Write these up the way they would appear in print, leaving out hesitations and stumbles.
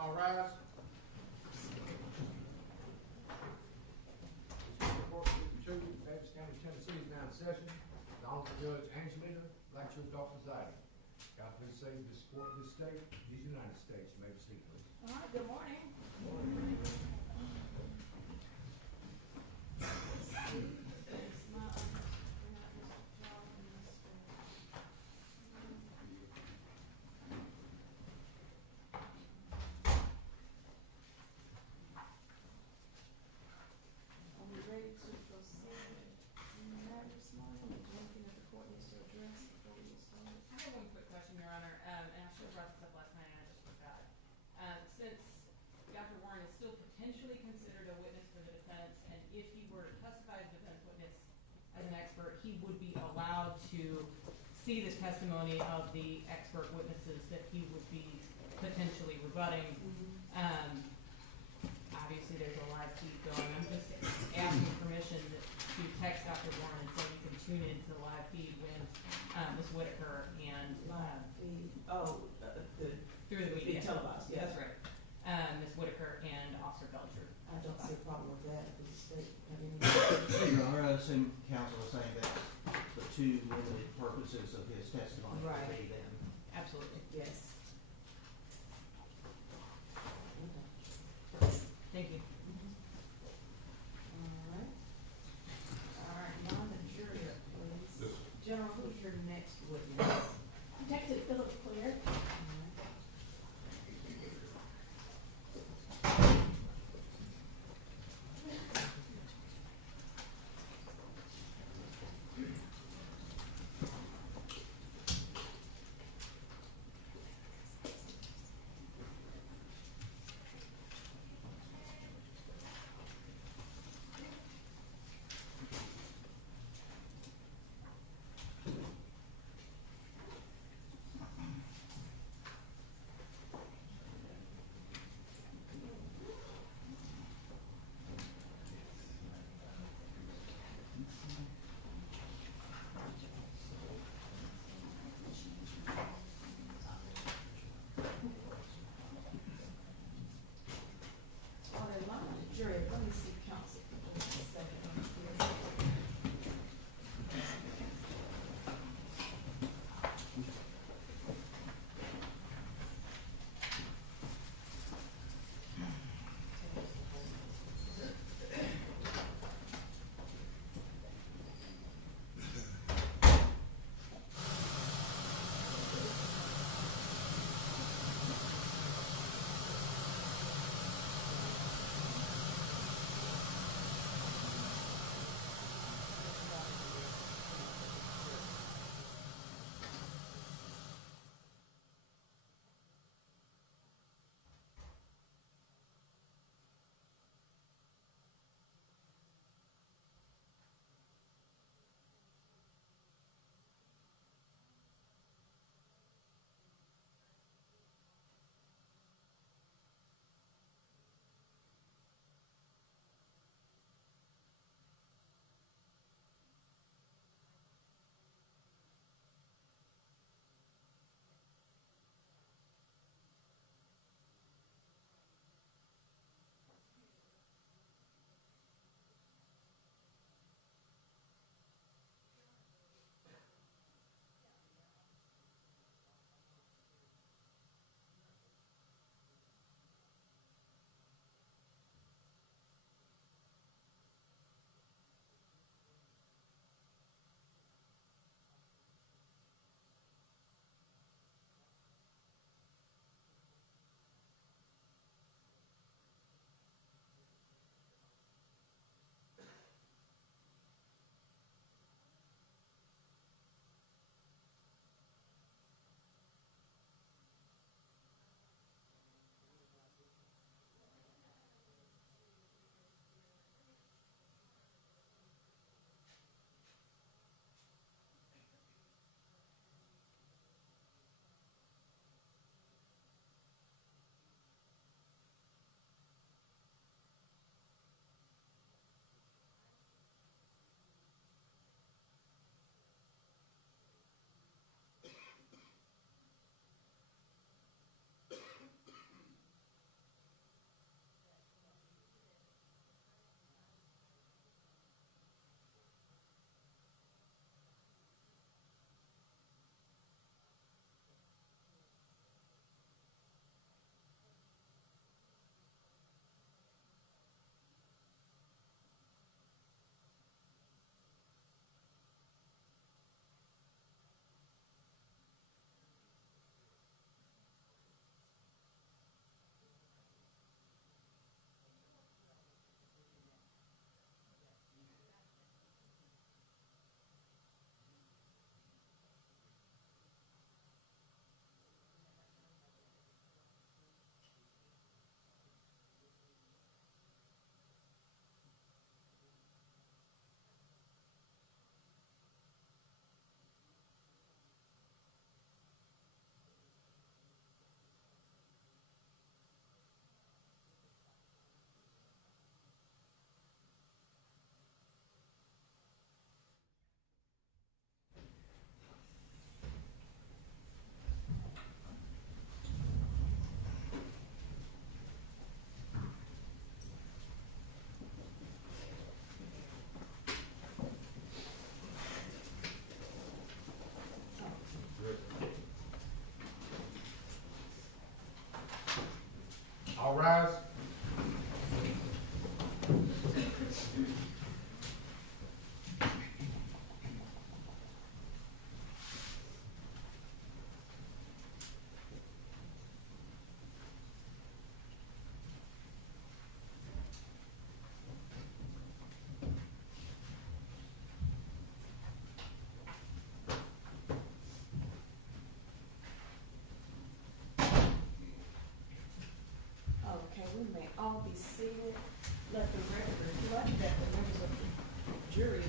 All rise. Court 52, Davis County, Tennessee is now in session. The Honorable Judge Angela Belcher Dock presiding. God please save this court, this state, these United States. You may proceed, please. All right, good morning. Are we ready to proceed in the matter this morning? Is there anything that the court needs to address before we get started? I have one quick question, Your Honor, and I should have brought this up last night and I just forgot. Since Dr. Warren is still potentially considered a witness for the defense, and if he were to testify as a defense witness as an expert, he would be allowed to see the testimony of the expert witnesses that he would be potentially rebutting. Obviously, there's a live feed going. I'm just asking permission to text Dr. Warren so he can tune into the live feed when Ms. Whitaker and through the media. Televised, yeah. That's right. Ms. Whitaker and Officer Belcher. I don't see a problem with that, if the state have any. Your Honor, I assume counsel is saying that the two limited purposes of his testimony would Right. be then. Absolutely. Yes. Thank you. All right, Mom and jury, please. General, who's your next witness? Detective Philip Kler. rise. Okay, we may all be seated. Let the record reflect that the members of the jury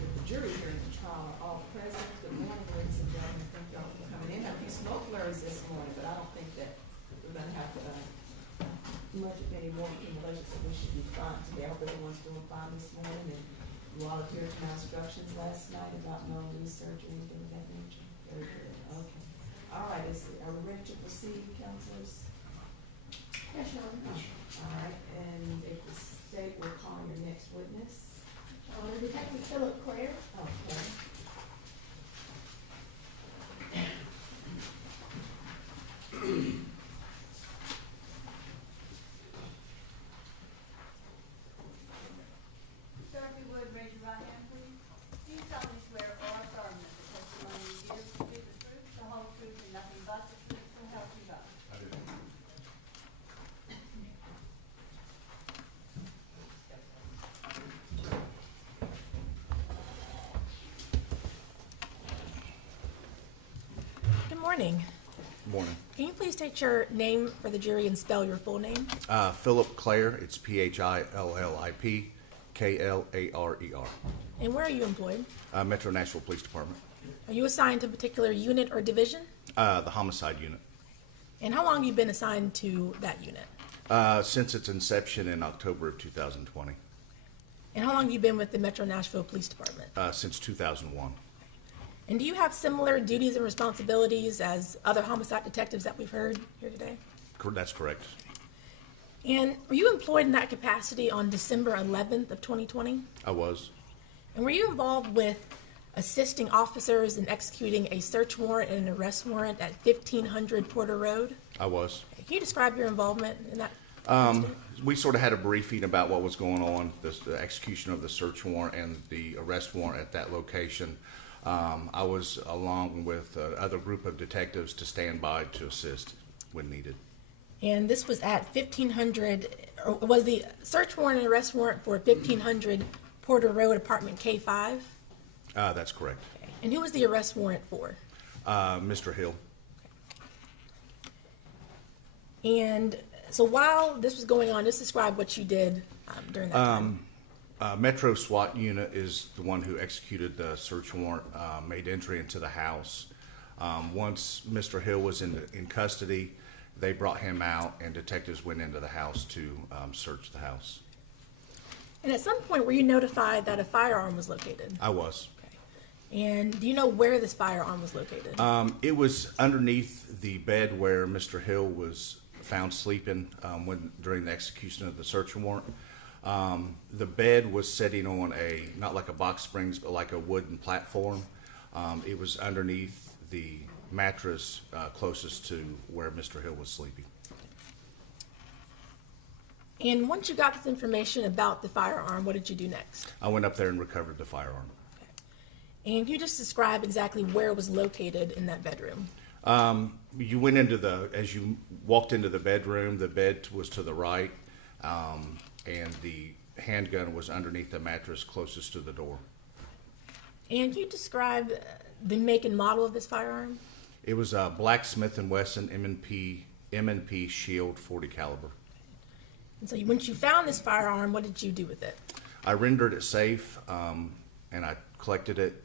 here in the trial are all present. Good morning, ladies and gentlemen. Thank y'all for coming in. Now, we smoke flurries this morning, but I don't think that we're gonna have much of any more accumulation, so we should be fine today. I hope everyone's doing fine this morning, and you all adhered to my instructions last night about no research or anything of that nature. Very good, okay. All right, are we ready to proceed, counselors? Yes, Your Honor. All right, and if the state will call your next witness. Detective Philip Kler. Okay. Sir, if you would, raise your right hand, please. Do you solemnly swear or affirm that the testimony you give will be the truth, the whole truth, and nothing but the truth, so help you God? I do. Good morning. Morning. Can you please state your name for the jury and spell your full name? Philip Kler, it's Phillip, Kler. And where are you employed? Metro Nashville Police Department. Are you assigned to a particular unit or division? The homicide unit. And how long have you been assigned to that unit? Since its inception in October of 2020. And how long have you been with the Metro Nashville Police Department? Since 2001. And do you have similar duties and responsibilities as other homicide detectives that we've heard here today? That's correct. And were you employed in that capacity on December 11th of 2020? I was. And were you involved with assisting officers in executing a search warrant and an arrest warrant at 1500 Porter Road? I was. Can you describe your involvement in that? We sort of had a briefing about what was going on, the execution of the search warrant and the arrest warrant at that location. I was along with other group of detectives to stand by to assist when needed. And this was at 1500, or was the search warrant and arrest warrant for 1500 Porter Road, apartment K5? That's correct. Okay. And who was the arrest warrant for? Mr. Hill. And so while this was going on, just describe what you did during that time. Metro SWAT unit is the one who executed the search warrant, made entry into the house. Once Mr. Hill was in custody, they brought him out and detectives went into the house to search the house. And at some point, were you notified that a firearm was located? I was. Okay. And do you know where this firearm was located? It was underneath the bed where Mr. Hill was found sleeping during the execution of the search warrant. The bed was sitting on not like a box springs, but like a wooden platform. It was underneath the mattress closest to where Mr. Hill was sleeping. And once you got this information about the firearm, what did you do next? I went up there and recovered the firearm. Okay. And can you just describe exactly where it was located in that bedroom? You went as you walked into the bedroom, the bed was to the right, and the handgun was underneath the mattress closest to the door. And can you describe the make and model of this firearm? It was a black Smith & Wesson M&P Shield 40 caliber. And so once you found this firearm, what did you do with it? I rendered it safe, and I collected it,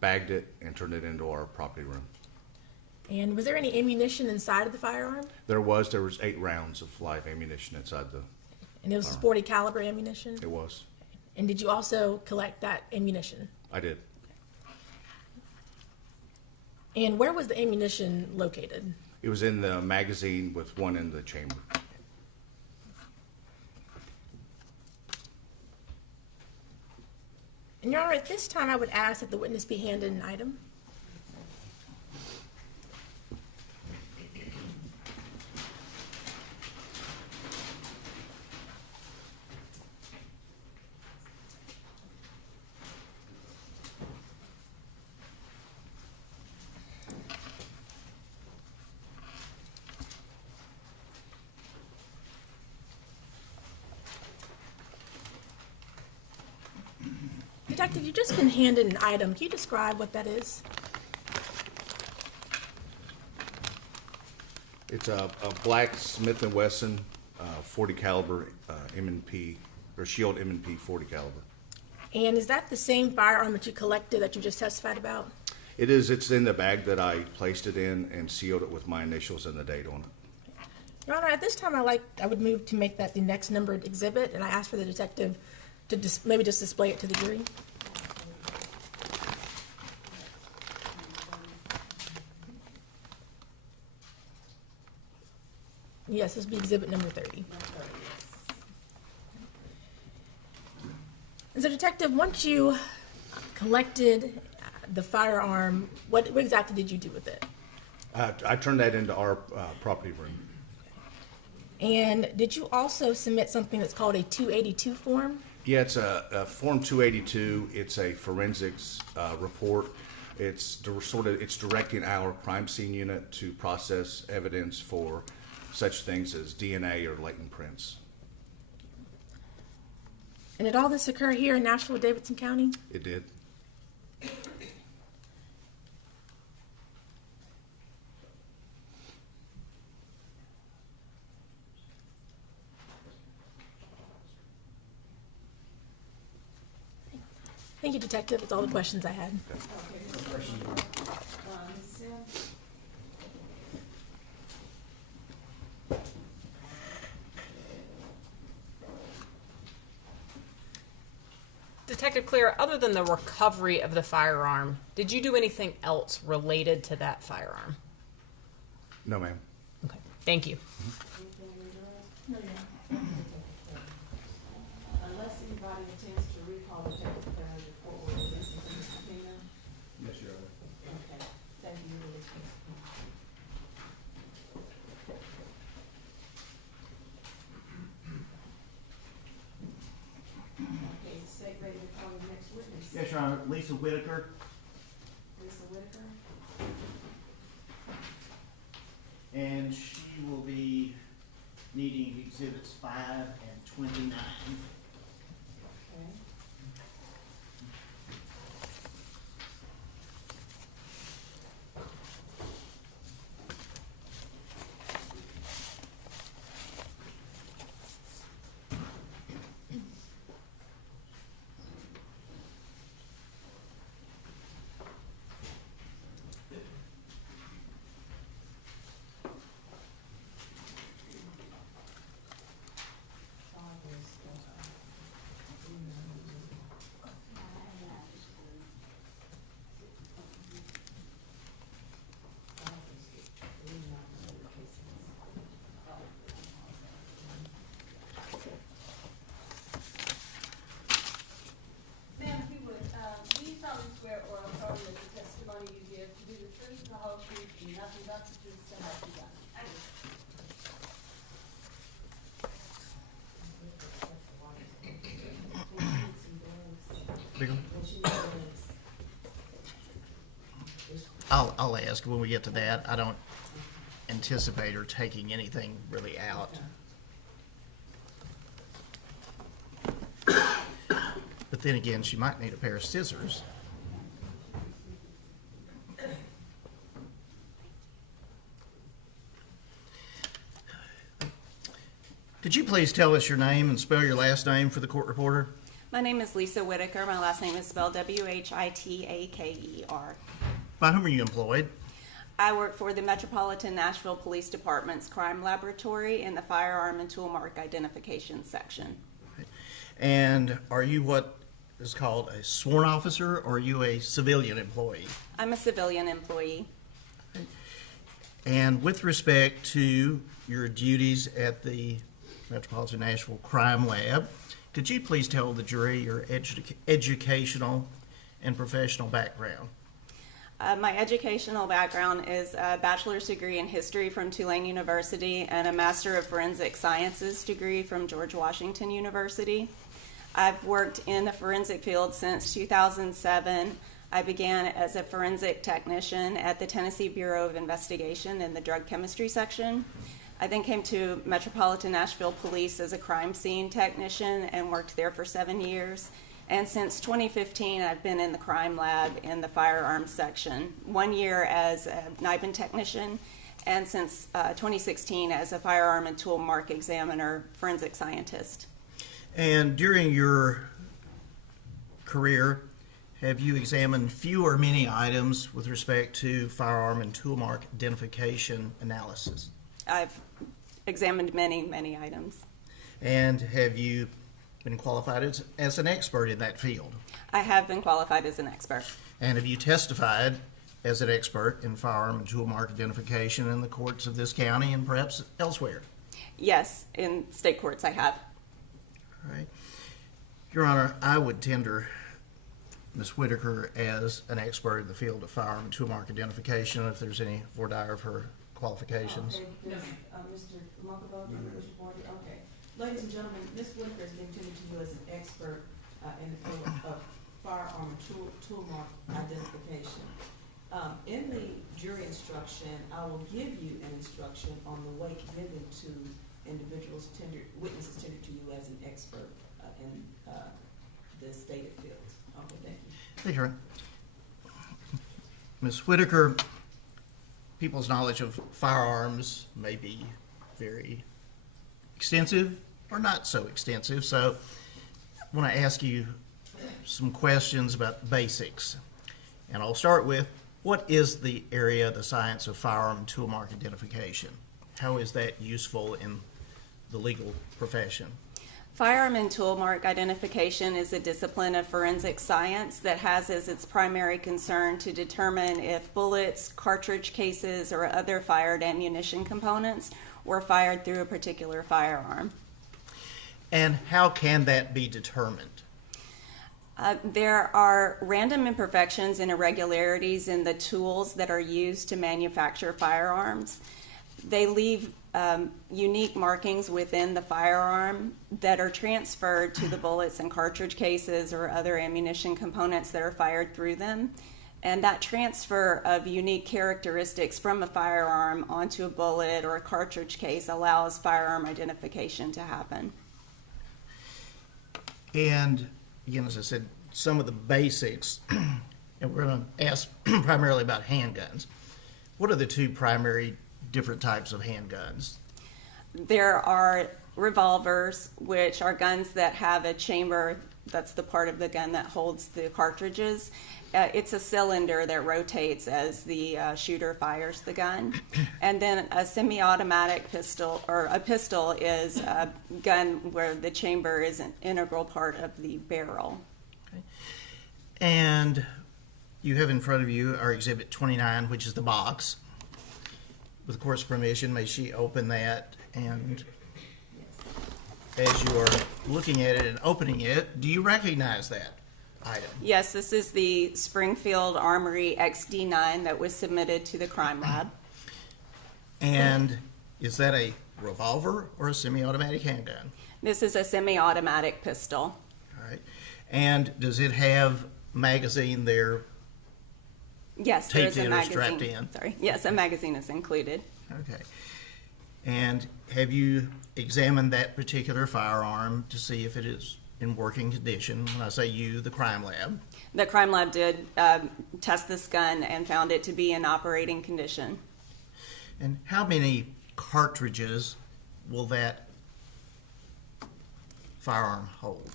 bagged it, and turned it into our property room. And was there any ammunition inside of the firearm? There was 8 rounds of live ammunition inside the. And it was 40 caliber ammunition? It was. And did you also collect that ammunition? I did. And where was the ammunition located? It was in the magazine with one in the chamber. And Your Honor, at this time, I would ask that the witness be handed an item. Detective, you've just been handed an item. Can you describe what that is? It's a black Smith & Wesson 40 caliber M&P, or Shield M&P 40 caliber. And is that the same firearm that you collected that you just testified about? It is. It's in the bag that I placed it in and sealed it with my initials and the date on it. Your Honor, at this time, I would move to make that the next numbered exhibit, and I ask for the detective to maybe just display it to the jury. Yes, this will be exhibit number 30. And so, Detective, once you collected the firearm, what exactly did you do with it? I turned that into our property room. And did you also submit something that's called a 282 form? Yeah, it's a Form 282. It's a forensics report. It's directing our crime scene unit to process evidence for such things as DNA or latent prints. And did all this occur here in Nashville, Davidson County? It did. Thank you, Detective. That's all the questions I had. Ms. Sims? Detective Kler, other than the recovery of the firearm, did you do anything else related to that firearm? No, ma'am. Okay, thank you. Unless anybody intends to recall the Detective Kler report or release it to the subpoena. Yes, Your Honor. Okay, thank you, Reese. Okay, the state ready to call the next witness? Yes, Your Honor. Lisa Whitaker. Lisa Whitaker? And she will be needing exhibits 5 and 29. Okay. Ma'am, if you would, do you solemnly swear or affirm that the testimony you give to be the truth, the whole truth, and nothing but the truth, so help you God? I do. I'll ask when we get to that. I don't anticipate her taking anything really out. But then again, she might need a pair of scissors. Could you please tell us your name and spell your last name for the court reporter? My name is Lisa Whitaker. My last name is spelled Whiitaker. By whom are you employed? I work for the Metropolitan Nashville Police Department's Crime Laboratory in the Firearm and Tool Mark Identification section. And are you what is called a sworn officer, or are you a civilian employee? I'm a civilian employee. And with respect to your duties at the Metropolitan Nashville Crime Lab, could you please tell the jury your educational and professional background? My educational background is a bachelor's degree in history from Tulane University and a Master of Forensic Sciences degree from George Washington University. I've worked in the forensic field since 2007. I began as a forensic technician at the Tennessee Bureau of Investigation in the drug chemistry section. I then came to Metropolitan Nashville Police as a crime scene technician and worked there for 7 years. And since 2015, I've been in the crime lab in the firearms section, 1 year as a NIBIN technician, and since 2016 as a firearm and tool mark examiner, forensic scientist. And during your career, have you examined few or many items with respect to firearm and tool mark identification analysis? I've examined many, many items. And have you been qualified as an expert in that field? I have been qualified as an expert. And have you testified as an expert in firearm and tool mark identification in the courts of this county and perhaps elsewhere? Yes, in state courts I have. All right. Your Honor, I would tender Ms. Whitaker as an expert in the field of firearm and tool mark identification if there's any voir dire of her qualifications. Okay, Mr. Montalvo, do you wish to point it? Okay. Ladies and gentlemen, Ms. Whitaker has been tended to you as an expert in the field of firearm and tool mark identification. In the jury instruction, I will give you an instruction on the weight given to individuals witnesses tendered to you as an expert in the stated fields. Okay, thank you. Thank you. Ms. Whitaker, people's knowledge of firearms may be very extensive or not so extensive, so I want to ask you some questions about basics. And I'll start with, what is the area of the science of firearm and tool mark identification? How is that useful in the legal profession? Firearm and tool mark identification is a discipline of forensic science that has as its primary concern to determine if bullets, cartridge cases, or other fired ammunition components were fired through a particular firearm. And how can that be determined? There are random imperfections and irregularities in the tools that are used to manufacture firearms. They leave unique markings within the firearm that are transferred to the bullets and cartridge cases or other ammunition components that are fired through them. And that transfer of unique characteristics from a firearm onto a bullet or a cartridge case allows firearm identification to happen. And again, as I said, some of the basics, and we're going to ask primarily about handguns. What are the two primary different types of handguns? There are revolvers, which are guns that have a chamber, that's the part of the gun that holds the cartridges. It's a cylinder that rotates as the shooter fires the gun. And then a semi-automatic pistol, or a pistol, is a gun where the chamber is an integral part of the barrel. Okay. And you have in front of you our Exhibit 29, which is the box. With the court's permission, may she open that? And as you are looking at it and opening it, do you recognize that item? Yes, this is the Springfield Armory XD9 that was submitted to the crime lab. And is that a revolver or a semi-automatic handgun? This is a semi-automatic pistol. All right. And does it have magazine there? Yes, taped there's a in or magazine. strapped in? Sorry. Yes, a magazine is included. Okay. And have you examined that particular firearm to see if it is in working condition? When I say you, the crime lab. The crime lab did test this gun and found it to be in operating condition. And how many cartridges will that firearm hold?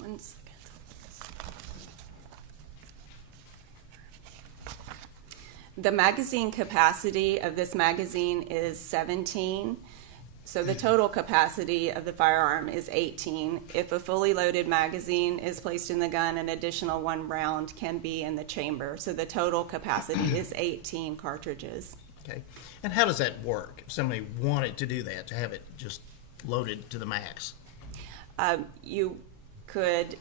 1 second. The magazine capacity of this magazine is 17. So the total capacity of the firearm is 18. If a fully loaded magazine is placed in the gun, an additional 1 round can be in the chamber. So the total capacity is 18 cartridges. Okay. And how does that work? If somebody wanted to do that, to have it just loaded to the max? You could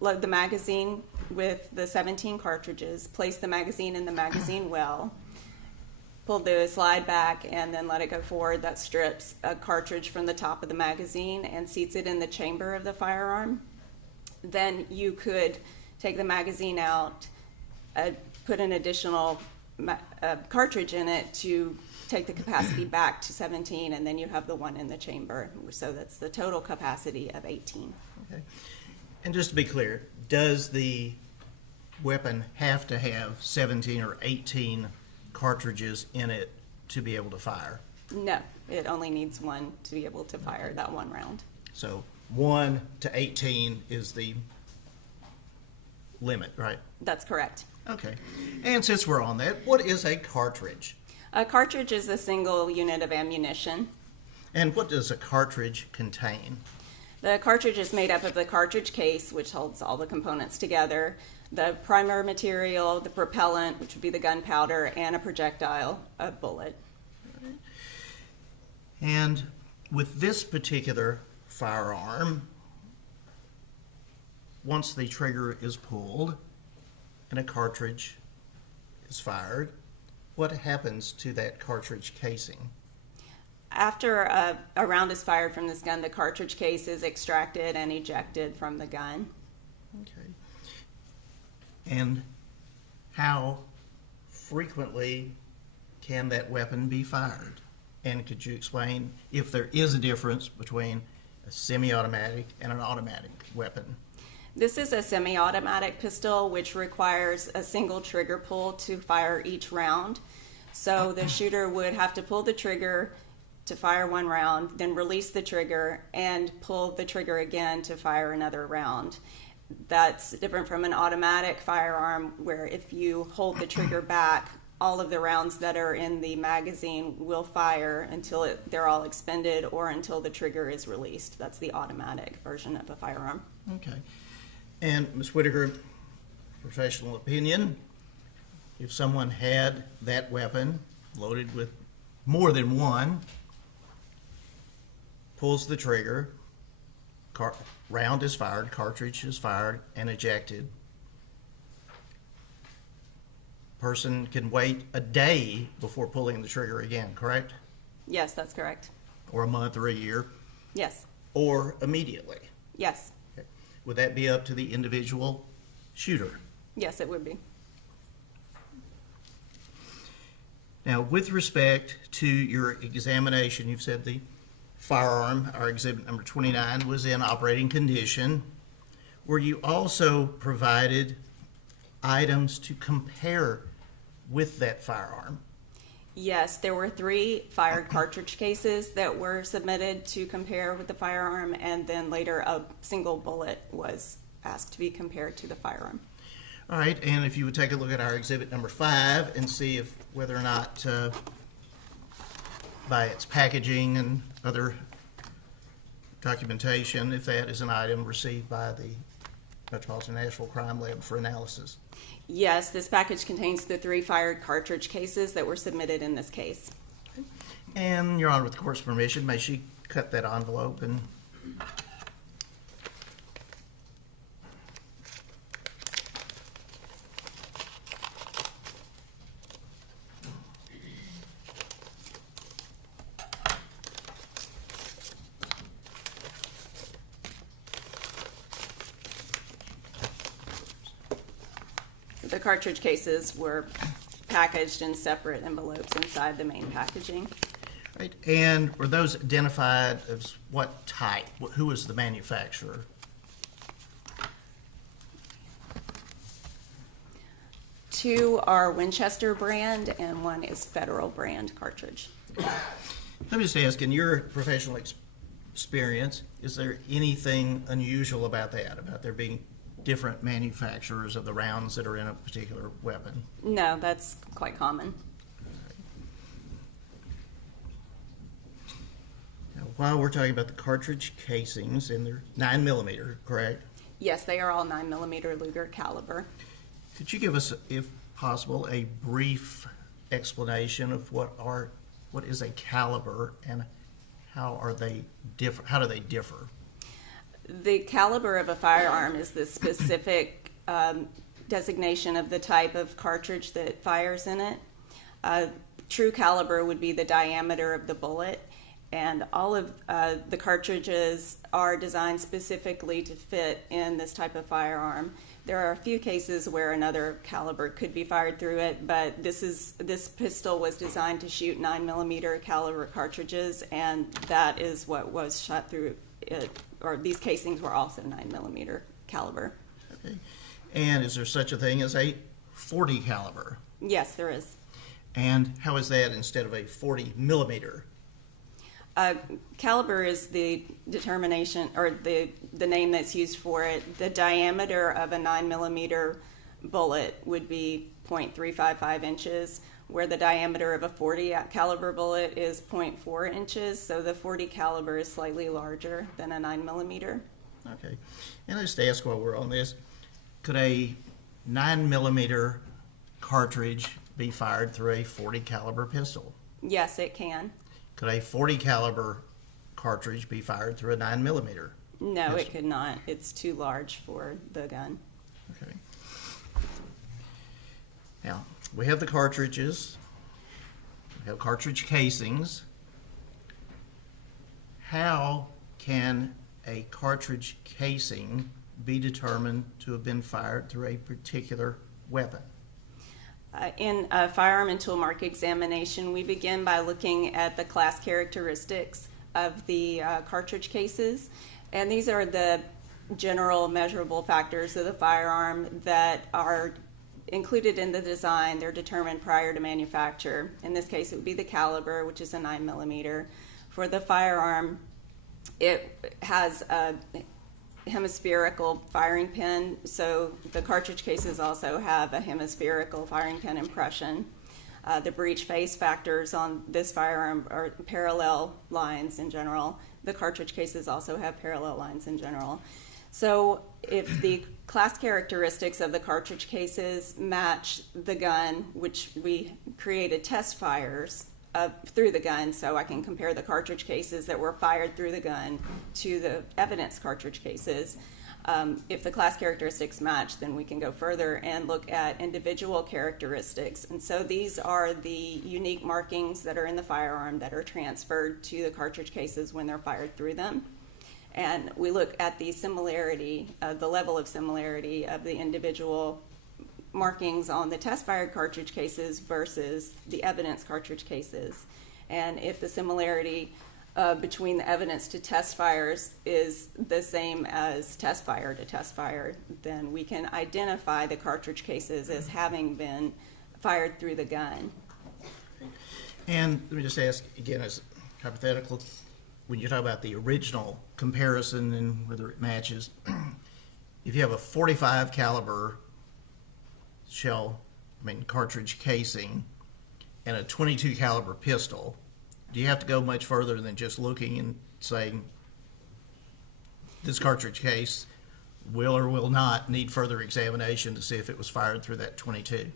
load the magazine with the 17 cartridges, place the magazine in the magazine well, pull the slide back, and then let it go forward. That strips a cartridge from the top of the magazine and seats it in the chamber of the firearm. Then you could take the magazine out, put an additional cartridge in it to take the capacity back to 17, and then you have the one in the chamber. So that's the total capacity of 18. Okay. And just to be clear, does the weapon have to have 17 or 18 cartridges in it to be able to fire? No, it only needs one to be able to fire that one round. So 1 to 18 is the limit, right? That's correct. Okay. And since we're on that, what is a cartridge? A cartridge is a single unit of ammunition. And what does a cartridge contain? The cartridge is made up of the cartridge case, which holds all the components together, the primer material, the propellant, which would be the gunpowder, and a projectile, a bullet. And with this particular firearm, once the trigger is pulled and a cartridge is fired, what happens to that cartridge casing? After a round is fired from this gun, the cartridge case is extracted and ejected from the gun. Okay. And how frequently can that weapon be fired? And could you explain if there is a difference between a semi-automatic and an automatic weapon? This is a semi-automatic pistol, which requires a single trigger pull to fire each round. So the shooter would have to pull the trigger to fire one round, then release the trigger and pull the trigger again to fire another round. That's different from an automatic firearm, where if you hold the trigger back, all of the rounds that are in the magazine will fire until they're all expended or until the trigger is released. That's the automatic version of a firearm. Okay. And Ms. Whitaker, professional opinion, if someone had that weapon loaded with more than one, pulls the trigger, round is fired, cartridge is fired and ejected, person can wait a day before pulling the trigger again, correct? Yes, that's correct. Or a month or a year, Yes. or immediately? Yes. Okay. Would that be up to the individual shooter? Yes, it would be. Now, with respect to your examination, you've said the firearm, our exhibit number 29, was in operating condition. Were you also provided items to compare with that firearm? Yes, there were 3 fired cartridge cases that were submitted to compare with the firearm, and then later a single bullet was asked to be compared to the firearm. All right, and if you would take a look at our exhibit number 5 and see if whether or not by its packaging and other documentation, if that is an item received by the Metropolitan Nashville Crime Lab for analysis. Yes, this package contains the 3 fired cartridge cases that were submitted in this case. And Your Honor, with the court's permission, may she cut that envelope and The cartridge cases were packaged in separate envelopes inside the main packaging. right? And were those identified as what type? Who was the manufacturer? 2 are Winchester brand and 1 is Federal brand cartridge. Let me just ask, in your professional experience, is there anything unusual about that, about there being different manufacturers of the rounds that are in a particular weapon? No, that's quite common. Now, while we're talking about the cartridge casings, and they're 9mm, correct? Yes, they are all 9mm Luger caliber. Could you give us, if possible, a brief explanation of what is a caliber and how do they differ? The caliber of a firearm is the specific designation of the type of cartridge that fires in it. True caliber would be the diameter of the bullet, and all of the cartridges are designed specifically to fit in this type of firearm. There are a few cases where another caliber could be fired through it, but this pistol was designed to shoot 9mm caliber cartridges, and that is what was shot through these casings were also 9mm caliber. Okay. And is there such a thing as a 40 caliber? Yes, there is. And how is that instead of a 40 millimeter? Caliber is the determination, or the name that's used for it. The diameter of a 9mm bullet would be 0.355 inches, where the diameter of a 40 caliber bullet is 0.4 inches. So the 40 caliber is slightly larger than a 9mm. Okay. And I just ask while we're on this, could a 9mm cartridge be fired through a 40 caliber pistol? Yes, it can. Could a 40 caliber cartridge be fired through a 9mm? No, pistol? it could not. It's too large for the gun. Okay. Now, we have the cartridges, we have cartridge casings. How can a cartridge casing be determined to have been fired through a particular weapon? In a firearm and tool mark examination, we begin by looking at the class characteristics of the cartridge cases. And these are the general measurable factors of the firearm that are included in the design. They're determined prior to manufacture. In this case, it would be the caliber, which is a 9mm. For the firearm, it has a hemispherical firing pin, so the cartridge cases also have a hemispherical firing pin impression. The breech face factors on this firearm are parallel lines in general. The cartridge cases also have parallel lines in general. So if the class characteristics of the cartridge cases match the gun, which we created test fires through the gun, so I can compare the cartridge cases that were fired through the gun to the evidence cartridge cases. If the class characteristics match, then we can go further and look at individual characteristics. And so these are the unique markings that are in the firearm that are transferred to the cartridge cases when they're fired through them. And we look at the similarity, the level of similarity of the individual markings on the test-fired cartridge cases versus the evidence cartridge cases. And if the similarity between the evidence to test fires is the same as test fire to test fire, then we can identify the cartridge cases as having been fired through the gun. And let me just ask again, as hypothetical, when you talk about the original comparison and whether it matches, if you have a 45 caliber cartridge casing and a 22 caliber pistol, do you have to go much further than just looking and saying this cartridge case will or will not need further examination to see if it was fired through that 22?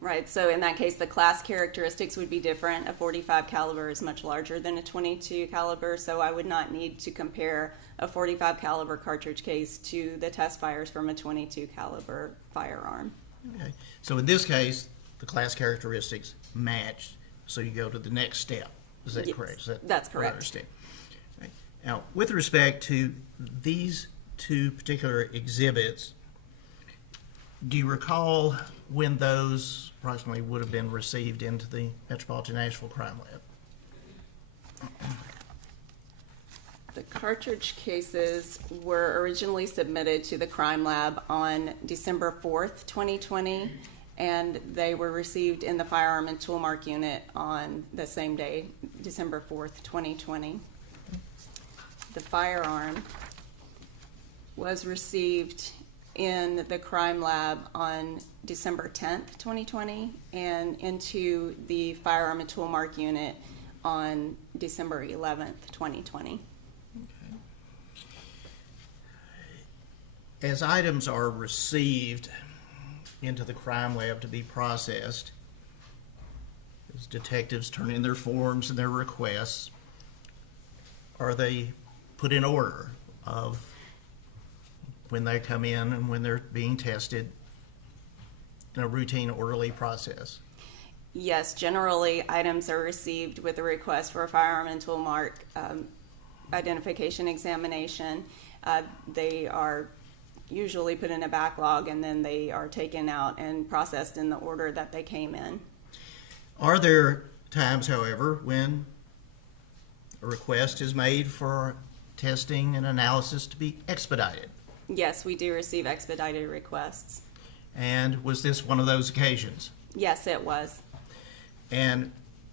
Right, so in that case, the class characteristics would be different. A 45 caliber is much larger than a 22 caliber, so I would not need to compare a 45 caliber cartridge case to the test fires from a 22 caliber firearm. Okay, so in this case, the class characteristics matched, so you go to the next step. Is that Yes, correct? that's correct. what I understand? Okay. Now, with respect to these two particular exhibits, do you recall when those approximately would have been received into the Metropolitan Nashville Crime Lab? The cartridge cases were originally submitted to the crime lab on December 4th, 2020, and they were received in the firearm and tool mark unit on the same day, December 4th, 2020. The firearm was received in the crime lab on December 10th, 2020, and into the firearm and tool mark unit on December 11th, 2020. As items are received into the crime lab to be processed, as detectives turn in their forms and their requests, are they put in order of when they come in and when they're being tested in a routine, orderly process? Yes, generally items are received with a request for a firearm and tool mark identification examination. They are usually put in a backlog and then they are taken out and processed in the order that they came in. Are there times, however, when a request is made for testing and analysis to be expedited. Yes, we do receive expedited requests. And was this one of those occasions? Yes, it was. And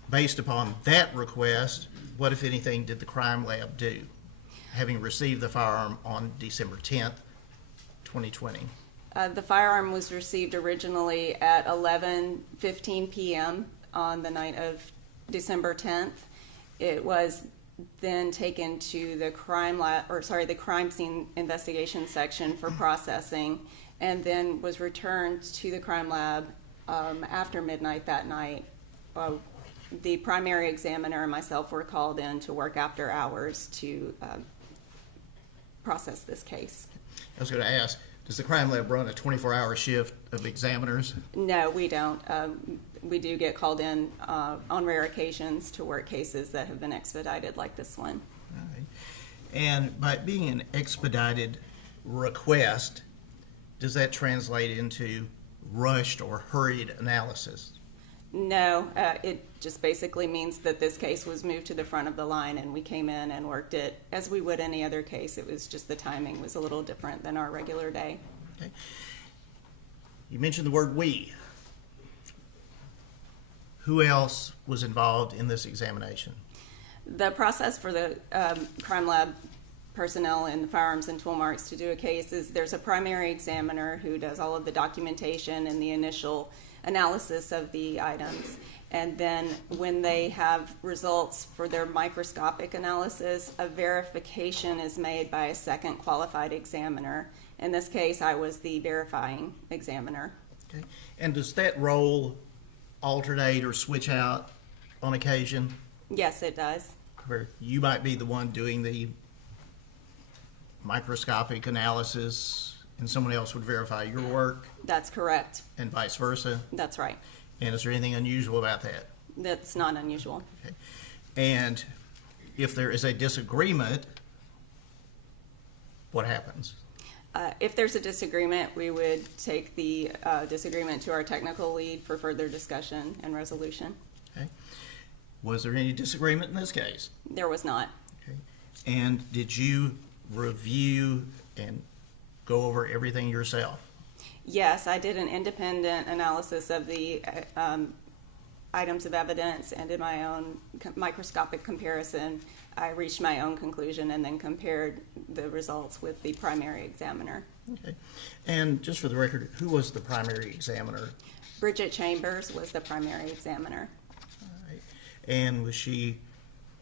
based upon that request, what, if anything, did the crime lab do, having received the firearm on December 10th, 2020? The firearm was received originally at 11:15 p.m. on the night of December 10th. It was then taken to the the crime scene investigation section for processing, and then was returned to the crime lab after midnight that night. The primary examiner and myself were called in to work after hours to process this case. I was going to ask, does the crime lab run a 24-hour shift of examiners? No, we don't. We do get called in on rare occasions to work cases that have been expedited like this one. All right. And by being an expedited request, does that translate into rushed or hurried analysis? No, it just basically means that this case was moved to the front of the line and we came in and worked it as we would any other case. It was just the timing was a little different than our regular day. Okay. You mentioned the word we. Who else was involved in this examination? The process for the crime lab personnel and the firearms and tool marks to do a case is there's a primary examiner who does all of the documentation and the initial analysis of the items. And then when they have results for their microscopic analysis, a verification is made by a second qualified examiner. In this case, I was the verifying examiner. Okay. And does that role alternate or switch out on occasion? Yes, it does. Where you might be the one doing the microscopic analysis and someone else would verify your work? That's correct. And vice versa? That's right. And is there anything unusual about that? That's not unusual. Okay. And if there is a disagreement, what happens? If there's a disagreement, we would take the disagreement to our technical lead for further discussion and resolution. Okay. Was there any disagreement in this case? There was not. Okay. And did you review and go over everything yourself? Yes, I did an independent analysis of the items of evidence and did my own microscopic comparison. I reached my own conclusion and then compared the results with the primary examiner. Okay. And just for the record, who was the primary examiner? Bridget Chambers was the primary examiner. All right. And was she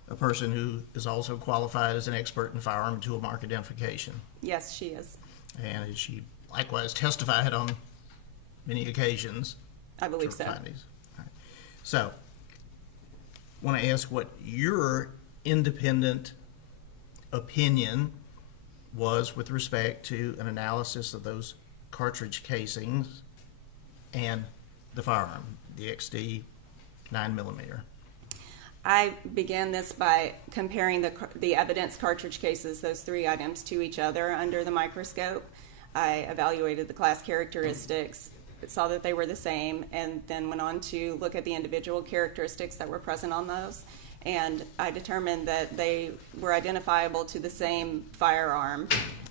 a person who is also qualified as an expert in firearm and tool mark identification? Yes, she is. And has she likewise testified on many occasions? I believe so. Findings? All right. So, I want to ask what your independent opinion was with respect to an analysis of those cartridge casings and the firearm, the XD 9mm. I began this by comparing the evidence cartridge cases, those three items, to each other under the microscope. I evaluated the class characteristics, saw that they were the same, and then went on to look at the individual characteristics that were present on those. And I determined that they were identifiable to the same firearm.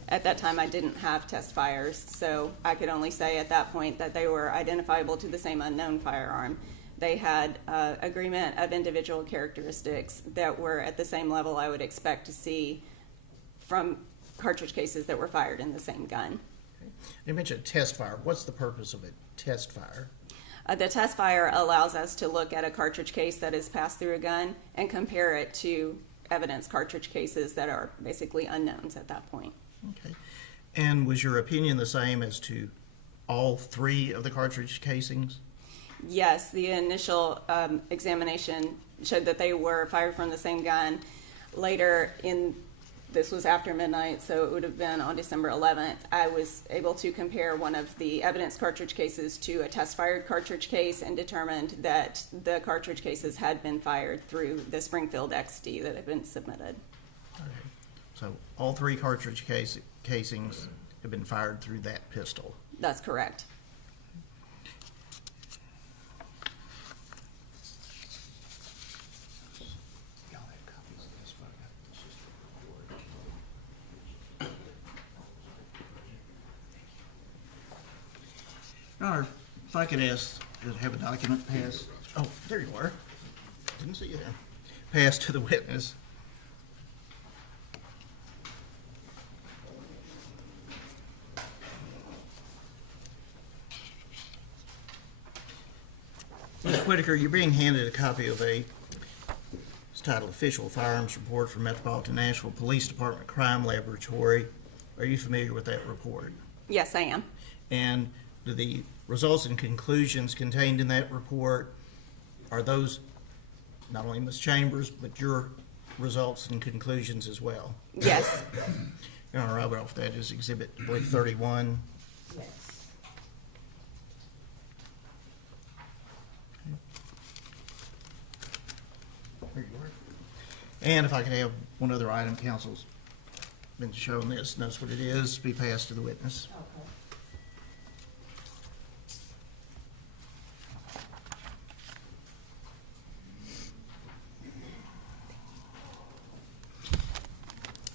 At that time, I didn't have test fires, so I could only say at that point that they were identifiable to the same unknown firearm. They had agreement of individual characteristics that were at the same level I would expect to see from cartridge cases that were fired in the same gun. Okay. You mentioned test fire. What's the purpose of a test fire? The test fire allows us to look at a cartridge case that is passed through a gun and compare it to evidence cartridge cases that are basically unknowns at that point. Okay. And was your opinion the same as to all three of the cartridge casings? Yes, the initial examination showed that they were fired from the same gun. Later, this was after midnight, so it would have been on December 11th, I was able to compare one of the evidence cartridge cases to a test-fired cartridge case and determined that the cartridge cases had been fired through the Springfield XD that had been submitted. All right. So all three cartridge casings have been fired through that pistol. That's correct. Your Honor, if I could ask to have a document passed. Oh, there you are. Didn't see you there. Passed to the witness. Ms. Whitaker, you're being handed a copy of it's titled Official Firearms Report from Metropolitan Nashville Police Department Crime Laboratory. Are you familiar with that report? Yes, I am. And do the results and conclusions contained in that report, are those not only Ms. Chambers, but your results and conclusions as well? Yes. Your Honor, I would offer that as Exhibit, I believe, 31. Yes. There you are. And if I could have one other item, counsel's been shown this, knows what it is, be passed to the witness. Okay.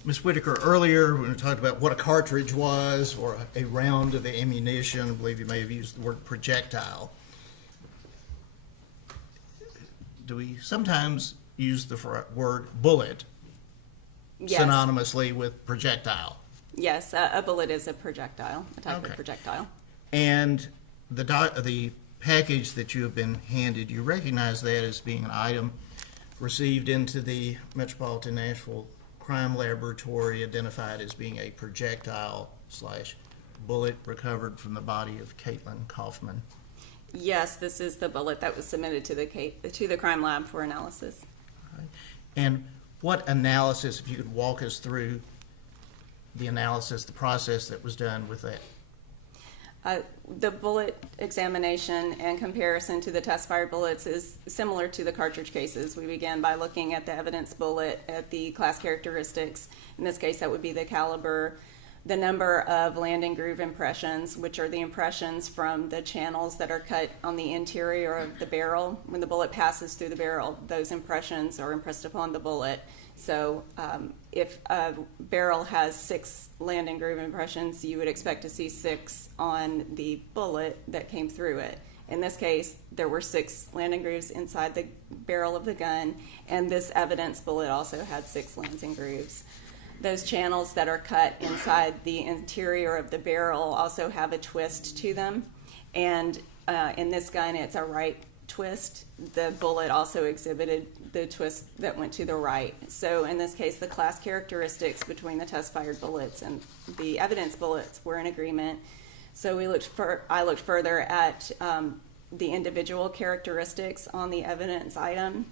Ms. Whitaker, earlier when we talked about what a cartridge was or a round of ammunition, I believe you may have used the word projectile. Do we sometimes use the word bullet Yes. synonymously with projectile? Yes, a bullet is a projectile, a type Okay. of projectile. And the package that you have been handed, you recognize that as being an item received into the Metropolitan Nashville Crime Laboratory, identified as being a projectile / bullet recovered from the body of Caitlyn Kaufman. Yes, this is the bullet that was submitted to the crime lab for analysis. Right. And what analysis, if you could walk us through the analysis, the process that was done with that? The bullet examination and comparison to the test-fired bullets is similar to the cartridge cases. We began by looking at the evidence bullet, at the class characteristics. In this case, that would be the caliber, the number of landing groove impressions, which are the impressions from the channels that are cut on the interior of the barrel. When the bullet passes through the barrel, those impressions are impressed upon the bullet. So if a barrel has 6 landing groove impressions, you would expect to see 6 on the bullet that came through it. In this case, there were 6 landing grooves inside the barrel of the gun, and this evidence bullet also had 6 landing grooves. Those channels that are cut inside the interior of the barrel also have a twist to them, and in this gun, it's a right twist. The bullet also exhibited the twist that went to the right. So in this case, the class characteristics between the test-fired bullets and the evidence bullets were in agreement. So I looked further at the individual characteristics on the evidence item.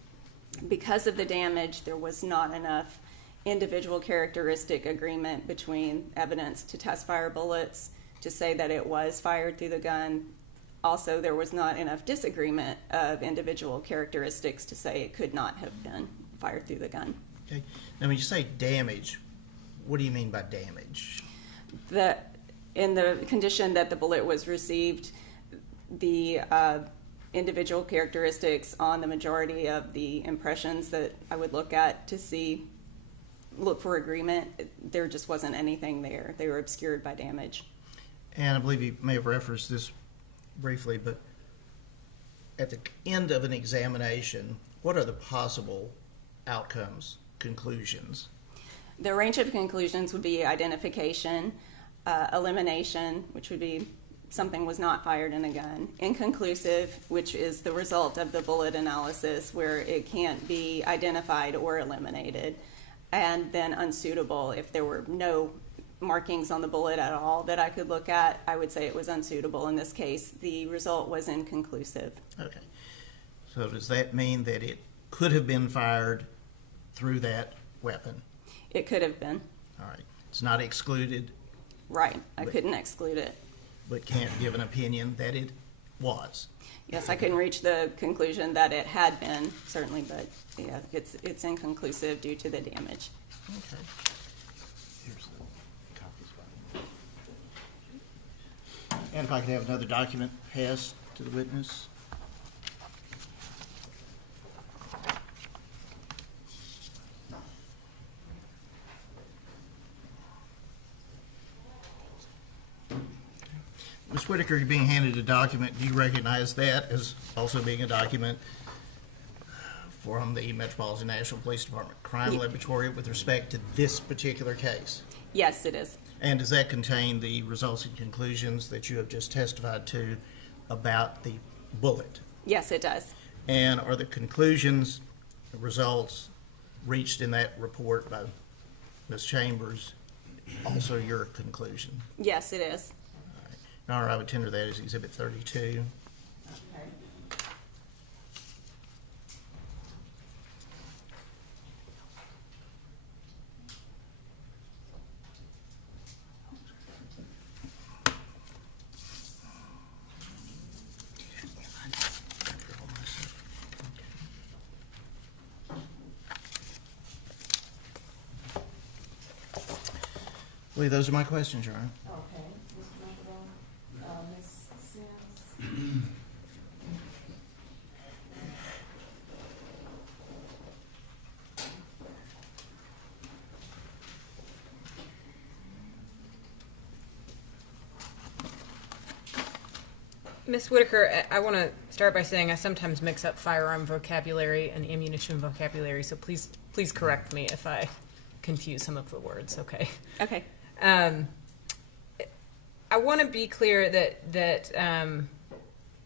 Because of the damage, there was not enough individual characteristic agreement between evidence to test-fire bullets to say that it was fired through the gun. Also, there was not enough disagreement of individual characteristics to say it could not have been fired through the gun. Okay. Now, when you say damage, what do you mean by damage? In the condition that the bullet was received, the individual characteristics on the majority of the impressions that I would look at to look for agreement, there just wasn't anything there. They were obscured by damage. And I believe you may have referenced this briefly, but at the end of an examination, what are the possible outcomes, conclusions? The range of conclusions would be identification, elimination, which would be something was not fired in a gun, inconclusive, which is the result of the bullet analysis where it can't be identified or eliminated, and then unsuitable. If there were no markings on the bullet at all that I could look at, I would say it was unsuitable. In this case, the result was inconclusive. Okay. So does that mean that it could have been fired through that weapon? It could have been. All right. It's not excluded. Right. I couldn't exclude it. But can't give an opinion that it was. Yes, I couldn't reach the conclusion that it had been, certainly, but yeah, it's inconclusive due to the damage. Okay. Here's the copies. And if I could have another document passed to the witness. Ms. Whitaker, you're being handed a document. Do you recognize that as also being a document from the Metropolitan National Police Department Crime Laboratory with respect to this particular case? Yes, it is. And does that contain the results and conclusions that you have just testified to about the bullet? Yes, it does. And are the conclusions, the results reached in that report by Ms. Chambers also your conclusion? Yes, it is. Your Honor, I would tender that as Exhibit 32. Okay. I believe those are my questions, Your Honor. Okay, Mr. McElroy, Ms. Sims. Ms. Whitaker, I want to start by saying I sometimes mix up firearm vocabulary and ammunition vocabulary, so please correct me if I confuse some of the words, okay? Okay. I want to be clear that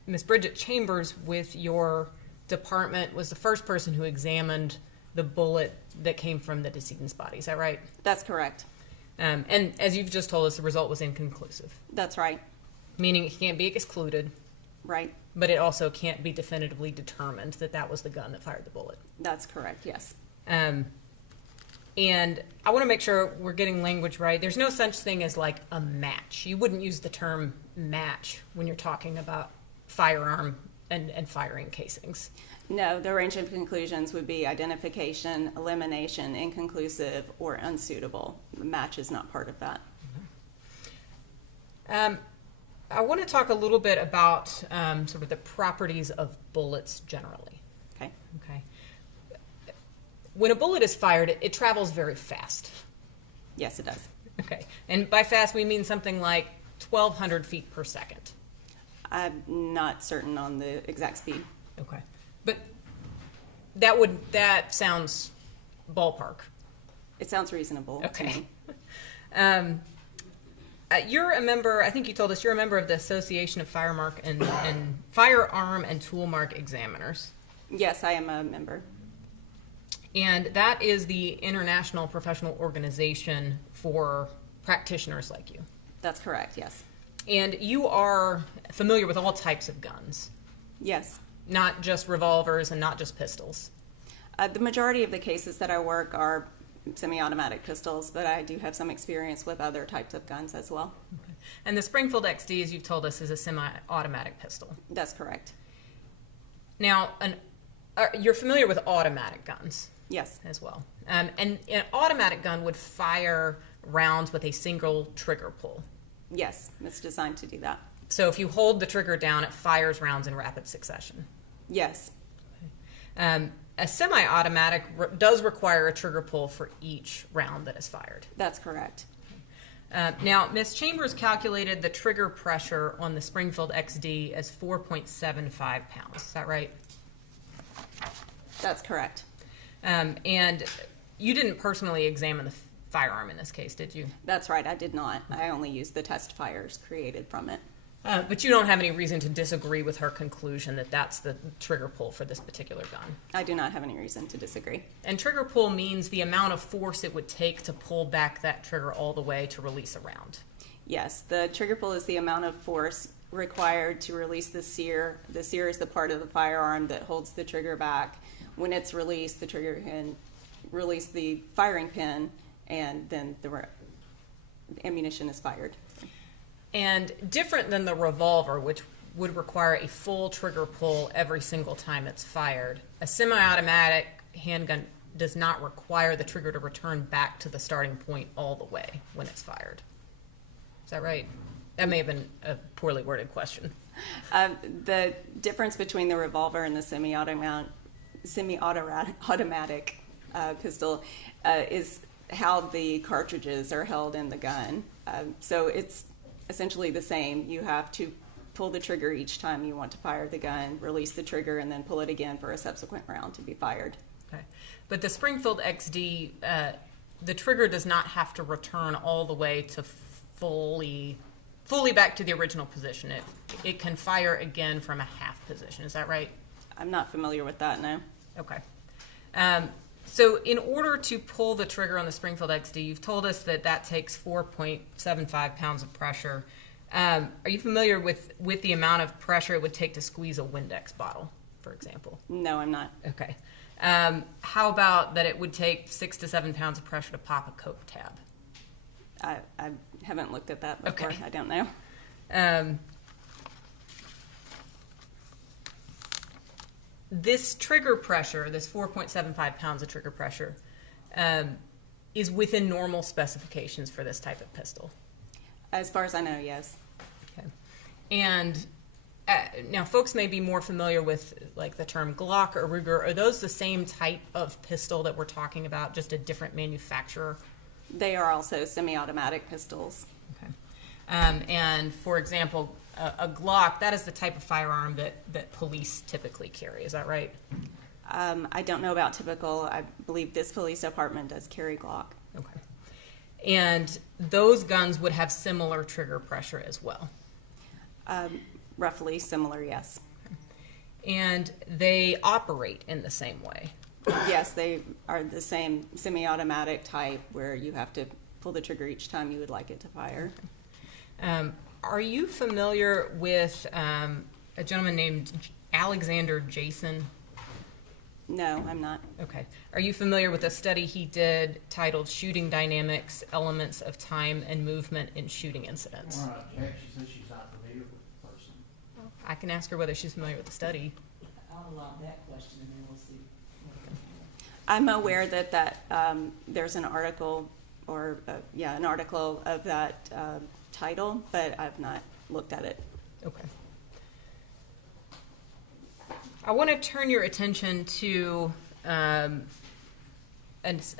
Ms. Bridget Chambers with your department was the first person who examined the bullet that came from the decedent's body. Is that right? That's correct. And as you've just told us, the result was inconclusive, That's right. meaning it can't be excluded, Right. but it also can't be definitively determined that that was the gun that fired the bullet. That's correct, yes. And I want to make sure we're getting language right. There's no such thing as like a match. You wouldn't use the term match when you're talking about firearm and firing casings. No, the range of conclusions would be identification, elimination, inconclusive, or unsuitable. The match is not part of that. I want to talk a little bit about sort of the properties of bullets generally. Okay. Okay. When a bullet is fired, it travels very fast. Yes, it does. Okay. And by fast, we mean something like 1,200 feet per second. I'm not certain on the exact speed. Okay. But that sounds ballpark. It sounds reasonable to Okay. me. You're a member, I think you told us, you're a member of the Association of Firearm and Tool Mark Examiners. Yes, I am a member. And that is the international professional organization for practitioners like you. That's correct, yes. And you are familiar with all types of guns, Yes. not just revolvers and not just pistols. The majority of the cases that I work are semi-automatic pistols, but I do have some experience with other types of guns as well. Okay. And the Springfield XD, as you've told us, is a semi-automatic pistol. That's correct. Now, you're familiar with automatic guns? Yes. As well. And an automatic gun would fire rounds with a single trigger pull. Yes, it's designed to do that. So if you hold the trigger down, it fires rounds in rapid succession. Yes. A semi-automatic does require a trigger pull for each round that is fired. That's correct. Now, Ms. Chambers calculated the trigger pressure on the Springfield XD as 4.75 pounds. Is that right? That's correct. And you didn't personally examine the firearm in this case, did you? That's right, I did not. I only used the test fires created from it. But you don't have any reason to disagree with her conclusion that that's the trigger pull for this particular gun. I do not have any reason to disagree. And trigger pull means the amount of force it would take to pull back that trigger all the way to release a round. Yes, the trigger pull is the amount of force required to release the sear. The sear is the part of the firearm that holds the trigger back. When it's released, the trigger can release the firing pin, and then the ammunition is fired. And different than the revolver, which would require a full trigger pull every single time it's fired, a semi-automatic handgun does not require the trigger to return back to the starting point all the way when it's fired. Is that right? That may have been a poorly worded question. The difference between the revolver and the semi-automatic pistol is how the cartridges are held in the gun. So it's essentially the same. You have to pull the trigger each time you want to fire the gun, release the trigger, and then pull it again for a subsequent round to be fired. Okay. But the Springfield XD, the trigger does not have to return all the way to fully back to the original position. It can fire again from a half position. Is that right? I'm not familiar with that, no. Okay. So in order to pull the trigger on the Springfield XD, you've told us that takes 4.75 pounds of pressure. Are you familiar with the amount of pressure it would take to squeeze a Windex bottle, for example? No, I'm not. Okay. How about that it would take 6 to 7 pounds of pressure to pop a Coke tab? I haven't looked at that before. Okay. I don't know. This trigger pressure, this 4.75 pounds of trigger pressure, is within normal specifications for this type of pistol. As far as I know, yes. Okay. And now folks may be more familiar with like the term Glock or Ruger. Are those the same type of pistol that we're talking about, just a different manufacturer? They are also semi-automatic pistols. Okay. And for example, a Glock, that is the type of firearm that police typically carry. Is that right? I don't know about typical. I believe this police department does carry Glock. Okay. And those guns would have similar trigger pressure as well? Roughly similar, yes. And they operate in the same way? Yes, they are the same semi-automatic type where you have to pull the trigger each time you would like it to fire. Are you familiar with a gentleman named Alexander Jason? No, I'm not. Okay. Are you familiar with a study he did titled Shooting Dynamics, Elements of Time and Movement in Shooting Incidents? All right, Jack, she says she's not familiar with the person. I can ask her whether she's familiar with the study. I'll allow that question and then we'll see. I'm aware that there's an article or, an article of that title, but I've not looked at it. Okay. I want to turn your attention to a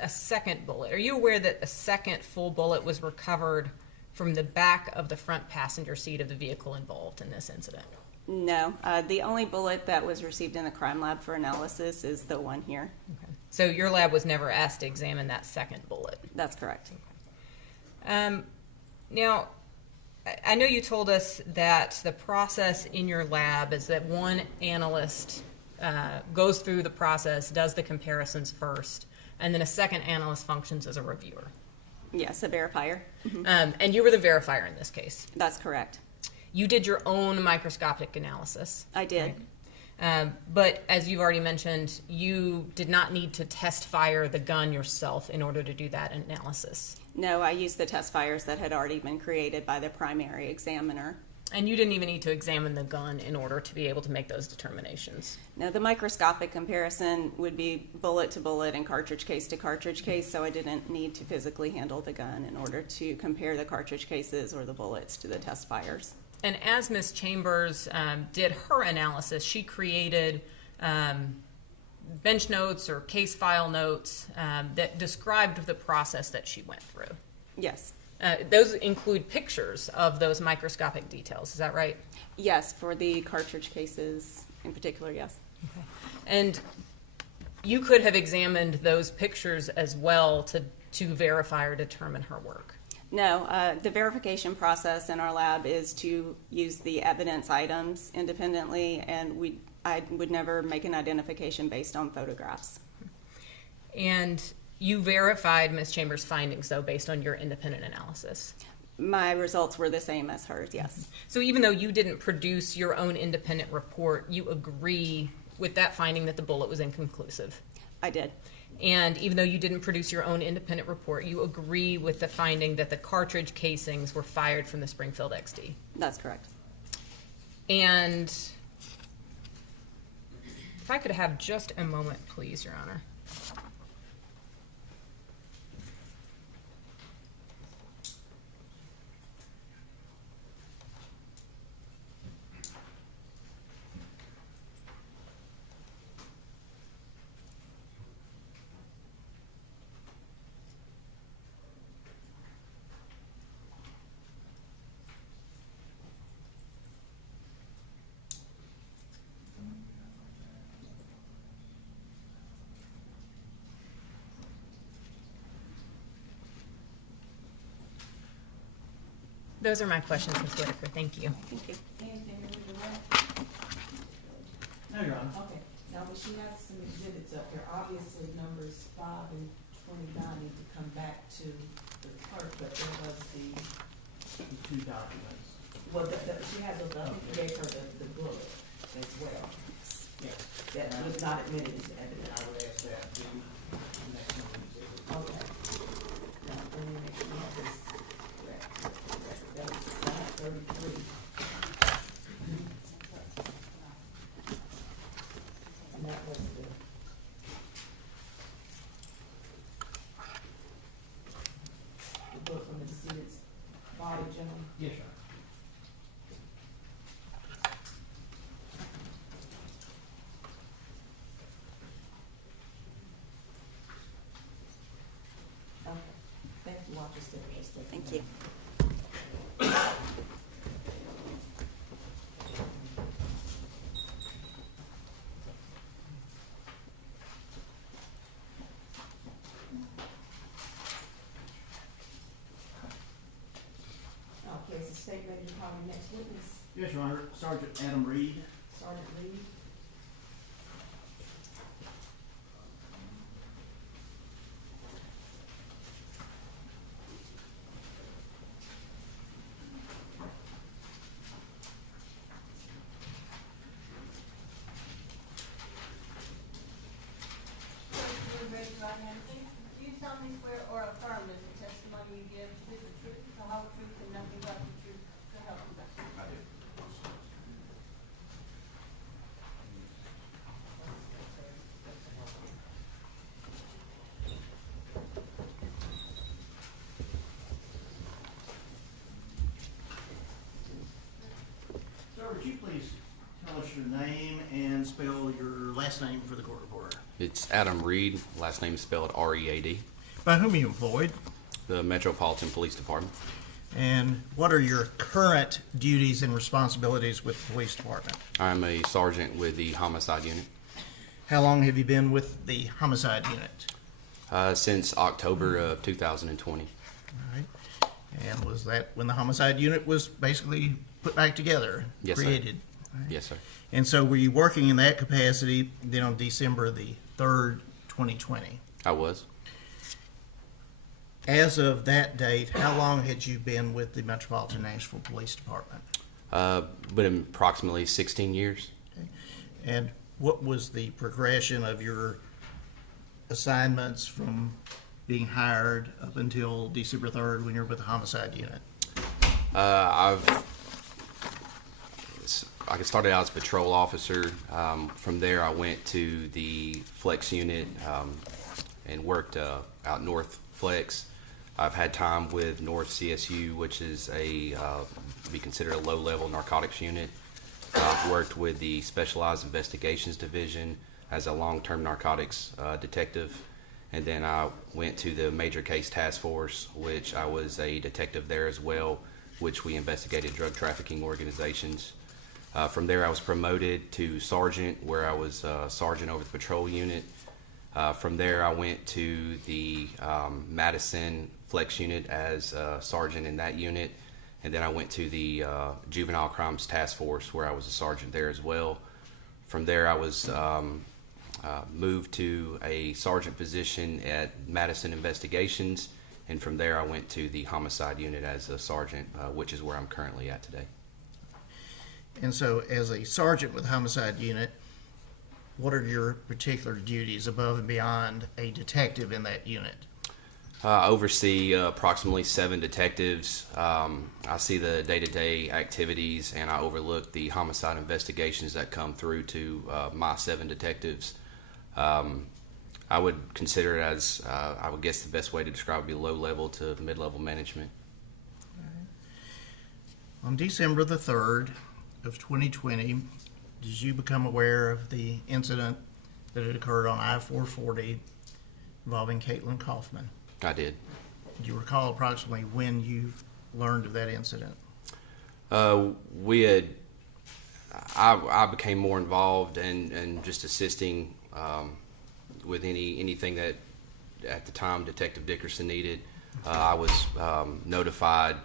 second bullet. Are you aware that a second full bullet was recovered from the back of the front passenger seat of the vehicle involved in this incident? No. The only bullet that was received in the crime lab for analysis is the one here. Okay. So your lab was never asked to examine that second bullet? That's correct. Now, I know you told us that the process in your lab is that one analyst goes through the process, does the comparisons first, and then a second analyst functions as a reviewer. Yes, a verifier. And you were the verifier in this case. That's correct. You did your own microscopic analysis. I did. Right? But as you've already mentioned, you did not need to test fire the gun yourself in order to do that analysis. No, I used the test fires that had already been created by the primary examiner. And you didn't even need to examine the gun in order to be able to make those determinations. No, the microscopic comparison would be bullet to bullet and cartridge case to cartridge case, so I didn't need to physically handle the gun in order to compare the cartridge cases or the bullets to the test fires. And as Ms. Chambers did her analysis, she created bench notes or case file notes that described the process that she went through. Yes. Those include pictures of those microscopic details, is that right? Yes, for the cartridge cases in particular, yes. Okay. And you could have examined those pictures as well to verify or determine her work. No, the verification process in our lab is to use the evidence items independently, and I would never make an identification based on photographs. And you verified Ms. Chambers' findings, though, based on your independent analysis? My results were the same as hers, yes. So even though you didn't produce your own independent report, you agree with that finding that the bullet was inconclusive? I did. And even though you didn't produce your own independent report, you agree with the finding that the cartridge casings were fired from the Springfield XD? That's correct. And if I could have just a moment, please, Your Honor. Those are my questions, Ms. Whitaker. Thank you. Thank you. Anything in the way? No, Your Honor. Okay, now, but she has some exhibits up there, obviously numbers 5 and 29 need to come back to the clerk, but there was the, The two documents. well, she has, I think you gave her the book as well, Yes. that was not admitted into evidence. I would ask that the next one exhibit. Okay. Now, then we have this, that was slide 33. And that was the book from the decedent's body, gentlemen. Yes, Your Honor. Okay, thank you, I'll just stay there. Thank you. Okay, is the state ready to call the next witness? Yes, Your Honor. Sergeant Adam Reed. Sergeant Reed? Sir, if you would raise your right hand, please. Do you solemnly swear or affirm that the testimony you give is the truth, the whole truth, and nothing but the truth, so help you God? I do. Sir, would you please tell us your name and spell your last name for the court reporter? It's Adam Reed. Last name is spelled R-E-A-D. By whom are you employed? The Metropolitan Police Department. And what are your current duties and responsibilities with the police department? I'm a sergeant with the homicide unit. How long have you been with the homicide unit? Since October of 2020. All right. And was that when the homicide unit was basically put back together, Yes, sir. created? All right. Yes, sir. And so were you working in that capacity then on December the 3rd, 2020? I was. As of that date, how long had you been with the Metropolitan Nashville Police Department? Been approximately 16 years. Okay. And what was the progression of your assignments from being hired up until December 3rd when you were with the homicide unit? I started out as a patrol officer. From there, I went to the flex unit and worked out North Flex. I've had time with North CSU, which is be considered a low-level narcotics unit. I've worked with the Specialized Investigations Division as a long-term narcotics detective. And then I went to the Major Case Task Force, which I was a detective there as well, which we investigated drug trafficking organizations. From there, I was promoted to sergeant, where I was sergeant over the patrol unit. From there, I went to the Madison Flex unit as sergeant in that unit. And then I went to the Juvenile Crimes Task Force, where I was a sergeant there as well. From there, I was moved to a sergeant position at Madison Investigations. And from there, I went to the homicide unit as a sergeant, which is where I'm currently at today. And so as a sergeant with the homicide unit, what are your particular duties above and beyond a detective in that unit? I oversee approximately 7 detectives. I see the day-to-day activities, and I overlook the homicide investigations that come through to my 7 detectives. I would consider it as, I would guess the best way to describe it would be low-level to mid-level management. On December the 3rd of 2020, did you become aware of the incident that had occurred on I-440 involving Caitlyn Kaufman? I did. Do you recall approximately when you learned of that incident? I became more involved and just assisting with anything that at the time Detective Dickerson needed. I was notified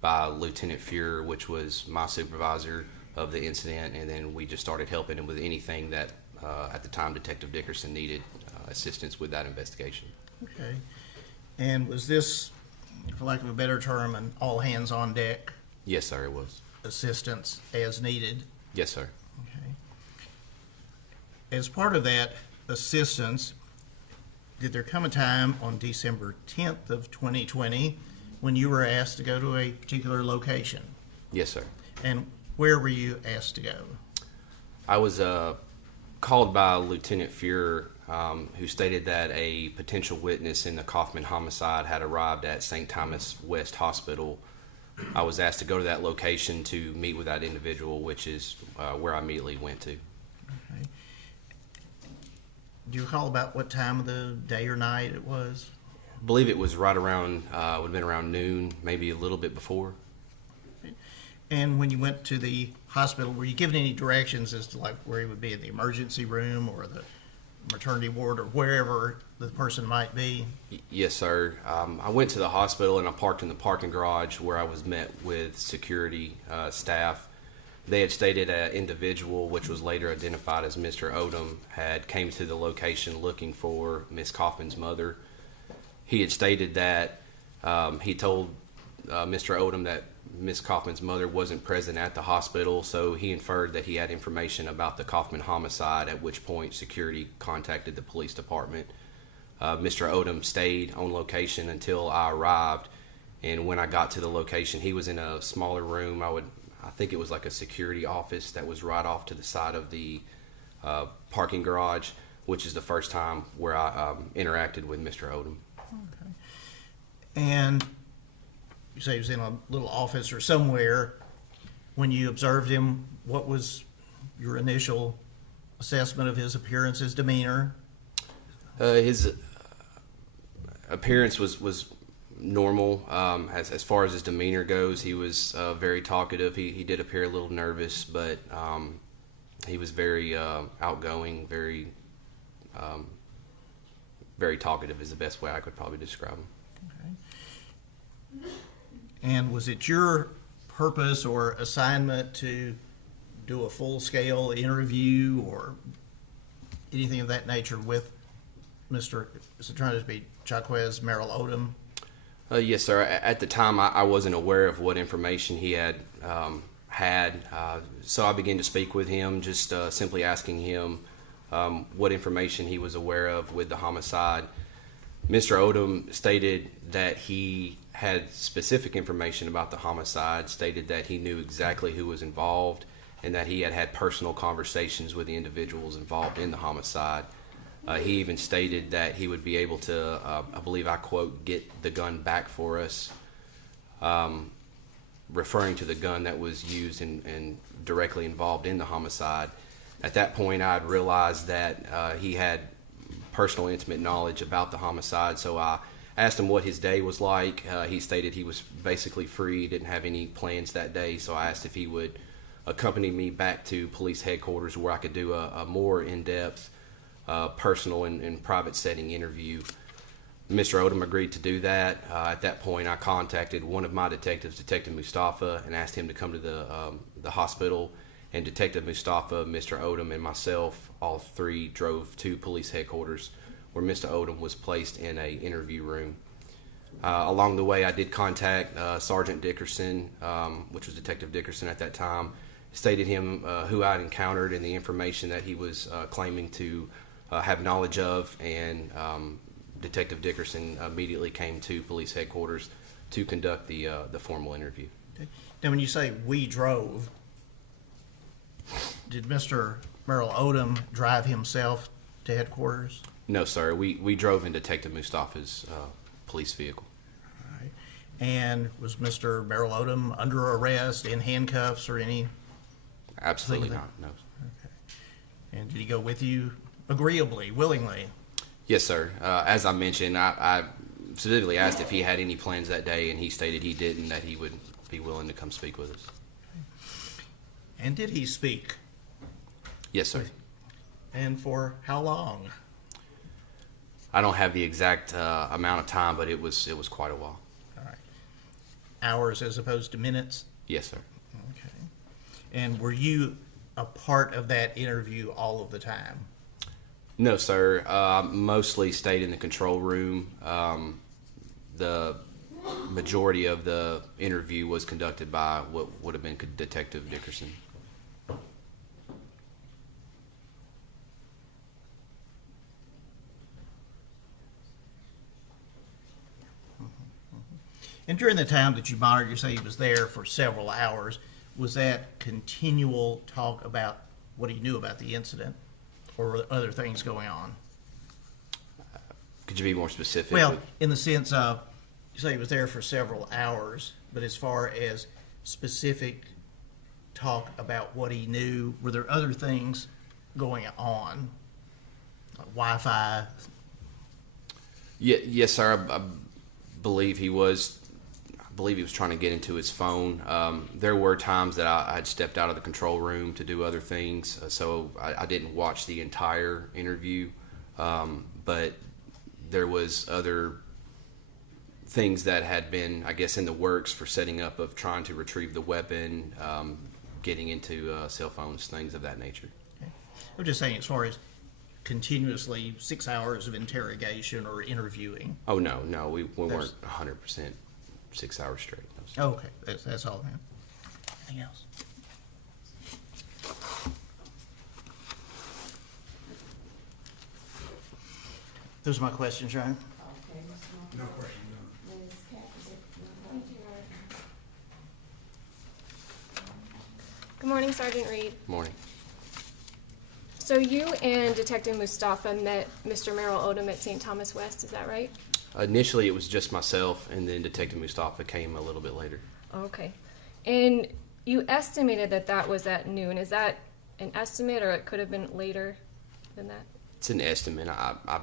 by Lieutenant Fuhrer, which was my supervisor of the incident, and then we just started helping him with anything that, at the time, Detective Dickerson needed assistance with that investigation. Okay. And was this, for lack of a better term, an all-hands-on-deck Yes, sir, it was. assistance as needed? Yes, sir. Okay. As part of that assistance, did there come a time on December 10th of 2020 when you were asked to go to a particular location? Yes, sir. And where were you asked to go? I was called by Lieutenant Fuhrer, who stated that a potential witness in the Kaufman homicide had arrived at St. Thomas West Hospital. I was asked to go to that location to meet with that individual, which is where I immediately went to. Okay. Do you recall about what time of the day or night it was? I believe it was right around, would have been around noon, maybe a little bit before. And when you went to the hospital, were you given any directions as to like where he would be in the emergency room or the maternity ward or wherever the person might be? Yes, sir. I went to the hospital and I parked in the parking garage where I was met with security staff. They had stated an individual, which was later identified as Mr. Odom, had came to the location looking for Miss Kaufman's mother. He had stated that he told Mr. Odom that Miss Kaufman's mother wasn't present at the hospital, so he inferred that he had information about the Kaufman homicide, at which point security contacted the police department. Mr. Odom stayed on location until I arrived, and when I got to the location, he was in a smaller room. I think it was like a security office that was right off to the side of the parking garage, which is the first time where I interacted with Mr. Odom. Okay. And you say he was in a little office or somewhere. When you observed him, what was your initial assessment of his appearance, his demeanor? His appearance was normal. As far as his demeanor goes, he was very talkative. He did appear a little nervous, but he was very outgoing, very talkative is the best way I could probably describe him. Okay. And was it your purpose or assignment to do a full-scale interview or anything of that nature with Mr. is it trying to be Jacquez Odom? Yes, sir. At the time, I wasn't aware of what information he had so I began to speak with him, just simply asking him what information he was aware of with the homicide. Mr. Odom stated that he had specific information about the homicide, stated that he knew exactly who was involved, and that he had had personal conversations with the individuals involved in the homicide. He even stated that he would be able to, I believe I quote, get the gun back for us, referring to the gun that was used and directly involved in the homicide. At that point, I had realized that he had personal, intimate knowledge about the homicide, so I asked him what his day was like. He stated he was basically free, didn't have any plans that day, so I asked if he would accompany me back to police headquarters where I could do a more in-depth, personal and private setting interview. Mr. Odom agreed to do that. At that point, I contacted one of my detectives, Detective Mustafa, and asked him to come to the hospital. And Detective Mustafa, Mr. Odom, and myself, all three drove to police headquarters where Mr. Odom was placed in an interview room. Along the way, I did contact Sergeant Dickerson, which was Detective Dickerson at that time, stated him who I'd encountered and the information that he was claiming to have knowledge of, and Detective Dickerson immediately came to police headquarters to conduct the formal interview. Okay. Now, when you say we drove, did Mr. Merrill Odom drive himself to headquarters? No, sir. We drove in Detective Mustafa's police vehicle. All right. And was Mr. Merrill Odom under arrest, in handcuffs, or any? Absolutely not, no. Okay. And did he go with you agreeably, willingly? Yes, sir. As I mentioned, I specifically asked if he had any plans that day, and he stated he didn't, that he would be willing to come speak with us. And did he speak? Yes, sir. And for how long? I don't have the exact amount of time, but it was quite a while. All right. hours as opposed to minutes? Yes, sir. Okay. And were you a part of that interview all of the time? No, sir. Mostly stayed in the control room. The majority of the interview was conducted by what would have been Detective Dickerson. And during the time that you monitored, you say he was there for several hours. Was that continual talk about what he knew about the incident, or were other things going on? Could you be more specific? Well, in the sense of, you say he was there for several hours, but as far as specific talk about what he knew, were there other things going on, like Wi-Fi? Yes, sir. I believe he was. I believe he was trying to get into his phone. There were times that I had stepped out of the control room to do other things, so I didn't watch the entire interview. But there was other things that had been, I guess, in the works for setting up of trying to retrieve the weapon, getting into cell phones, things of that nature. Okay. I'm just saying, as far as continuously 6 hours of interrogation or interviewing. Oh, no, we weren't 100% 6 hours straight. No, Okay, that's all, man. Anything else? Those are my questions, Ryan. Okay, Mr. No Montgomery. question, no. Ms. Cap, is it? Thank you. Good morning, Sergeant Reed. Morning. So you and Detective Mustafa met Mr. Merrill Odom at St. Thomas West, is that right? Initially, it was just myself, and then Detective Mustafa came a little bit later. Okay. And you estimated that that was at noon. Is that an estimate, or it could have been later than that? It's an estimate. I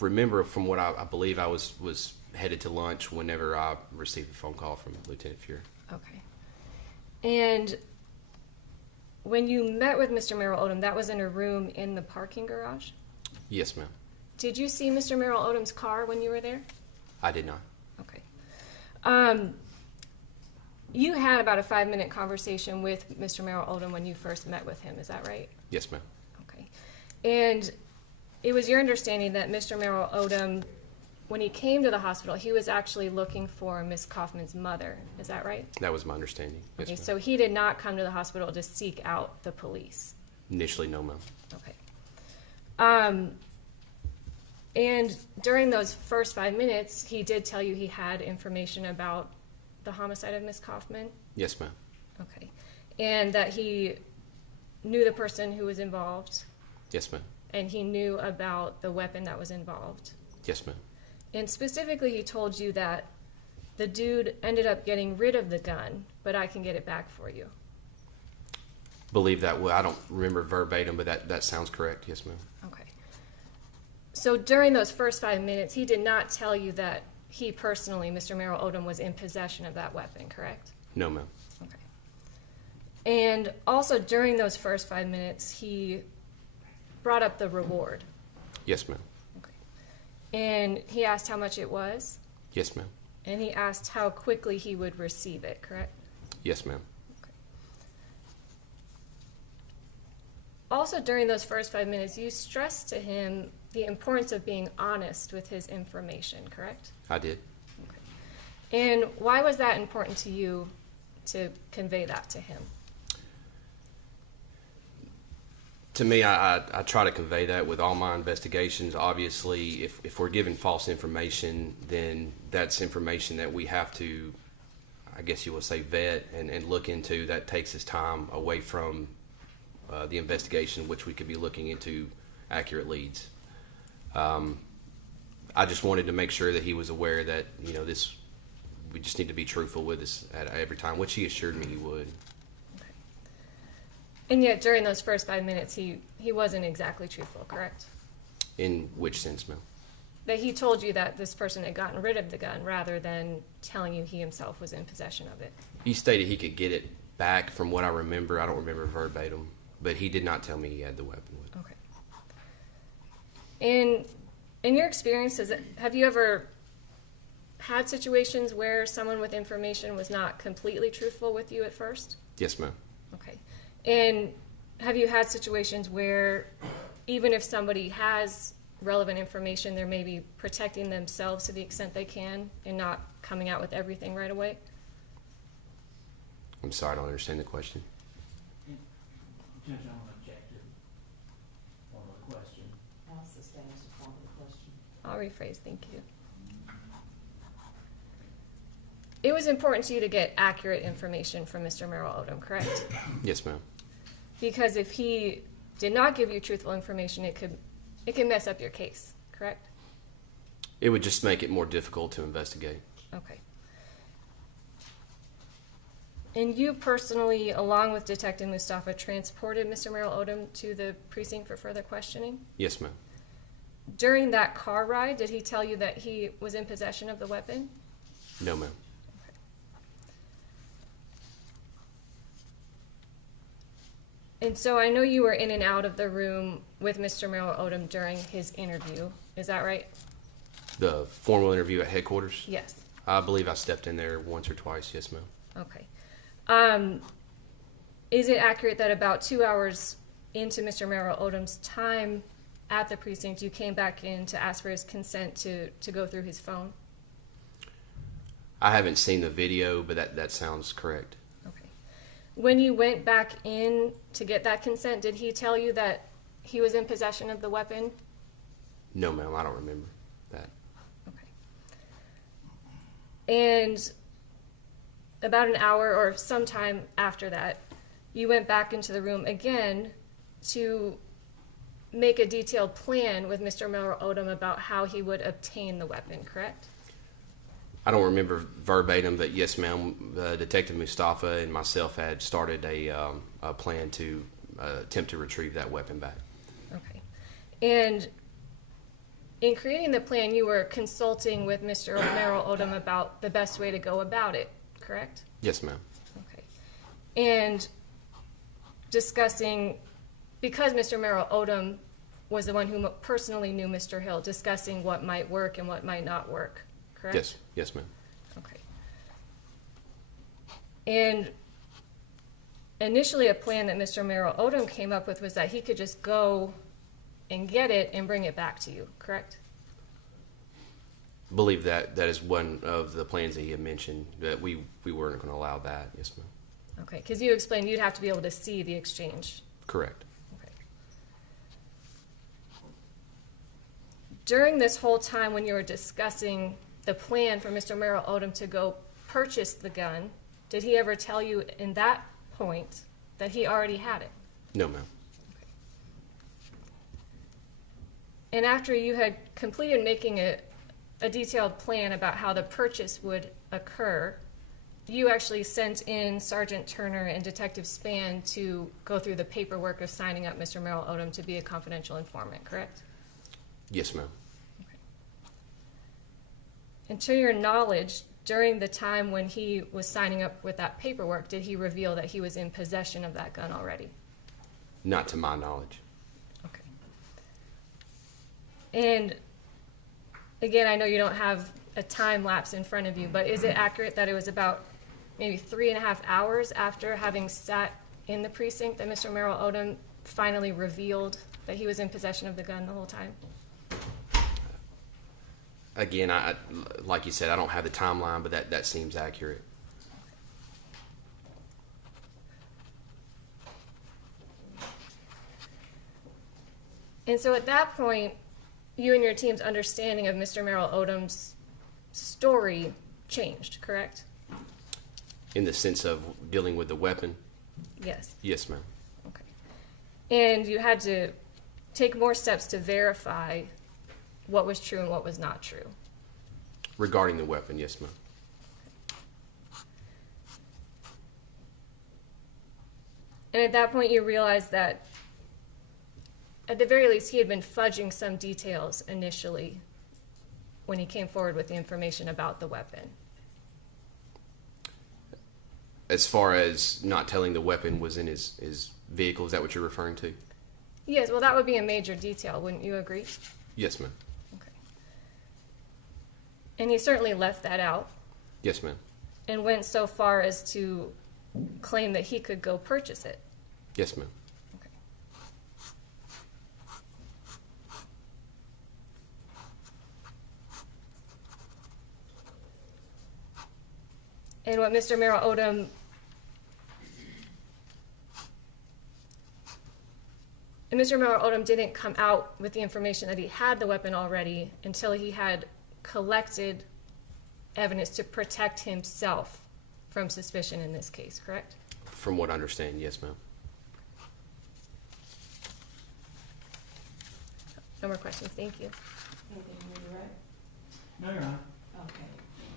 remember from what I believe I was headed to lunch whenever I received a phone call from Lieutenant Fuhrer. Okay. And when you met with Mr. Merrill Odom, that was in a room in the parking garage? Yes, ma'am. Did you see Mr. Merrill Odom's car when you were there? I did not. Okay. You had about a 5-minute conversation with Mr. Merrill Odom when you first met with him, is that right? Yes, ma'am. Okay. And it was your understanding that Mr. Merrill Odom, when he came to the hospital, he was actually looking for Miss Kaufman's mother, is that right? That was my understanding. Yes, Okay, ma'am. so he did not come to the hospital to seek out the police? Initially, no, ma'am. Okay. And during those first 5 minutes, he did tell you he had information about the homicide of Miss Kaufman? Yes, ma'am. Okay. And that he knew the person who was involved? Yes, ma'am. And he knew about the weapon that was involved? Yes, ma'am. And specifically, he told you that the dude ended up getting rid of the gun, but I can get it back for you. Believe that. Well, I don't remember verbatim, but that sounds correct. Yes, ma'am. Okay. So during those first 5 minutes, he did not tell you that he personally, Mr. Merrill Odom, was in possession of that weapon, correct? No, ma'am. Okay. And also during those first 5 minutes, he brought up the reward. Yes, ma'am. Okay. And he asked how much it was? Yes, ma'am. And he asked how quickly he would receive it, correct? Yes, ma'am. Also, during those first 5 minutes, you stressed to him the importance of being honest with his information, correct? I did. Okay. And why was that important to you to convey that to him? To me, I try to convey that with all my investigations. Obviously, if we're given false information, then that's information that we have to, I guess you will say, vet and look into. That takes us time away from the investigation, which we could be looking into accurate leads. I just wanted to make sure that he was aware that, this, we just need to be truthful with us at every time, which he assured me he would. Okay. And yet, during those first 5 minutes, he wasn't exactly truthful, correct? In which sense, ma'am? That he told you that this person had gotten rid of the gun rather than telling you he himself was in possession of it. He stated he could get it back. From what I remember, I don't remember verbatim, but he did not tell me he had the weapon with him. Okay. In your experience, have you ever had situations where someone with information was not completely truthful with you at first? Yes, ma'am. Okay. And have you had situations where even if somebody has relevant information, they're maybe protecting themselves to the extent they can and not coming out with everything right away? I'm sorry, I don't understand the question. Judge, I want to object to one of the question. How's the status of form of the question? I'll rephrase, thank you. It was important to you to get accurate information from Mr. Merrill Odom, correct? Yes, ma'am. Because if he did not give you truthful information, it could mess up your case, correct? It would just make it more difficult to investigate. Okay. And you personally, along with Detective Mustafa, transported Mr. Merrill Odom to the precinct for further questioning? Yes, ma'am. During that car ride, did he tell you that he was in possession of the weapon? No, ma'am. And so I know you were in and out of the room with Mr. Merrill Odom during his interview. Is that right? The formal interview at headquarters? Yes. I believe I stepped in there once or twice. Yes, ma'am. Okay. Is it accurate that about 2 hours into Mr. Merrill Odom's time at the precinct, you came back in to ask for his consent to go through his phone? I haven't seen the video, but that sounds correct. Okay. When you went back in to get that consent, did he tell you that he was in possession of the weapon? No, ma'am. I don't remember that. Okay. And about an hour or sometime after that, you went back into the room again to make a detailed plan with Mr. Merrill Odom about how he would obtain the weapon, correct? I don't remember verbatim, but yes, ma'am. Detective Mustafa and myself had started a plan to attempt to retrieve that weapon back. Okay. And in creating the plan, you were consulting with Mr. Merrill Odom about the best way to go about it, correct? Yes, ma'am. Okay. And discussing, because Mr. Merrill Odom was the one who personally knew Mr. Hill, discussing what might work and what might not work, correct? Yes. Yes, ma'am. Okay. And initially a plan that Mr. Merrill Odom came up with was that he could just go and get it and bring it back to you, correct? Believe that is one of the plans that he had mentioned, that we weren't going to allow that. Yes, ma'am. Okay, because you explained you'd have to be able to see the exchange. Correct. Okay. During this whole time when you were discussing the plan for Mr. Merrill Odom to go purchase the gun, did he ever tell you in that point that he already had it? No, ma'am. And after you had completed making a detailed plan about how the purchase would occur, you actually sent in Sergeant Turner and Detective Spann to go through the paperwork of signing up Mr. Merrill Odom to be a confidential informant, correct? Yes, ma'am. Okay. And to your knowledge, during the time when he was signing up with that paperwork, did he reveal that he was in possession of that gun already? Not to my knowledge. Okay. And again, I know you don't have a time lapse in front of you, but is it accurate that it was about maybe 3.5 hours after having sat in the precinct that Mr. Merrill Odom finally revealed that he was in possession of the gun the whole time? Again, I like you said, I don't have the timeline, but that seems accurate. And so at that point, you and your team's understanding of Mr. Merrill Odom's story changed, correct? In the sense of dealing with the weapon? Yes. Yes, ma'am. Okay. And you had to take more steps to verify what was true and what was not true. Regarding the weapon, yes, ma'am. And at that point, you realized that at the very least, he had been fudging some details initially when he came forward with the information about the weapon. As far as not telling the weapon was in his vehicle, is that what you're referring to? Yes, well, that would be a major detail, wouldn't you agree? Yes, ma'am. Okay. And he certainly left that out Yes, ma'am. and went so far as to claim that he could go purchase it. Yes, ma'am. Okay. And what Mr. Merrill Odom didn't come out with the information that he had the weapon already until he had collected evidence to protect himself from suspicion in this case, correct? From what I understand, yes, ma'am. No more questions, thank you. Anything you need to write? No, Your Honor. Okay,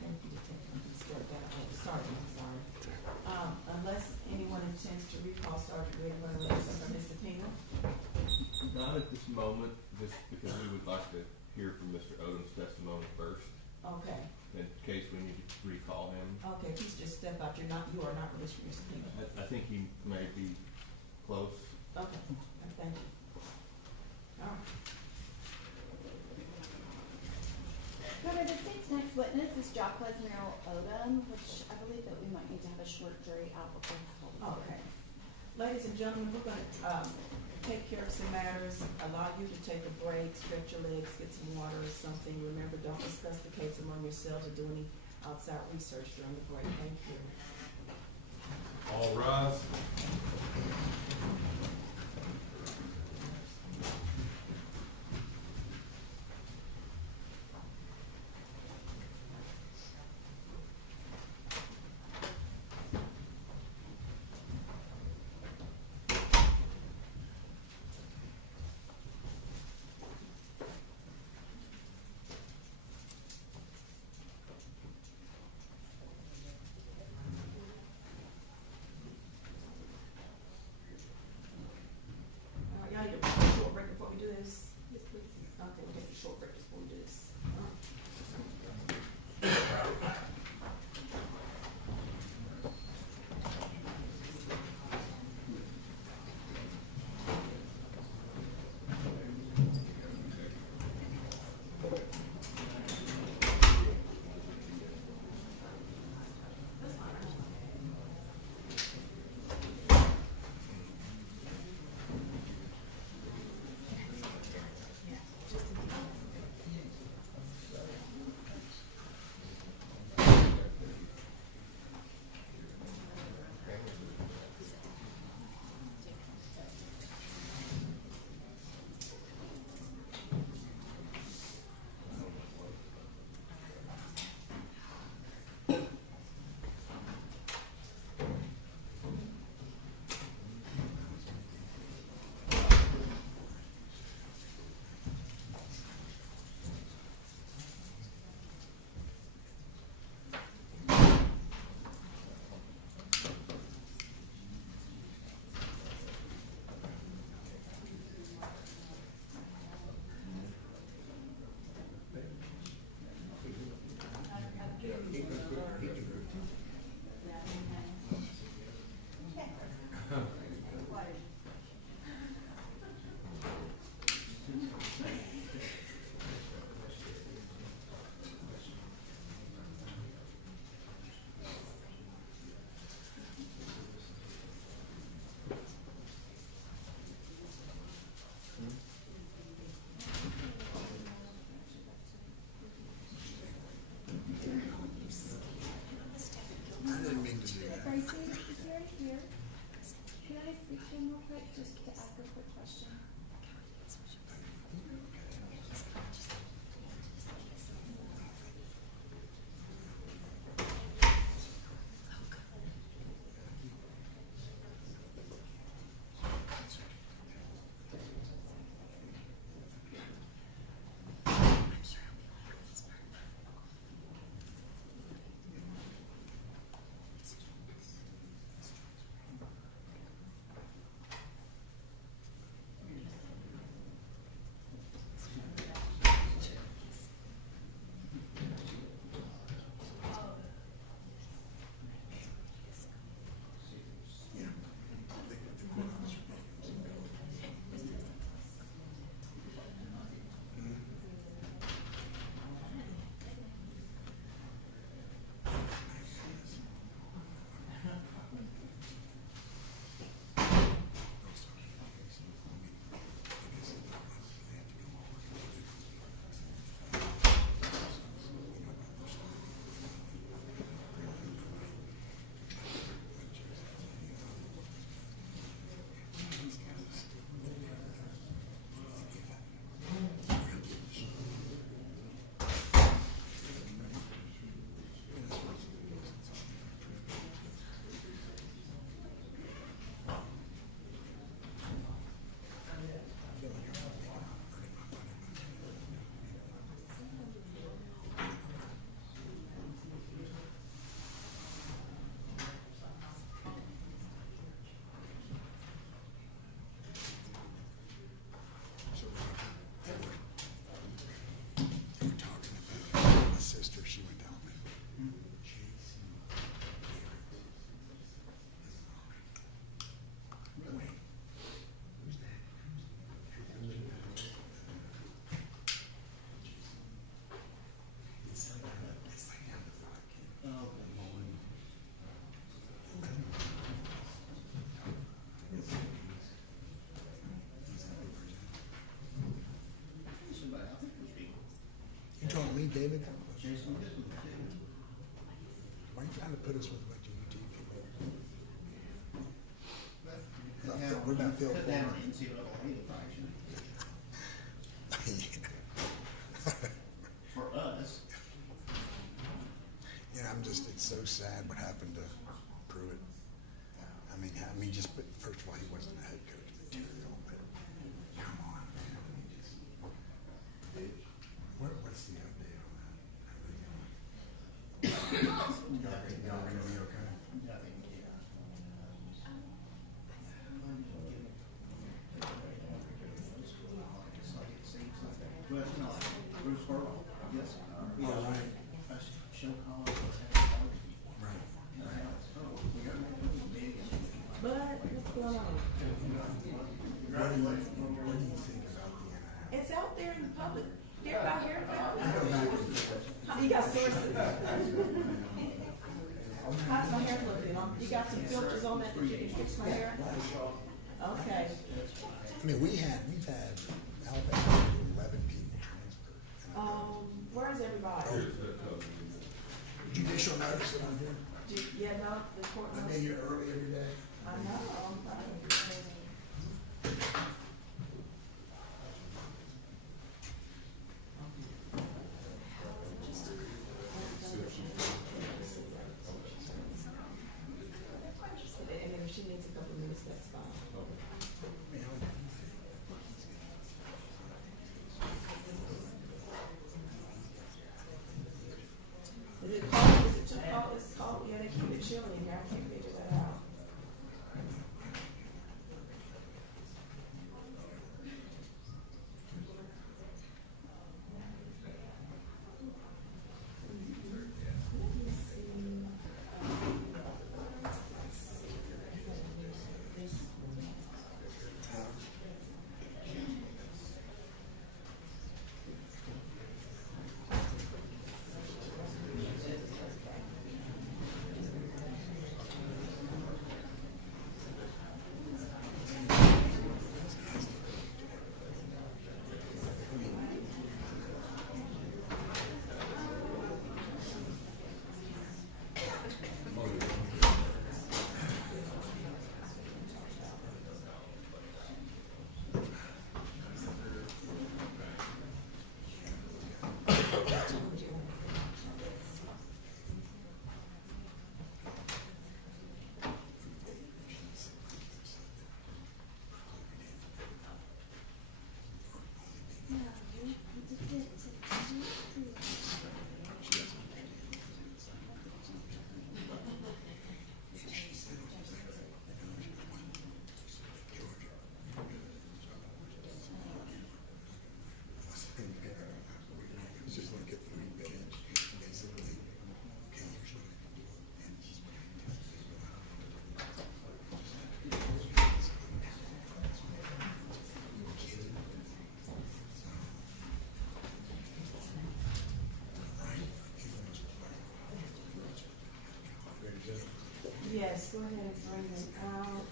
thank you, Detective. Sergeant, I'm sorry. Unless anyone intends to recall Sergeant Ray, we're going to listen from his subpoena. Not at this moment, just because we would like to hear from Mr. Odom's testimony first, Okay, in case we need to recall him. okay, please just step out, you are not released from your subpoena. I think he may be close. Okay, thank you. All right. Remember, the state's next witness is Jacquez Odom, which I believe that we might need to have a short jury out before he's called. Okay. Ladies and gentlemen, we're going to take care of some matters, allow you to take a break, stretch your legs, get some water or something. Remember, don't discuss the case among yourselves or do any outside research during the break. Thank you. All rise. Y'all need to take a short break before we do this? Yes, please. Okay, we'll take a short break before we do this. David? Jason, this one too. Why are you trying to put us with a bunch of UT people? We're not Phil Put that on Fulmer. NCAA fraction. For us. Yeah, it's so sad what happened to Pruitt. I mean, just, but first of all, he wasn't a head coach material, but come on, man. What's the update on that? Y'all gonna be okay? Nothing, Well, you know, like Bruce Harrell, yes. Oh, right. Show call. Right. But, what's going on? What do you think about the NIL? It's out there in the public. Here, out here. I go back and forth. You got sources. How's my hair looking? You got some filters on that you can fix my hair? Okay. I mean, we've had Alabama 11 people transferred. Where's everybody? Judicial notice that I'm here. Yeah, no, the court. I'm in here early every day. I know, I'm fine. And if she needs a couple of minutes, that's fine. Is it cold? Is it too cold? It's cold. Yeah, they keep it chilly in here. I can't figure that out. Yes, go ahead and bring them out.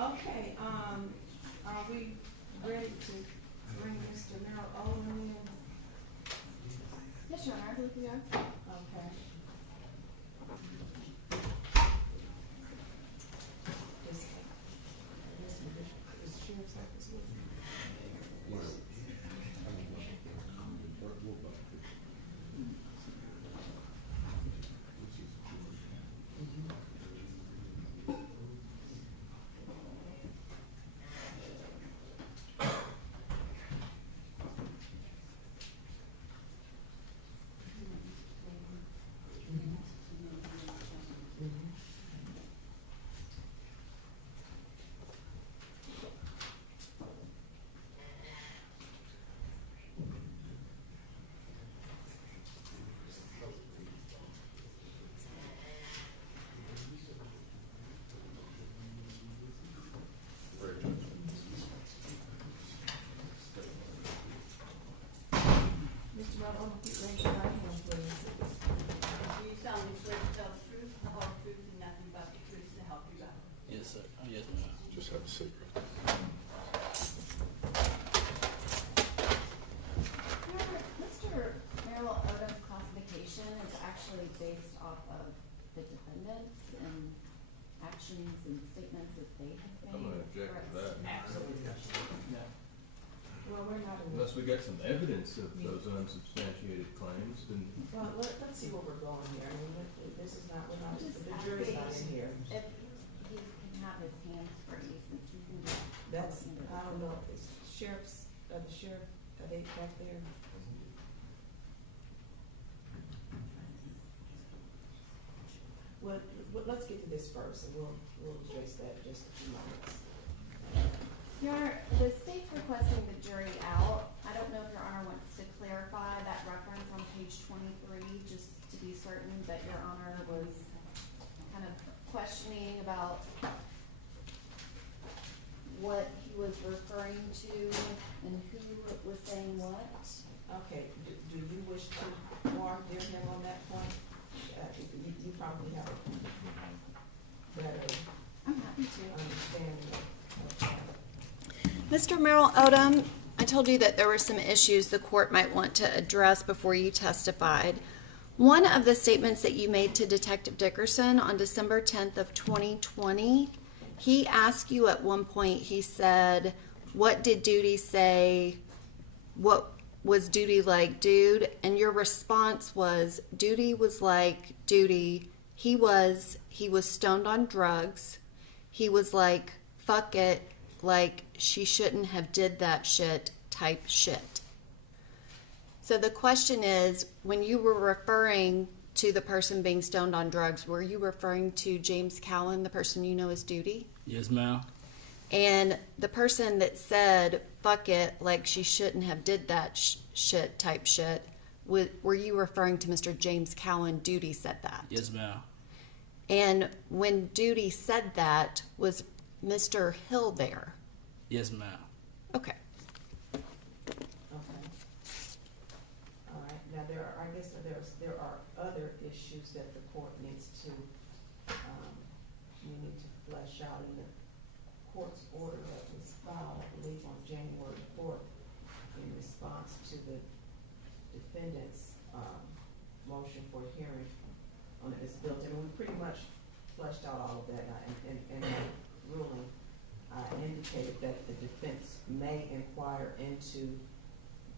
Okay, are we ready to bring Mr. Merrill Odom in? Yes, Your Honor, I believe we are. Okay. Is the sheriff's office with you? Merle Odom, if you raise your right hand, please. Do you solemnly swear to tell the truth, the whole truth, and nothing but the truth to help you God? Yes, sir. Yes, ma'am. Just have a secret. Mr. Merrill Odom's classification is actually based off of the defendants and actions and statements that they have made. I'm gonna object to that. Absolutely. No. Well, we're not in. Unless we got some evidence of those unsubstantiated claims, then Well, let's see where we're going here. I mean, this is not, we're not, Just the jury's not in here. If he can have his hands free, since he's gonna be. That's, I don't know, is sheriff's, the sheriff, are they back there? Well, let's get to this first, and we'll address that in just a few moments. Your Honor, the state's requesting the jury out. I don't know if Your Honor wants to clarify that reference on page 23, just to be certain that Your Honor was kind of questioning about what he was referring to and who was saying what. Okay, do you wish to hear him on that point? You probably have a better I'm happy to. understanding of that. Mr. Merrill Odom, I told you that there were some issues the court might want to address before you testified. One of the statements that you made to Detective Dickerson on December 10th of 2020, he asked you at one point, he said, what did Duty say? What was Duty like, dude? And your response was, Duty was like, Duty, he was stoned on drugs. He was like, fuck it, like she shouldn't have did that shit type shit. So the question is, when you were referring to the person being stoned on drugs, were you referring to James Cowan, the person you know as Duty? Yes, ma'am. And the person that said, fuck it, like she shouldn't have did that shit type shit, were you referring to Mr. James Cowan? Duty said that? Yes, ma'am. And when Duty said that, was Mr. Hill there? Yes, ma'am. Okay. Okay. All right, now I guess there are other issues that the court needs to, we need to flesh out in the court's order that was filed, I believe, on January 4th in response to the defendant's, motion for hearing on this bill. I mean, we pretty much fleshed out all of that, and the ruling indicated that the defense may inquire into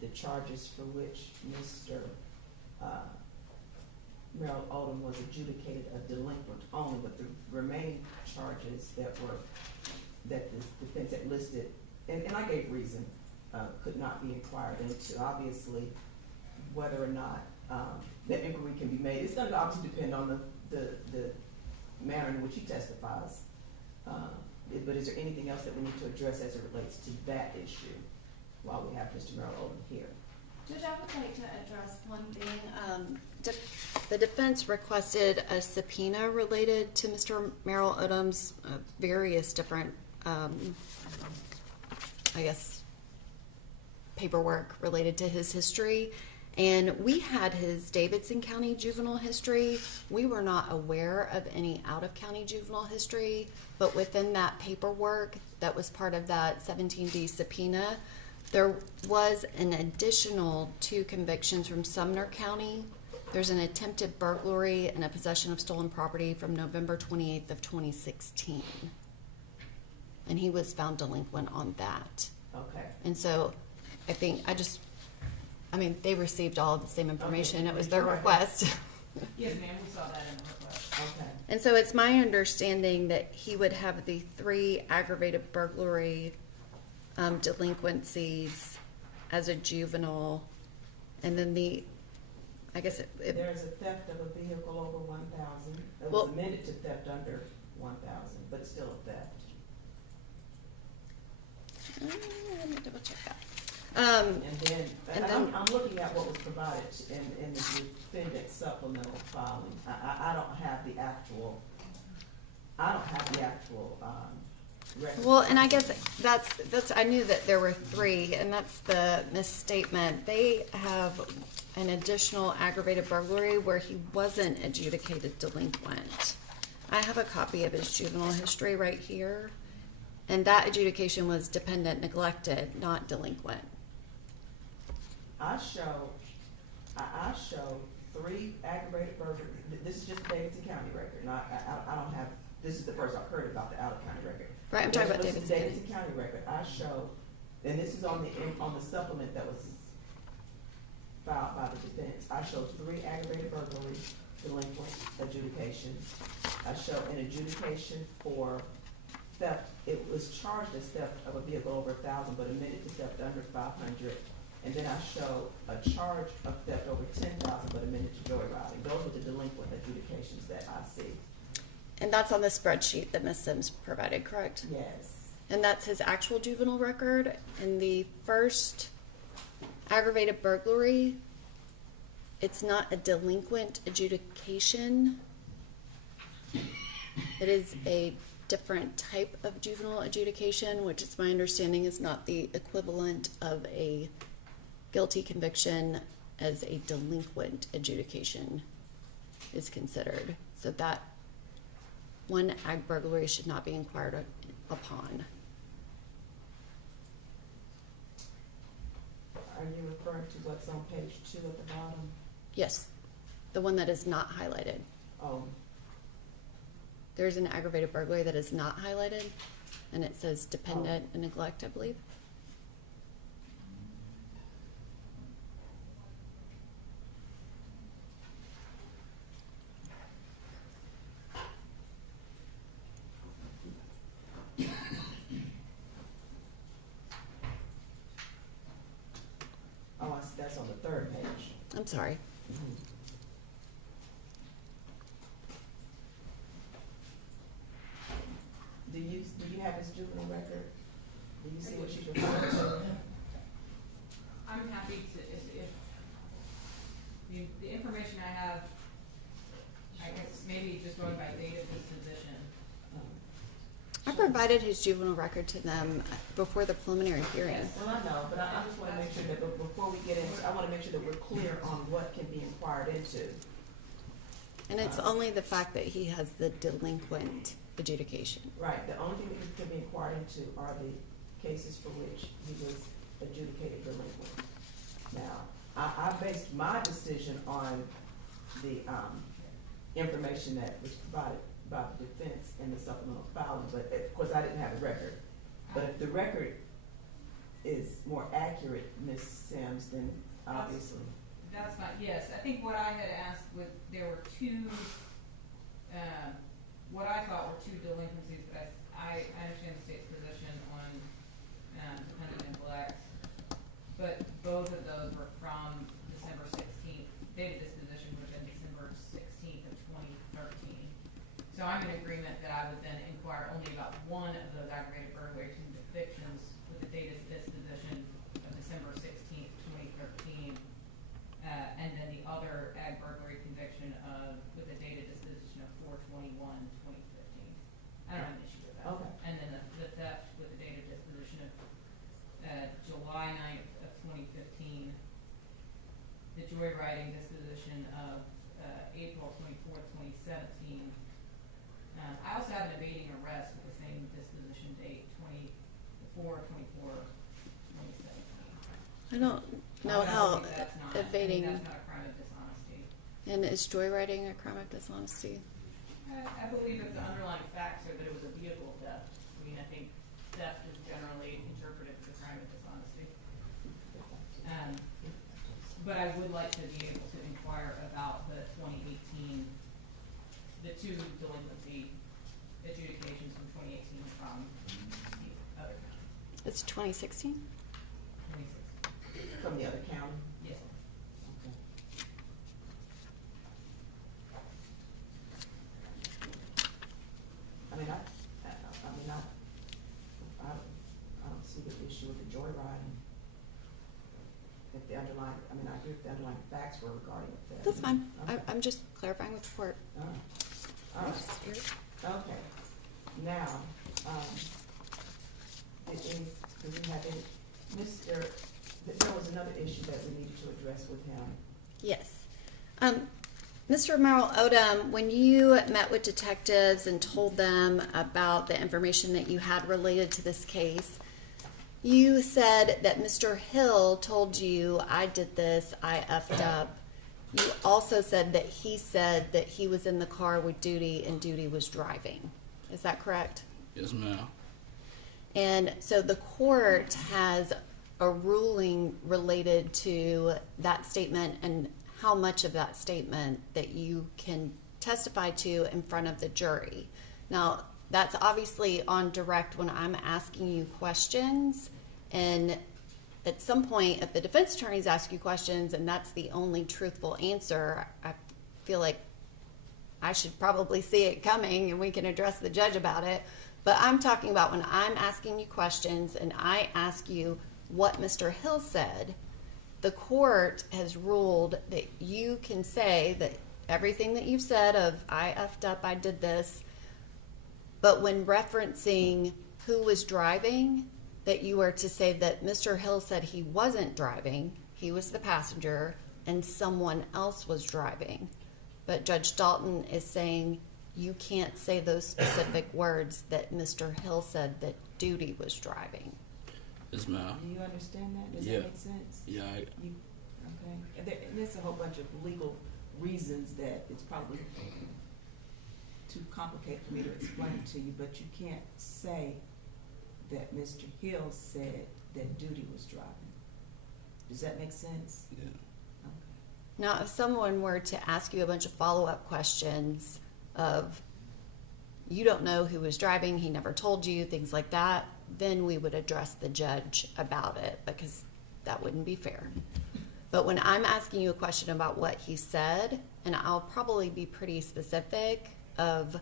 the charges for which Mr. Merrill Odom was adjudicated a delinquent only, but the remaining charges that the defense had listed, and I gave reason, could not be inquired into. Obviously, whether or not that inquiry can be made, it's going to obviously depend on the manner in which he testifies. But is there anything else that we need to address as it relates to that issue while we have Mr. Merrill Odom here? Judge, I would like to address one thing. The defense requested a subpoena related to Mr. Merrill Odom's various different, paperwork related to his history. And we had his Davidson County juvenile history. We were not aware of any out-of-county juvenile history, but within that paperwork that was part of that 17D subpoena, there was an additional 2 convictions from Sumner County. There's an attempted burglary and a possession of stolen property from November 28th of 2016. And he was found delinquent on that. Okay. And so they received all of the same information. Okay. It was their request. Yes, ma'am, we saw that in the request. Okay. And so it's my understanding that he would have the 3 aggravated burglary delinquencies as a juvenile, and then there's a theft of a vehicle over 1,000. It Well- was amended to theft under 1,000, but still a theft. Let me double check that. And then I'm looking at what was provided in the defendant's supplemental filing. I don't have the actual record. Well, and I guess that's I knew that there were 3, and that's the misstatement. They have an additional aggravated burglary where he wasn't adjudicated delinquent. I have a copy of his juvenile history right here, and that adjudication was dependent neglected, not delinquent. I show 3 aggravated burglary. This is just Davidson County record. Not, I don't have. This is the first I've heard about the out-of-county record. Right, I'm talking about This is Davidson County record. I show, and this is on the supplement that was filed by the defense. I show 3 aggravated burglary delinquent adjudications. I show an adjudication for theft. It was charged as theft of a vehicle over 1,000, but admitted to theft under 500. And then I show a charge of theft over 10,000, but admitted to joyriding. Those are the delinquent adjudications that I see. And that's on the spreadsheet that Ms. Sims provided, correct? Yes. And that's his actual juvenile record. In the first aggravated burglary, it's not a delinquent adjudication. It is a different type of juvenile adjudication, which is my understanding is not the equivalent of a guilty conviction as a delinquent adjudication is considered. So that one ag burglary should not be inquired upon. Are you referring to what's on page 2 at the bottom? Yes, the one that is not highlighted. Oh. There's an aggravated burglary that is not highlighted, and it says dependent and neglect, I believe. Oh, I see. That's on the 3rd page. I'm sorry. Do you have his juvenile record? Do you see what she's referring to? I'm happy to, if the information I have, I guess maybe just going by date of disposition. I provided his juvenile record to them before the preliminary hearing. Well, I know, but I just want to make sure that before we get into, I want to make sure that we're clear on what can be inquired into. And it's only the fact that he has the delinquent adjudication. Right, the only thing that can be inquired into are the cases for which he was adjudicated delinquent. Now, I based my decision on the information that was provided by the defense in the supplemental filing, but of course I didn't have the record. But if the record is more accurate, Ms. Sims, then obviously. That's fine, yes. I think what I had asked with, there were 2, what I thought were 2 delinquencies, but I understand the state's position on dependent neglect. But both of those were from December 16th. Date of disposition would have been December 16th of 2013. So I'm in agreement that I would then inquire only about one of those aggravated burglary convictions with the date of disposition of December 16th, 2013. And then the other ag burglary conviction with the date of disposition of 4/21/2015. I don't have an issue with that. Okay. And then the theft with the date of disposition of July 9th of 2015. The joyriding disposition of April 24th, 2017. I also have an evading arrest with the same disposition date, 24/24/2017. I don't know how evading. That's not a crime of dishonesty. And is joyriding a crime of dishonesty? I believe that the underlying facts are that it was a vehicle theft. I mean, I think theft is generally interpreted as a crime of dishonesty. But I would like to be able to inquire about the 2018, the 2 delinquency adjudications from 2018 from the other county. It's 2016? 2016. From the other county? Yes. Okay. I mean, I don't see the issue with the joyriding. If the underlying, I mean, I agree with the underlying facts were regarding it. That's fine. Okay. I'm just clarifying with the court. All right. All right. Okay. Now, do we have any, there was another issue that we needed to address with him. Yes. Mr. Merrill Odom, when you met with detectives and told them about the information that you had related to this case, you said that Mr. Hill told you, I did this, I effed up. You also said that he was in the car with Duty and Duty was driving. Is that correct? Yes, ma'am. And so the court has a ruling related to that statement and how much of that statement that you can testify to in front of the jury. Now, that's obviously on direct when I'm asking you questions, and at some point, if the defense attorneys ask you questions and that's the only truthful answer, I feel like I should probably see it coming and we can address the judge about it. But I'm talking about when I'm asking you questions and I ask you what Mr. Hill said, the court has ruled that you can say that everything that you've said of I effed up, I did this, but when referencing who was driving, that you are to say that Mr. Hill said he wasn't driving, he was the passenger, and someone else was driving. But Judge Dalton is saying you can't say those specific words that Mr. Hill said that Duty was driving. Yes, ma'am. Do you understand that? Does Yeah. that make sense? Yeah, Okay. And there's a whole bunch of legal reasons that it's probably too complicated for me to explain to you, but you can't say that Mr. Hill said that Duty was driving. Does that make sense? Yeah. Okay. Now, if someone were to ask you a bunch of follow-up questions of, you don't know who was driving, he never told you, things like that, then we would address the judge about it, because that wouldn't be fair. But when I'm asking you a question about what he said, and I'll probably be pretty specific of,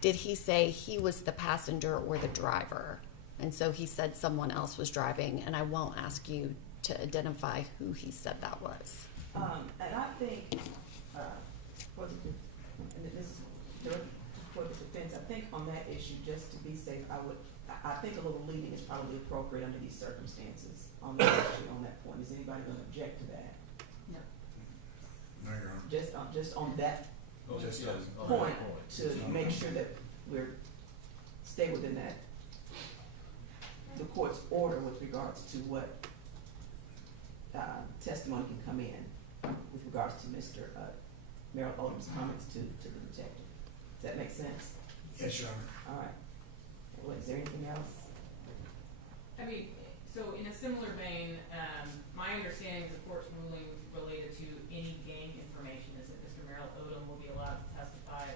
did he say he was the passenger or the driver? And so he said someone else was driving, and I won't ask you to identify who he said that was. And I think, for the, and this is for the defense, I think on that issue, just to be safe, I think a little leading is probably appropriate under these circumstances on that issue, on that point. Is anybody going to object to that? No, Your Honor. Just on that Just on point, that to make sure that we're, stay within that, the court's order with regards to what testimony can come in with regards to Mr. Merrill Odom's comments to the detective. Does that make sense? Yes, Your Honor. All right. What, is there anything else? I mean, so in a similar vein, my understanding of the court's ruling related to any gang information is that Mr. Merrill Odom will be allowed to testify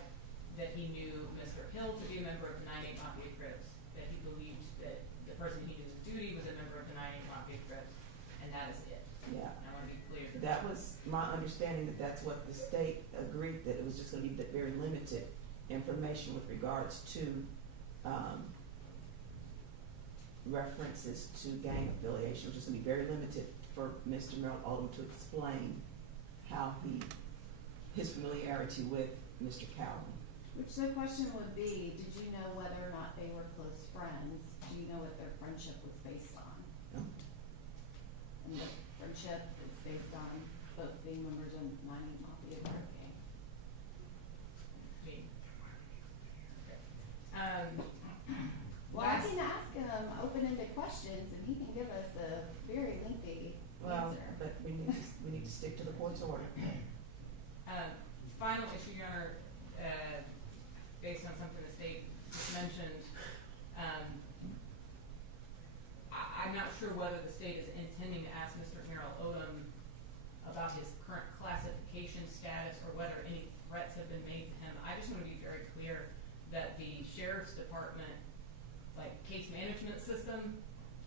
that he knew Mr. Hill to be a member of the 9/8 Mafia Crips, that he believed that the person he knew was Duty was a member of the 9/8 Mafia Crips, and that is it. Yeah. And I want to be clear. That was my understanding, that that's what the state agreed, that it was just going to be very limited information with regards to references to gang affiliation, which is going to be very limited for Mr. Merrill Odom to explain how his familiarity with Mr. Cowan. Which the question would be, did you know whether or not they were close friends? Do you know what their friendship was based on? No. And the friendship is based on both being members of 9/8 Mafia Drug Gang. Well, I can ask him open-ended questions, and he can give us a very lengthy answer. But we need to stick to the court's order. Final issue, Your Honor, based on something the state just mentioned, I'm not sure whether the state is intending to ask Mr. Merrill Odom about his current classification status or whether any threats have been made to him. I just want to be very clear that the Sheriff's Department, case management system,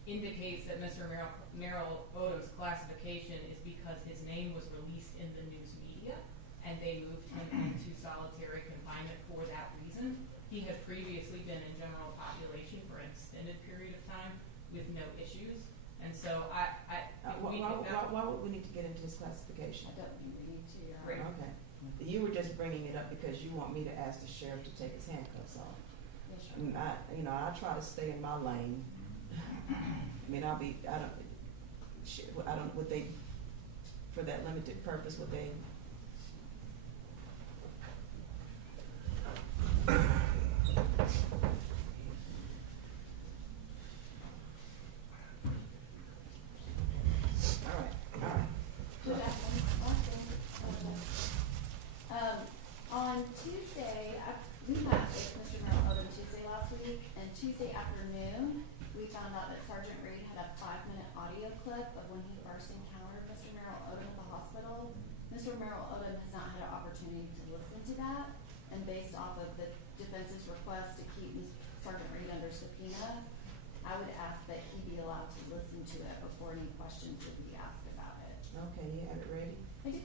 indicates that Mr. Merrill Odom's classification is because his name was released in the news media, and they moved him into solitary confinement for that reason. He had previously been in general population for an extended period of time with no issues, and so why would we need to get into his classification? I don't think we need to. Right. Okay. You were just bringing it up because you want me to ask the sheriff to take his handcuffs off. Yes, sure. I try to stay in my lane. I mean, would they for that limited purpose, would they? All right. Good afternoon. On Tuesday, we met with Mr. Merrill Odom Tuesday last week, and Tuesday afternoon, we found out that Sergeant Reed had a 5-minute audio clip of when he first encountered Mr. Merrill Odom at the hospital. Mr. Merrill Odom has not had an opportunity to listen to that, and based off of the defense's request to keep Sergeant Reed under subpoena, I would ask that he be allowed to listen to it before any questions would be asked about it. Okay, you have it ready? I do.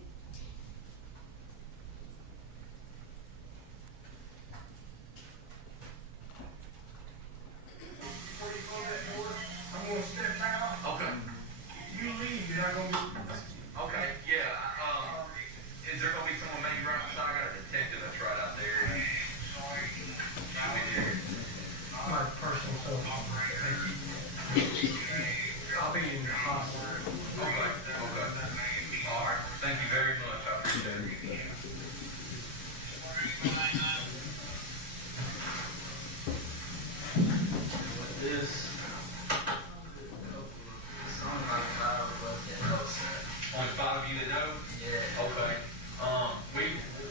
I'm gonna step out. Okay. You leave, you're not gonna be. Okay, yeah, is there gonna be someone maybe right outside? I got a detective that's right out there. My personal stuff. I'll be in the hospital. Okay, okay. All right, thank you very much. I appreciate it. This. Only 5 of you that know? Yeah. Okay.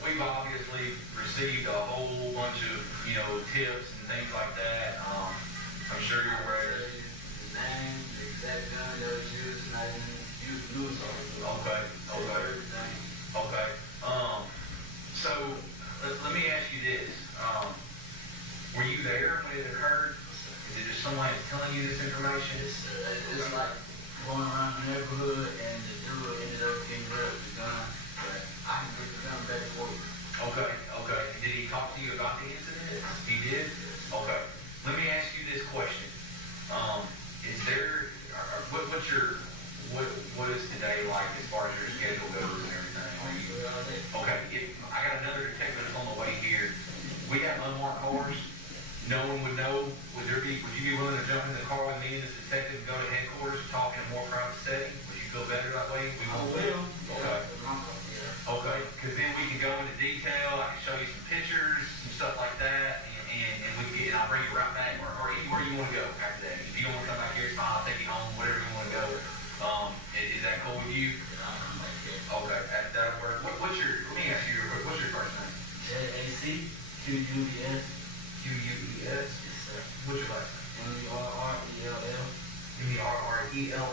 We've obviously received a whole bunch of, tips and things like that. I'm sure you're aware. The name, the exact gun that was used, and I didn't use the news article. Okay. Okay. So let me ask you this. Were you there when it occurred? Is it just someone telling you this information? It's like going around the neighborhood, and the dude ended up getting rid of the gun, but I can get the gun back for you. Okay. Did he talk to you about the incident? He did? Okay. Let me ask you this question. Is there, what is today like as far as your schedule goes and everything? Okay, I got another detective that's on the way here. We have unmarked cars. No one would know. Would you be willing to jump in the car with me and this detective and go to headquarters and talk in a more private setting? Would you feel better that way? We will. Okay, because then we can go into detail. I can show you some pictures, some stuff like that, and we can I'll bring you right back or anywhere you want to go after that. If you don't want to come back here, it's fine. I'll take you home, whatever you want to go. Is that cool with you? Okay, that'll work. Let me ask you real quick. What's your first name? JACQUBS. QUES? Yes, sir. What's your last name? MERRELL. MERRELL? Yes,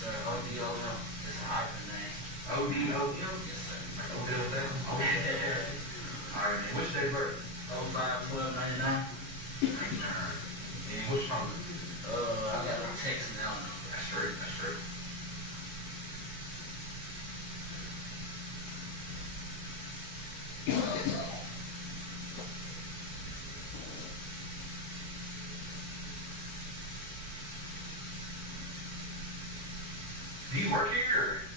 sir. ODOM. It's a hyphen name. ODOM? Yes, sir. Odell? Okay. All right, man. Which day of birth? 05/12/99. And which number? I got a text now. That's true. Do you work here?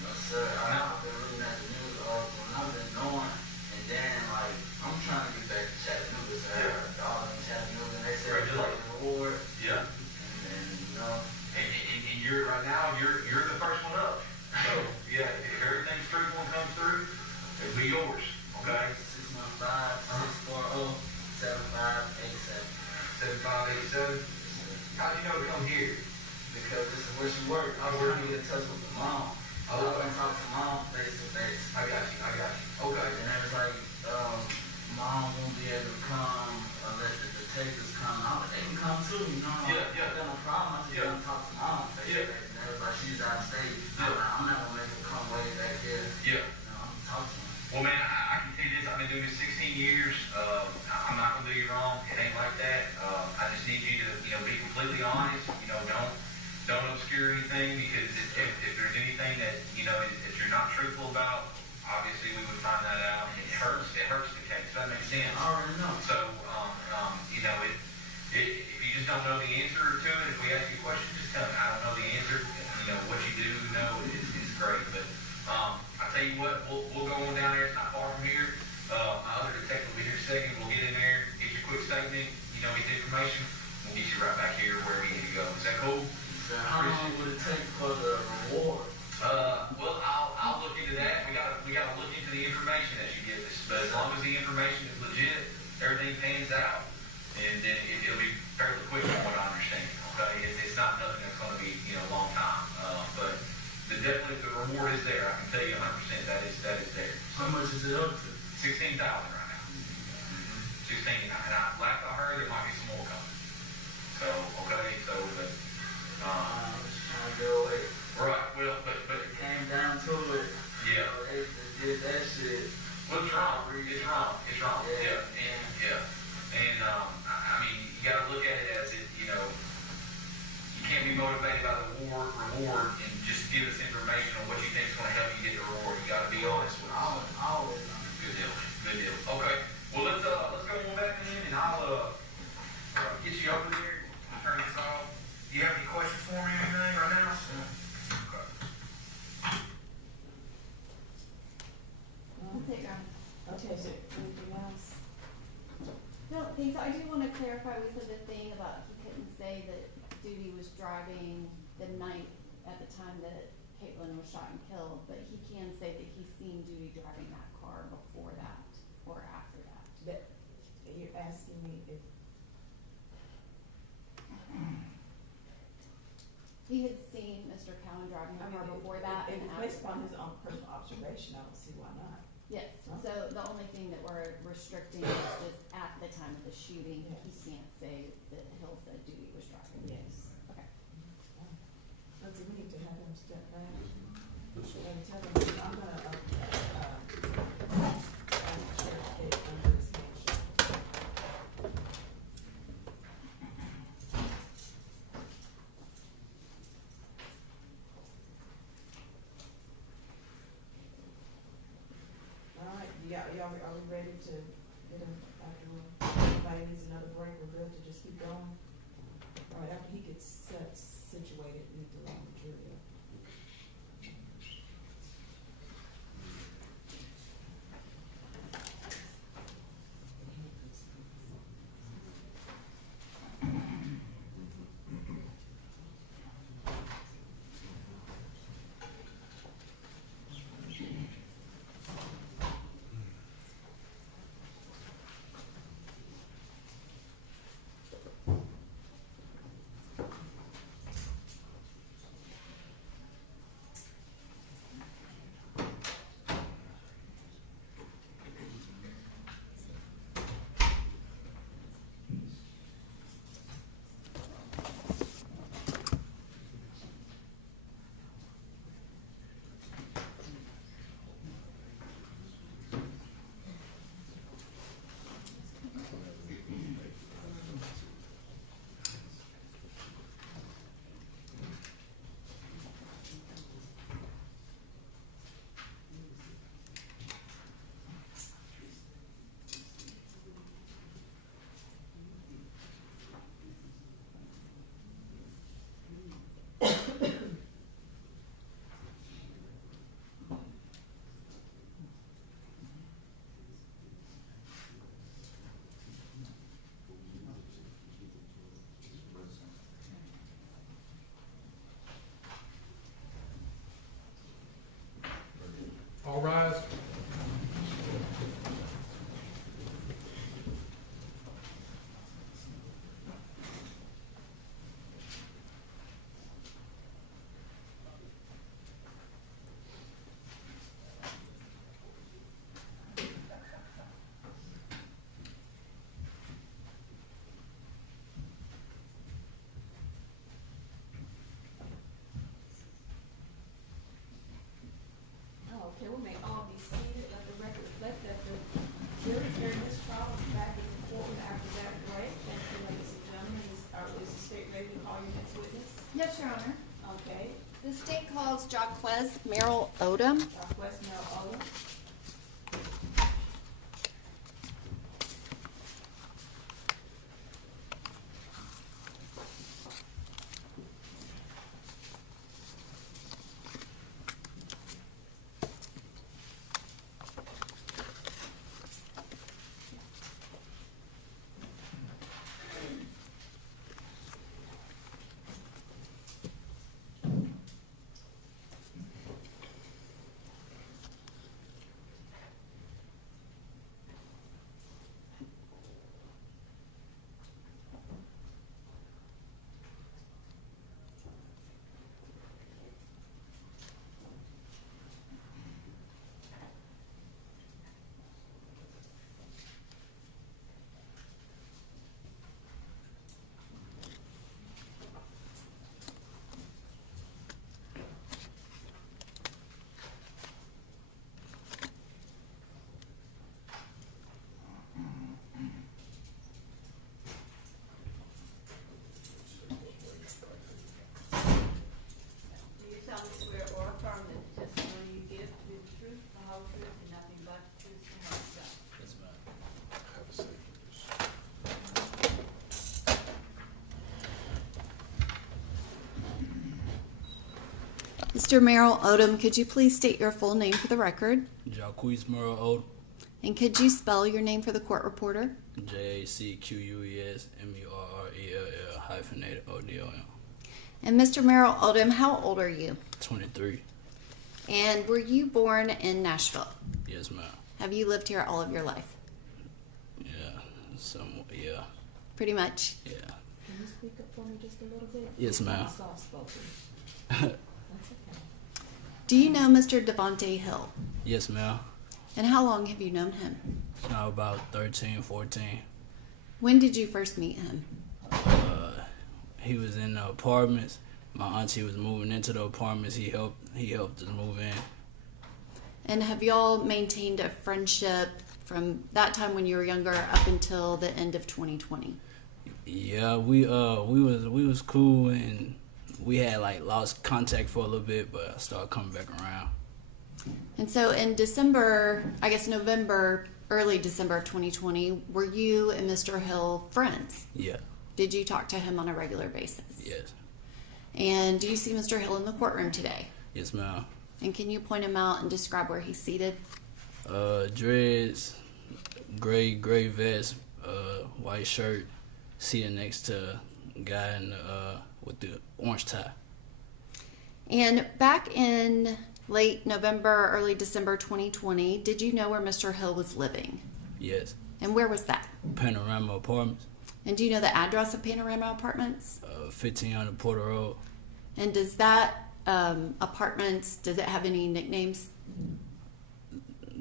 No, sir. I've been reading at the news article, and I've been knowing, and then, I'm trying to get back to Chattanooga, so I got a daughter in Chattanooga, and they said it's like a reward. Yeah. And you're right now, you're the first one up. So, yeah, if everything's truthful and comes through, it'll be yours, okay? 615-640-7587. 7587? How'd you know to come here? Because this is where she worked. I was trying to get in touch with the mom. I was going to talk to mom face to face. I got you. Okay. And they was like, mom won't be able to come unless the detectives come. I was like, they can come too, Yeah. I got no problem. I just want to talk to mom face to face. And they was like, she's out of state. I'm not going to make her come way back here. Yeah. I'm going to talk to her. Well, man, I can tell you this. I've been doing this 16 years. I'm not going to do you wrong. It ain't like that. I just need you to, be completely honest. Don't obscure anything, because if there's anything that, that you're not truthful about, obviously we would find that out, and it hurts the case. Does that make sense? I already know. So, if you just don't know the answer to it, if we ask you a question, just tell me, I don't know the answer. What you do know is great. But I tell you what, we'll go on down there. It's not far from here. My other detective will be here in a second. We'll get in there, get your quick statement, get the information. We'll get you right back here where we need to go. Is that cool? How long would it take for the reward? Well, I'll gotta look into the information that you give us. But as long as the information is legit, everything pans out, and then it'll be fairly quick from what I understand. Okay, it's not nothing that's going to be a long time. But definitely the reward is there. I can tell you 100% that is there. How much is it up to? 16,000 right now. 16, and last I heard there might be some more coming. So okay, so but Just trying to get away. right, well, but It came down to it. yeah. They did that shit. Well, it's wrong. It's wrong. It's wrong. Yeah. And I mean, you got to look at it as you can't be motivated by the reward and just give us information on what you think is going to help you get the reward. You got to be honest with us. Always. Good deal. Good deal. Okay. Well, let's go on back in, and I'll get you over there. Turn this off. Do you have any questions for me or anything right now? Okay. That's it, Your Honor. Okay, is there anything else? No, I think so. I do want to clarify, we said the thing about he couldn't say that Duty was driving the night at the time that Caitlyn was shot and killed, but he can say that he's seen Duty driving that car before that or after that. That, you're asking me if, He had seen Mr. Cowan driving the car before that if and it's after. based upon his own personal observation, I don't see why not. Yes, so the only thing that we're restricting is just at the time of the shooting, he can't say that Hill said Duty was driving. Yes. Okay. Let's see, we need to have him step back and tell him, I'm gonna, ask the sheriff to get under his handshake. All right, are we ready to get him after everybody needs another break? We're good to just keep going? All right, after he gets situated, we need to let the jury up. All rise. Okay, we may all be seated. Let the record reflect that the jury hearing this trial is back in the courtroom after that break. Thank you, ladies and gentlemen. Is the state ready to call your next witness? Yes, Your Honor. Okay. The state calls Jacquez Odom. Jacquez Odom. whole truth, and nothing but the truth, so help you God? Yes, ma'am. Have a seat. Mr. Merrill Odom, could you please state your full name for the record? Jacquez Odom. And could you spell your name for the court reporter? JACQUESMERRELL-ODOM. And Mr. Merrill Odom, how old are you? 23. And were you born in Nashville? Yes, ma'am. Have you lived here all of your life? Yeah. Yeah. Pretty much. Yeah. Can you speak up for me just a little bit? Yes, ma'am. I'm soft spoken. That's okay. Do you know Mr. Devaunte Hill? Yes, ma'am. And how long have you known him? Now about 13, 14. When did you first meet him? He was in the apartments. My auntie was moving into the apartments. He helped us move in. And have y'all maintained a friendship from that time when you were younger up until the end of 2020? Yeah, we was cool, and we had like lost contact for a little bit, but I started coming back around. And so in December, I guess November, early December of 2020, were you and Mr. Hill friends? Yeah. Did you talk to him on a regular basis? Yes. And do you see Mr. Hill in the courtroom today? Yes, ma'am. And can you point him out and describe where he's seated? Dreads, gray vest, white shirt, seated next to a guy with the orange tie. And back in late November, early December 2020, did you know where Mr. Hill was living? Yes. And where was that? Panorama Apartments. And do you know the address of Panorama Apartments? 1500 Porter Road. And does that apartments, does it have any nicknames?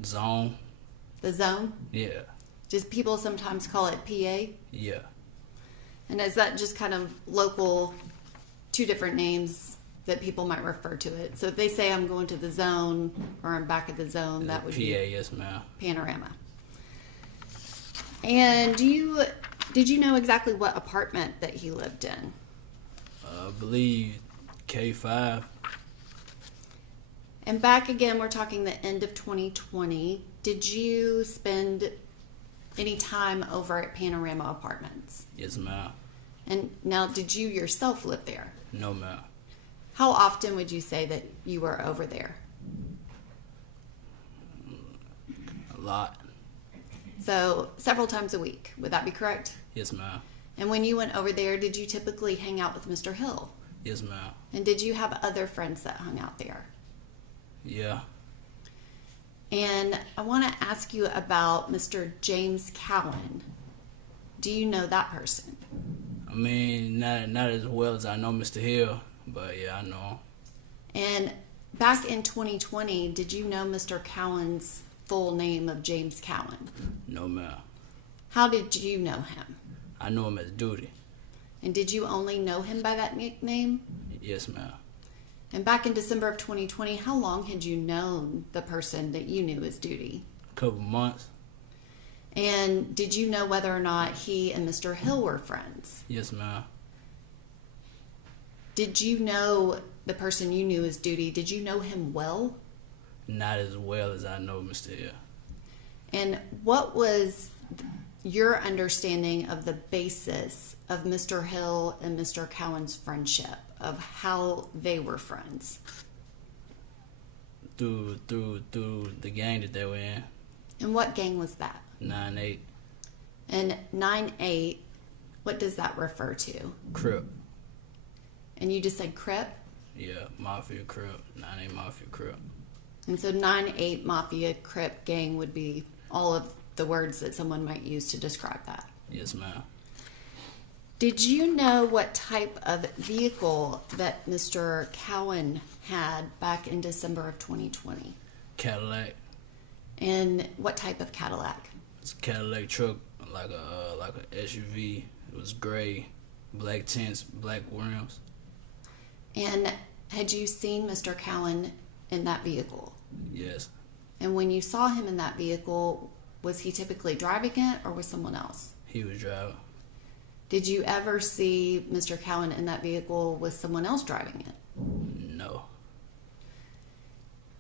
Zone. The Zone? Yeah. Just people sometimes call it PA? Yeah. And is that just kind of local, two different names that people might refer to it? So if they say I'm going to the Zone or I'm back at the Zone, that would PA, be yes, ma'am. Panorama. And did you know exactly what apartment that he lived in? I believe K5. And back again, we're talking the end of 2020. Did you spend any time over at Panorama Apartments? Yes, ma'am. And now, did you yourself live there? No, ma'am. How often would you say that you were over there? A lot. So, several times a week. Would that be correct? Yes, ma'am. And when you went over there, did you typically hang out with Mr. Hill? Yes, ma'am. And did you have other friends that hung out there? Yeah. And I want to ask you about Mr. James Cowan. Do you know that person? I mean, not as well as I know Mr. Hill, but yeah, I know him. And back in 2020, did you know Mr. Cowan's full name of James Cowan? No, ma'am. How did you know him? I know him as Duty. And did you only know him by that nickname? Yes, ma'am. And back in December of 2020, how long had you known the person that you knew as Duty? A couple months. And did you know whether or not he and Mr. Hill were friends? Yes, ma'am. Did you know the person you knew as Duty? Did you know him well? Not as well as I know Mr. Hill. And what was your understanding of the basis of Mr. Hill and Mr. Cowan's friendship, of how they were friends? Through the gang that they were in. And what gang was that? 9-8. And 9-8, what does that refer to? Crip. And you just said Crip? Yeah, Mafia Crip. 9-8 Mafia Crip. And so 9-8 Mafia Crip gang would be all of the words that someone might use to describe that. Yes, ma'am. Did you know what type of vehicle that Mr. Cowan had back in December of 2020? Cadillac. And what type of Cadillac? It's a Cadillac truck, like a SUV. It was gray, black tints, black rims. And had you seen Mr. Cowan in that vehicle? Yes. And when you saw him in that vehicle, was he typically driving it or was someone else? He was driving. Did you ever see Mr. Cowan in that vehicle with someone else driving it? No.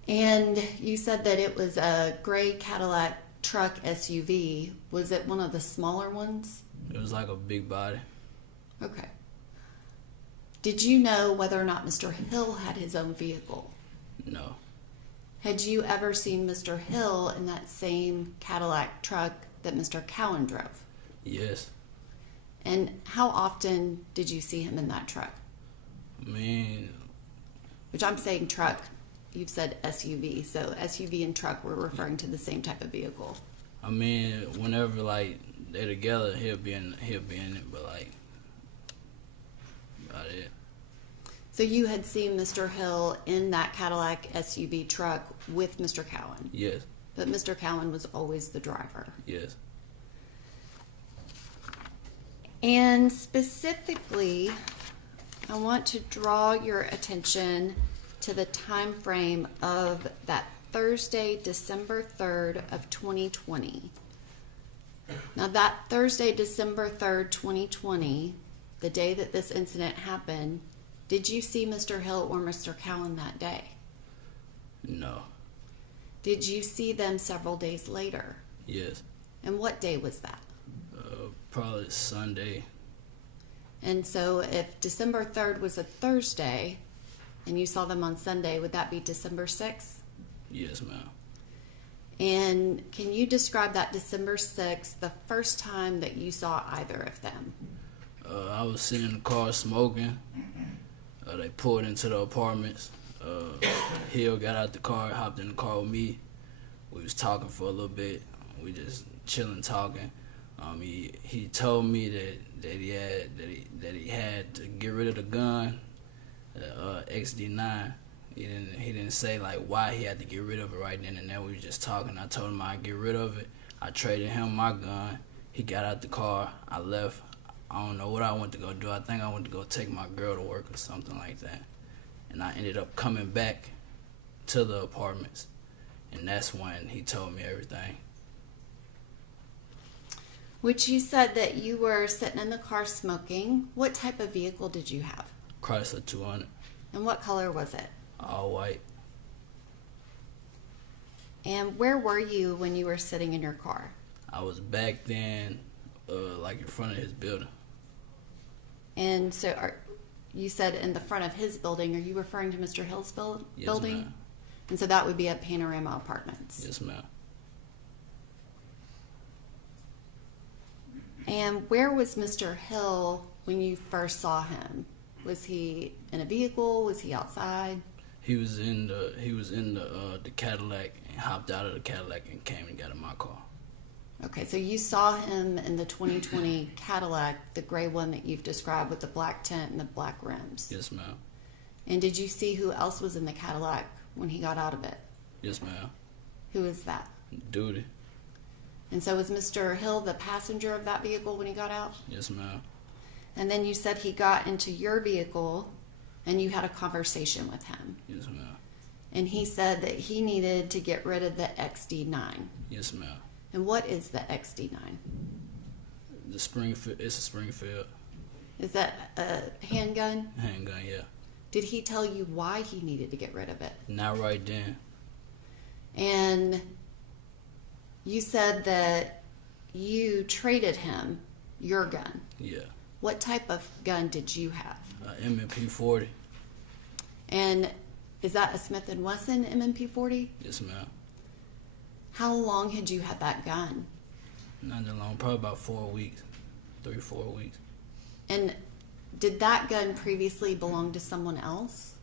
And you said that it was a gray Cadillac truck SUV. Was it one of the smaller ones? It was like a big body. Okay. Did you know whether or not Mr. Hill had his own vehicle? No. Had you ever seen Mr. Hill in that same Cadillac truck that Mr. Cowan drove? Yes. And how often did you see him in that truck? I mean, Which I'm saying truck. You've said SUV. So SUV and truck, we're referring to the same type of vehicle. I mean, whenever like they're together, he'll be in it, but like about it. So you had seen Mr. Hill in that Cadillac SUV truck with Mr. Cowan? Yes. But Mr. Cowan was always the driver? Yes. And specifically, I want to draw your attention to the time frame of that Thursday, December 3rd of 2020. Now that Thursday, December 3rd, 2020, the day that this incident happened, did you see Mr. Hill or Mr. Cowan that day? No. Did you see them several days later? Yes. And what day was that? Probably Sunday. And so if December 3rd was a Thursday and you saw them on Sunday, would that be December 6th? Yes, ma'am. And can you describe that December 6th, the first time that you saw either of them? I was sitting in the car smoking. They pulled into the apartments. Hill got out the car, hopped in the car with me. We was talking for a little bit. We just chilling, talking. He told me that he had to get rid of the gun, the XD9. He didn't say like why he had to get rid of it right then and there. We were just talking. I told him I'd get rid of it. I traded him my gun. He got out the car. I left. I don't know what I went to go do. I think I went to go take my girl to work or something like that. And I ended up coming back to the apartments, and that's when he told me everything. Which you said that you were sitting in the car smoking. What type of vehicle did you have? Chrysler 200. And what color was it? All white. And where were you when you were sitting in your car? I was back then, like in front of his building. And so you said in the front of his building. Are you referring to Mr. Hill's building? Yes, ma'am. And so that would be at Panorama Apartments. Yes, ma'am. And where was Mr. Hill when you first saw him? Was he in a vehicle? Was he outside? He was in the Cadillac and hopped out of the Cadillac and came and got in my car. Okay, so you saw him in the 2020 Cadillac, the gray one that you've described with the black tent and the black rims. Yes, ma'am. And did you see who else was in the Cadillac when he got out of it? Yes, ma'am. Who is that? Duty. And so was Mr. Hill the passenger of that vehicle when he got out? Yes, ma'am. And then you said he got into your vehicle and you had a conversation with him. Yes, ma'am. And he said that he needed to get rid of the XD9. Yes, ma'am. And what is the XD9? The Springfield. It's a Springfield. Is that a handgun? Handgun, yeah. Did he tell you why he needed to get rid of it? Not right then. And you said that you traded him your gun. Yeah. What type of gun did you have? M&P 40. And is that a Smith & Wesson M&P 40? Yes, ma'am. How long had you had that gun? Not that long, probably about 4 weeks, 3-4 weeks. And did that gun previously belong to someone else?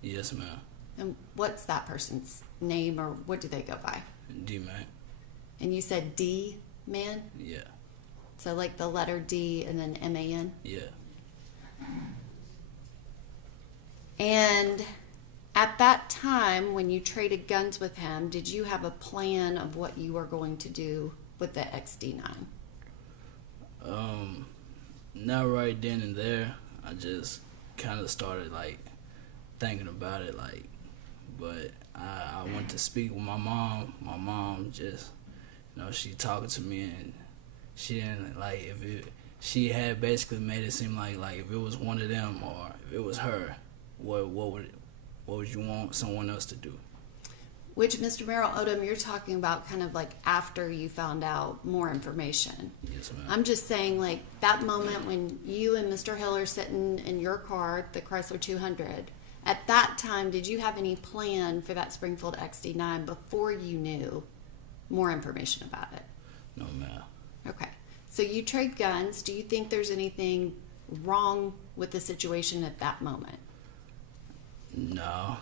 Yes, ma'am. And what's that person's name, or what do they go by? D-man. And you said D-man? Yeah. So like the letter D and then M-A-N? Yeah. And at that time, when you traded guns with him, did you have a plan of what you were going to do with the XD9? Not right then and there. I just kind of started like thinking about it, like, but I went to speak with my mom. My mom just, she talking to me, and she didn't like she had basically made it seem like if it was one of them or if it was her, what would you want someone else to do? Which, Mr. Merrill Odom, you're talking about kind of like after you found out more information. Yes, ma'am. I'm just saying, like, that moment when you and Mr. Hill are sitting in your car, the Chrysler 200, at that time, did you have any plan for that Springfield XD9 before you knew more information about it? No, ma'am. Okay. So you trade guns. Do you think there's anything wrong with the situation at that moment? No.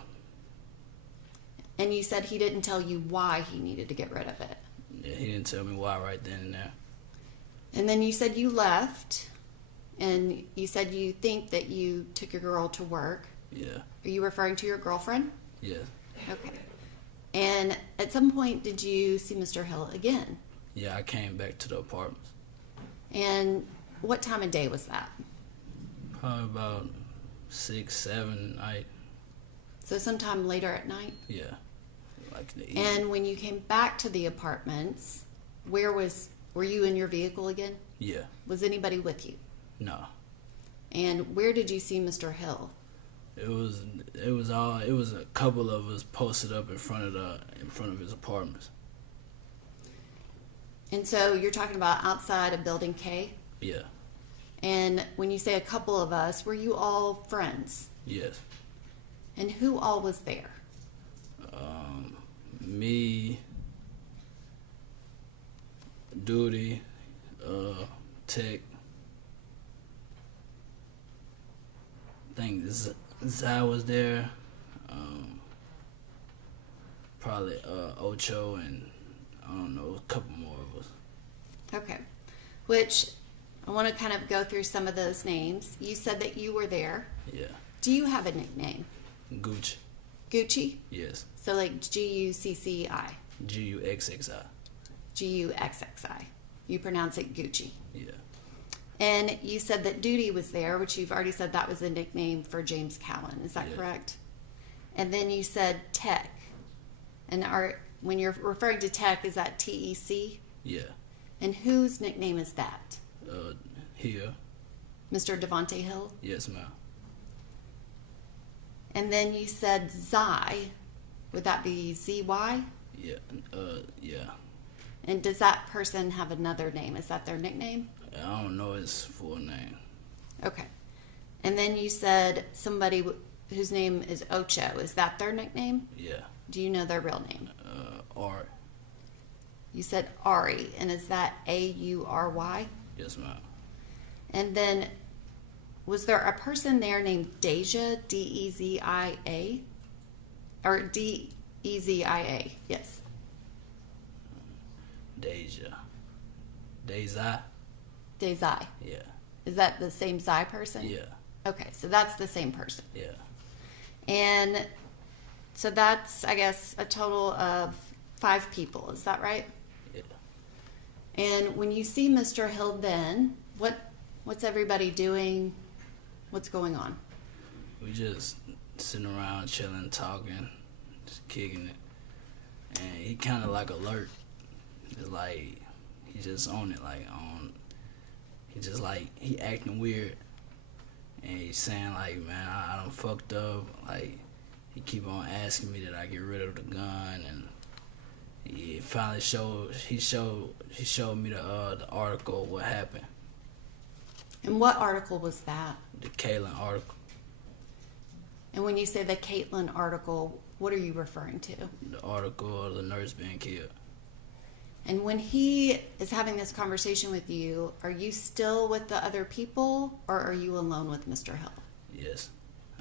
And you said he didn't tell you why he needed to get rid of it. Yeah, he didn't tell me why right then and there. And then you said you left, and you said you think that you took your girl to work. Yeah. Are you referring to your girlfriend? Yeah. Okay. And at some point, did you see Mr. Hill again? Yeah, I came back to the apartments. And what time of day was that? Probably about 6, 7 night. So sometime later at night? Yeah. Like in the evening. And when you came back to the apartments, were you in your vehicle again? Yeah. Was anybody with you? No. And where did you see Mr. Hill? It was a couple of us posted up in front of his apartments. And so you're talking about outside of Building K? Yeah. And when you say a couple of us, were you all friends? Yes. And who all was there? Me, Duty, Tech. I think Zai was there. Probably Ocho and I don't know, a couple more of us. Okay. Which I want to kind of go through some of those names. You said that you were there. Yeah. Do you have a nickname? Gucci. Gucci? Yes. So like Gucci. Guxxi. Guxxi. You pronounce it Gucci. Yeah. And you said that Duty was there, which you've already said that was a nickname for James Cowan. Is that correct? And then you said Tech. And when you're referring to Tech, is that TEC? Yeah. And whose nickname is that? Hill. Mr. Devaunte Hill? Yes, ma'am. And then you said Zai. Would that be ZY? Yeah. Yeah. And does that person have another name? Is that their nickname? I don't know his full name. Okay. And then you said somebody whose name is Ocho. Is that their nickname? Yeah. Do you know their real name? Ari. You said Ari. And is that Aury? Yes, ma'am. And then was there a person there named Deja, Dezia? Or Dezia? Yes. Desi. Desi. Yeah. Is that the same Zai person? Yeah. Okay, so that's the same person. Yeah. And so that's, I guess, a total of 5 people. Is that right? Yeah. And when you see Mr. Hill then, what's everybody doing? What's going on? We just sitting around chilling, talking, just kicking it. And he kind of like alert. It's like he just on it, like he just like he acting weird. And he's saying like, man, I done fucked up. Like he keep on asking me that I get rid of the gun, and he finally showed me the article of what happened. And what article was that? The Caitlyn article. And when you say the Caitlyn article, what are you referring to? The article of the nurse being killed. And when he is having this conversation with you, are you still with the other people, or are you alone with Mr. Hill? Yes.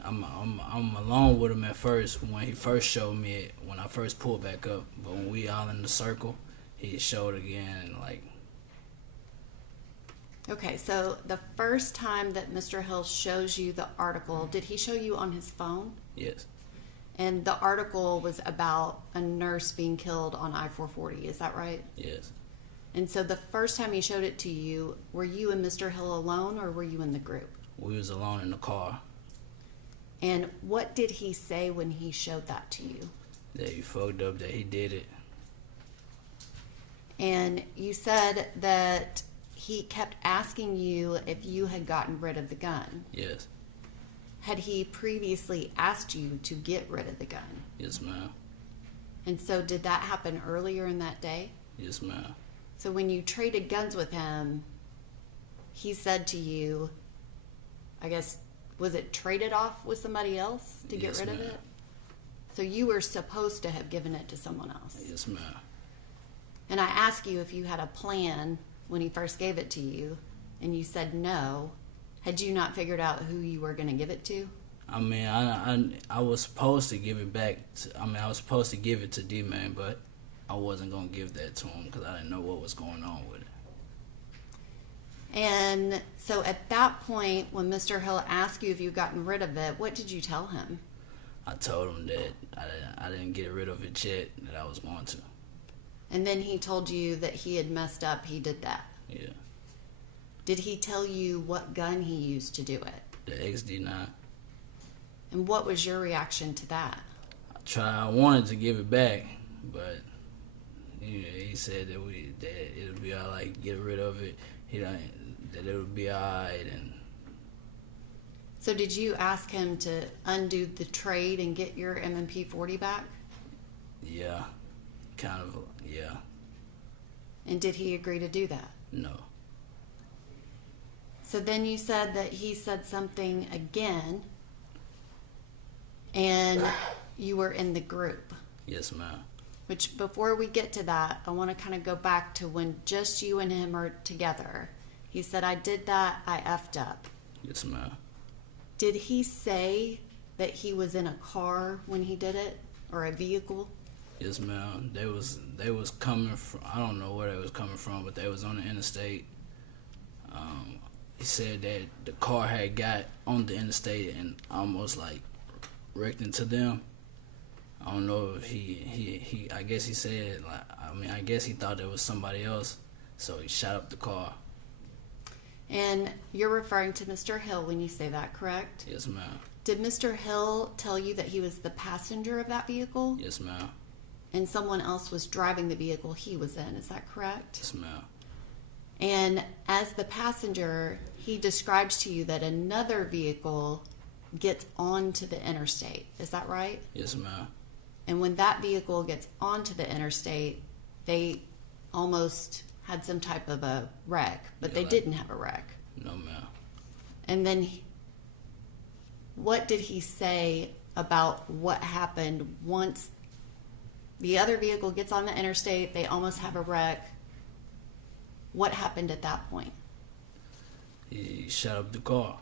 I'm alone with him at first when he first showed me it, when I first pulled back up. But when we all in the circle, he showed again, and like. Okay, so the first time that Mr. Hill shows you the article, did he show you on his phone? Yes. And the article was about a nurse being killed on I-440, is that right? Yes. And so the first time he showed it to you, were you and Mr. Hill alone, or were you in the group? We was alone in the car. And what did he say when he showed that to you? That he fucked up, that he did it. And you said that he kept asking you if you had gotten rid of the gun. Yes. Had he previously asked you to get rid of the gun? Yes, ma'am. And so did that happen earlier in that day? Yes, ma'am. So when you traded guns with him, he said to you, I guess, was it traded off with somebody else to get Yes, rid of ma'am. it? So you were supposed to have given it to someone else. Yes, ma'am. And I asked you if you had a plan when he first gave it to you, and you said no. Had you not figured out who you were going to give it to? I mean, I was supposed to give it back. I was supposed to give it to D-Man, but I wasn't going to give that to him because I didn't know what was going on with it. And so at that point, when Mr. Hill asked you if you'd gotten rid of it, what did you tell him? I told him that I didn't get rid of it yet, that I was going to. And then he told you that he had messed up, he did that. Yeah. Did he tell you what gun he used to do it? The XD9. And what was your reaction to that? I wanted to give it back, but he said that it would be all right, get rid of it. That it would be all right. And So did you ask him to undo the trade and get your M&P 40 back? yeah, kind of, yeah. And did he agree to do that? No. So then you said that he said something again, and you were in the group. Yes, ma'am. Which, before we get to that, I want to kind of go back to when just you and him are together. He said, I did that, I effed up. Yes, ma'am. Did he say that he was in a car when he did it, or a vehicle? Yes, ma'am. They was coming from, I don't know where they was coming from, but they was on the interstate. He said that the car had got on the interstate and almost like wrecked into them. I don't know if he I guess he said, like, I guess he thought it was somebody else, so he shot up the car. And you're referring to Mr. Hill when you say that, correct? Yes, ma'am. Did Mr. Hill tell you that he was the passenger of that vehicle? Yes, ma'am. And someone else was driving the vehicle he was in, is that correct? Yes, ma'am. And as the passenger, he describes to you that another vehicle gets onto the interstate, is that right? Yes, ma'am. And when that vehicle gets onto the interstate, they almost had some type of a wreck, but they didn't have a wreck. No, ma'am. And then what did he say about what happened once the other vehicle gets on the interstate, they almost have a wreck? What happened at that point? He shot up the car.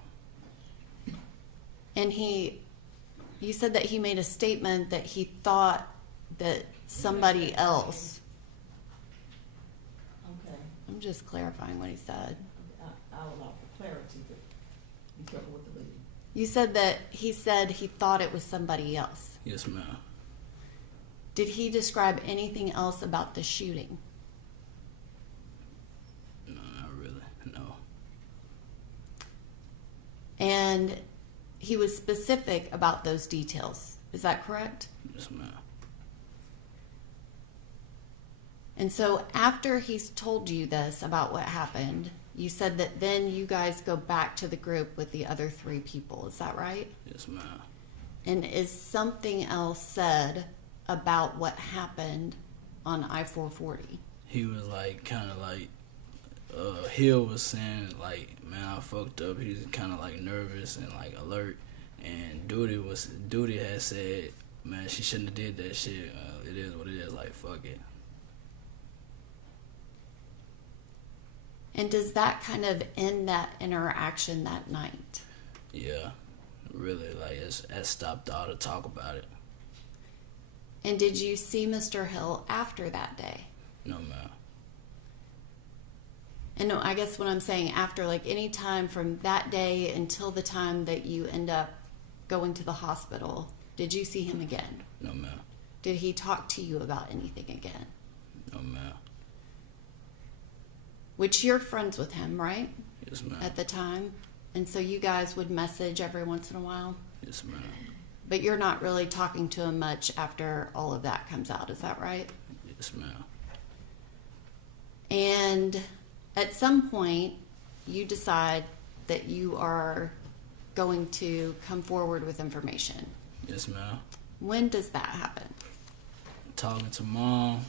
And you said that he made a statement that he thought that somebody else. Okay, I'm just clarifying what he said. I'll allow for clarity, but be careful with the reading. You said that he said he thought it was somebody else. Yes, ma'am. Did he describe anything else about the shooting? No, not really, no. And he was specific about those details. Is that correct? Yes, ma'am. And so after he's told you this about what happened, you said that then you guys go back to the group with the other 3 people. Is that right? Yes, ma'am. And is something else said about what happened on I-440? He was like, kind of like, Hill was saying, like, man, I fucked up. He was kind of like nervous and like alert. And Duty had said, man, she shouldn't have did that shit. It is what it is. Like, fuck it. And does that kind of end that interaction that night? Yeah, really, like, it stopped all the talk about it. And did you see Mr. Hill after that day? No, ma'am. And no, I guess what I'm saying after, like any time from that day until the time that you end up going to the hospital, did you see him again? No, ma'am. Did he talk to you about anything again? No, ma'am. Which you're friends with him, right? Yes, ma'am. At the time. And so you guys would message every once in a while? Yes, ma'am. But you're not really talking to him much after all of that comes out, is that right? Yes, ma'am. And at some point, you decide that you are going to come forward with information. Yes, ma'am. When does that happen? talking to Mom.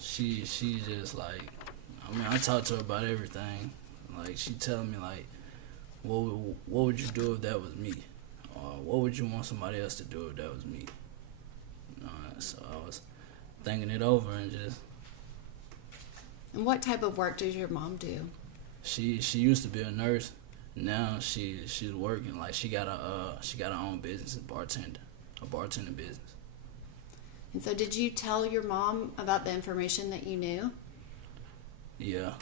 She just like, I mean, I talked to her about everything. Like, she telling me like, what would you do if that was me? Or what would you want somebody else to do if that was me? So I was thinking it over and just. And what type of work does your mom do? She used to be a nurse. Now she's working. Like, she got her own business, a bartending business. And so did you tell your mom about the information that you knew? Yeah.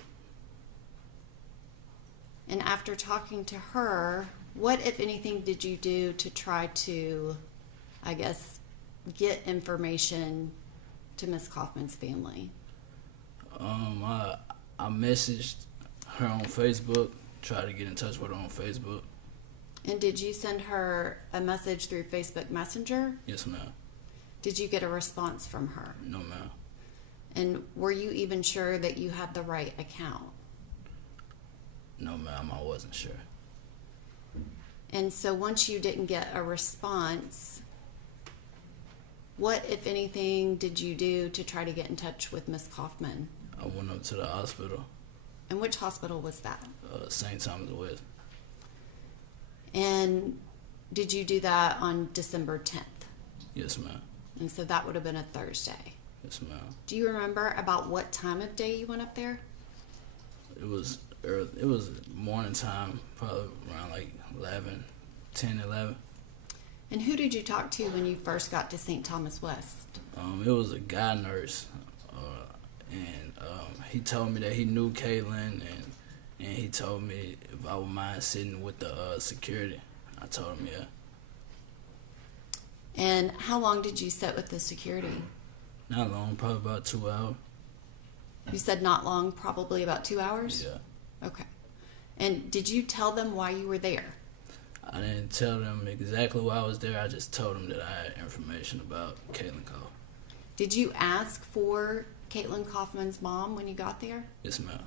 And after talking to her, what, if anything, did you do to try to, I guess, get information to Miss Kaufman's family? I messaged her on Facebook, tried to get in touch with her on Facebook. And did you send her a message through Facebook Messenger? Yes, ma'am. Did you get a response from her? No, ma'am. And were you even sure that you had the right account? No, ma'am, I wasn't sure. And so once you didn't get a response, what, if anything, did you do to try to get in touch with Miss Kaufman? I went up to the hospital. And which hospital was that? St. Thomas West. And did you do that on December 10th? Yes, ma'am. And so that would have been a Thursday. Yes, ma'am. Do you remember about what time of day you went up there? It was early. It was morning time, probably around like 10, 11. And who did you talk to when you first got to St. Thomas West? It was a guy nurse, and he told me that he knew Caitlyn, and he told me if I would mind sitting with the security. I told him yeah. And how long did you sit with the security? Not long, probably about 2 hours. You said not long, probably about 2 hours? Yeah. Okay. And did you tell them why you were there? I didn't tell them exactly why I was there. I just told them that I had information about Caitlyn Kaufman. Did you ask for Caitlyn Kaufman's mom when you got there? Yes, ma'am.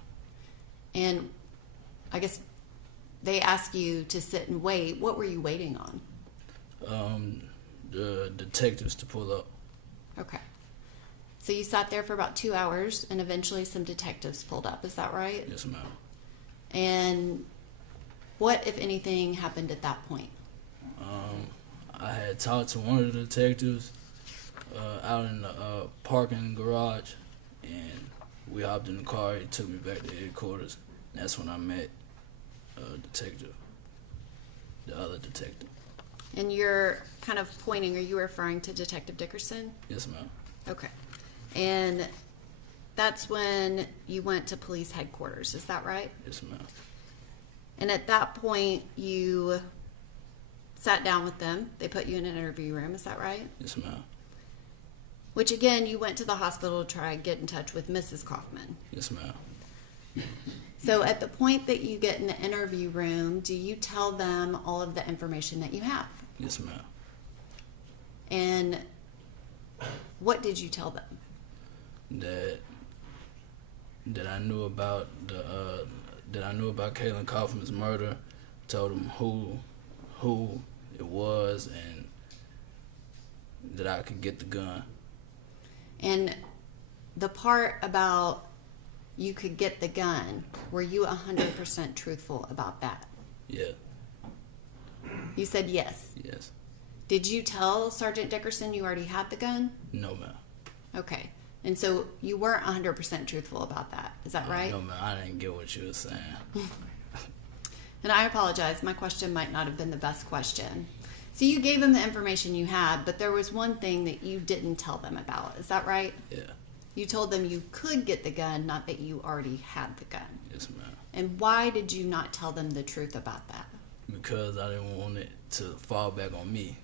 And I guess they asked you to sit and wait. What were you waiting on? The detectives to pull up. Okay. So you sat there for about 2 hours, and eventually some detectives pulled up. Is that right? Yes, ma'am. And what, if anything, happened at that point? I had talked to one of the detectives out in the parking garage, and we hopped in the car. He took me back to headquarters. And that's when I met detective, the other detective. And you're kind of pointing, are you referring to Detective Dickerson? Yes, ma'am. Okay. And that's when you went to police headquarters, is that right? Yes, ma'am. And at that point, you sat down with them. They put you in an interview room, is that right? Yes, ma'am. Which, again, you went to the hospital to try and get in touch with Mrs. Kaufman. Yes, ma'am. So at the point that you get in the interview room, do you tell them all of the information that you have? Yes, ma'am. And what did you tell them? That I knew about Caitlyn Kaufman's murder. Told them who it was, and that I could get the gun. And the part about you could get the gun, were you 100% truthful about that? Yeah. You said yes. Yes. Did you tell Sergeant Dickerson you already had the gun? No, ma'am. Okay. And so you weren't 100% truthful about that. Is that right? No, ma'am. I didn't get what you were saying. And I apologize. My question might not have been the best question. So you gave them the information you had, but there was one thing that you didn't tell them about. Is that right? Yeah. You told them you could get the gun, not that you already had the gun. Yes, ma'am. And why did you not tell them the truth about that? Because I didn't want it to fall back on me.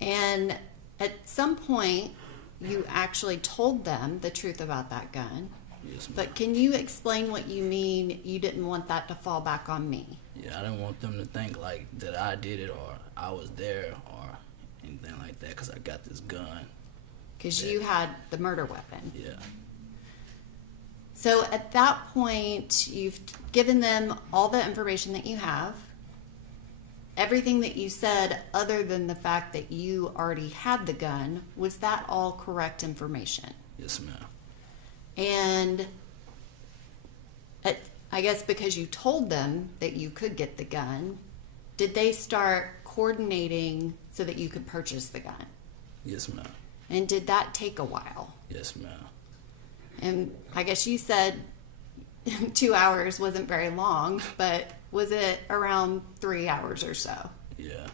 And at some point, you actually told them the truth about that gun. Yes, ma'am. But can you explain what you mean you didn't want that to fall back on me? Yeah, I didn't want them to think like that I did it or I was there or anything like that because I got this gun. Because you had the murder weapon. Yeah. So at that point, you've given them all the information that you have. everything that you said, other than the fact that you already had the gun, was that all correct information? Yes, ma'am. And I guess because you told them that you could get the gun, did they start coordinating so that you could purchase the gun? Yes, ma'am. And did that take a while? Yes, ma'am. And I guess you said 2 hours wasn't very long, but was it around 3 hours or so? Yeah.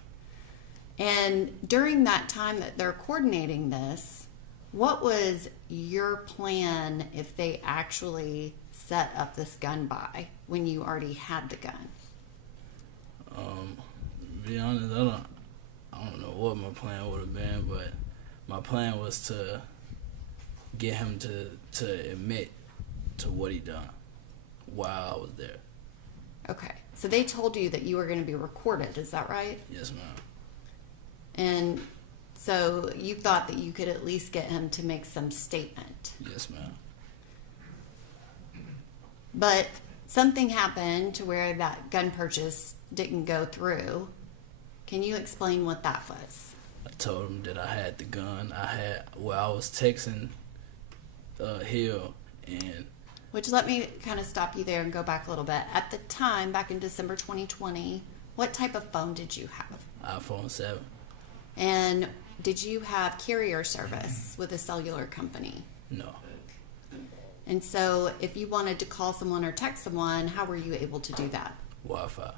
And during that time that they're coordinating this, what was your plan if they actually set up this gun buy when you already had the gun? To be honest, I don't know what my plan would have been, but my plan was to get him to admit to what he done while I was there. Okay, so they told you that you were going to be recorded, is that right? Yes, ma'am. And so you thought that you could at least get him to make some statement. Yes, ma'am. But something happened to where that gun purchase didn't go through. Can you explain what that was? I told him that I had the gun. I was texting Hill, and Which, let me kind of stop you there and go back a little bit. At the time, back in December 2020, what type of phone did you have? iPhone 7. And did you have carrier service with a cellular company? No. And so if you wanted to call someone or text someone, how were you able to do that? Wi-Fi.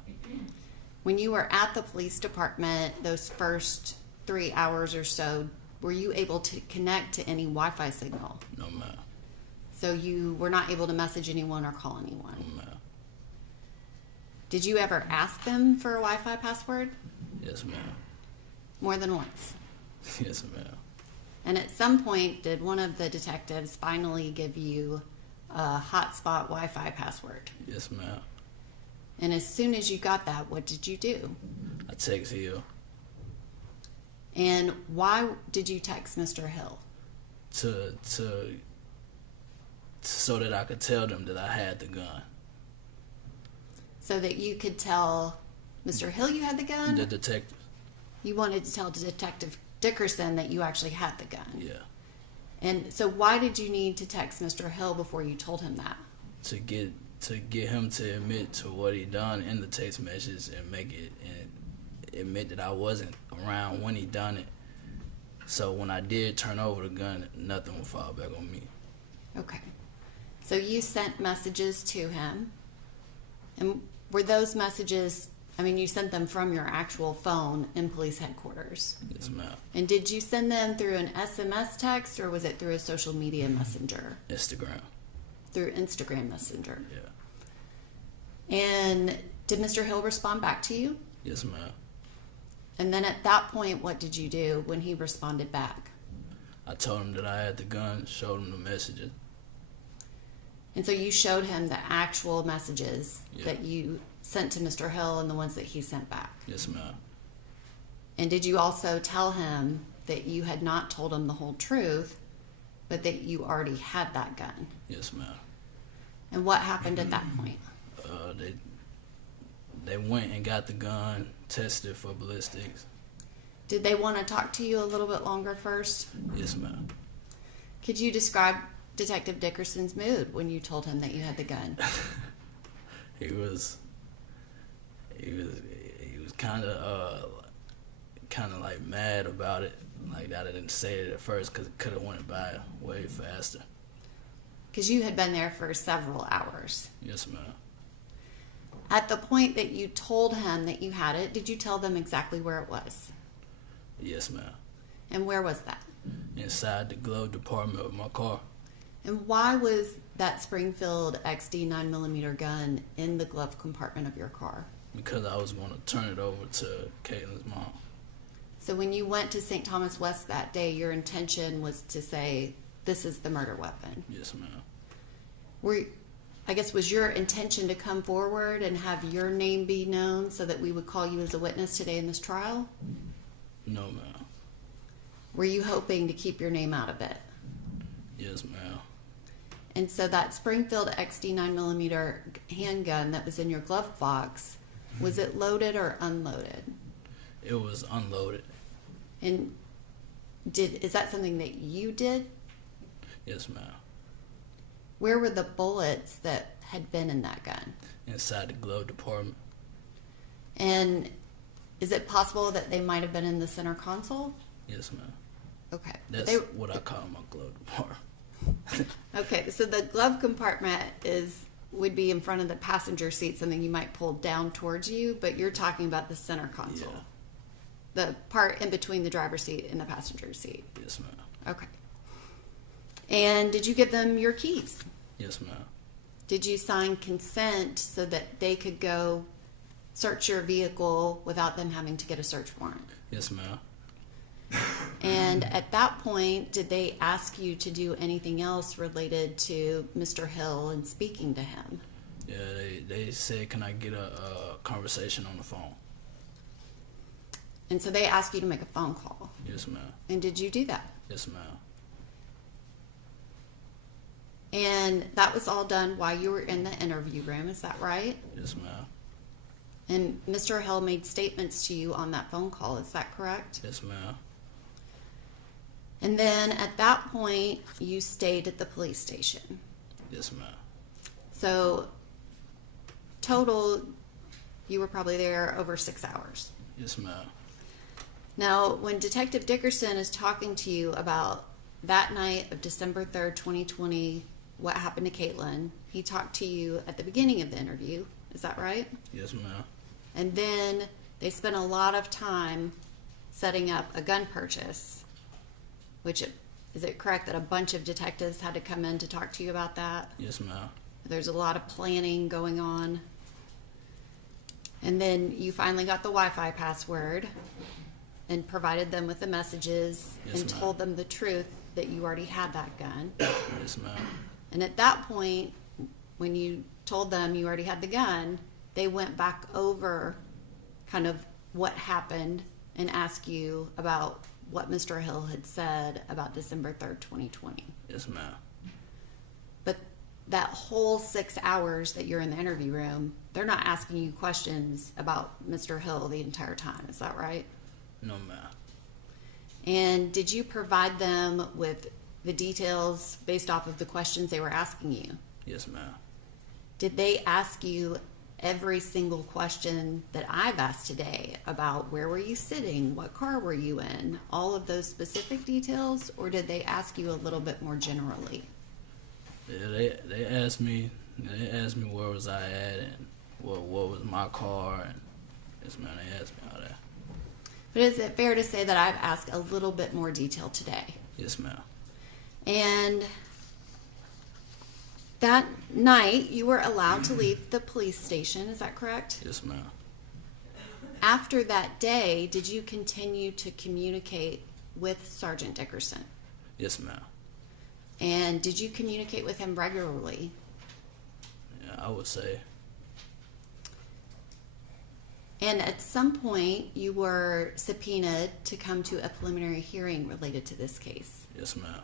When you were at the police department, those first 3 hours or so, were you able to connect to any Wi-Fi signal? No, ma'am. So you were not able to message anyone or call anyone? No, ma'am. Did you ever ask them for a Wi-Fi password? Yes, ma'am. More than once? Yes, ma'am. And at some point, did one of the detectives finally give you a hotspot Wi-Fi password? Yes, ma'am. And as soon as you got that, what did you do? I text Hill And why did you text Mr. Hill? so that I could tell them that I had the gun. So that you could tell Mr. Hill you had the gun? The detective. You wanted to tell Detective Dickerson that you actually had the gun? Yeah. And so why did you need to text Mr. Hill before you told him that? To get him to admit to what he done in the text message and admit that I wasn't around when he done it. So when I did turn over the gun, nothing would fall back on me. Okay. So you sent messages to him. And were those messages, I mean, you sent them from your actual phone in police headquarters? Yes, ma'am. And did you send them through an SMS text or was it through a social media messenger? Instagram. Through Instagram Messenger? Yeah. And did Mr. Hill respond back to you? Yes, ma'am. And then at that point, what did you do when he responded back? I told him that I had the gun, showed him the messages. And so you showed him the actual messages Yeah. that you sent to Mr. Hill and the ones that he sent back. Yes, ma'am. And did you also tell him that you had not told him the whole truth, but that you already had that gun? Yes, ma'am. And what happened at that point? They went and got the gun, tested it for ballistics. Did they want to talk to you a little bit longer first? Yes, ma'am. Could you describe Detective Dickerson's mood when you told him that you had the gun? He was kind of like mad about it. Like that I didn't say it at first because it could have went by way faster. Because you had been there for several hours. Yes, ma'am. At the point that you told him that you had it, did you tell them exactly where it was? Yes, ma'am. And where was that? Inside the glove compartment of my car. And why was that Springfield XD 9mm gun in the glove compartment of your car? Because I was going to turn it over to Caitlyn's mom. So when you went to St. Thomas West that day, your intention was to say, this is the murder weapon? Yes, ma'am. Was your intention to come forward and have your name be known so that we would call you as a witness today in this trial? No, ma'am. Were you hoping to keep your name out of it? Yes, ma'am. And so that Springfield XD 9mm handgun that was in your glove box, Was it loaded or unloaded? It was unloaded. And is that something that you did? Yes, ma'am. Where were the bullets that had been in that gun? Inside the glove department. And is it possible that they might have been in the center console? Yes, ma'am. Okay. That's what I call my glove department. Okay, so the glove compartment would be in front of the passenger seat, something you might pull down towards you, but you're talking about the center console. Yeah. The part in between the driver's seat and the passenger seat. Yes, ma'am. Okay. And did you give them your keys? Yes, ma'am. Did you sign consent so that they could go search your vehicle without them having to get a search warrant? Yes, ma'am. And at that point, did they ask you to do anything else related to Mr. Hill and speaking to him? Yeah, they said, can I get a conversation on the phone? And so they asked you to make a phone call. Yes, ma'am. And did you do that? Yes, ma'am. And that was all done while you were in the interview room, is that right? Yes, ma'am. And Mr. Hill made statements to you on that phone call, is that correct? Yes, ma'am. And then at that point, you stayed at the police station. Yes, ma'am. So, total, you were probably there over 6 hours. Yes, ma'am. Now, when Detective Dickerson is talking to you about that night of December 3rd, 2020, what happened to Caitlyn, he talked to you at the beginning of the interview. Is that right? Yes, ma'am. And then they spent a lot of time setting up a gun purchase, which, is it correct that a bunch of detectives had to come in to talk to you about that? Yes, ma'am. There's a lot of planning going on. And then you finally got the Wi-Fi password and provided them with the messages Yes, and ma'am. told them the truth that you already had that gun. Yes, ma'am. And at that point, when you told them you already had the gun, they went back over kind of what happened and asked you about what Mr. Hill had said about December 3rd, 2020. Yes, ma'am. But that whole 6 hours that you're in the interview room, they're not asking you questions about Mr. Hill the entire time. Is that right? No, ma'am. And did you provide them with the details based off of the questions they were asking you? Yes, ma'am. Did they ask you every single question that I've asked today about where were you sitting, what car were you in, all of those specific details, or did they ask you a little bit more generally? Yeah, they asked me where was I at and what was my car, and yes, ma'am, they asked me all that. But is it fair to say that I've asked a little bit more detail today? Yes, ma'am. And that night, you were allowed to leave the police station, is that correct? Yes, ma'am. After that day, did you continue to communicate with Sergeant Dickerson? Yes, ma'am. And did you communicate with him regularly? Yeah, I would say. And at some point, you were subpoenaed to come to a preliminary hearing related to this case. Yes, ma'am.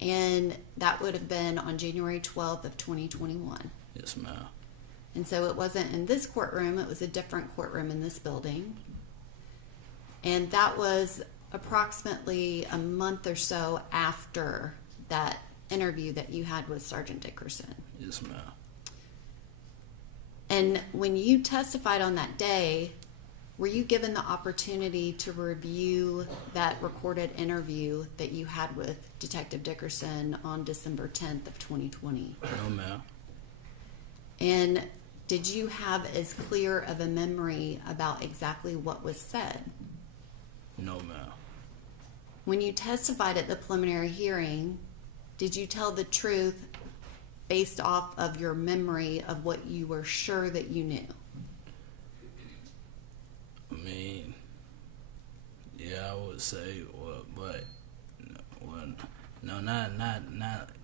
And that would have been on January 12th of 2021. Yes, ma'am. And so it wasn't in this courtroom, it was a different courtroom in this building. And that was approximately a month or so after that interview that you had with Sergeant Dickerson. Yes, ma'am. And when you testified on that day, were you given the opportunity to review that recorded interview that you had with Detective Dickerson on December 10th of 2020? No, ma'am. And did you have as clear of a memory about exactly what was said? No, ma'am. When you testified at the preliminary hearing, did you tell the truth based off of your memory of what you were sure that you knew? I mean, yeah, I would say, no, not,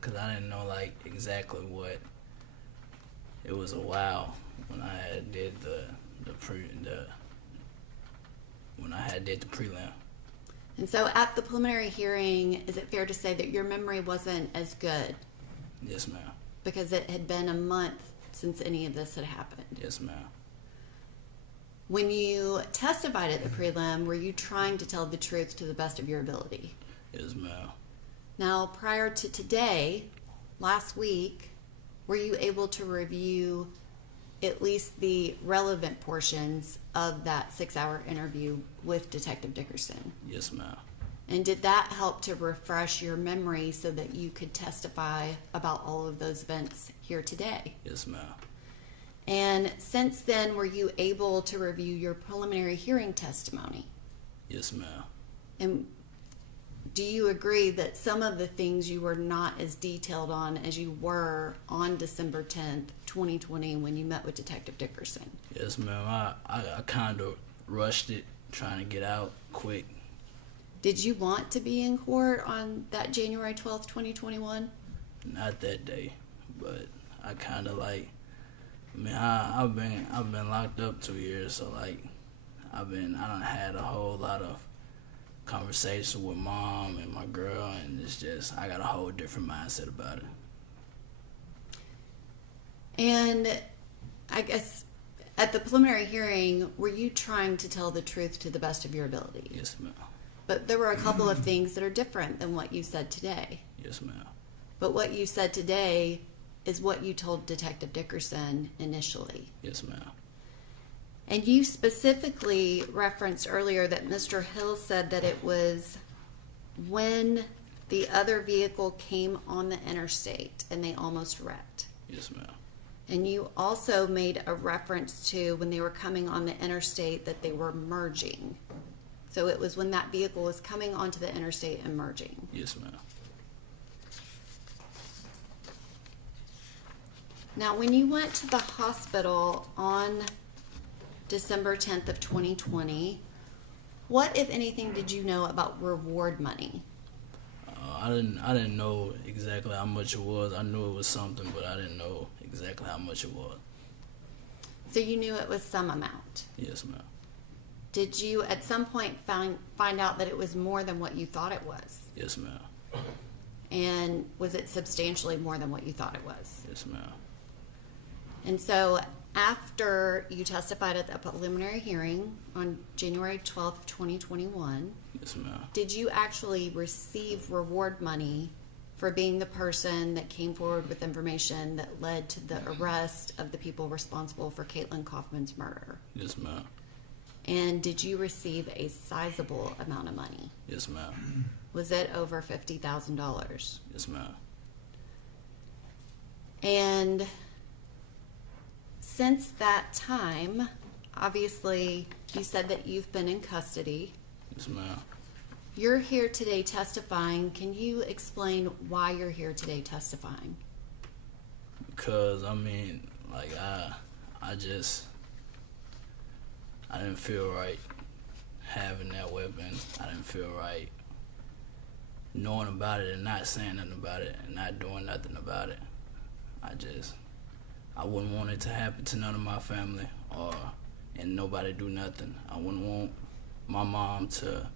because I didn't know like exactly what. It was a while when I had did when I had did the prelim. And so at the preliminary hearing, is it fair to say that your memory wasn't as good? Yes, ma'am. Because it had been a month since any of this had happened. Yes, ma'am. When you testified at the prelim, were you trying to tell the truth to the best of your ability? Yes, ma'am. Now, prior to today, last week, were you able to review at least the relevant portions of that 6-hour interview with Detective Dickerson? Yes, ma'am. And did that help to refresh your memory so that you could testify about all of those events here today? Yes, ma'am. And since then, were you able to review your preliminary hearing testimony? Yes, ma'am. And do you agree that some of the things you were not as detailed on as you were on December 10th, 2020, when you met with Detective Dickerson? Yes, ma'am. I kind of rushed it, trying to get out quick. Did you want to be in court on that January 12th, 2021? Not that day, but I kind of like. I mean, I've been locked up 2 years, so like, I done had a whole lot of conversation with mom and my girl, and it's just I got a whole different mindset about it. And I guess at the preliminary hearing, were you trying to tell the truth to the best of your ability? Yes, ma'am. But there were a couple of things that are different than what you said today. Yes, ma'am. But what you said today is what you told Detective Dickerson initially. Yes, ma'am. And you specifically referenced earlier that Mr. Hill said that it was when the other vehicle came on the interstate and they almost wrecked. Yes, ma'am. And you also made a reference to when they were coming on the interstate that they were merging. So it was when that vehicle was coming onto the interstate and merging. Yes, ma'am. Now, when you went to the hospital on December 10th of 2020, what, if anything, did you know about reward money? I didn't know exactly how much it was. I knew it was something, but I didn't know exactly how much it was. So you knew it was some amount. Yes, ma'am. Did you at some point find out that it was more than what you thought it was? Yes, ma'am. And was it substantially more than what you thought it was? Yes, ma'am. And so after you testified at the preliminary hearing on January 12th, 2021, yes, ma'am, did you actually receive reward money for being the person that came forward with information that led to the arrest of the people responsible for Caitlyn Kaufman's murder? Yes, ma'am. And did you receive a sizable amount of money? Yes, ma'am. Was it over $50,000? Yes, ma'am. And since that time, obviously, you said that you've been in custody. Yes, ma'am. You're here today testifying. Can you explain why you're here today testifying? Because, I mean, like, I didn't feel right having that weapon. I didn't feel right knowing about it and not saying nothing about it and not doing nothing about it. I wouldn't want it to happen to none of my family and nobody do nothing. I wouldn't want my mom to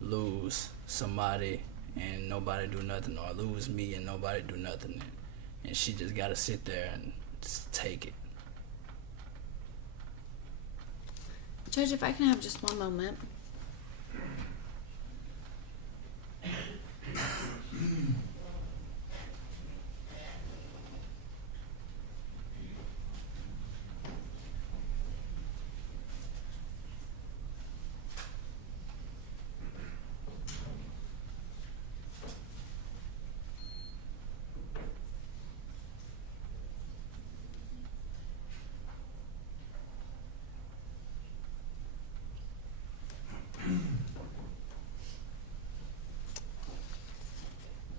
lose somebody and nobody do nothing, or lose me and nobody do nothing. And she just got to sit there and just take it. Judge, if I can have just one moment.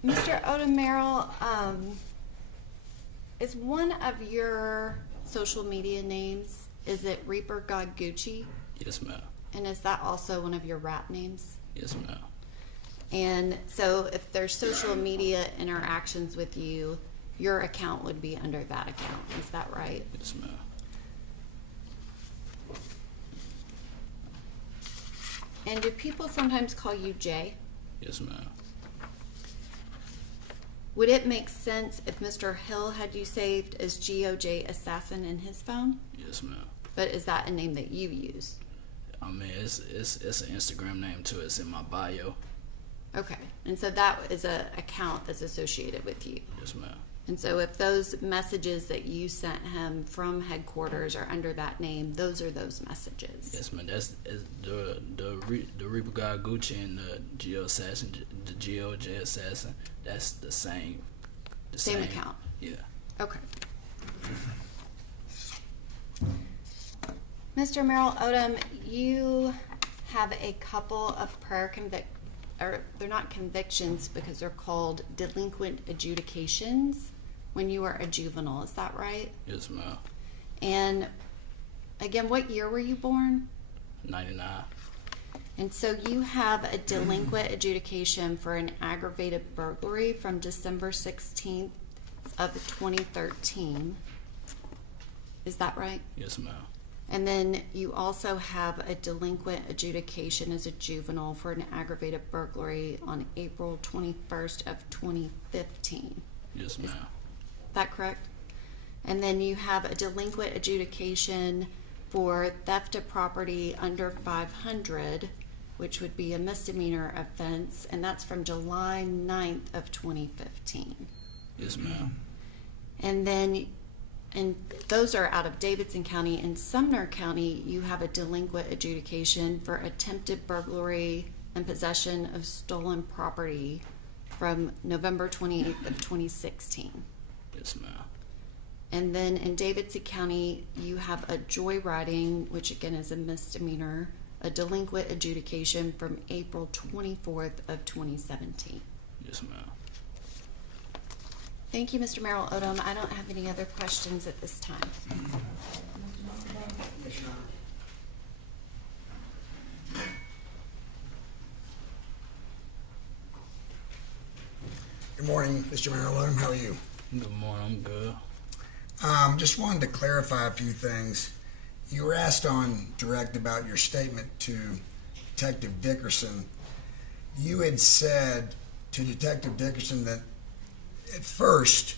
Mr. Odom, is one of your social media names, is it Reaper God Gucci? Yes, ma'am. And is that also one of your rap names? Yes, ma'am. And so if there's social media interactions with you, your account would be under that account. Is that right? Yes, ma'am. And do people sometimes call you Jay? Yes, ma'am. Would it make sense if Mr. Hill had you saved as GOJ Assassin in his phone? Yes, ma'am. But is that a name that you use? I mean, it's an Instagram name too. It's in my bio. Okay, and so that is an account that's associated with you. Yes, ma'am. And so if those messages that you sent him from headquarters are under that name, those are those messages. Yes, man. That's the Reaper God Gucci and the Geo Assassin, the GeoJ Assassin. That's the same. Same account. Yeah. Okay. Mr. Merrill Odom, you have a couple of prior or they're not convictions because they're called delinquent adjudications when you were a juvenile. Is that right? Yes, ma'am. And again, what year were you born? 99. And so you have a delinquent adjudication for an aggravated burglary from December 16th of 2013. Is that right? Yes, ma'am. And then you also have a delinquent adjudication as a juvenile for an aggravated burglary on April 21st of 2015. Yes, ma'am. Is that correct? And then you have a delinquent adjudication for theft of property under 500, which would be a misdemeanor offense, and that's from July 9th of 2015. Yes, ma'am. And those are out of Davidson County. In Sumner County, you have a delinquent adjudication for attempted burglary and possession of stolen property from November 28th of 2016. Yes, ma'am. And then in Davidson County, you have a joyriding, which again is a misdemeanor, a delinquent adjudication from April 24th of 2017. Yes, ma'am. Thank you, Mr. Merrill Odom. I don't have any other questions at this time. Good morning, Mr. Merrill Odom. How are you? Good morning. I'm good. Just wanted to clarify a few things. You were asked on direct about your statement to Detective Dickerson. You had said to Detective Dickerson that at first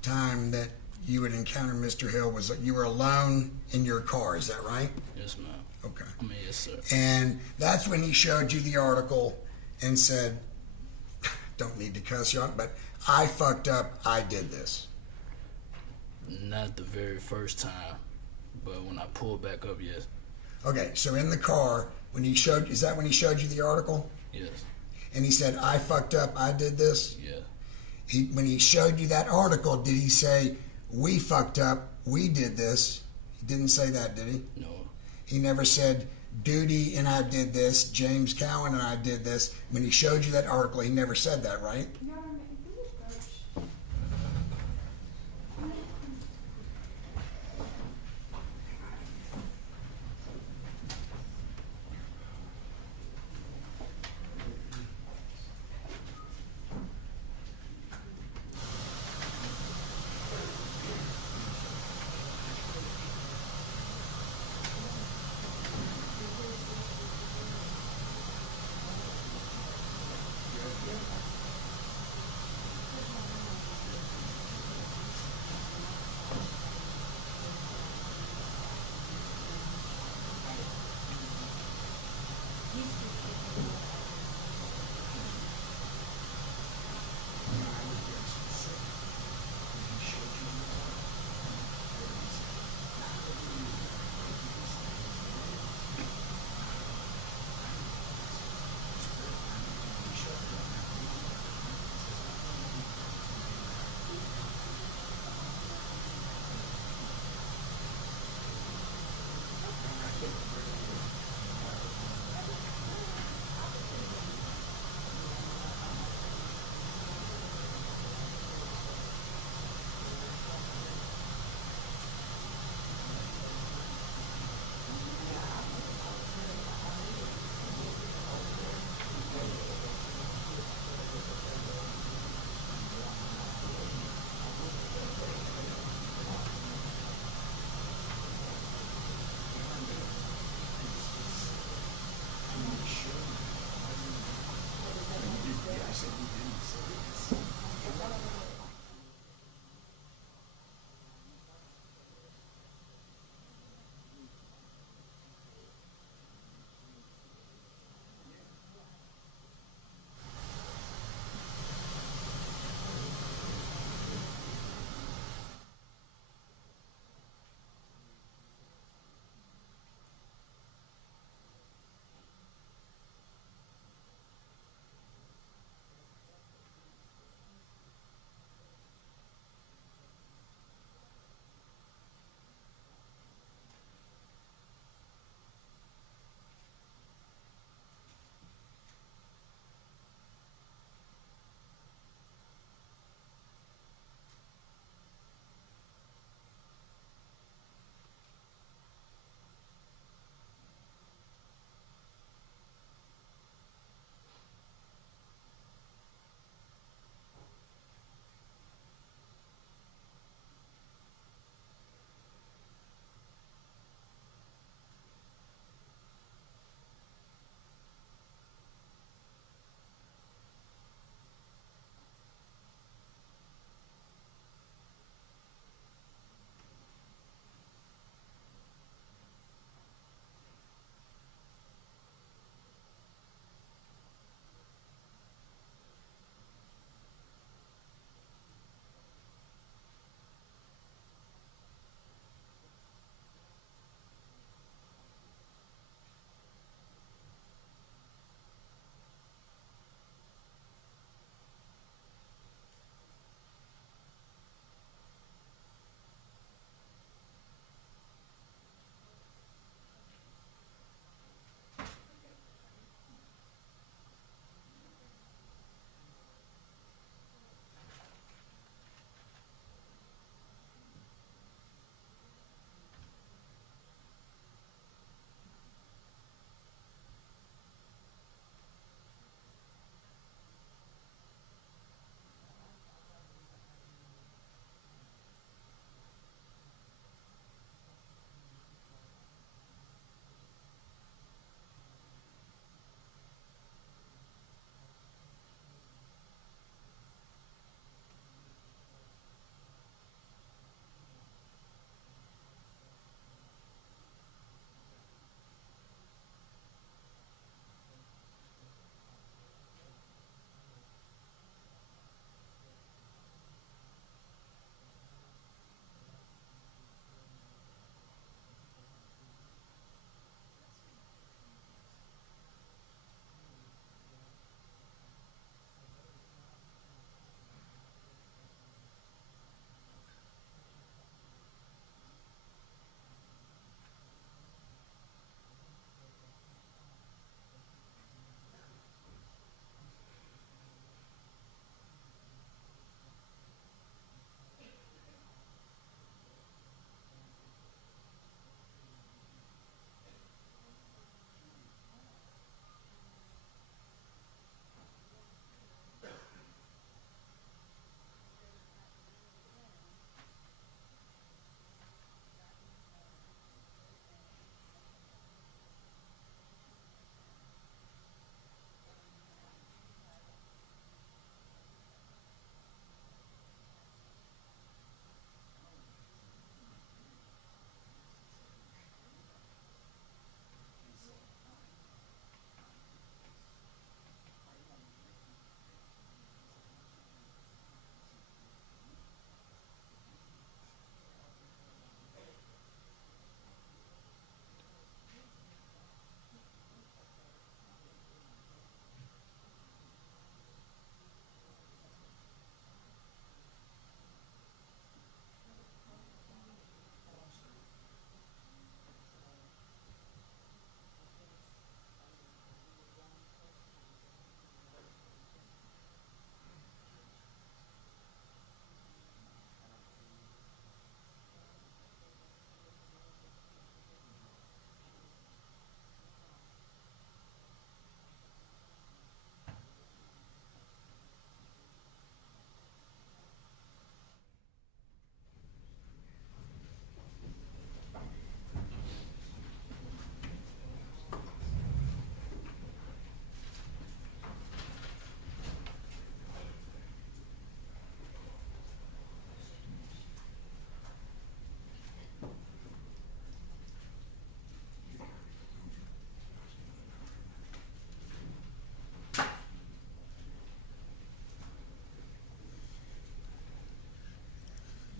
time that you would encounter Mr. Hill was that you were alone in your car. Is that right? Yes, ma'am. Okay. I mean, yes, sir. And that's when he showed you the article and said, don't need to cuss you out, but I fucked up, I did this. Not the very first time, but when I pulled back up, yes. Okay, so in the car, when he showed, is that when he showed you the article? Yes. And he said, I fucked up, I did this? Yeah. When he showed you that article, did he say, we fucked up, we did this? He didn't say that, did he? No. He never said, Duty and I did this, James Cowan and I did this. When he showed you that article, he never said that, right?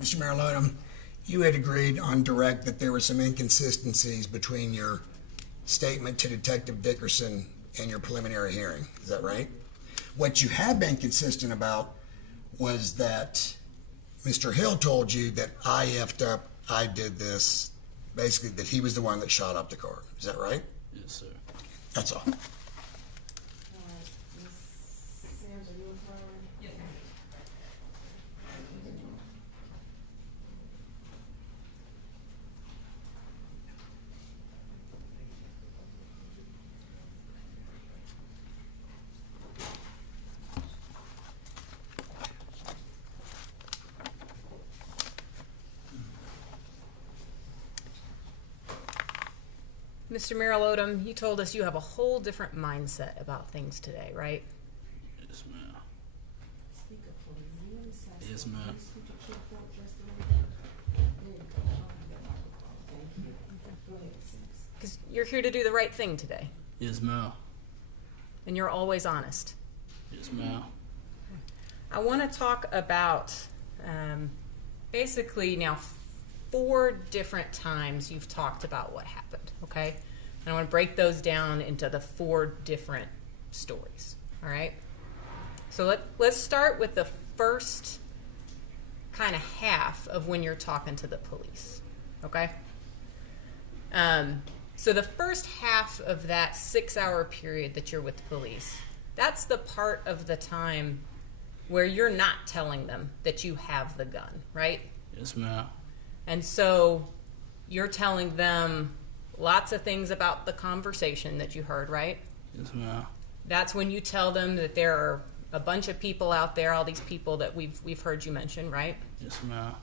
Mr. Mayor Odom, you had agreed on direct that there were some inconsistencies between your statement to Detective Dickerson and your preliminary hearing. Is that right? What you have been consistent about was that Mr. Hill told you that I effed up, I did this, basically that he was the one that shot up the car. Is that right? Yes, sir. That's all. All right, Ms. Sims, are you affirming? Yes, ma'am. Mr. Merrill Odom, you told us you have a whole different mindset about things today, right? Yes, ma'am. Speak up for me. You inside. Yes, ma'am. Speak up your throat just a little bit. There you go. That microphone. Thank you. Go ahead, Sims. Because you're here to do the right thing today, Yes, ma'am. and you're always honest. Yes, ma'am. I want to talk about basically now 4 different times you've talked about what happened, okay? And I want to break those down into the 4 different stories, all right? So let's start with the first kind of half of when you're talking to the police, okay? So the first half of that 6-hour period that you're with the police, that's the part of the time where you're not telling them that you have the gun, right? Yes, ma'am. And so you're telling them lots of things about the conversation that you heard, right? Yes, ma'am. That's when you tell them that there are a bunch of people out there, all these people that we've heard you mention, right? Yes, ma'am.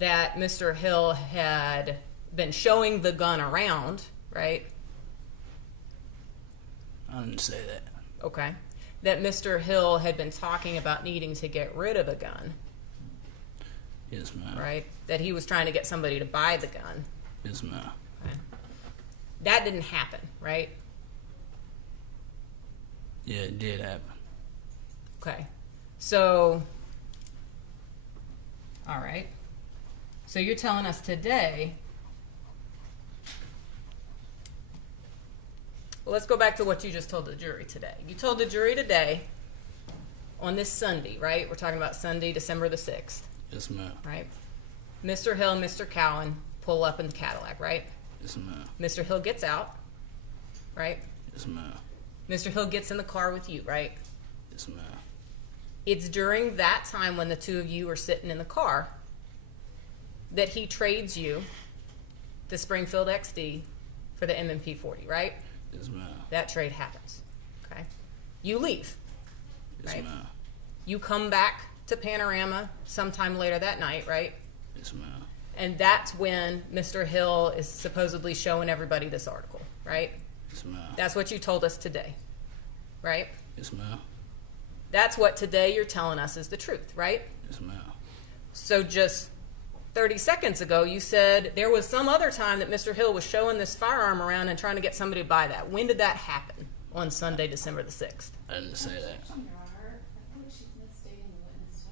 That Mr. Hill had been showing the gun around, right? I didn't say that. Okay. That Mr. Hill had been talking about needing to get rid of a gun, Yes, ma'am. right? That he was trying to get somebody to buy the gun. Yes, ma'am. Okay. That didn't happen, right? Yeah, it did happen. Okay. So, all right. So you're telling us today. Well, let's go back to what you just told the jury today. You told the jury today on this Sunday, right? We're talking about Sunday, December the 6th, Yes, ma'am. right? Mr. Hill and Mr. Cowan pull up in the Cadillac, right? Yes, ma'am. Mr. Hill gets out, right? Yes, ma'am. Mr. Hill gets in the car with you, right? Yes, ma'am. It's during that time when the two of you are sitting in the car that he trades you the Springfield XD for the M&P 40, right? Yes, ma'am. That trade happens, okay? You leave, Yes, right? ma'am. You come back to Panorama sometime later that night, right? Yes, ma'am. And that's when Mr. Hill is supposedly showing everybody this article, right? Yes, ma'am. That's what you told us today, right? Yes, ma'am. That's what today you're telling us is the truth, right? Yes, ma'am. So just 30 seconds ago, you said there was some other time that Mr. Hill was showing this firearm around and trying to get somebody to buy that. When did that happen? On Sunday, December the 6th. I didn't say that. Your Honor, I think she's misstating the witness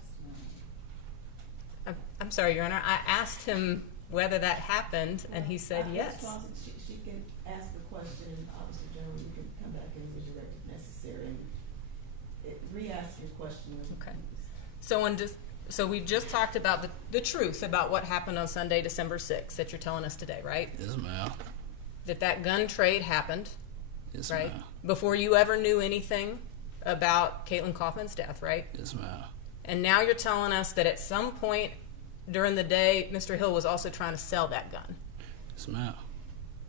testimony. I'm sorry, Your Honor. I asked him whether that happened, and he said yes. Ms. Swanson, she can ask the question, and Officer General, you can come back and redirect if necessary, and re-ask your question. Okay. So we've just talked about the truth about what happened on Sunday, December 6th, that you're telling us today, right? Yes, ma'am. That gun trade happened, Yes, right? ma'am. Before you ever knew anything about Caitlyn Kaufman's death, right? Yes, ma'am. And now you're telling us that at some point during the day, Mr. Hill was also trying to sell that gun. Yes, ma'am.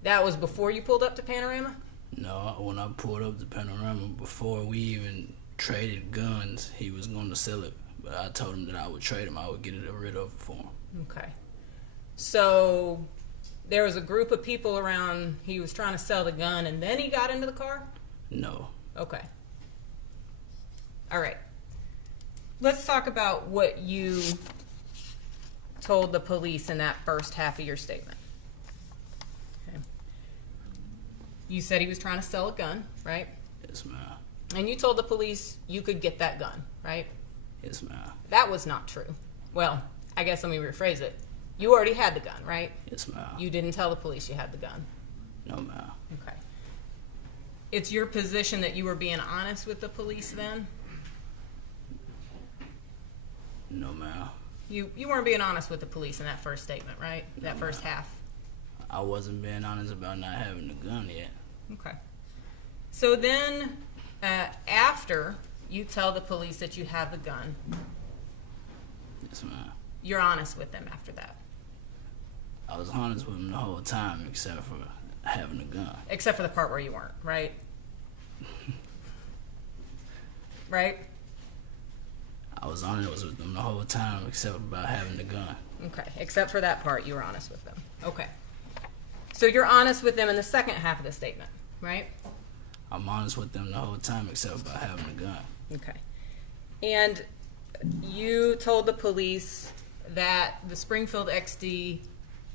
That was before you pulled up to Panorama? No, when I pulled up the Panorama, before we even traded guns, he was going to sell it. But I told him that I would trade him. I would get rid of it for him. Okay. So there was a group of people around. He was trying to sell the gun, and then he got into the car? No. Okay. All right. Let's talk about what you told the police in that first half of your statement. Okay. You said he was trying to sell a gun, right? Yes, ma'am. And you told the police you could get that gun, right? Yes, ma'am. That was not true. Well, I guess let me rephrase it. You already had the gun, right? Yes, ma'am. You didn't tell the police you had the gun. No, ma'am. Okay. It's your position that you were being honest with the police then? No, ma'am. You weren't being honest with the police in that first statement, right? That first half. I wasn't being honest about not having the gun yet. Okay. So then, after you tell the police that you have the gun, Yes, ma'am. you're honest with them after that, I was honest with him the whole time except for having the gun. except for the part where you weren't, right? Right? I was honest with them the whole time except about having the gun. Okay. Except for that part, you were honest with them. Okay. So you're honest with them in the second half of the statement, right? I'm honest with them the whole time except about having the gun. Okay. And you told the police that the Springfield XD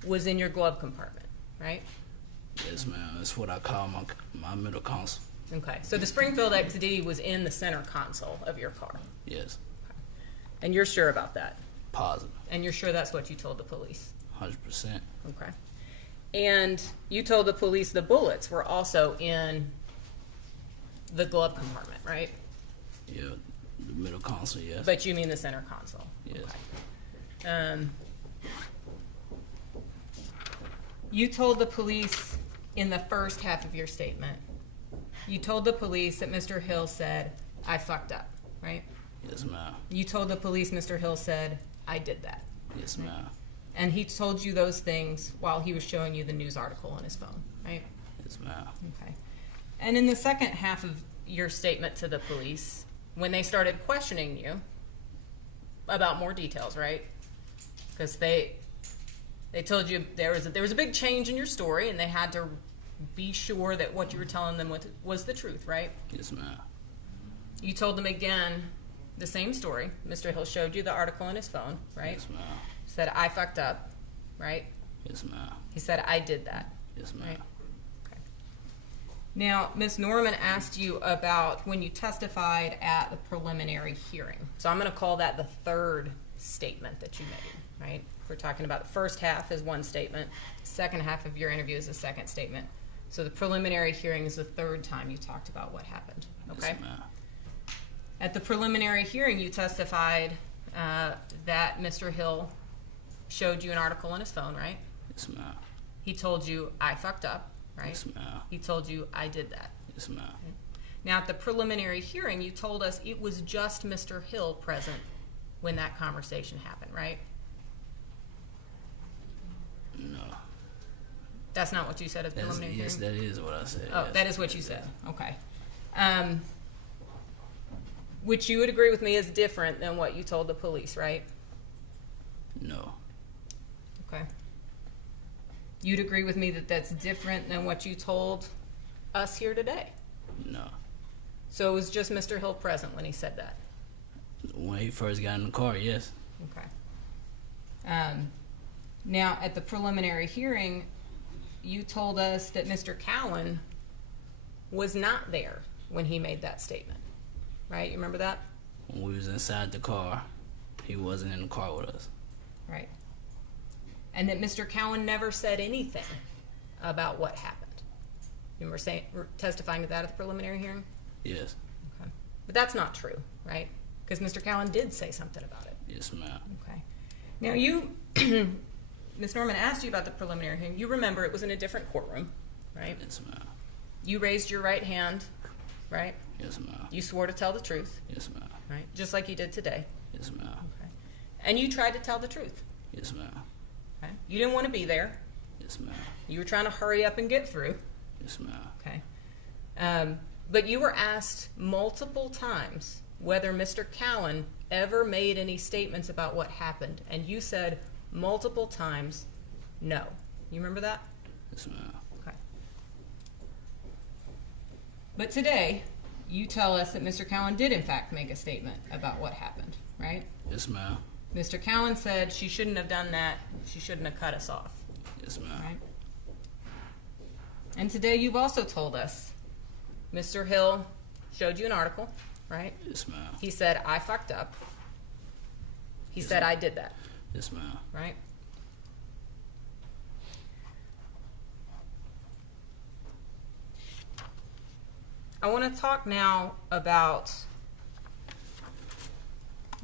was in your glove compartment, right? Yes, ma'am. That's what I call my middle console. Okay. So the Springfield XD was in the center console of your car. Yes. And you're sure about that? Positive. And you're sure that's what you told the police? 100%. Okay. And you told the police the bullets were also in the glove compartment, right? Yeah, the middle console, yes. But you mean the center console? Yes. Okay. You told the police in the first half of your statement, you told the police that Mr. Hill said, I fucked up, right? Yes, ma'am. You told the police Mr. Hill said, I did that. Yes, ma'am. And he told you those things while he was showing you the news article on his phone, right? Yes, ma'am. Okay. And in the second half of your statement to the police, when they started questioning you about more details, right? Because they told you there was a big change in your story, and they had to be sure that what you were telling them was the truth, right? Yes, ma'am. You told them again the same story. Mr. Hill showed you the article on his phone, right? Yes, ma'am. Said, I fucked up, right? Yes, ma'am. He said, I did that. Yes, ma'am. Right? Okay. Now, Ms. Norman asked you about when you testified at the preliminary hearing. So I'm going to call that the third statement that you made, right? We're talking about the first half is one statement. Second half of your interview is the second statement. So the preliminary hearing is the third time you talked about what happened, okay? Yes, ma'am. At the preliminary hearing, you testified that Mr. Hill showed you an article on his phone, right? Yes, ma'am. He told you, I fucked up, right? Yes, ma'am. He told you, I did that. Yes, ma'am. Now, at the preliminary hearing, you told us it was just Mr. Hill present when that conversation happened, right? No. That's not what you said at the preliminary hearing? Yes, that is what I said. Oh, yes. that is what you said. Okay. Which you would agree with me is different than what you told the police, right? No. Okay. You'd agree with me that that's different than what you told us here today? No. So it was just Mr. Hill present when he said that? When he first got in the car, yes. Okay. Now, at the preliminary hearing, you told us that Mr. Cowan was not there when he made that statement, right? You remember that? When we was inside the car, he wasn't in the car with us. Right. And that Mr. Cowan never said anything about what happened. You were testifying to that at the preliminary hearing? Yes. Okay. But that's not true, right? Because Mr. Cowan did say something about it. Yes, ma'am. Okay. Now you, Ms. Norman asked you about the preliminary hearing. You remember it was in a different courtroom, right? Yes, ma'am. You raised your right hand, right? Yes, ma'am. You swore to tell the truth. Yes, ma'am. Right? Just like you did today. Yes, ma'am. Okay. And you tried to tell the truth. Yes, ma'am. Okay. You didn't want to be there. Yes, ma'am. You were trying to hurry up and get through. Yes, ma'am. Okay. But you were asked multiple times whether Mr. Cowan ever made any statements about what happened, and you said multiple times, no. You remember that? Yes, ma'am. Okay. But today, you tell us that Mr. Cowan did in fact make a statement about what happened, right? Yes, ma'am. Mr. Cowan said she shouldn't have done that. She shouldn't have cut us off. Yes, ma'am. Right? And today you've also told us Mr. Hill showed you an article, right? Yes, ma'am. He said, I fucked up. He said, I did that. Yes, ma'am. Right? I want to talk now about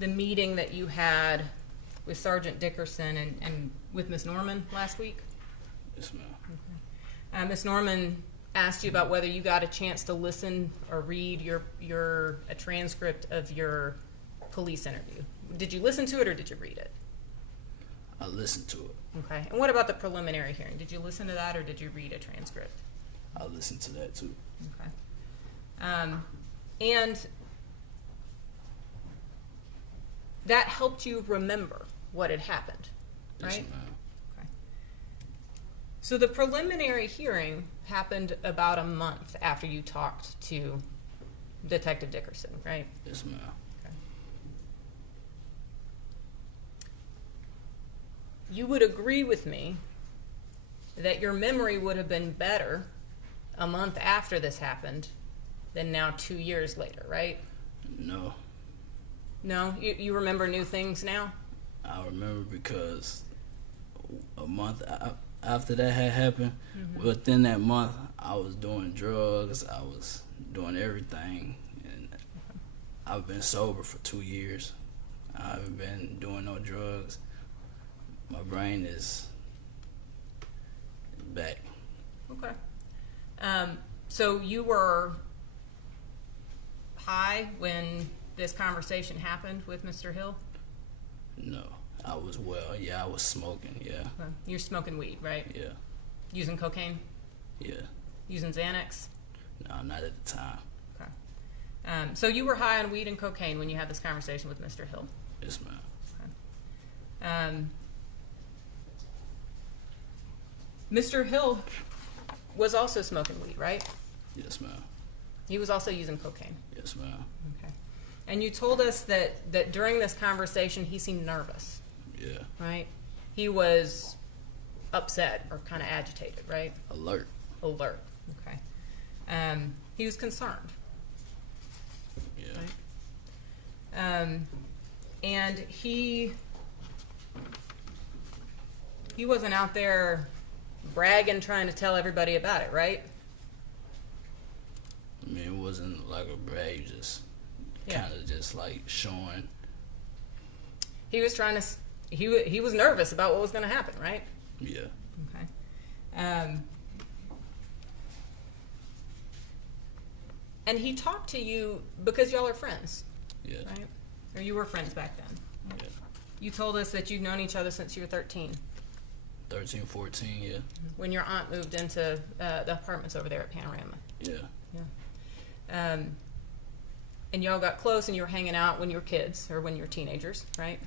the meeting that you had with Sergeant Dickerson and with Miss Norman last week. Yes, ma'am. Miss Norman asked you about whether you got a chance to listen or read a transcript of your police interview. Did you listen to it or did you read it? I listened to it. Okay. And what about the preliminary hearing? Did you listen to that or did you read a transcript? I listened to that too. Okay. And that helped you remember what had happened, right? Yes, ma'am. Okay. So the preliminary hearing happened about a month after you talked to Detective Dickerson, right? Yes, ma'am. Okay. You would agree with me that your memory would have been better a month after this happened than now 2 years later, right? No. No? You remember new things now? I remember because a month after that had happened, within that month, I was doing drugs, I was doing everything, and I've been sober for 2 years. I haven't been doing no drugs. My brain is back. Okay. So you were high when this conversation happened with Mr. Hill? No, I was well. Yeah, I was smoking. Yeah. Okay. You're smoking weed, right? Yeah. Using cocaine? Yeah. Using Xanax? No, not at the time. Okay. So you were high on weed and cocaine when you had this conversation with Mr. Hill? Yes, ma'am. Okay. Mr. Hill was also smoking weed, right? Yes, ma'am. He was also using cocaine? Yes, ma'am. Okay. And you told us that during this conversation he seemed nervous. Yeah. Right? He was upset or kind of agitated, right? Alert. Alert. Okay. He was concerned. Yeah. Right? And he wasn't out there bragging, trying to tell everybody about it, right? I mean, it wasn't like a brag, just kind of just like showing. He was trying to. He was nervous about what was going to happen, right? Yeah. Okay. And he talked to you because y'all are friends. Yeah. Right? Or you were friends back then. Yeah. You told us that you'd known each other since you were 13. 13, 14, yeah. When your aunt moved into the apartments over there at Panorama. Yeah. Yeah. And y'all got close and you were hanging out when you were kids or when you were teenagers, right?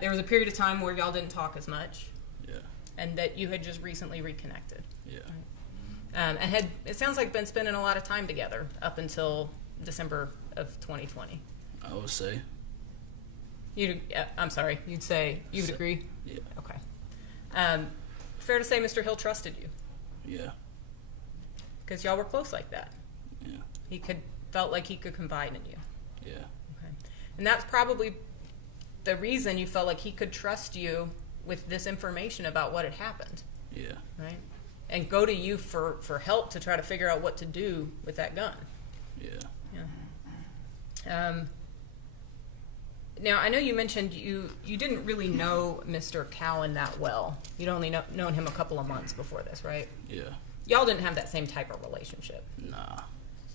There was a period of time where y'all didn't talk as much. Yeah. And that you had just recently reconnected. Yeah. Right? And it sounds like been spending a lot of time together up until December of 2020. I would say. I'm sorry, you'd say, you would agree? Yeah. Okay. Fair to say Mr. Hill trusted you? Yeah. Because y'all were close like that. Yeah. He felt like he could confide in you. Yeah. Okay. And that's probably the reason you felt like he could trust you with this information about what had happened. Yeah. Right? And go to you for help to try to figure out what to do with that gun. Yeah. Yeah. Now, I know you mentioned you didn't really know Mr. Cowan that well. You'd only known him a couple of months before this, right? Yeah. Y'all didn't have that same type of relationship. Nah.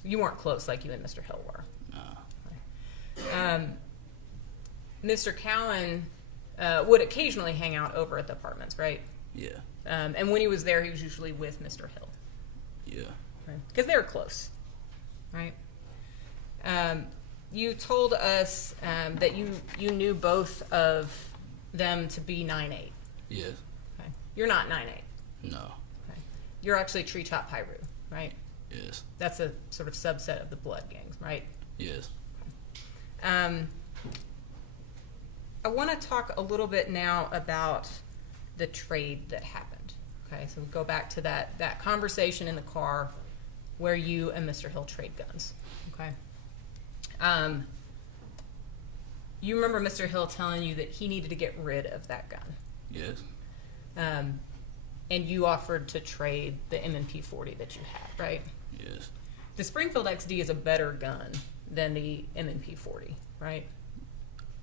You weren't close like you and Mr. Hill were. Nah. Mr. Cowan would occasionally hang out over at the apartments, right? Yeah. And when he was there, he was usually with Mr. Hill. Yeah. Because they were close, right? You told us that you knew both of them to be 9'8". Yes. Okay. You're not 9'8". No. Okay. You're actually Treetop Pyru, right? Yes. That's a sort of subset of the blood gangs, right? Yes. I want to talk a little bit now about the trade that happened. Okay, so we go back to that conversation in the car where you and Mr. Hill trade guns. Okay. you remember Mr. Hill telling you that he needed to get rid of that gun. Yes. And you offered to trade the M&P 40 that you had, right? Yes. The Springfield XD is a better gun than the M&P 40, right?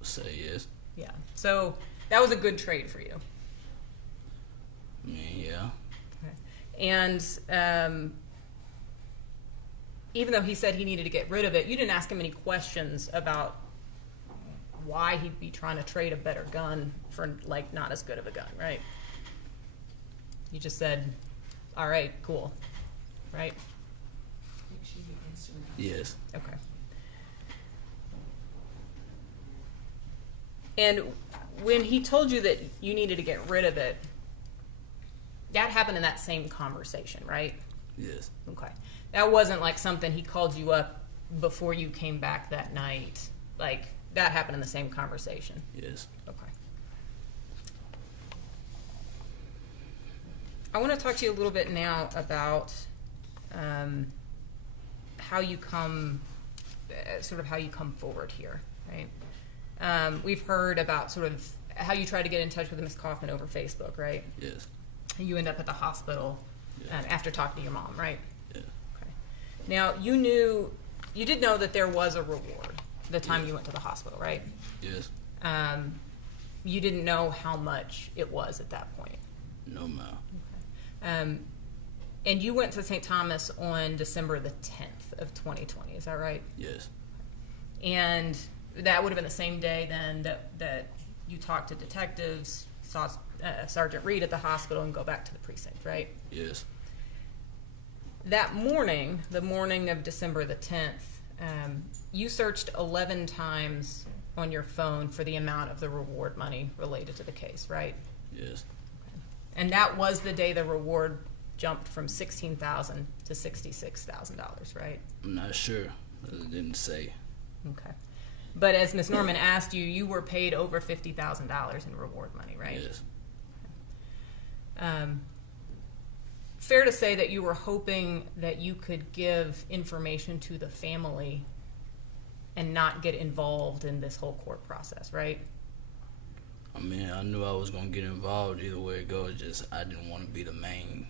Say yes. Yeah. So that was a good trade for you. I mean, yeah. And even though he said he needed to get rid of it, you didn't ask him any questions about why he'd be trying to trade a better gun for, like, not as good of a gun, right? You just said, all right, cool, right? Make sure you answer that. Yes. Okay. And when he told you that you needed to get rid of it, that happened in that same conversation, right? Yes. Okay. That wasn't like something he called you up before you came back that night. Like, that happened in the same conversation. Yes. Okay. I want to talk to you a little bit now about how you come, sort of how you come forward here, right? We've heard about sort of how you tried to get in touch with Ms. Kaufman over Facebook, right? Yes. And you end up at the hospital after talking to your mom, right? Yeah. Okay. Now, you did know that there was a reward the time you went to the hospital, right? Yes. You didn't know how much it was at that point. No, ma'am. And you went to St. Thomas on December the 10th of 2020, is that right? Yes. And that would have been the same day then that you talked to detectives, saw Sergeant Reed at the hospital, and go back to the precinct, right? Yes. That morning, the morning of December the 10th, you searched 11 times on your phone for the amount of the reward money related to the case, right? Yes. And that was the day the reward jumped from $16,000 to $66,000, right? I'm not sure. It didn't say. Okay. But as Ms. Norman asked you, you were paid over $50,000 in reward money, right? Yes. Fair to say that you were hoping that you could give information to the family and not get involved in this whole court process, right? I mean, I knew I was gonna get involved either way it goes. Just I didn't want to be the main.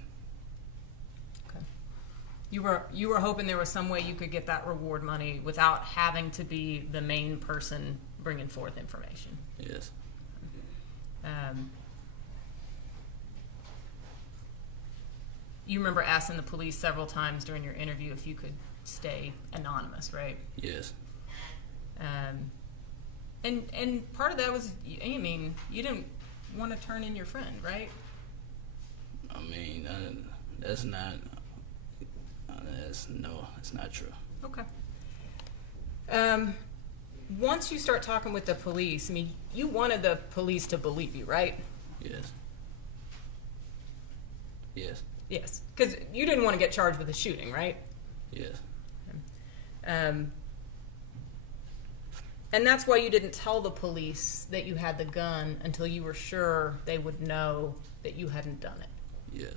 Okay. You were hoping there was some way you could get that reward money without having to be the main person bringing forth information. Yes. You remember asking the police several times during your interview if you could stay anonymous, right? Yes. And part of that was, I mean, you didn't want to turn in your friend, right? I mean, that's not. It's not true. Okay. Once you start talking with the police, I mean, you wanted the police to believe you, right? Yes. Yes. Yes, because you didn't want to get charged with a shooting, right? Yes. And that's why you didn't tell the police that you had the gun until you were sure they would know that you hadn't done it. Yes.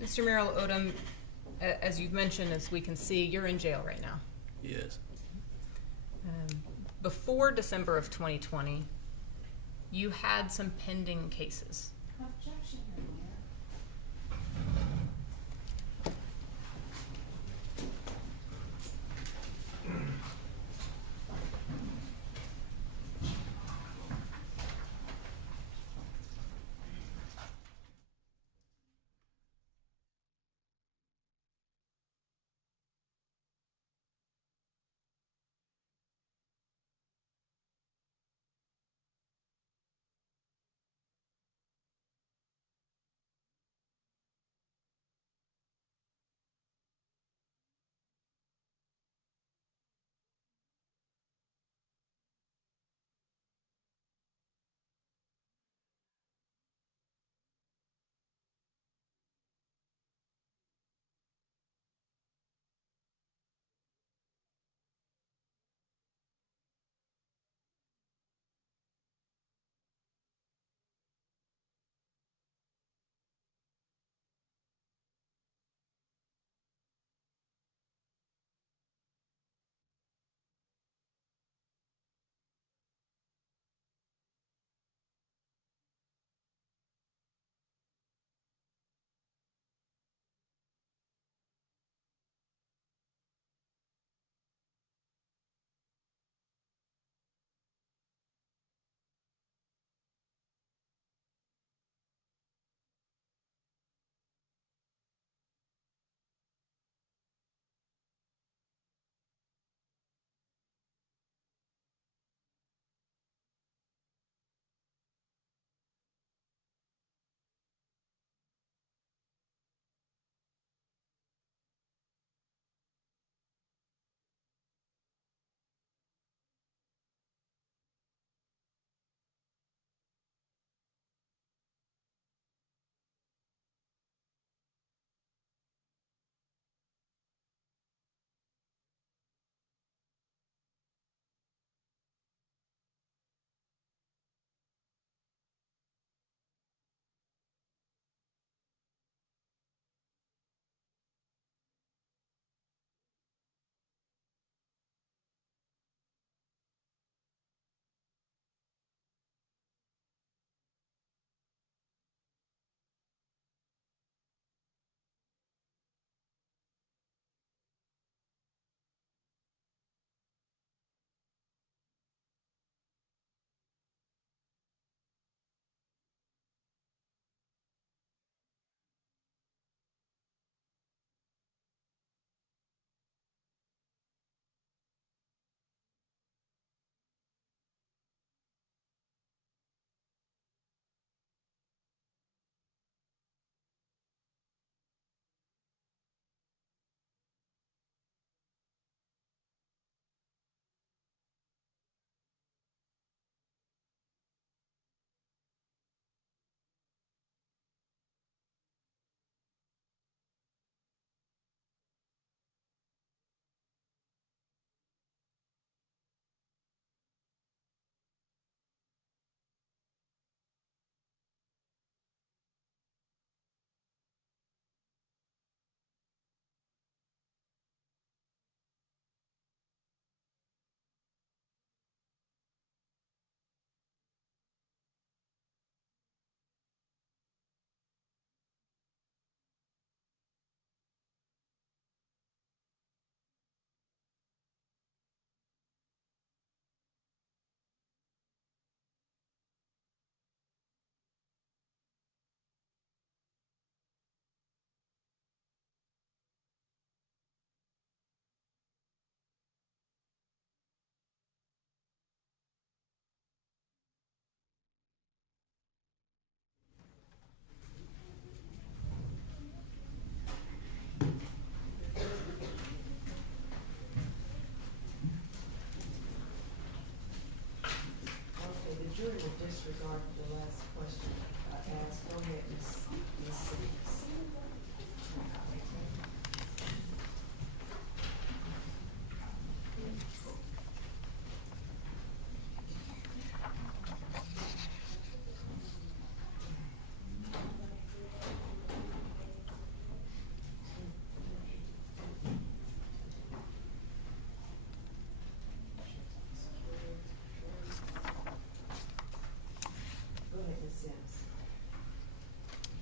Mr. Merrill Odom, as you've mentioned, as we can see, you're in jail right now. Yes. Before December of 2020, you had some pending cases. Objection, Your Honor.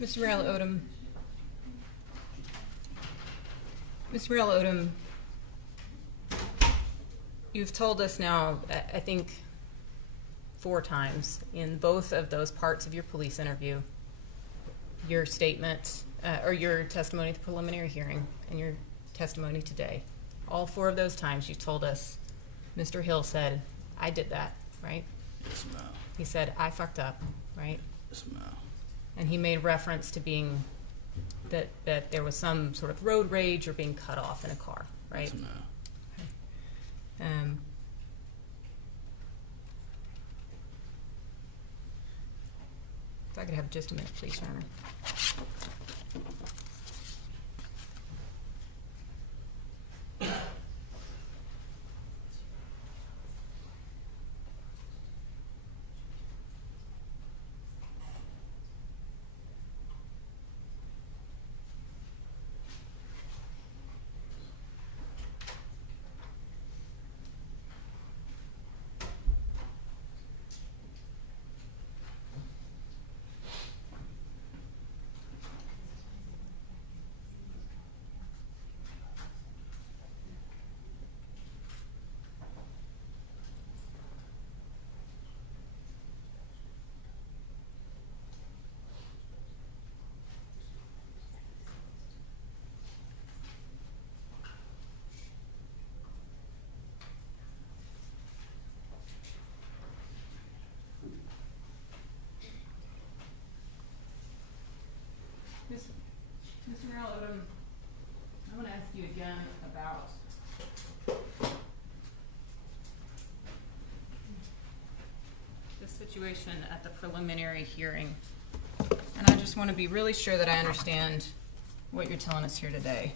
Mr. Odom. Mr. Odom, you've told us now, I think, 4 times in both of those parts of your police interview, your statements, or your testimony at the preliminary hearing and your testimony today. All 4 of those times you told us Mr. Hill said, I did that, right? Yes, ma'am. He said, I fucked up, right? Yes, ma'am. And he made reference to being, that there was some sort of road rage or being cut off in a car, right? Yes, ma'am. If I could have just a minute, please, Your Honor. Mr. Odom, I want to ask you again about the situation at the preliminary hearing. And I just want to be really sure that I understand what you're telling us here today.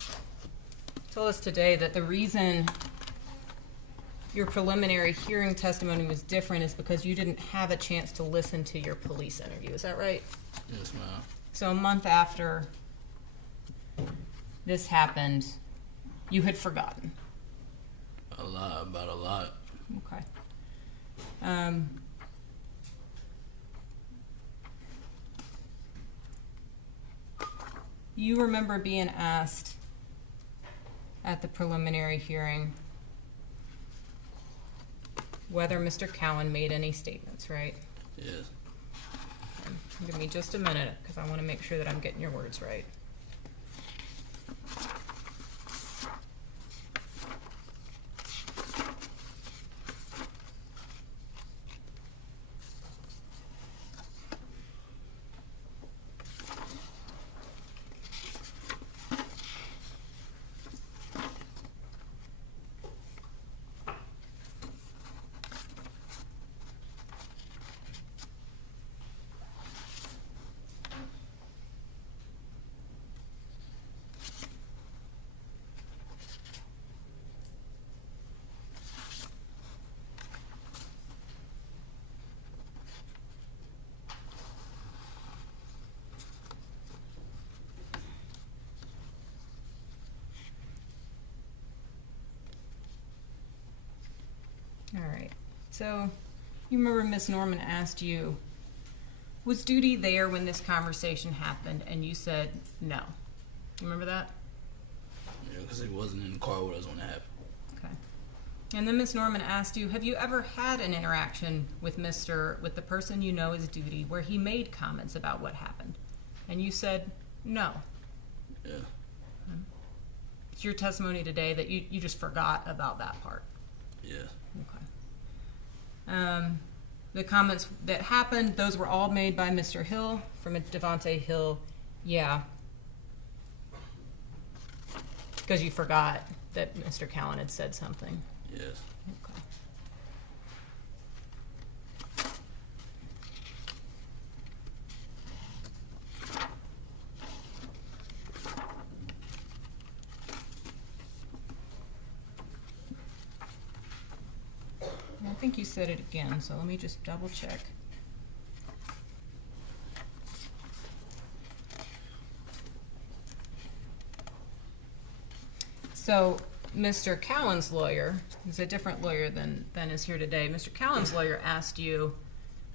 You told us today that the reason your preliminary hearing testimony was different is because you didn't have a chance to listen to your police interview. Is that right? Yes, ma'am. So a month after this happened, you had forgotten. About a lot. Okay. You remember being asked at the preliminary hearing whether Mr. Cowan made any statements, right? Yes. Give me just a minute, because I want to make sure that I'm getting your words right. All right. So you remember Miss Norman asked you, was Duty there when this conversation happened? And you said no. You remember that? Yeah, because he wasn't in the car with us when it happened. Okay. And then Miss Norman asked you, have you ever had an interaction with the person you know as Duty where he made comments about what happened? And you said no. Yeah. It's your testimony today that you just forgot about that part. Yeah. Okay. The comments that happened, those were all made by Mr. Hill from a Devaunte Hill. Yeah. Because you forgot that Mr. Cowan had said something. Yes. Okay. I think you said it again, so let me just double check. So Mr. Cowan's lawyer is a different lawyer than is here today. Mr. Cowan's lawyer asked you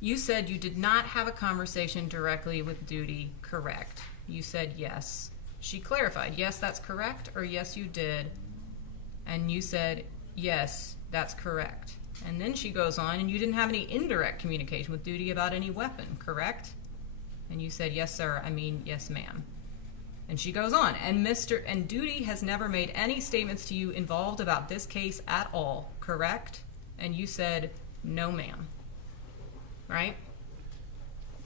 You said you did not have a conversation directly with Duty, correct? You said yes. She clarified, yes, that's correct, or yes, you did. And you said, yes, that's correct. And then she goes on, and you didn't have any indirect communication with Duty about any weapon, correct? And you said, yes, sir, I mean, yes, ma'am. And she goes on, and Duty has never made any statements to you involved about this case at all, correct? And you said, no, ma'am. Right?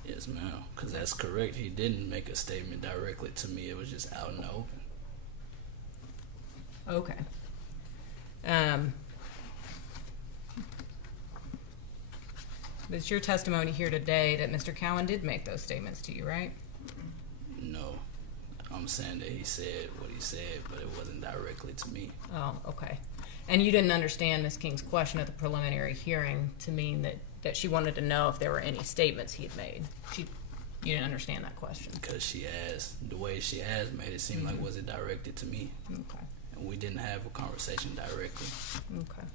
Yes, ma'am, because that's correct. He didn't make a statement directly to me. It was just out in the open. Okay. But it's your testimony here today that Mr. Cowan did make those statements to you, right? No. I'm saying that he said what he said, but it wasn't directly to me. Oh, okay. And you didn't understand Ms. King's question at the preliminary hearing to mean that she wanted to know if there were any statements he had made. You didn't understand that question. Because she asked, the way she asked made it seem like was it directed to me. Okay. And we didn't have a conversation directly. Okay.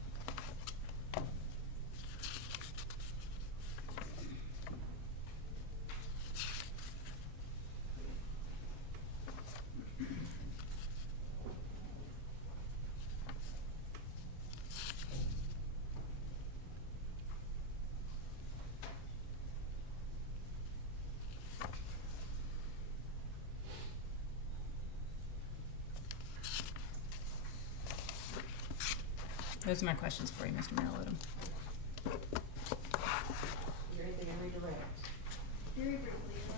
Those are my questions for you, Mr. Merrill Odom. Is there anything I redirect? Very briefly, Your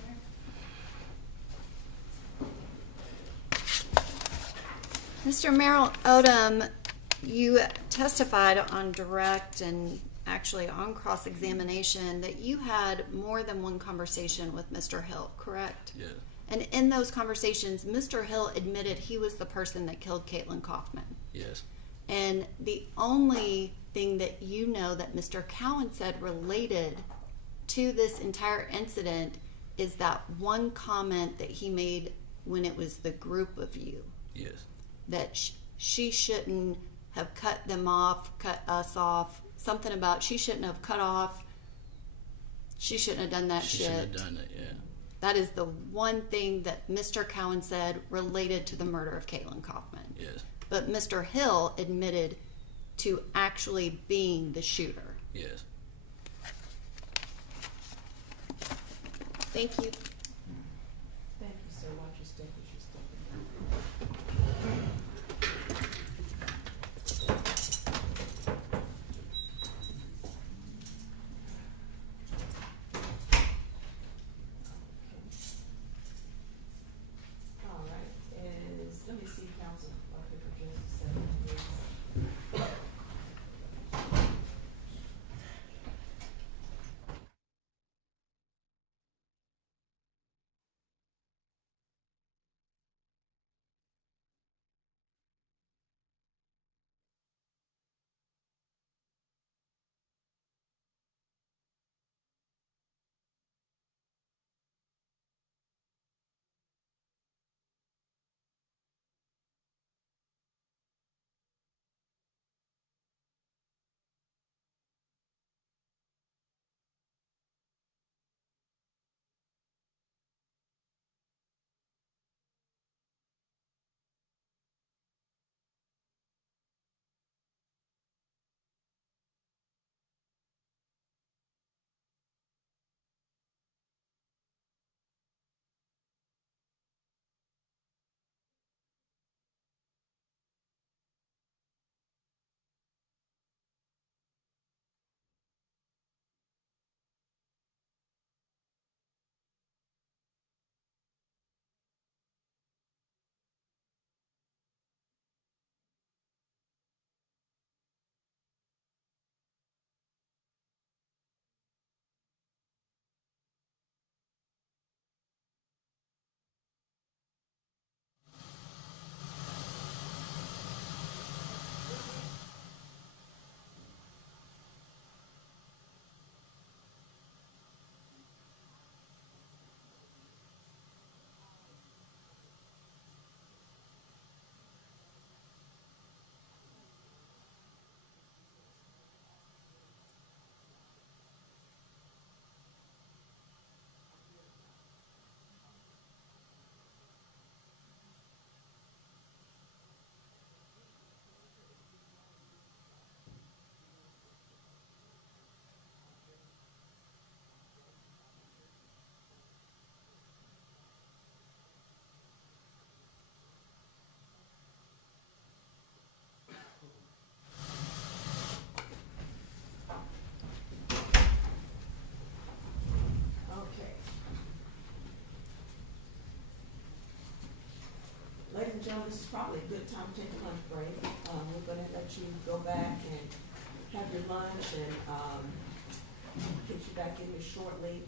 Honor. Mr. Merrill Odom, you testified on direct and actually on cross-examination that you had more than one conversation with Mr. Hill, correct? Yeah. And in those conversations, Mr. Hill admitted he was the person that killed Caitlyn Kaufman. Yes. And the only thing that you know that Mr. Cowan said related to this entire incident is that one comment that he made when it was the group of you. Yes. That she shouldn't have cut them off, cut us off. Something about she shouldn't have cut off. She shouldn't have done that She shit. shouldn't have done it, yeah. That is the one thing that Mr. Cowan said related to the murder of Caitlyn Kaufman. Yes. But Mr. Hill admitted to actually being the shooter. Yes. Thank you. Thank you, sir. Watch your step as you're stepping. All right. Let me see counsel up here for just a second, please. gentlemen, this is probably a good time to take a lunch break. We're gonna let you go back and have your lunch and, get you back in here shortly.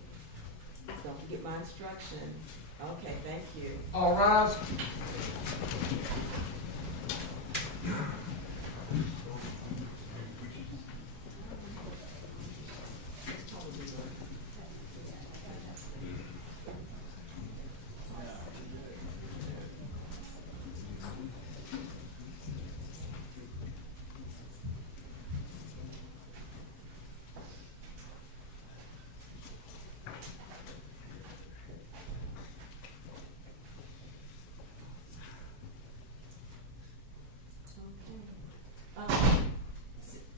Don't forget my instruction. Okay, thank you. All rise.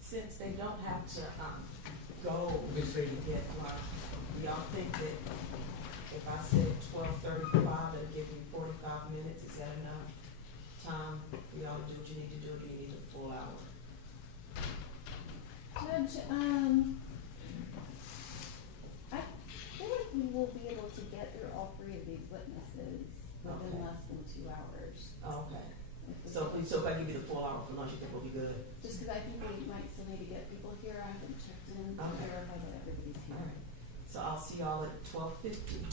Since they don't have to, go Let me see. to get lunch, do y'all think that if I said 12:35, that'll give you 45 minutes, is that enough time for y'all to do what you need to do, or do you need a full hour? Judge, I feel like we will be able to get through all three of these witnesses within less than 2 hours. Okay. So if I give you the full hour for lunch, you think we'll be good? Just because I think we might still need to get people here, I haven't checked in to Okay. verify that everybody's All here. right. So I'll see y'all at 12:50.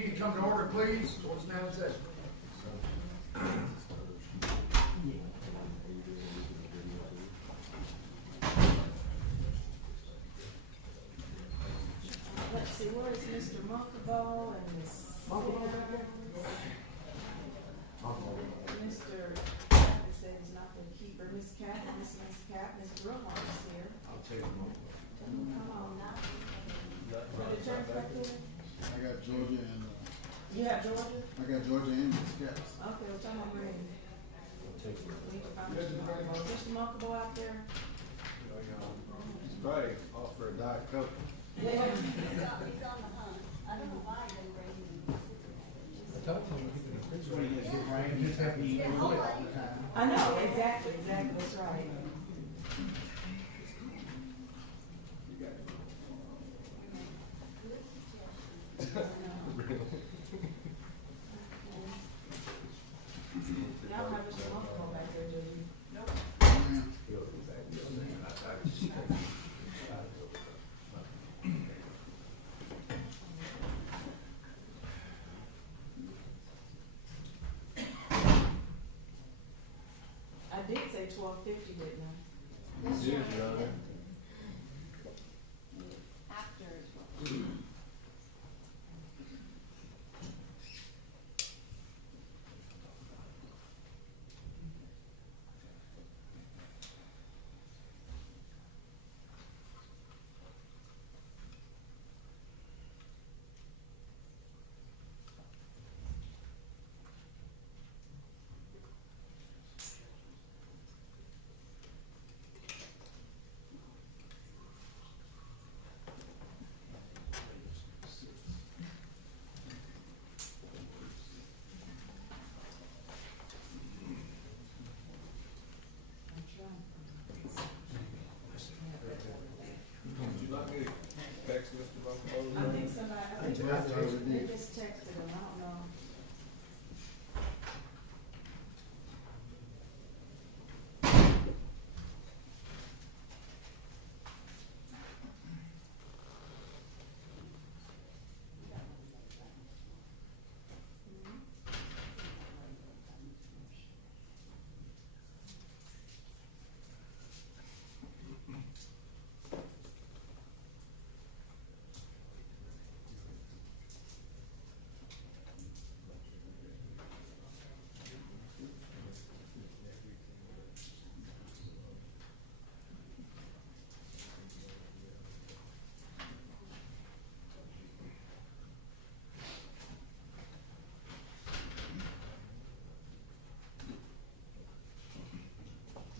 Meeting come to order, please. Court's now in session. Let's see, where is Mr. Munkabo and Miss Sarah? Mr. It says he's not the keeper. Miss Cap, Miss Cap, Mr. Romar is here. I'll tell you in a moment. Come on now. Are the church back there? I got Georgia and, You have Georgia? I got Georgia and Miss Caps. Okay, well, tell me I'm ready. Mr. Munkabo out there? Right, offer a Diet Coke. He's on the hunt. I don't know why they bring him. I told him to keep it in the That's when refrigerator. he gets rain, he's happy to eat it all the time. I know, exactly, that's right. Y'all have Mr. Munkabo back there, do you? Nope. I did say 12:50, didn't I? Yes, Your Honor. After as well. Would you like me to text Mr. Buffalo? I think somebody, I think they just texted him, I don't know.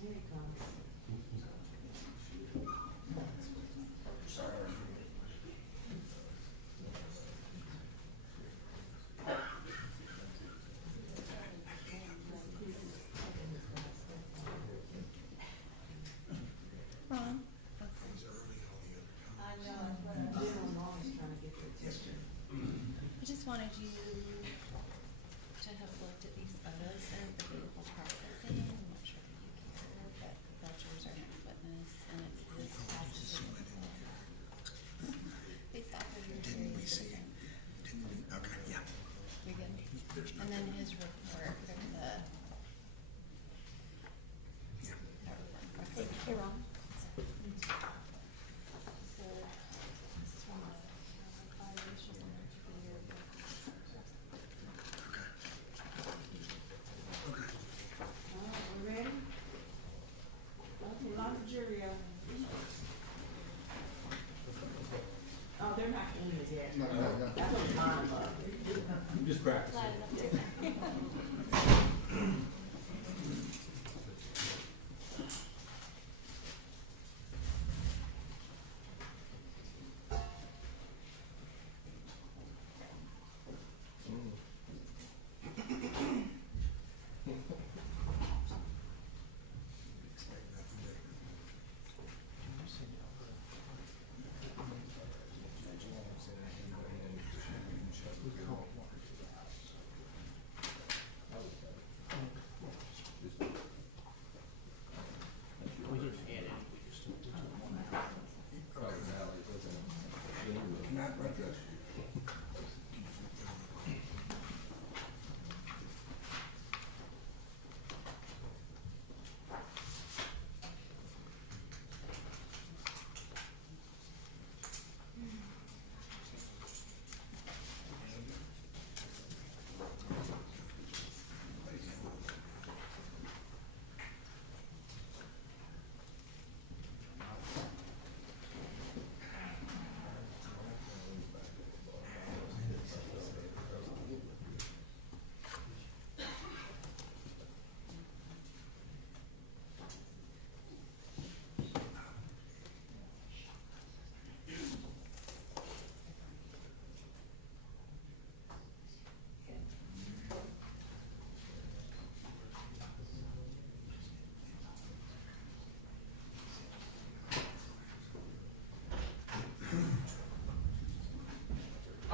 Here he comes. Ron? I know, that's what I Bill and Ron's trying to get their picture. I just wanted you to have looked at these photos. They're the beautiful processing. I'm not sure if you care, but Belchers are not witness, and it's his processing. Based off of your Didn't we series. see? Didn't we? Okay, yeah. You're good. There's And then nothing. his report from the. Yeah. Hey, Ron. So, this is from the violations and for the year. Okay. Okay. All right, we ready? Okay, lock the jury up. Oh, they're not in it yet. No. That was mine, but. You just practice.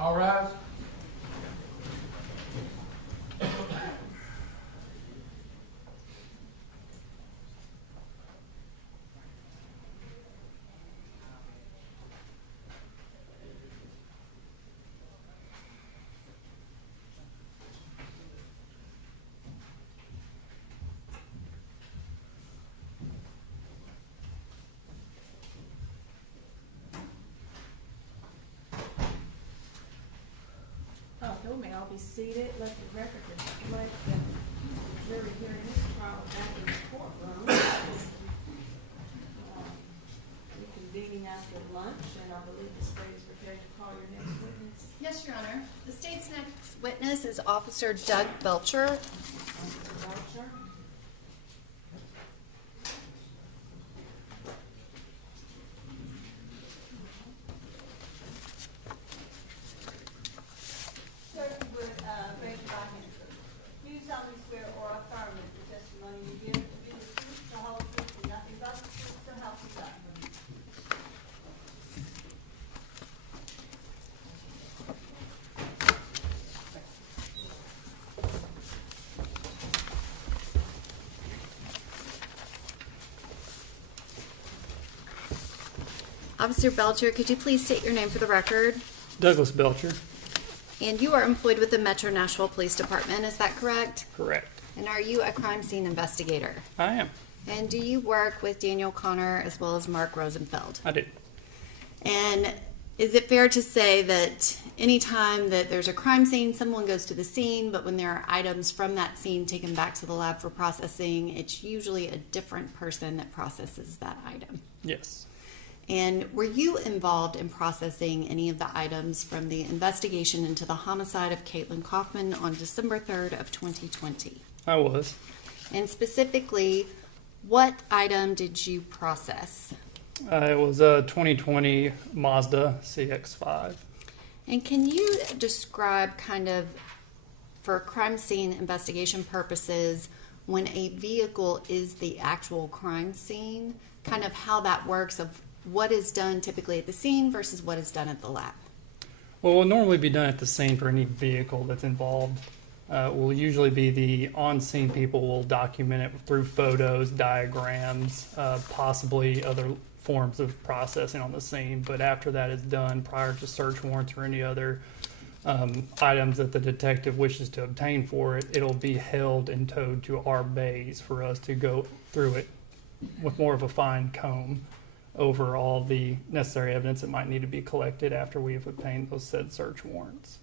All rise. Okay, we may all be seated. Let the record reflect that the jury hearing this trial back in the courtroom. Reconvening after lunch, and I believe the state is prepared to call your next witness. Yes, Your Honor. The state's next witness is Officer Doug Belcher. Mr. Belcher. Sir, if you would, raise your right hand, please. Do you solemnly swear or affirm that the testimony you give to be the truth, the whole truth, and nothing but the truth, so help you God? Officer Belcher, could you please state your name for the record? Douglas Belcher. And you are employed with the Metro Nashville Police Department, is that correct? Correct. And are you a crime scene investigator? I am. And do you work with Daniel Connor as well as Mark Rosenfeld? I do. And is it fair to say that anytime that there's a crime scene, someone goes to the scene, but when there are items from that scene taken back to the lab for processing, it's usually a different person that processes that item? Yes. And were you involved in processing any of the items from the investigation into the homicide of Caitlyn Kaufman on December 3rd of 2020? I was. And specifically, what item did you process? It was a 2020 Mazda CX-5. And can you describe kind of, for crime scene investigation purposes, when a vehicle is the actual crime scene, kind of how that works of what is done typically at the scene versus what is done at the lab? Well, it will normally be done at the scene for any vehicle that's involved. Will usually be the on-scene people will document it through photos, diagrams, possibly other forms of processing on the scene. But after that is done, prior to search warrants or any other items that the detective wishes to obtain for it, it'll be held and towed to our bays for us to go through it with more of a fine comb over all the necessary evidence that might need to be collected after we have obtained those said search warrants.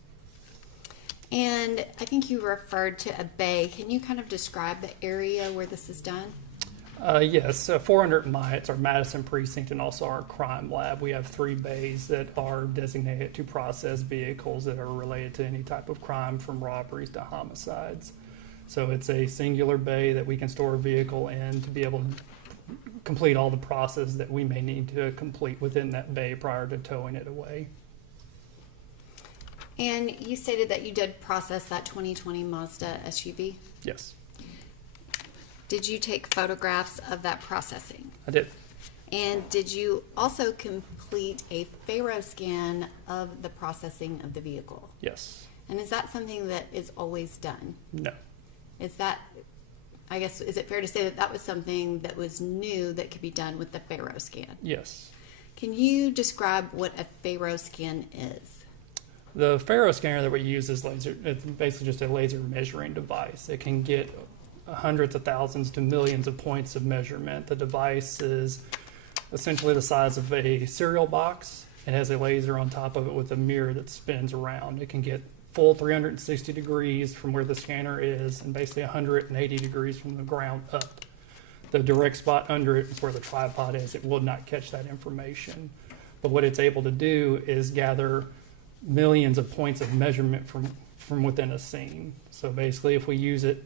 And I think you referred to a bay. Can you kind of describe the area where this is done? Yes, 400 Myatt's our Madison precinct and also our crime lab. We have 3 bays that are designated to process vehicles that are related to any type of crime, from robberies to homicides. So it's a singular bay that we can store a vehicle in to be able to complete all the process that we may need to complete within that bay prior to towing it away. And you stated that you did process that 2020 Mazda SUV? Yes. Did you take photographs of that processing? I did. And did you also complete a Faro scan of the processing of the vehicle? Yes. And is that something that is always done? No. Is that, I guess, is it fair to say that that was something that was new that could be done with the Faro scan? Yes. Can you describe what a Faro scan is? The Faro scanner that we use is laser. It's basically just a laser measuring device. It can get hundreds of thousands to millions of points of measurement. The device is essentially the size of a cereal box. It has a laser on top of it with a mirror that spins around. It can get full 360 degrees from where the scanner is and basically 180 degrees from the ground up. The direct spot under it is where the tripod is. It will not catch that information. But what it's able to do is gather millions of points of measurement from within a scene. So basically, if we use it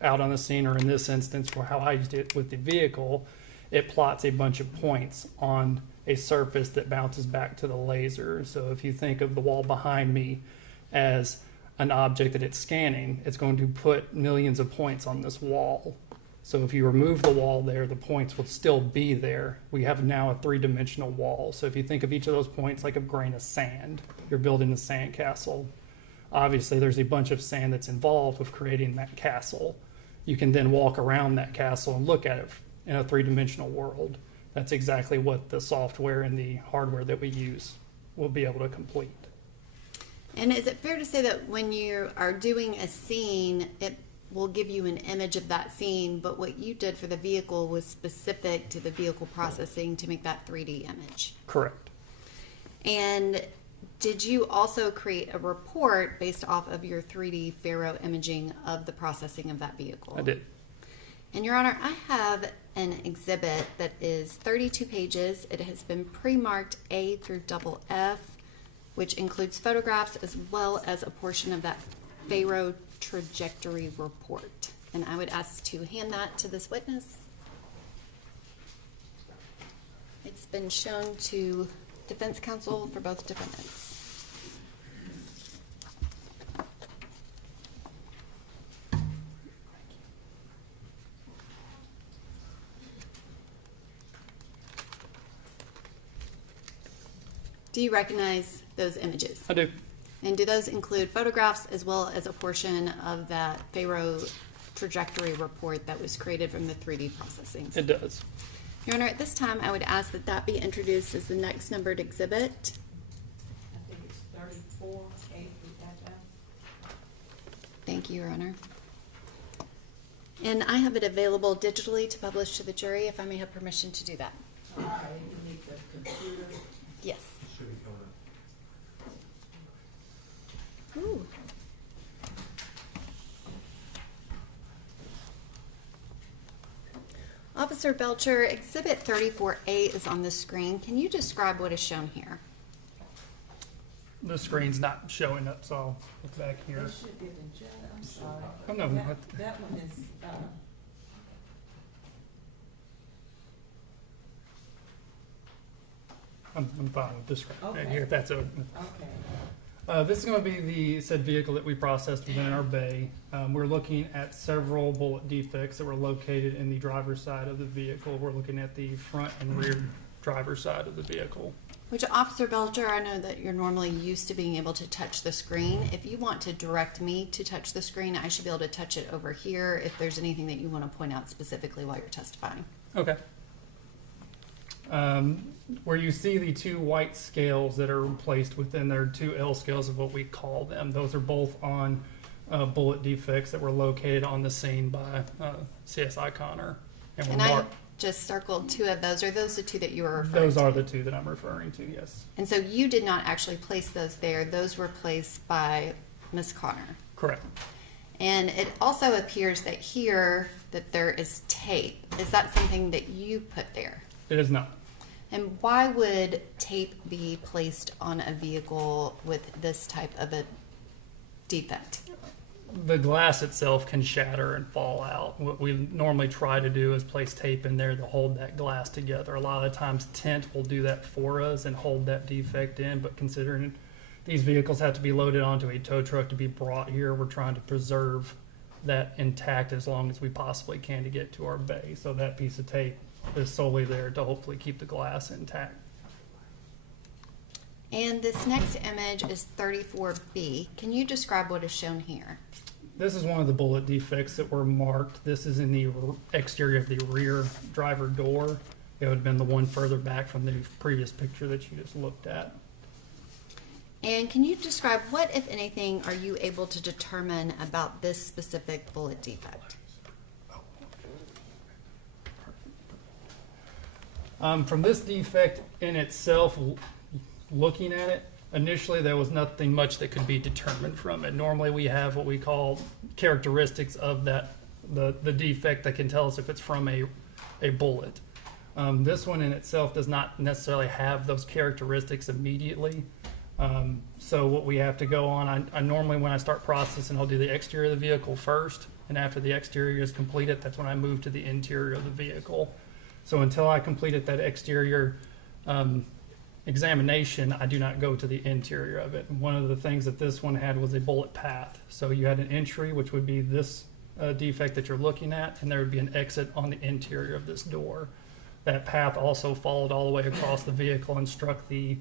out on the scene, or in this instance for how I used it with the vehicle, it plots a bunch of points on a surface that bounces back to the laser. So if you think of the wall behind me as an object that it's scanning, it's going to put millions of points on this wall. So if you remove the wall there, the points will still be there. We have now a three-dimensional wall. So if you think of each of those points like a grain of sand, you're building a sand castle. Obviously, there's a bunch of sand that's involved with creating that castle. You can then walk around that castle and look at it in a three-dimensional world. That's exactly what the software and the hardware that we use will be able to complete. And is it fair to say that when you are doing a scene, it will give you an image of that scene, but what you did for the vehicle was specific to the vehicle processing to make that 3D image? Correct. And did you also create a report based off of your 3D Faro imaging of the processing of that vehicle? I did. And Your Honor, I have an exhibit that is 32 pages. It has been pre-marked A through F, which includes photographs as well as a portion of that Faro trajectory report. And I would ask to hand that to this witness. It's been shown to defense counsel for both defendants. Do you recognize those images? I do. And do those include photographs as well as a portion of that Faro trajectory report that was created from the 3D processing? It does. Your Honor, at this time, I would ask that that be introduced as the next numbered exhibit. I think it's 34, A through F. Thank you, Your Honor. And I have it available digitally to publish to the jury, if I may have permission to do that. Okay, you need the computer. Yes. Should be coming up. Ooh. Officer Belcher, Exhibit 34A is on the screen. Can you describe what is shown here? The screen's not showing up, so I'll look back here. It should be the judge, I'm sorry. Oh, no. That one is, I'm fine with this screen right Okay. here, if that's open. okay. This is going to be the said vehicle that we processed within our bay. We're looking at several bullet defects that were located in the driver's side of the vehicle. We're looking at the front and rear driver's side of the vehicle. Which, Officer Belcher, I know that you're normally used to being able to touch the screen. If you want to direct me to touch the screen, I should be able to touch it over here if there's anything that you want to point out specifically while you're testifying. Okay. Where you see the two white scales that are placed within there, two L scales of what we call them, those are both on bullet defects that were located on the scene by CSI Connor. And I just circled two of those. Are those the two that you were referring to? Those are the two that I'm referring to, yes. And so you did not actually place those there. Those were placed by Ms. Connor. Correct. And it also appears that here that there is tape. Is that something that you put there? It is not. And why would tape be placed on a vehicle with this type of a defect? The glass itself can shatter and fall out. What we normally try to do is place tape in there to hold that glass together. A lot of times tint will do that for us and hold that defect in, but considering these vehicles have to be loaded onto a tow truck to be brought here, we're trying to preserve that intact as long as we possibly can to get to our bay. So that piece of tape is solely there to hopefully keep the glass intact. And this next image is 34B. Can you describe what is shown here? This is one of the bullet defects that were marked. This is in the exterior of the rear driver door. It would have been the one further back from the previous picture that you just looked at. And can you describe what, if anything, are you able to determine about this specific bullet defect? From this defect in itself, looking at it, initially there was nothing much that could be determined from it. Normally we have what we call characteristics of that the defect that can tell us if it's from a bullet. This one in itself does not necessarily have those characteristics immediately. So what we have to go on, I normally when I start processing, I'll do the exterior of the vehicle first, and after the exterior is completed, that's when I move to the interior of the vehicle. So until I completed that exterior examination, I do not go to the interior of it. And one of the things that this one had was a bullet path. So you had an entry, which would be this defect that you're looking at, and there would be an exit on the interior of this door. That path also followed all the way across the vehicle and struck the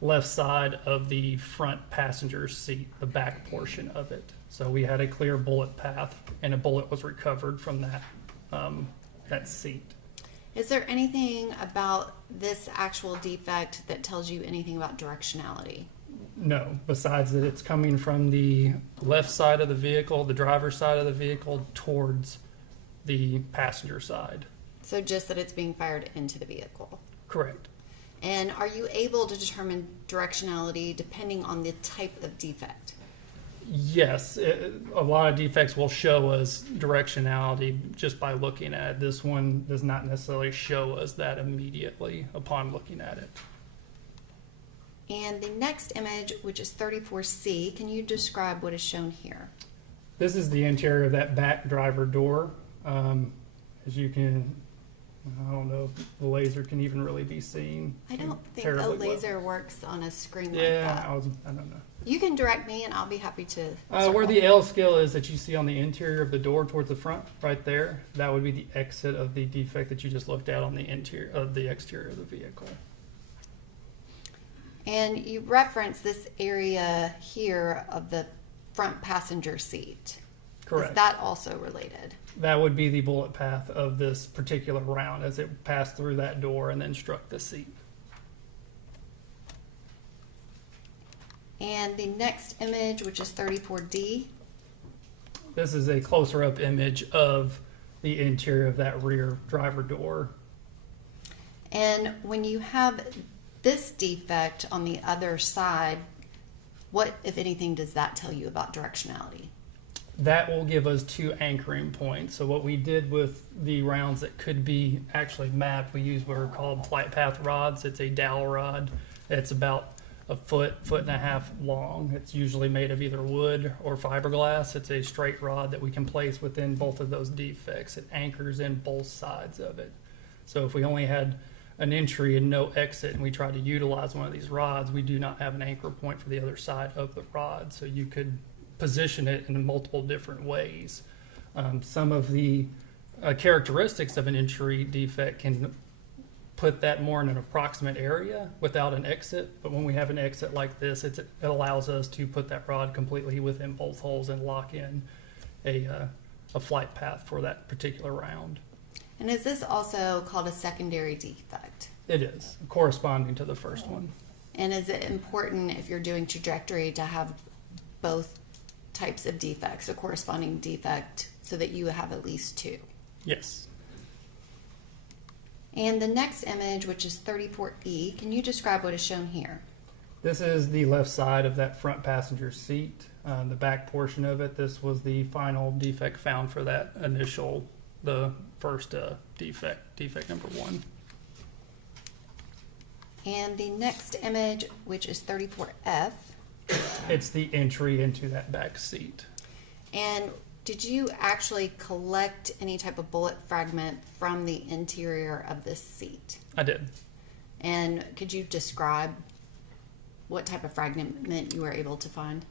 left side of the front passenger seat, the back portion of it. So we had a clear bullet path, and a bullet was recovered from that seat. Is there anything about this actual defect that tells you anything about directionality? No, besides that it's coming from the left side of the vehicle, the driver's side of the vehicle, towards the passenger side. So just that it's being fired into the vehicle. Correct. And are you able to determine directionality depending on the type of defect? Yes, a lot of defects will show us directionality just by looking at it. This one does not necessarily show us that immediately upon looking at it. And the next image, which is 34C, can you describe what is shown here? This is the interior of that back driver door. As you can, I don't know if the laser can even really be seen. I don't think a laser works on a screen like that. Yeah, I don't know. You can direct me and I'll be happy to. Where the L scale is that you see on the interior of the door towards the front, right there, that would be the exit of the defect that you just looked at on the interior of the exterior of the vehicle. And you reference this area here of the front passenger seat. Correct. Is that also related? That would be the bullet path of this particular round as it passed through that door and then struck the seat. And the next image, which is 34D. This is a closer up image of the interior of that rear driver door. And when you have this defect on the other side, what, if anything, does that tell you about directionality? That will give us two anchoring points. So what we did with the rounds that could be actually mapped, we used what are called flight path rods. It's a dowel rod. It's about a foot and a half long. It's usually made of either wood or fiberglass. It's a straight rod that we can place within both of those defects. It anchors in both sides of it. So if we only had an entry and no exit and we tried to utilize one of these rods, we do not have an anchor point for the other side of the rod. So you could position it in multiple different ways. Some of the characteristics of an entry defect can put that more in an approximate area without an exit, but when we have an exit like this, it allows us to put that rod completely within both holes and lock in a flight path for that particular round. And is this also called a secondary defect? It is, corresponding to the first one. And is it important if you're doing trajectory to have both types of defects, a corresponding defect, so that you have at least two? Yes. And the next image, which is 34E, can you describe what is shown here? This is the left side of that front passenger seat, the back portion of it. This was the final defect found for that initial, the first defect number 1. And the next image, which is 34F. It's the entry into that back seat. And did you actually collect any type of bullet fragment from the interior of this seat? I did. And could you describe what type of fragment you were able to find?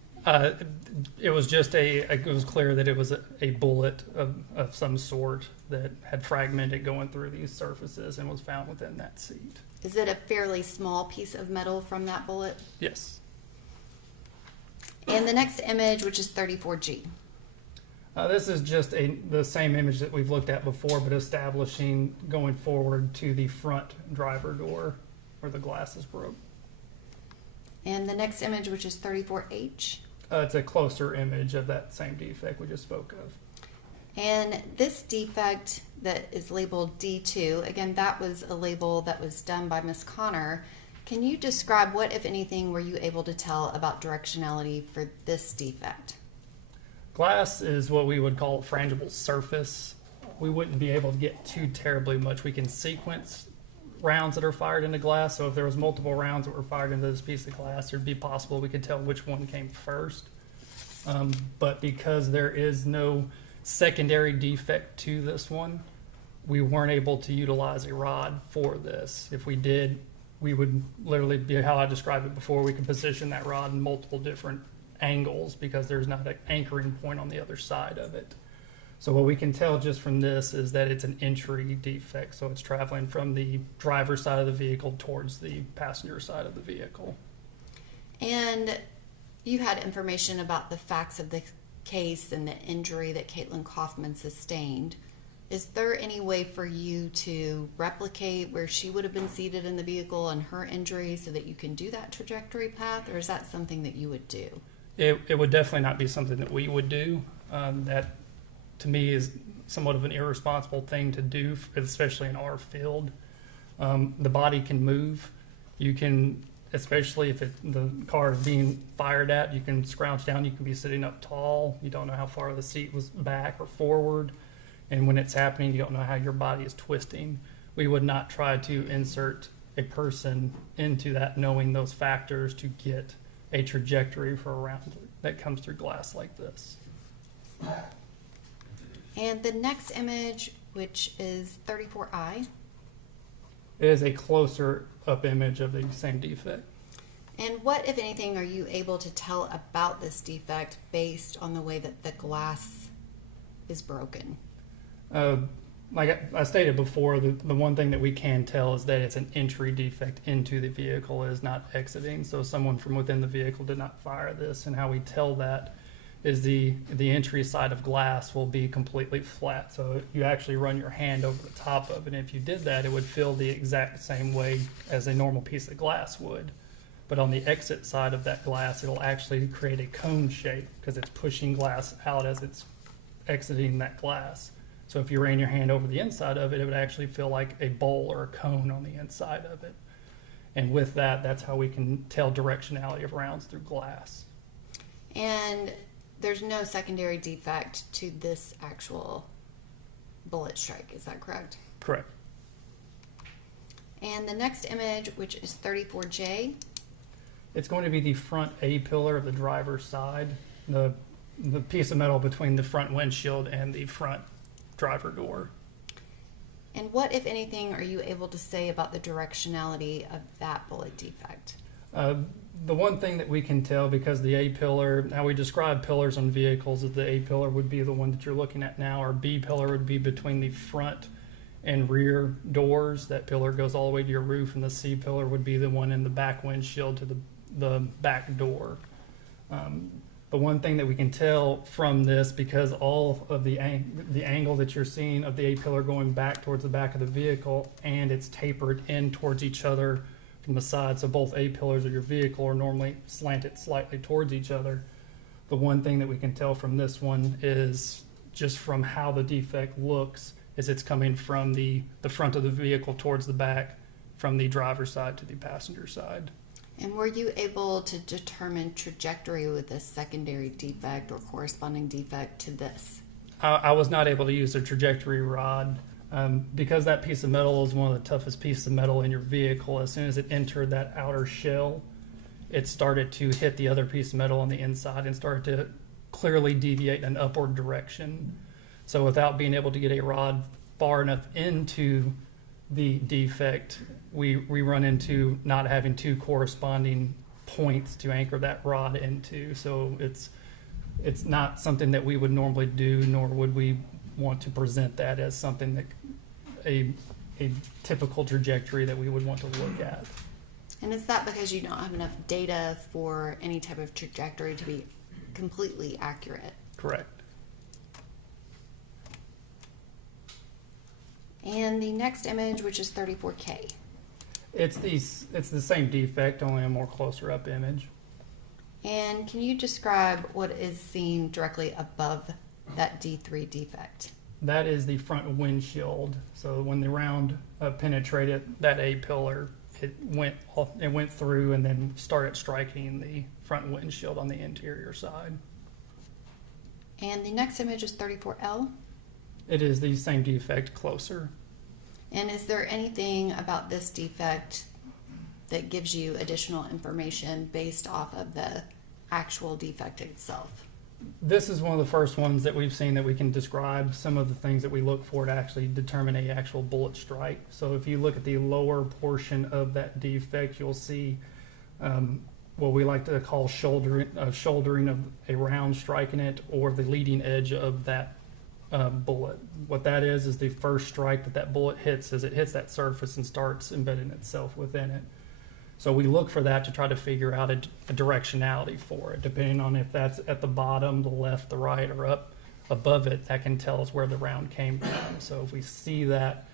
It was just it was clear that it was a bullet of some sort that had fragmented going through these surfaces and was found within that seat. Is it a fairly small piece of metal from that bullet? Yes. And the next image, which is 34G. This is just the same image that we've looked at before, but establishing going forward to the front driver door where the glass is broke. And the next image, which is 34H. It's a closer image of that same defect we just spoke of. And this defect that is labeled D2, again, that was a label that was done by Ms. Connor. Can you describe what, if anything, were you able to tell about directionality for this defect? Glass is what we would call a frangible surface. We wouldn't be able to get too terribly much. We can sequence rounds that are fired into glass, so if there was multiple rounds that were fired into this piece of glass, it'd be possible we could tell which one came first. But because there is no secondary defect to this one, we weren't able to utilize a rod for this. If we did, we would literally be how I described it before. We could position that rod in multiple different angles because there's not an anchoring point on the other side of it. So what we can tell just from this is that it's an entry defect. So it's traveling from the driver's side of the vehicle towards the passenger side of the vehicle. And you had information about the facts of the case and the injury that Caitlyn Kaufman sustained. Is there any way for you to replicate where she would have been seated in the vehicle and her injury so that you can do that trajectory path, or is that something that you would do? It would definitely not be something that we would do. That, to me, is somewhat of an irresponsible thing to do, especially in our field. The body can move. You can, especially if the car is being fired at, you can scrouch down. You can be sitting up tall. You don't know how far the seat was back or forward. And when it's happening, you don't know how your body is twisting. We would not try to insert a person into that knowing those factors to get a trajectory for a round that comes through glass like this. And the next image, which is 34I. It is a closer up image of the same defect. And what, if anything, are you able to tell about this defect based on the way that the glass is broken? Like I stated before, the one thing that we can tell is that it's an entry defect into the vehicle. It is not exiting. So someone from within the vehicle did not fire this. And how we tell that is the entry side of glass will be completely flat. So you actually run your hand over the top of it. And if you did that, it would feel the exact same way as a normal piece of glass would. But on the exit side of that glass, it'll actually create a cone shape because it's pushing glass out as it's exiting that glass. So if you ran your hand over the inside of it, it would actually feel like a bowl or a cone on the inside of it. And with that, that's how we can tell directionality of rounds through glass. And there's no secondary defect to this actual bullet strike, is that correct? Correct. And the next image, which is 34J. It's going to be the front A pillar of the driver's side, the piece of metal between the front windshield and the front driver door. And what, if anything, are you able to say about the directionality of that bullet defect? The one thing that we can tell, because the A pillar, how we describe pillars on vehicles, is the A pillar would be the one that you're looking at now, or B pillar would be between the front and rear doors. That pillar goes all the way to your roof, and the C pillar would be the one in the back windshield to the back door. The one thing that we can tell from this, because all of the angle that you're seeing of the A pillar going back towards the back of the vehicle, and it's tapered in towards each other from the side, so both A pillars of your vehicle are normally slanted slightly towards each other. The one thing that we can tell from this one is just from how the defect looks, is it's coming from the front of the vehicle towards the back, from the driver's side to the passenger side. And were you able to determine trajectory with a secondary defect or corresponding defect to this? I was not able to use a trajectory rod because that piece of metal is one of the toughest pieces of metal in your vehicle. As soon as it entered that outer shell, it started to hit the other piece of metal on the inside and started to clearly deviate in an upward direction. So without being able to get a rod far enough into the defect, we run into not having two corresponding points to anchor that rod into. So it's not something that we would normally do, nor would we want to present that as something that a typical trajectory that we would want to look at. And is that because you don't have enough data for any type of trajectory to be completely accurate? Correct. And the next image, which is 34K. It's the same defect, only a more closer up image. And can you describe what is seen directly above that D3 defect? That is the front windshield. So when the round penetrated that A pillar, it went through and then started striking the front windshield on the interior side. And the next image is 34L. It is the same defect, closer. And is there anything about this defect that gives you additional information based off of the actual defect itself? This is one of the first ones that we've seen that we can describe some of the things that we look for to actually determine a actual bullet strike. So if you look at the lower portion of that defect, you'll see what we like to call shouldering of a round striking it, or the leading edge of that bullet. What that is the first strike that bullet hits as it hits that surface and starts embedding itself within it. So we look for that to try to figure out a directionality for it. Depending on if that's at the bottom, the left, the right, or up above it, that can tell us where the round came from. So if we see that,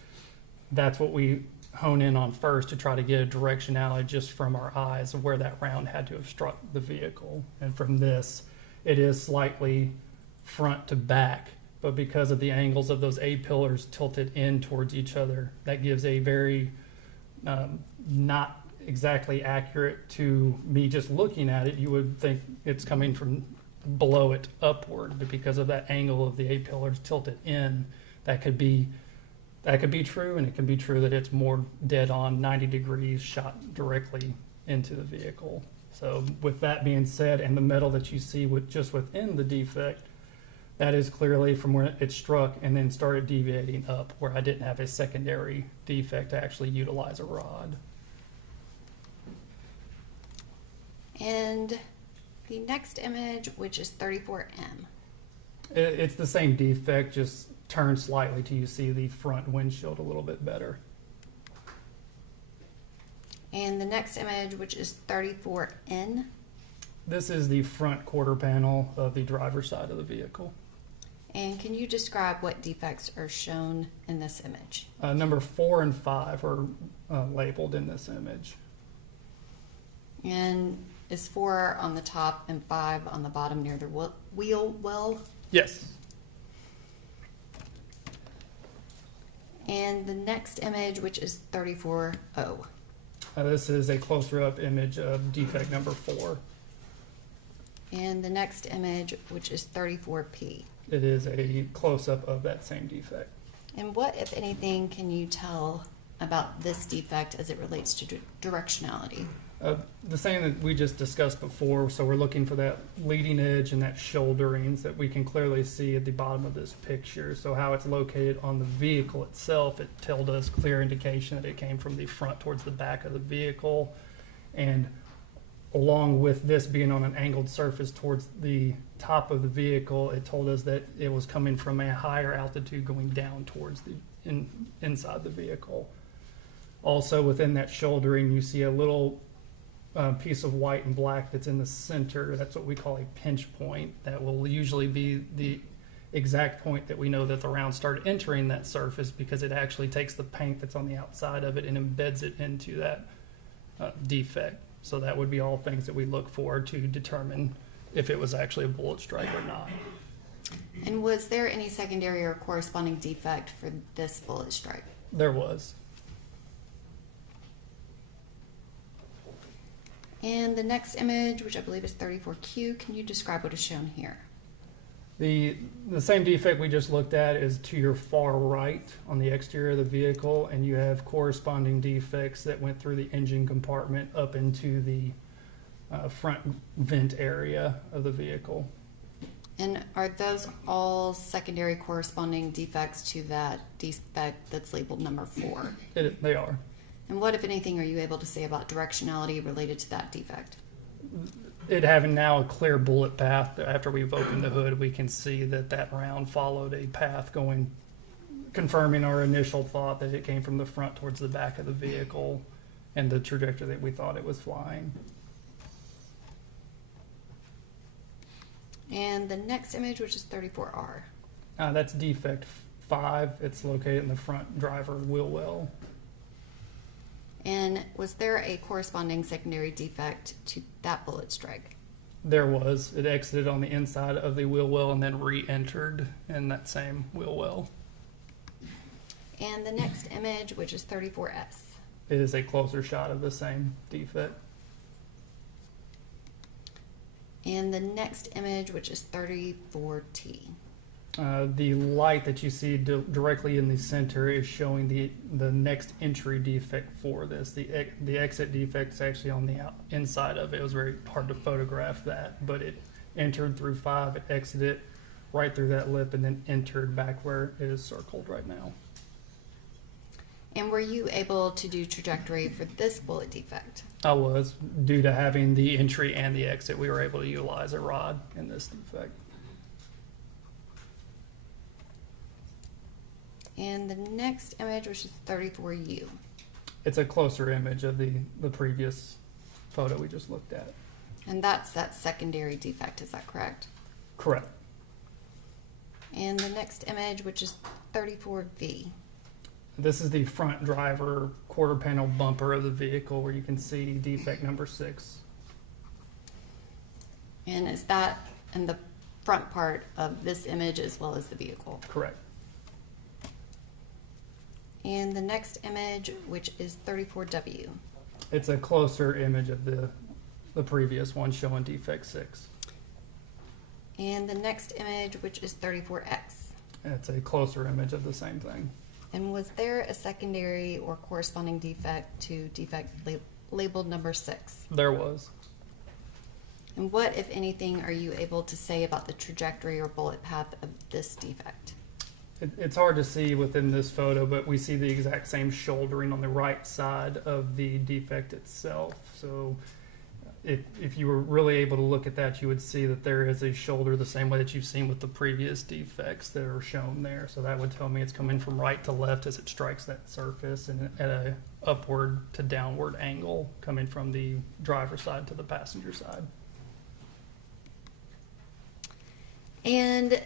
that's what we hone in on first to try to get a directionality just from our eyes of where that round had to have struck the vehicle. And from this, it is slightly front to back, but because of the angles of those A-pillars tilted in towards each other, that gives a very not exactly accurate to me just looking at it. You would think it's coming from below it upward, but because of that angle of the A-pillars tilted in, that could be true, and it can be true that it's more dead on 90 degrees shot directly into the vehicle. So with that being said, and the metal that you see just within the defect, that is clearly from where it struck and then started deviating up, where I didn't have a secondary defect to actually utilize a rod. And the next image, which is 34M. It's the same defect, just turned slightly till you see the front windshield a little bit better. And the next image, which is 34N. This is the front quarter panel of the driver's side of the vehicle. And can you describe what defects are shown in this image? Number 4 and 5 are labeled in this image. And is 4 on the top and 5 on the bottom near the wheel well? Yes. And the next image, which is 34O. This is a closer up image of defect number 4. And the next image, which is 34P. It is a close up of that same defect. And what, if anything, can you tell about this defect as it relates to directionality? The same that we just discussed before. So we're looking for that leading edge and that shoulderings that we can clearly see at the bottom of this picture. So how it's located on the vehicle itself, it told us clear indication that it came from the front towards the back of the vehicle. And along with this being on an angled surface towards the top of the vehicle, it told us that it was coming from a higher altitude going down towards the inside the vehicle. Also within that shouldering, you see a little piece of white and black that's in the center. That's what we call a pinch point. That will usually be the exact point that we know that the round started entering that surface, because it actually takes the paint that's on the outside of it and embeds it into that defect. So that would be all things that we look for to determine if it was actually a bullet strike or not. And was there any secondary or corresponding defect for this bullet strike? There was. And the next image, which I believe is 34Q, can you describe what is shown here? The same defect we just looked at is to your far right on the exterior of the vehicle, and you have corresponding defects that went through the engine compartment up into the front vent area of the vehicle. And are those all secondary corresponding defects to that defect that's labeled number 4? They are. And what, if anything, are you able to say about directionality related to that defect? It having now a clear bullet path, after we've opened the hood, we can see that that round followed a path going, confirming our initial thought that it came from the front towards the back of the vehicle and the trajectory that we thought it was flying. And the next image, which is 34R. That's defect 5. It's located in the front driver wheel well. And was there a corresponding secondary defect to that bullet strike? There was. It exited on the inside of the wheel well and then re-entered in that same wheel well. And the next image, which is 34S. It is a closer shot of the same defect. And the next image, which is 34T. The light that you see directly in the center is showing the next entry defect for this. The exit defect is actually on the inside of it. It was very hard to photograph that, but it entered through 5, it exited right through that lip, and then entered back where it is circled right now. And were you able to do trajectory for this bullet defect? I was. Due to having the entry and the exit, we were able to utilize a rod in this defect. And the next image, which is 34U. It's a closer image of the previous photo we just looked at. And that's that secondary defect, is that correct? Correct. And the next image, which is 34V. This is the front driver quarter panel bumper of the vehicle where you can see defect number 6. And is that in the front part of this image as well as the vehicle? Correct. And the next image, which is 34W. It's a closer image of the previous one showing defect 6. And the next image, which is 34X. It's a closer image of the same thing. And was there a secondary or corresponding defect to defect labeled number 6? There was. And what, if anything, are you able to say about the trajectory or bullet path of this defect? It's hard to see within this photo, but we see the exact same shouldering on the right side of the defect itself. So if you were really able to look at that, you would see that there is a shoulder the same way that you've seen with the previous defects that are shown there. So that would tell me it's coming from right to left as it strikes that surface and at a upward to downward angle coming from the driver's side to the passenger side. And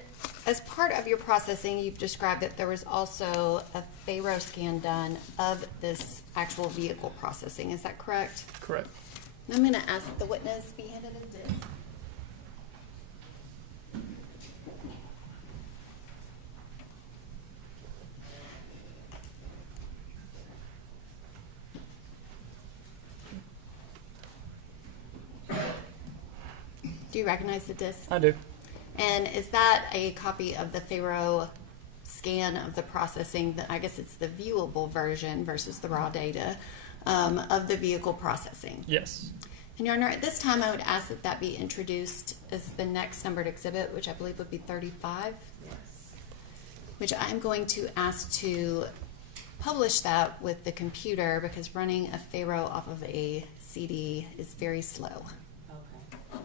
as part of your processing, you've described that there was also a Faro scan done of this actual vehicle processing. Is that correct? Correct. I'm going to ask that the witness be handed a disc. Do you recognize the disc? I do. And is that a copy of the Faro scan of the processing? I guess it's the viewable version versus the raw data of the vehicle processing. Yes. And Your Honor, at this time, I would ask that that be introduced as the next numbered exhibit, which I believe would be 35. Yes. Which I'm going to ask to publish that with the computer because running a Faro off of a CD is very slow. Okay.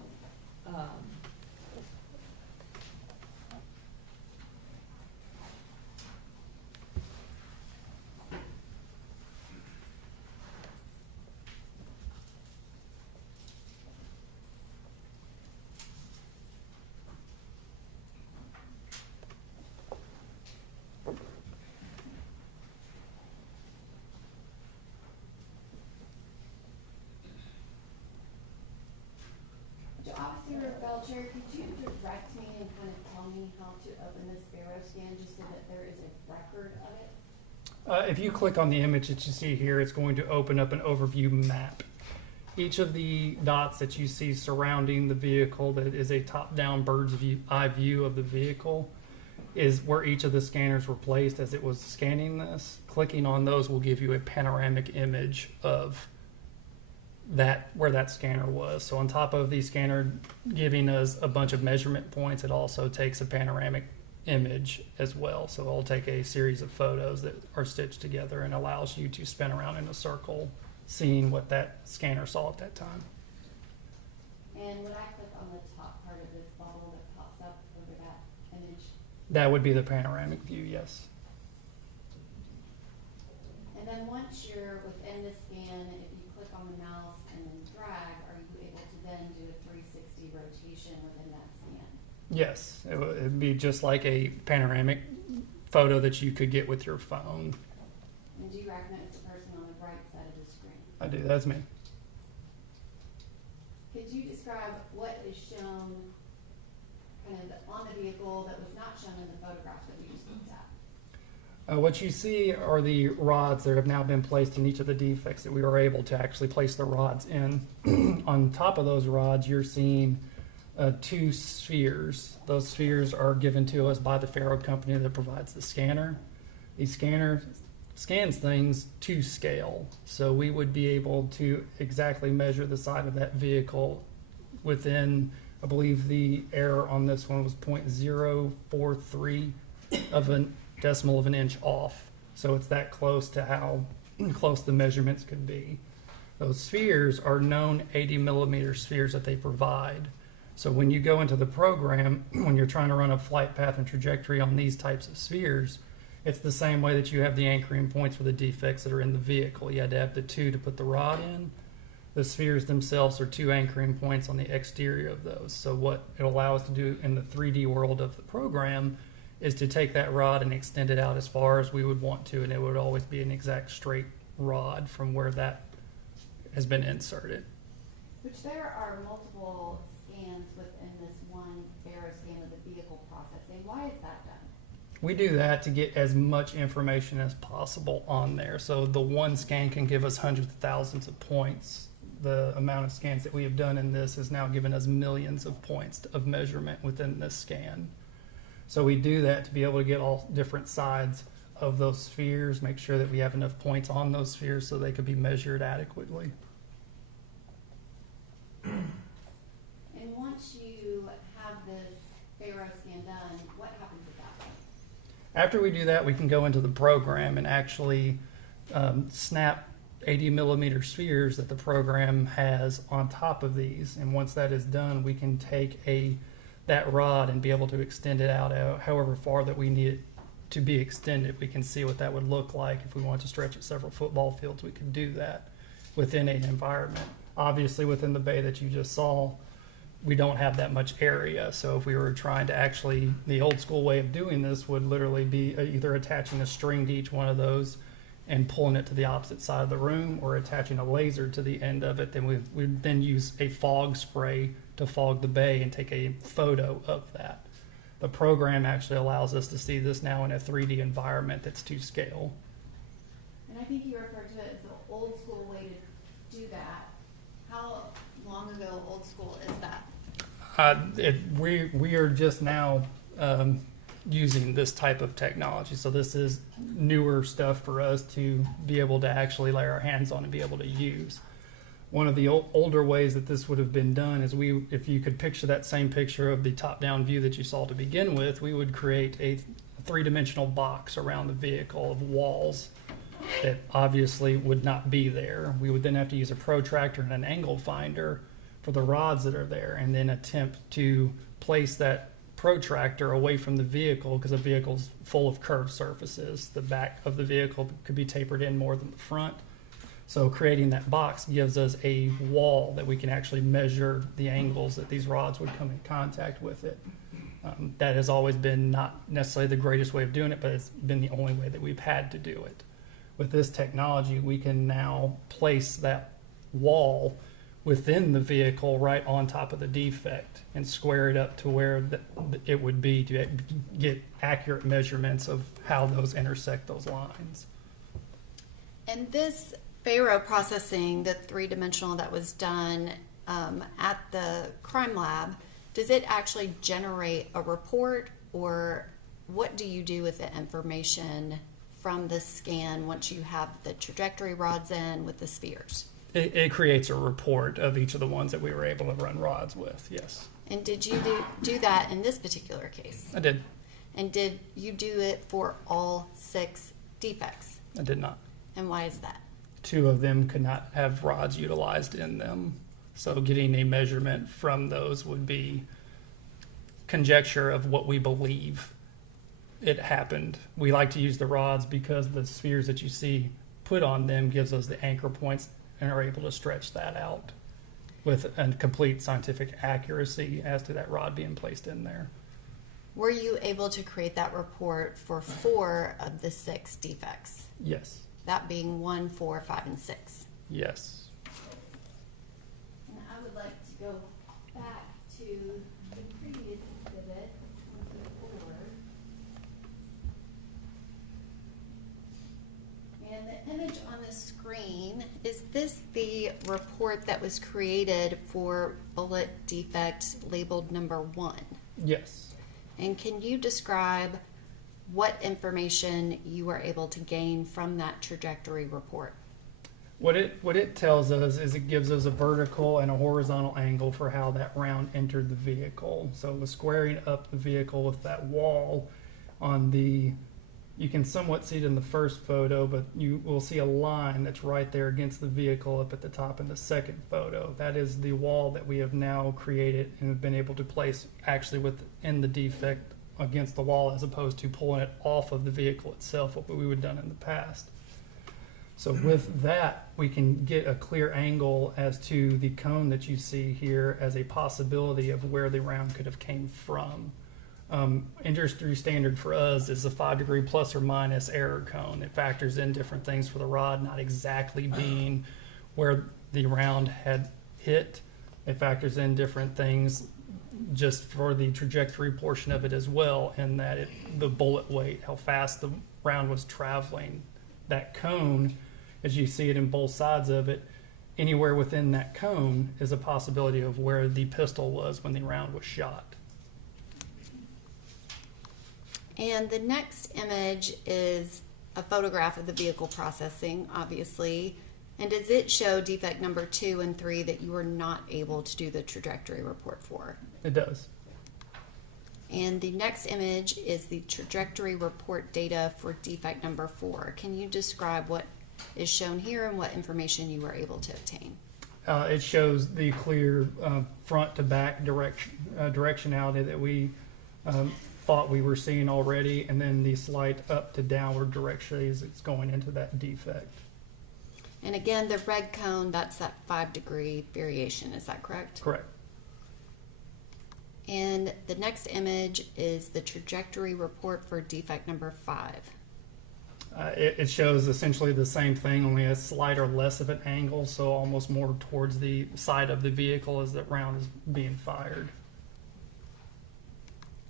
Officer Belcher, could you direct me and kind of tell me how to open this Faro scan just so that there is a record of it? If you click on the image that you see here, it's going to open up an overview map. Each of the dots that you see surrounding the vehicle that is a top-down bird's eye view of the vehicle is where each of the scanners were placed as it was scanning this. Clicking on those will give you a panoramic image of that where that scanner was. So on top of the scanner giving us a bunch of measurement points, it also takes a panoramic image as well. So it'll take a series of photos that are stitched together and allows you to spin around in a circle, seeing what that scanner saw at that time. And would I click on the top part of this bubble that pops up over that image? That would be the panoramic view, yes. And then once you're within the scan, if you click on the mouse and then drag, are you able to then do a 360 rotation within that scan? Yes, it'd be just like a panoramic photo that you could get with your phone. And do you recognize the person on the right side of the screen? I do, that's me. Could you describe what is shown kind of on the vehicle that was not shown in the photographs that we just looked at? What you see are the rods that have now been placed in each of the defects that we were able to actually place the rods in. On top of those rods, you're seeing 2 spheres. Those spheres are given to us by the Faro company that provides the scanner. The scanner scans things to scale, so we would be able to exactly measure the side of that vehicle within, I believe the error on this one was 0.043 of a decimal of an inch off. So it's that close to how close the measurements could be. Those spheres are known 80 millimeter spheres that they provide. So when you go into the program, when you're trying to run a flight path and trajectory on these types of spheres, It's the same way that you have the anchoring points for the defects that are in the vehicle. You had to have the two to put the rod in. The spheres themselves are two anchoring points on the exterior of those. So what it allows us to do in the 3D world of the program is to take that rod and extend it out as far as we would want to, and it would always be an exact straight rod from where that has been inserted. Which there are multiple scans within this one Barrow scan of the vehicle processing. Why is that done? We do that to get as much information as possible on there. So the one scan can give us hundreds of thousands of points. The amount of scans that we have done in this has now given us millions of points of measurement within this scan. So we do that to be able to get all different sides of those spheres, make sure that we have enough points on those spheres so they could be measured adequately. And once you have this Barrow scan done, what happens at that point? After we do that, we can go into the program and actually snap 80 millimeter spheres that the program has on top of these. And once that is done, we can take that rod and be able to extend it out however far that we need it to be extended. We can see what that would look like. If we want to stretch it several football fields, we could do that within an environment. Obviously, within the bay that you just saw, we don't have that much area. So if we were trying to actually, the old school way of doing this would literally be either attaching a string to each one of those and pulling it to the opposite side of the room, or attaching a laser to the end of it. Then we'd then use a fog spray to fog the bay and take a photo of that. The program actually allows us to see this now in a 3D environment that's to scale. And I think you referred to it as the old school way to do that. How long ago old school is that? We are just now using this type of technology. So this is newer stuff for us to be able to actually lay our hands on and be able to use. One of the older ways that this would have been done is if you could picture that same picture of the top-down view that you saw to begin with, we would create a three-dimensional box around the vehicle of walls that obviously would not be there. We would then have to use a protractor and an angle finder for the rods that are there, and then attempt to place that protractor away from the vehicle, because the vehicle's full of curved surfaces. The back of the vehicle could be tapered in more than the front. So creating that box gives us a wall that we can actually measure the angles that these rods would come in contact with it. That has always been not necessarily the greatest way of doing it, but it's been the only way that we've had to do it. With this technology, we can now place that wall within the vehicle right on top of the defect and square it up to where it would be to get accurate measurements of how those intersect those lines. And this Barrow processing, the three-dimensional that was done at the crime lab, does it actually generate a report, or what do you do with the information from the scan once you have the trajectory rods in with the spheres? It creates a report of each of the ones that we were able to run rods with, yes. And did you do that in this particular case? I did. And did you do it for all 6 defects? I did not. And why is that? 2 of them could not have rods utilized in them. So getting a measurement from those would be conjecture of what we believe it happened. We like to use the rods because the spheres that you see put on them gives us the anchor points and are able to stretch that out with a complete scientific accuracy as to that rod being placed in there. Were you able to create that report for 4 of the 6 defects? Yes. That being 1, 4, 5, and 6? Yes. And I would like to go back to the previous exhibit, 24. And the image on the screen, is this the report that was created for bullet defect labeled number 1? Yes. And can you describe what information you were able to gain from that trajectory report? What it tells us is it gives us a vertical and a horizontal angle for how that round entered the vehicle. So it was squaring up the vehicle with that wall on the, you can somewhat see it in the first photo, but you will see a line that's right there against the vehicle up at the top in the second photo. That is the wall that we have now created and have been able to place actually within the defect against the wall as opposed to pulling it off of the vehicle itself, what we would have done in the past. So with that, we can get a clear angle as to the cone that you see here as a possibility of where the round could have came from. Industry standard for us is a 5-degree plus or minus error cone. It factors in different things for the rod not exactly being where the round had hit. It factors in different things just for the trajectory portion of it as well, and that the bullet weight, how fast the round was traveling. That cone, as you see it in both sides of it, anywhere within that cone is a possibility of where the pistol was when the round was shot. And the next image is a photograph of the vehicle processing, obviously. And does it show defect number 2 and 3 that you were not able to do the trajectory report for? It does. And the next image is the trajectory report data for defect number 4. Can you describe what is shown here and what information you were able to obtain? It shows the clear front to back directionality that we thought we were seeing already, and then the slight up to downward direction as it's going into that defect. And again, the red cone, that's that 5-degree variation, is that correct? Correct. And the next image is the trajectory report for defect number 5. It shows essentially the same thing, only a slight or less of an angle, so almost more towards the side of the vehicle as that round is being fired.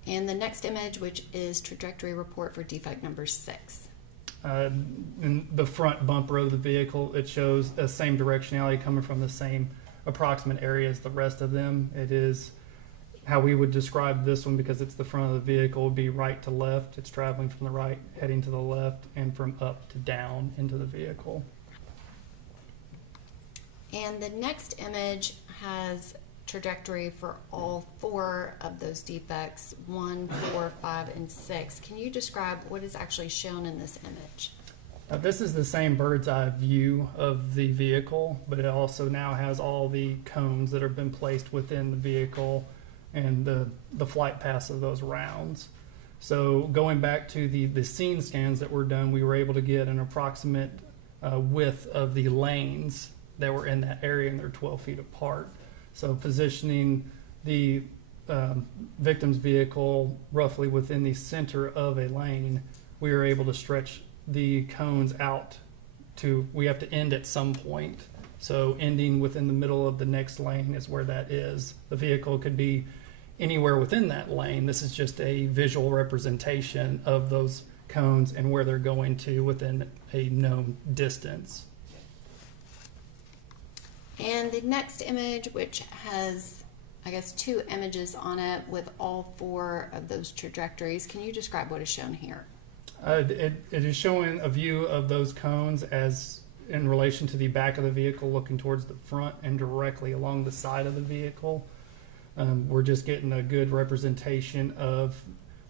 And the next image, which is trajectory report for defect number 6. In the front bumper of the vehicle, it shows the same directionality coming from the same approximate area as the rest of them. It is how we would describe this one, because it's the front of the vehicle, would be right to left. It's traveling from the right, heading to the left, and from up to down into the vehicle. And the next image has trajectory for all 4 of those defects, 1, 4, 5, and 6. Can you describe what is actually shown in this image? This is the same bird's eye view of the vehicle, but it also now has all the cones that have been placed within the vehicle and the flight paths of those rounds. So going back to the scene scans that were done, we were able to get an approximate width of the lanes that were in that area, and they're 12 feet apart. So positioning the victim's vehicle roughly within the center of a lane, we were able to stretch the cones out to, we have to end at some point. So ending within the middle of the next lane is where that is. The vehicle could be anywhere within that lane. This is just a visual representation of those cones and where they're going to within a known distance. And the next image, which has, I guess, 2 images on it with all 4 of those trajectories. Can you describe what is shown here? It is showing a view of those cones as in relation to the back of the vehicle, looking towards the front and directly along the side of the vehicle. We're just getting a good representation of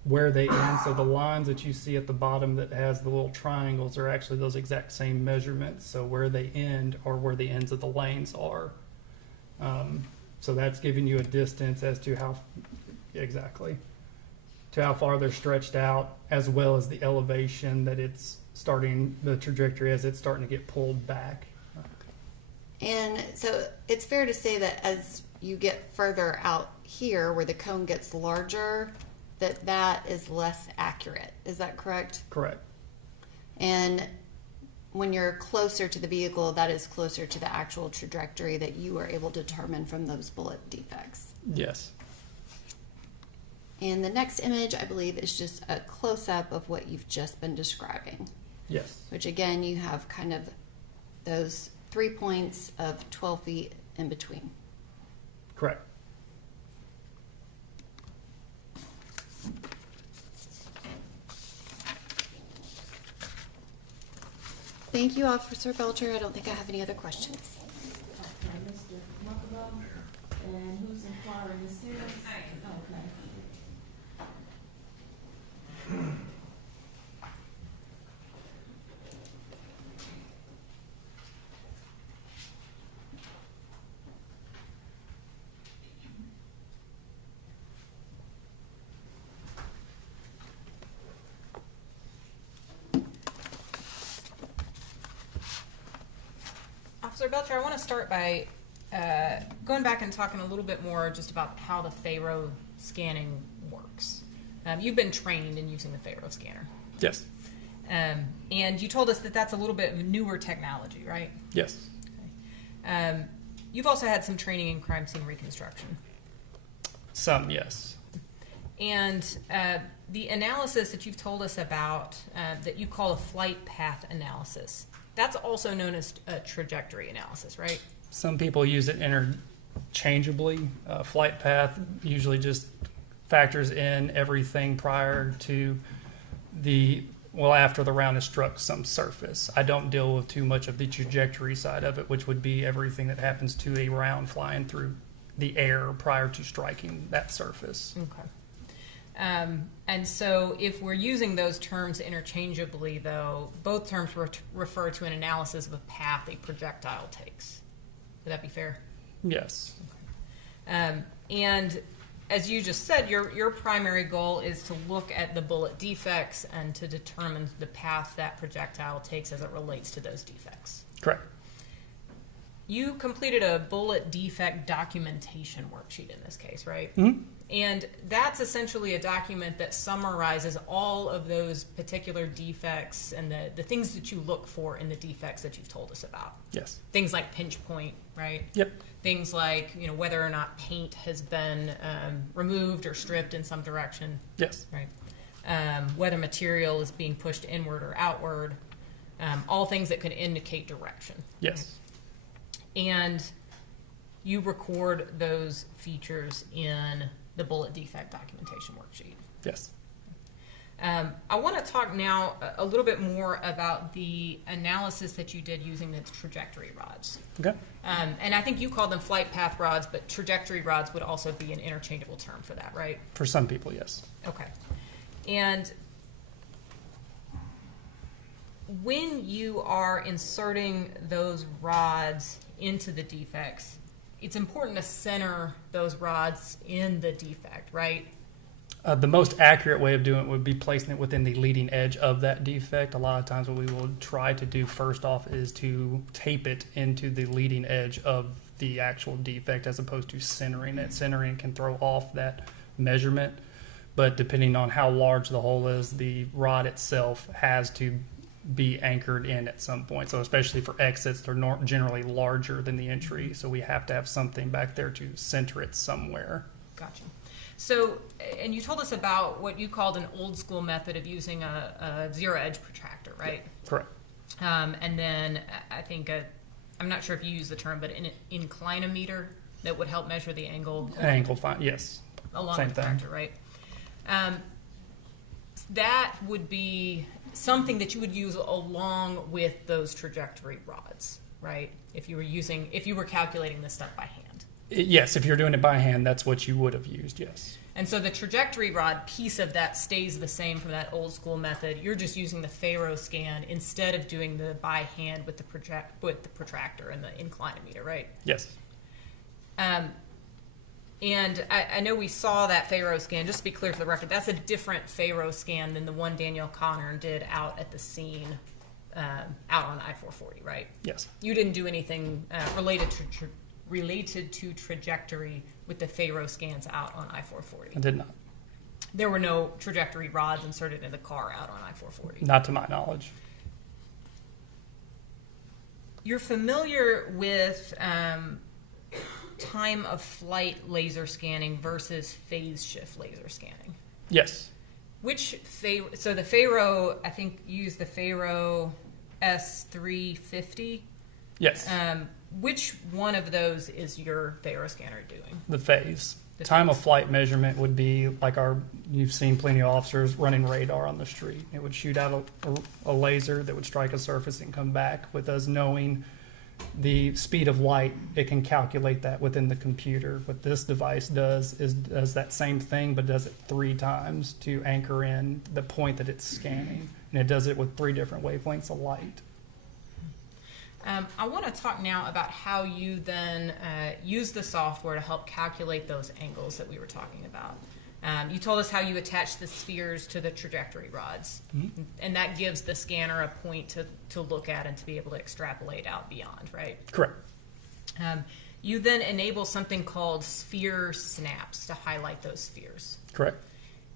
where they end. So the lines that you see at the bottom that has the little triangles are actually those exact same measurements. So where they end are where the ends of the lanes are. So that's giving you a distance as to how far they're stretched out, as well as the elevation that it's starting, the trajectory as it's starting to get pulled back. And so it's fair to say that as you get further out here where the cone gets larger, that is less accurate. Is that correct? Correct. And when you're closer to the vehicle, that is closer to the actual trajectory that you were able to determine from those bullet defects. Yes. And the next image, I believe, is just a close-up of what you've just been describing. Yes. Which, again, you have kind of those 3 points of 12 feet in between. Correct. Thank you, Officer Belcher. I don't think I have any other questions. Okay, Mr. Muckabell, and who's inquiring this is? Okay. Officer Belcher, I want to start by going back and talking a little bit more just about how the Faro scanning works. You've been trained in using the Faro scanner. Yes. And you told us that that's a little bit of newer technology, right? Yes. Okay. You've also had some training in crime scene reconstruction. Some, yes. And the analysis that you've told us about that you call a flight path analysis, that's also known as a trajectory analysis, right? Some people use it interchangeably. Flight path usually just factors in everything prior to after the round has struck some surface. I don't deal with too much of the trajectory side of it, which would be everything that happens to a round flying through the air prior to striking that surface. Okay. And so if we're using those terms interchangeably, though, both terms refer to an analysis of a path a projectile takes. Would that be fair? Yes. Okay. And as you just said, your primary goal is to look at the bullet defects and to determine the path that projectile takes as it relates to those defects. Correct. You completed a bullet defect documentation worksheet in this case, right? Mm-hmm. And that's essentially a document that summarizes all of those particular defects and the things that you look for in the defects that you've told us about. Yes. Things like pinch point, right? Yep. Things like, whether or not paint has been removed or stripped in some direction. Yes. Right. Whether material is being pushed inward or outward. All things that could indicate direction. Yes. Right? And you record those features in the bullet defect documentation worksheet. Yes. I want to talk now a little bit more about the analysis that you did using the trajectory rods. Okay. And I think you called them flight path rods, but trajectory rods would also be an interchangeable term for that, right? For some people, yes. Okay. And when you are inserting those rods into the defects, it's important to center those rods in the defect, right? The most accurate way of doing it would be placing it within the leading edge of that defect. A lot of times what we will try to do first off is to tape it into the leading edge of the actual defect as opposed to centering it. Centering can throw off that measurement, but depending on how large the hole is, the rod itself has to be anchored in at some point. So especially for exits, they're generally larger than the entry, so we have to have something back there to center it somewhere. Gotcha. So, and you told us about what you called an old school method of using a zero edge protractor, right? Yeah, correct. And then I think, I'm not sure if you use the term, but an inclinometer that would help measure the angle. Yes. Along Same with the protractor, right? That would be something that you would use along with those trajectory rods, right? If you were calculating this stuff by hand. Yes, if you're doing it by hand, that's what you would have used, yes. And so the trajectory rod piece of that stays the same from that old school method. You're just using the Faro scan instead of doing the by hand with the protractor and the inclinometer, right? Yes. And I know we saw that Faro scan, just to be clear for the record, that's a different Faro scan than the one Danielle Connor did out at the scene, out on I-440, right? Yes. You didn't do anything related to trajectory with the Faro scans out on I-440. I did not. There were no trajectory rods inserted in the car out on I-440. Not to my knowledge. You're familiar with time of flight laser scanning versus phase shift laser scanning? Yes. So the Faro, I think, used the Faro S350. Yes. Which one of those is your Faro scanner doing? The phase. Time of flight measurement would be like you've seen plenty of officers running radar on the street. It would shoot out a laser that would strike a surface and come back. With us knowing the speed of light, it can calculate that within the computer. What this device does that same thing, but does it 3 times to anchor in the point that it's scanning. And it does it with 3 different wavelengths of light. I want to talk now about how you then use the software to help calculate those angles that we were talking about. You told us how you attach the spheres to the trajectory rods, and that gives the scanner a point to look at and to be able to extrapolate out beyond, right? Correct. You then enable something called sphere snaps to highlight those spheres. Correct.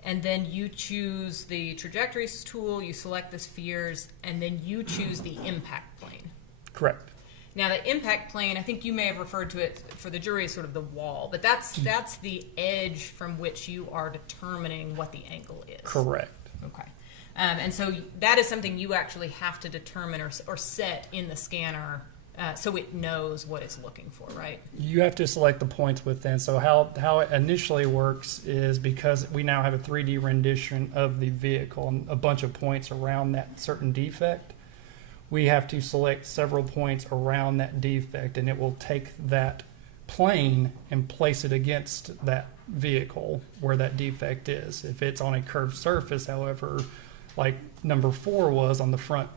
And then you choose the trajectories tool, you select the spheres, and then you choose the impact plane. Correct. Now, the impact plane, I think you may have referred to it for the jury as sort of the wall, but that's the edge from which you are determining what the angle is. Correct. Okay. And so that is something you actually have to determine or set in the scanner so it knows what it's looking for, right? You have to select the points within. So how it initially works is because we now have a 3D rendition of the vehicle and a bunch of points around that certain defect, we have to select several points around that defect, and it will take that plane and place it against that vehicle where that defect is. If it's on a curved surface, however, like number 4 was on the front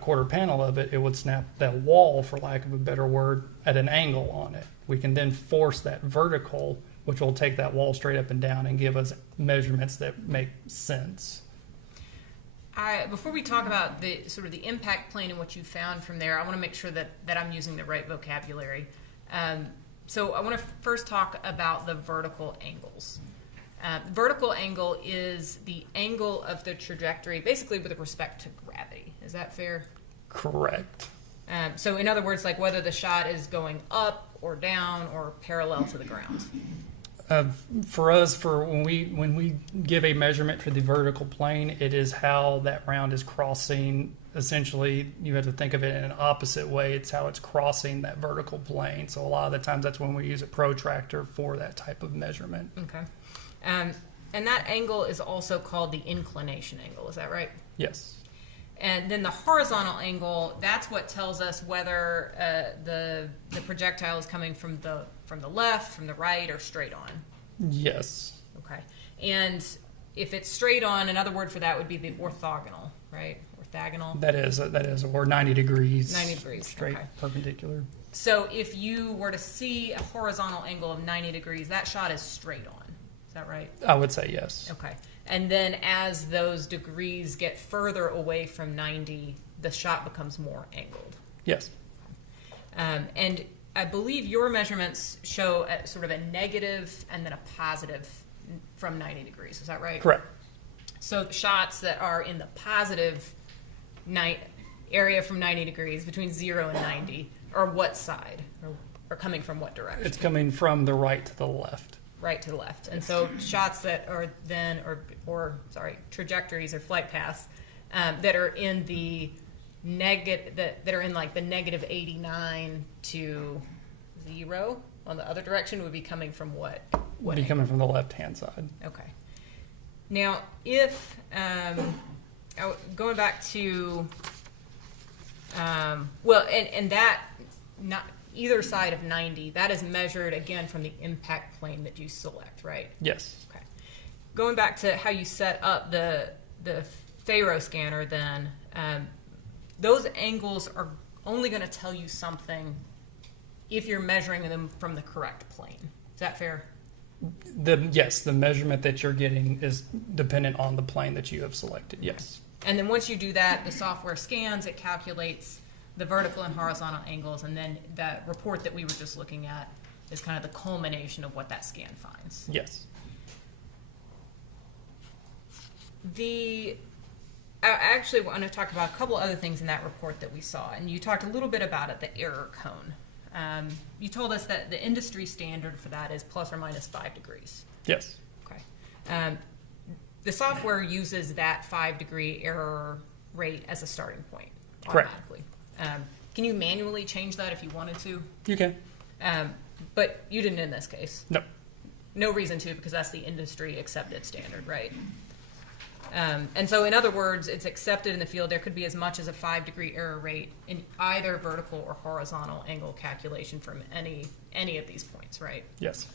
quarter panel of it, it would snap that wall, for lack of a better word, at an angle on it. We can then force that vertical, which will take that wall straight up and down and give us measurements that make sense. Before we talk about the sort of the impact plane and what you found from there, I want to make sure that I'm using the right vocabulary. So I want to first talk about the vertical angles. Vertical angle is the angle of the trajectory, basically with respect to gravity. Is that fair? Correct. So in other words, like whether the shot is going up or down or parallel to the ground. For us, when we give a measurement for the vertical plane, it is how that round is crossing. Essentially, you have to think of it in an opposite way. It's how it's crossing that vertical plane. So a lot of the times that's when we use a protractor for that type of measurement. Okay. And that angle is also called the inclination angle. Is that right? Yes. And then the horizontal angle, that's what tells us whether the projectile is coming from the left, from the right, or straight on. Yes. Okay. And if it's straight on, another word for that would be the orthogonal, right? Orthogonal. That is, or 90 degrees. 90 degrees. Straight, okay. Perpendicular. So if you were to see a horizontal angle of 90 degrees, that shot is straight on. Is that right? I would say yes. Okay. And then as those degrees get further away from 90, the shot becomes more angled. Yes. And I believe your measurements show sort of a negative and then a positive from 90 degrees. Is that right? Correct. So the shots that are in the positive area from 90 degrees, between 0 and 90, are what side? Or coming from what direction? It's coming from the right to the left. Right to the left. And so shots that are then, trajectories or flight paths that are in the that are in like the negative 89 to 0 on the other direction would be coming from what? Would be coming from the left-hand side. Okay. Now, if, going back to, and that, not either side of 90, that is measured again from the impact plane that you select, right? Yes. Okay. Going back to how you set up the Faro scanner, then those angles are only going to tell you something if you're measuring them from the correct plane. Is that fair? Yes, the measurement that you're getting is dependent on the plane that you have selected. Yes. And then once you do that, the software scans, it calculates the vertical and horizontal angles, and then that report that we were just looking at is kind of the culmination of what that scan finds. Yes. I actually want to talk about a couple other things in that report that we saw, and you talked a little bit about it, the error cone. You told us that the industry standard for that is plus or minus 5 degrees. Yes. Okay. The software uses that 5-degree error rate as a starting point automatically. Can you manually change that if you wanted to? You can. But you didn't in this case. No. No reason to, because that's the industry accepted standard, right? And so in other words, it's accepted in the field. There could be as much as a 5-degree error rate in either vertical or horizontal angle calculation from any of these points, right? Yes.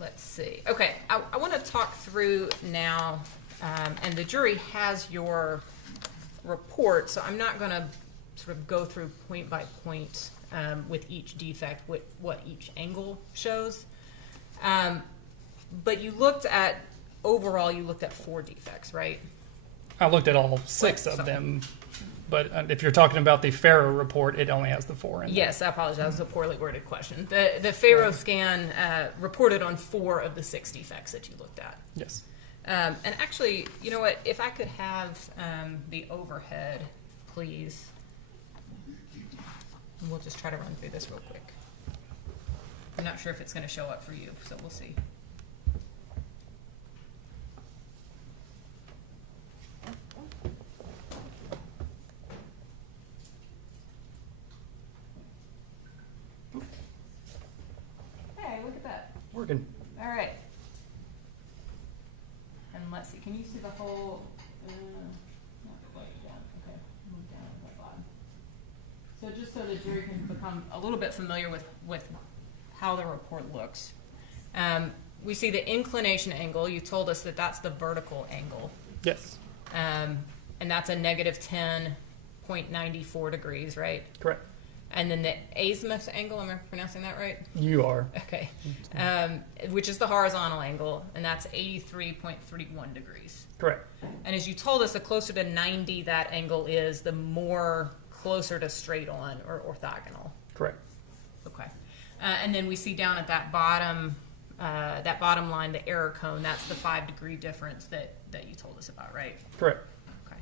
Let's see. Okay, I want to talk through now, and the jury has your report, so I'm not going to sort of go through point by point with each defect, what each angle shows. But you looked at, overall, you looked at 4 defects, right? I looked at all 6 of them, but if you're talking about the Farrow report, it only has the 4 in there. Yes, I apologize. That was a poorly worded question. The Farrow scan reported on 4 of the 6 defects that you looked at. Yes. And actually, you know what? If I could have the overhead, please. And we'll just try to run through this real quick. I'm not sure if it's going to show up for you, so we'll see. Hey, look at that. Working. All right. And let's see, can you see the whole, not quite down, okay, move down to the bottom. So just so the jury can become a little bit familiar with how the report looks. We see the inclination angle. You told us that that's the vertical angle. Yes. And that's a negative 10.94 degrees, right? Correct. And then the azimuth angle, am I pronouncing that right? You are. Okay. Which is the horizontal angle, and that's 83.31 degrees. Correct. And as you told us, the closer to 90 that angle is, the more closer to straight on or orthogonal. Correct. Okay. And then we see down at that bottom line, the error cone, that's the 5-degree difference that you told us about, right? Correct. Okay.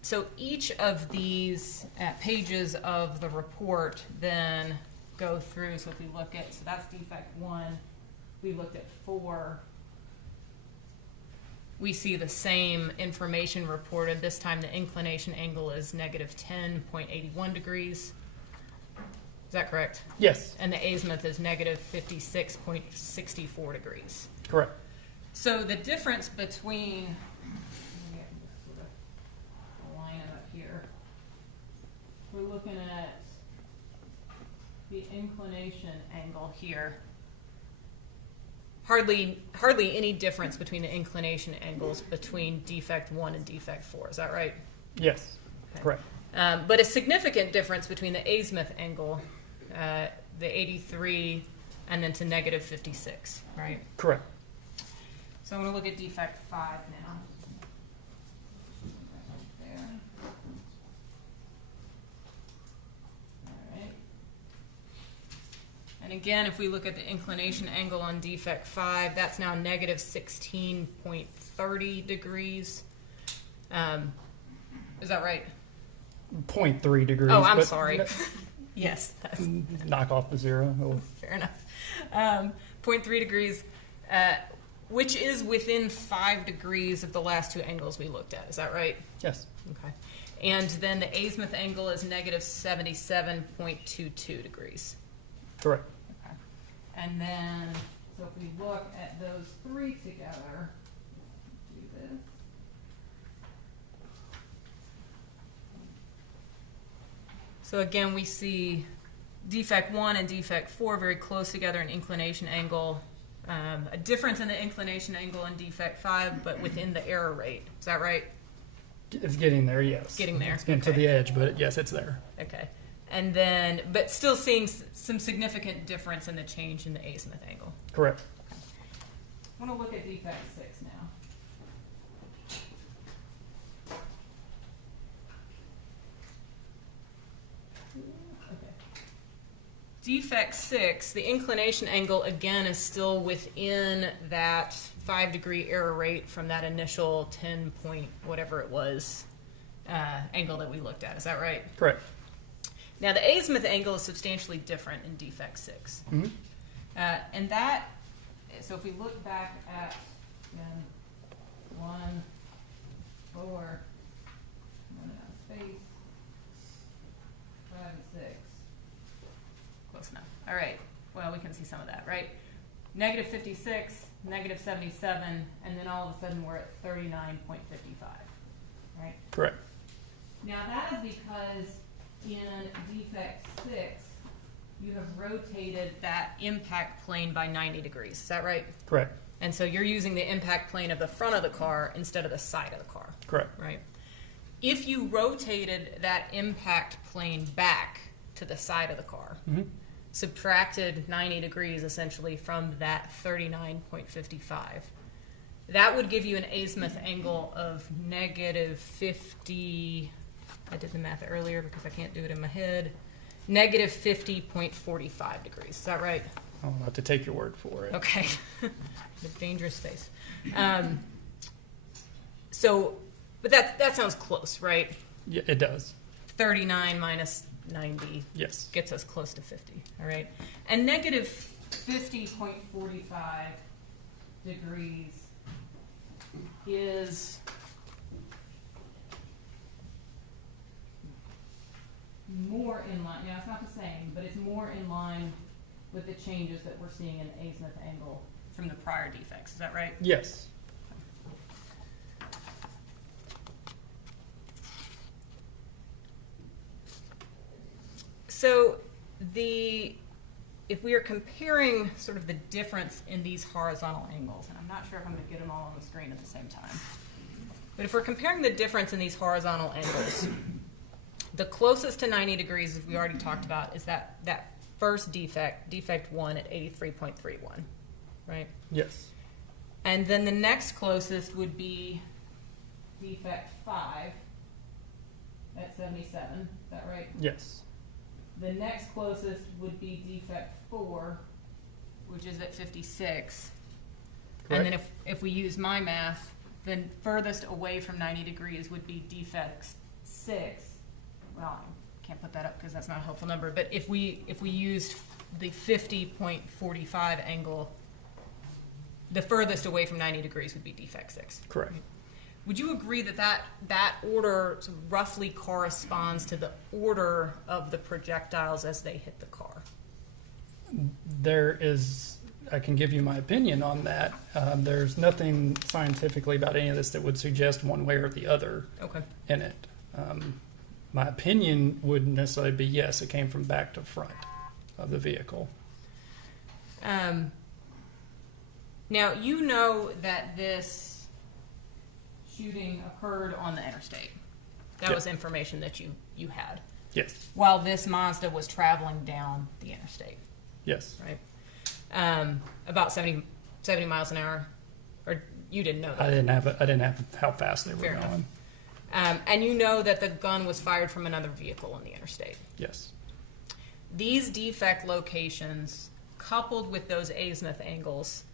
So each of these pages of the report then go through. So if we look at, so that's defect 1, we looked at 4. We see the same information reported. This time the inclination angle is negative 10.81 degrees. Is that correct? Yes. And the azimuth is negative 56.64 degrees. Correct. So the difference between, line it up here, we're looking at the inclination angle here. Hardly any difference between the inclination angles between defect 1 and defect 4. Is that right? Yes. Okay. Correct. But a significant difference between the azimuth angle, the 83, and then to negative 56, right? Correct. So I'm going to look at defect 5 now. There. All right. And again, if we look at the inclination angle on defect 5, that's now negative 16.30 degrees. Is that right? 0.3 degrees. Oh, I'm but sorry. Yes. That's knock off the 0. Oh. fair enough. 0.3 degrees, which is within 5 degrees of the last 2 angles we looked at. Is that right? Yes. Okay. And then the azimuth angle is negative 77.22 degrees. Correct. Okay. And then, so if we look at those 3 together, do this. So again, we see defect 1 and defect 4 very close together in inclination angle. A difference in the inclination angle in defect 5, but within the error rate. Is that right? It's getting there, yes. Getting there. It's getting to the edge, but yes, it's there. Okay. And then, but still seeing some significant difference in the change in the azimuth angle. Correct. I want to look at defect 6 now. Defect 6, the inclination angle again is still within that 5-degree error rate from that initial 10 point whatever it was angle that we looked at. Is that right? Correct. Now the azimuth angle is substantially different in defect 6. Mm-hmm. And that, so if we look back at 1, 4, running out of space, 5 and 6. Close enough. All right. Well, we can see some of that, right? Negative 56, negative 77, and then all of a sudden we're at 39.55, right? Correct. Now that is because in defect 6, you have rotated that impact plane by 90 degrees. Is that right? Correct. And so you're using the impact plane of the front of the car instead of the side of the car. Correct. Right? If you rotated that impact plane back to the side of the car, mm-hmm. subtracted 90 degrees essentially from that 39.55. That would give you an azimuth angle of negative 50, I did the math earlier because I can't do it in my head, negative 50.45 degrees. Is that right? I'll have to take your word for it. Okay. The dangerous space. But that sounds close, right? Yeah, it does. 39 minus 90 Yes. gets us close to 50, all right? And negative 50.45 degrees is more in line, yeah, it's not the same, but it's more in line with the changes that we're seeing in the azimuth angle from the prior defects. Is that right? Yes. So if we are comparing sort of the difference in these horizontal angles, and I'm not sure if I'm going to get them all on the screen at the same time, but if we're comparing the difference in these horizontal angles, the closest to 90 degrees, as we already talked about, is that first defect 1 at 83.31, right? Yes. And then the next closest would be defect 5 at 77, is that right? Yes. The next closest would be defect 4, which is at 56. Correct. And then if we use my math, then furthest away from 90 degrees would be defect 6. Well, I can't put that up because that's not a helpful number. But if we used the 50.45 angle, the furthest away from 90 degrees would be defect 6. Correct. Would you agree that order roughly corresponds to the order of the projectiles as they hit the car? I can give you my opinion on that. There's nothing scientifically about any of this that would suggest one way or the other in it. My opinion wouldn't necessarily be yes, it came from back to front of the vehicle. Now, you know that this shooting occurred on the interstate. That was information that you had. Yes. While this Mazda was traveling down the interstate. Yes. Right? About 70 miles an hour. Or you didn't know that? I didn't have how fast they were Fair going. Enough. And you know that the gun was fired from another vehicle on the interstate. Yes. These defect locations, coupled with those azimuth angles,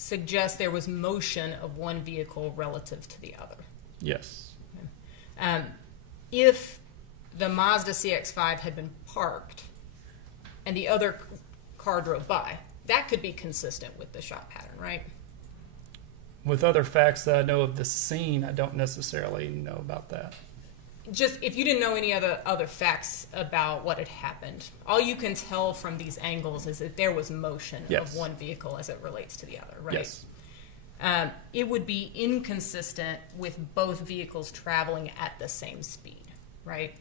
suggest there was motion of one vehicle relative to the other. Yes. If the Mazda CX-5 had been parked and the other car drove by, that could be consistent with the shot pattern, right? With other facts that I know of the scene, I don't necessarily know about that. Just if you didn't know any other facts about what had happened, all you can tell from these angles is that there was motion of one vehicle as it relates to the other, right? Yes. It would be inconsistent with both vehicles traveling at the same speed, right?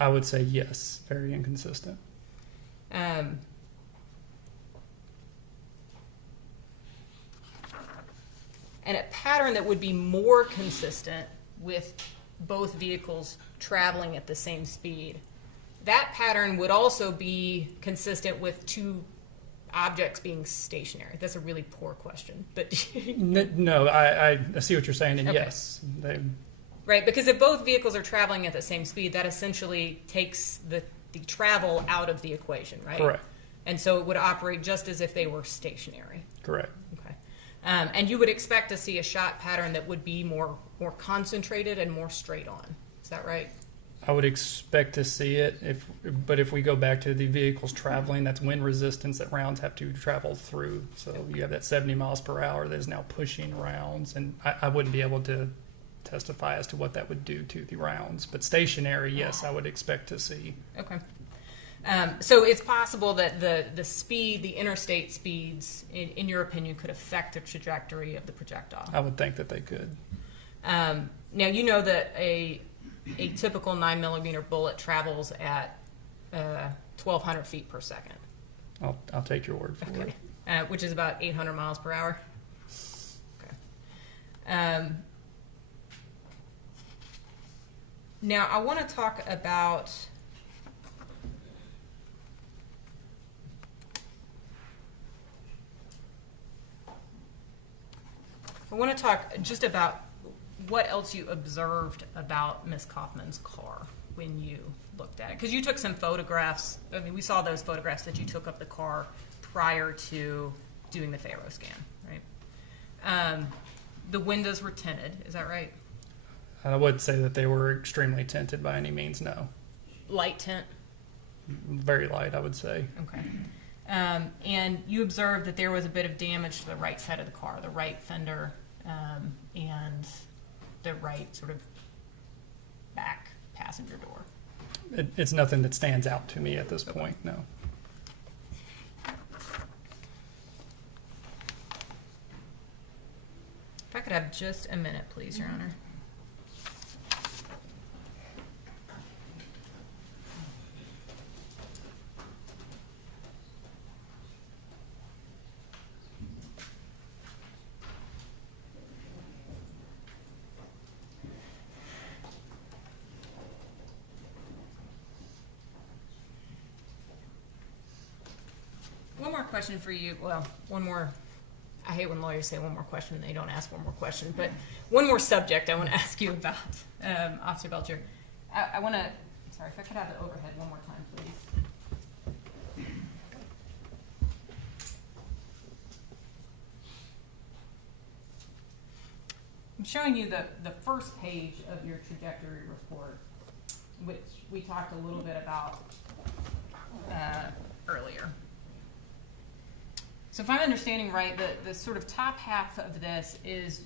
I would say yes, very inconsistent. And a pattern that would be more consistent with both vehicles traveling at the same speed. That pattern would also be consistent with two objects being stationary. That's a really poor question, but no, I see what you're saying, and Okay. yes, right, because if both vehicles are traveling at the same speed, that essentially takes the travel out of the equation, right? Correct. And so it would operate just as if they were stationary. Correct. Okay. And you would expect to see a shot pattern that would be more concentrated and more straight on. Is that right? I would expect to see it, but if we go back to the vehicles traveling, that's wind resistance that rounds have to travel through. So you have that 70 miles per hour that is now pushing rounds, and I wouldn't be able to testify as to what that would do to the rounds. But stationary, yes, I would expect to see. Okay. So it's possible that the speed, the interstate speeds, in your opinion, could affect the trajectory of the projectile. I would think that they could. Now, you know that a typical 9mm bullet travels at 1,200 feet per second. I'll take your word for it. Which is about 800 miles per hour. Okay. Now, I want to talk about I want to talk just about what else you observed about Miss Kaufman's car when you looked at it. Because you took some photographs. I mean, we saw those photographs that you took of the car prior to doing the Faro scan, right? The windows were tinted. Is that right? I wouldn't say that they were extremely tinted by any means, no. Light tint? Very light, I would say. Okay. And you observed that there was a bit of damage to the right side of the car, the right fender, and the right sort of back passenger door. It's nothing that stands out to me at this point, no. If I could have just a minute, please, Your Honor. One more question for you. Well, one more. I hate when lawyers say one more question and they don't ask one more question, but one more subject I want to ask you about, Officer Belcher. I want to, sorry, if I could have the overhead one more time, please. I'm showing you the first page of your trajectory report, which we talked a little bit about earlier. So if I'm understanding right, the sort of top half of this is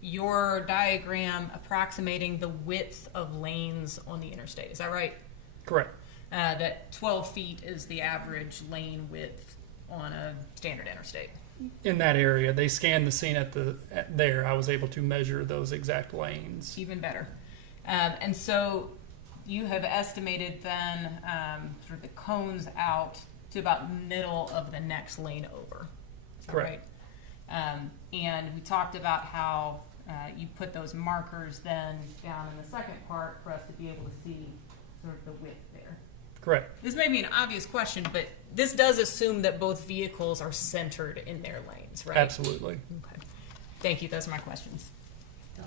your diagram approximating the width of lanes on the interstate. Is that right? Correct. That 12 feet is the average lane width on a standard interstate. In that area, they scanned the scene there. I was able to measure those exact lanes. Even better. And so you have estimated then sort of the cones out to about middle of the next lane over. Correct. Right? And we talked about how you put those markers then down in the second part for us to be able to see sort of the width there. Correct. This may be an obvious question, but this does assume that both vehicles are centered in their lanes, right? Absolutely. Okay. Thank you. Those are my questions. Okay.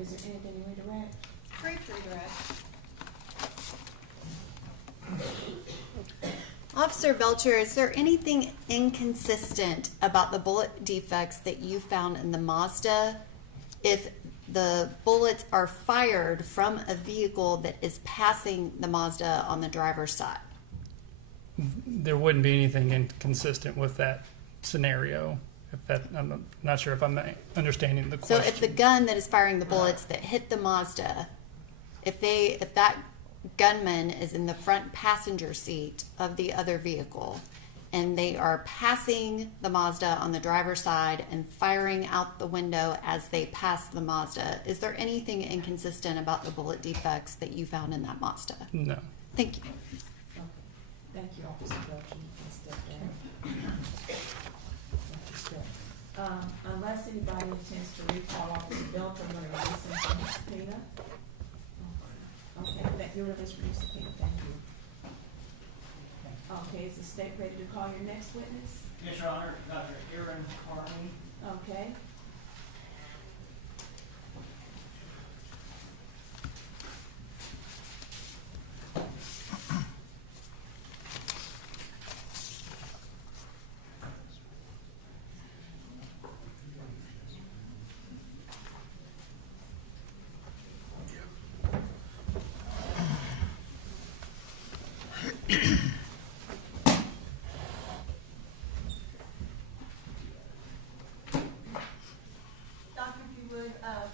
Is there anything you redirect? Brief redirect. Officer Belcher, is there anything inconsistent about the bullet defects that you found in the Mazda if the bullets are fired from a vehicle that is passing the Mazda on the driver's side? There wouldn't be anything inconsistent with that scenario. I'm not sure if I'm understanding the question. So if the gun that is firing the bullets that hit the Mazda, if that gunman is in the front passenger seat of the other vehicle and they are passing the Mazda on the driver's side and firing out the window as they pass the Mazda, is there anything inconsistent about the bullet defects that you found in that Mazda? No. Thank you. Okay. Thank you, Officer Belcher. You can step down. Unless anybody intends to recall Officer Belcher, I'm going to release him from his subpoena. Okay, that you're released from your subpoena. Thank you. Okay, is the state ready to call your next witness? Yes, Your Honor. Dr. Aaron Carney. Okay.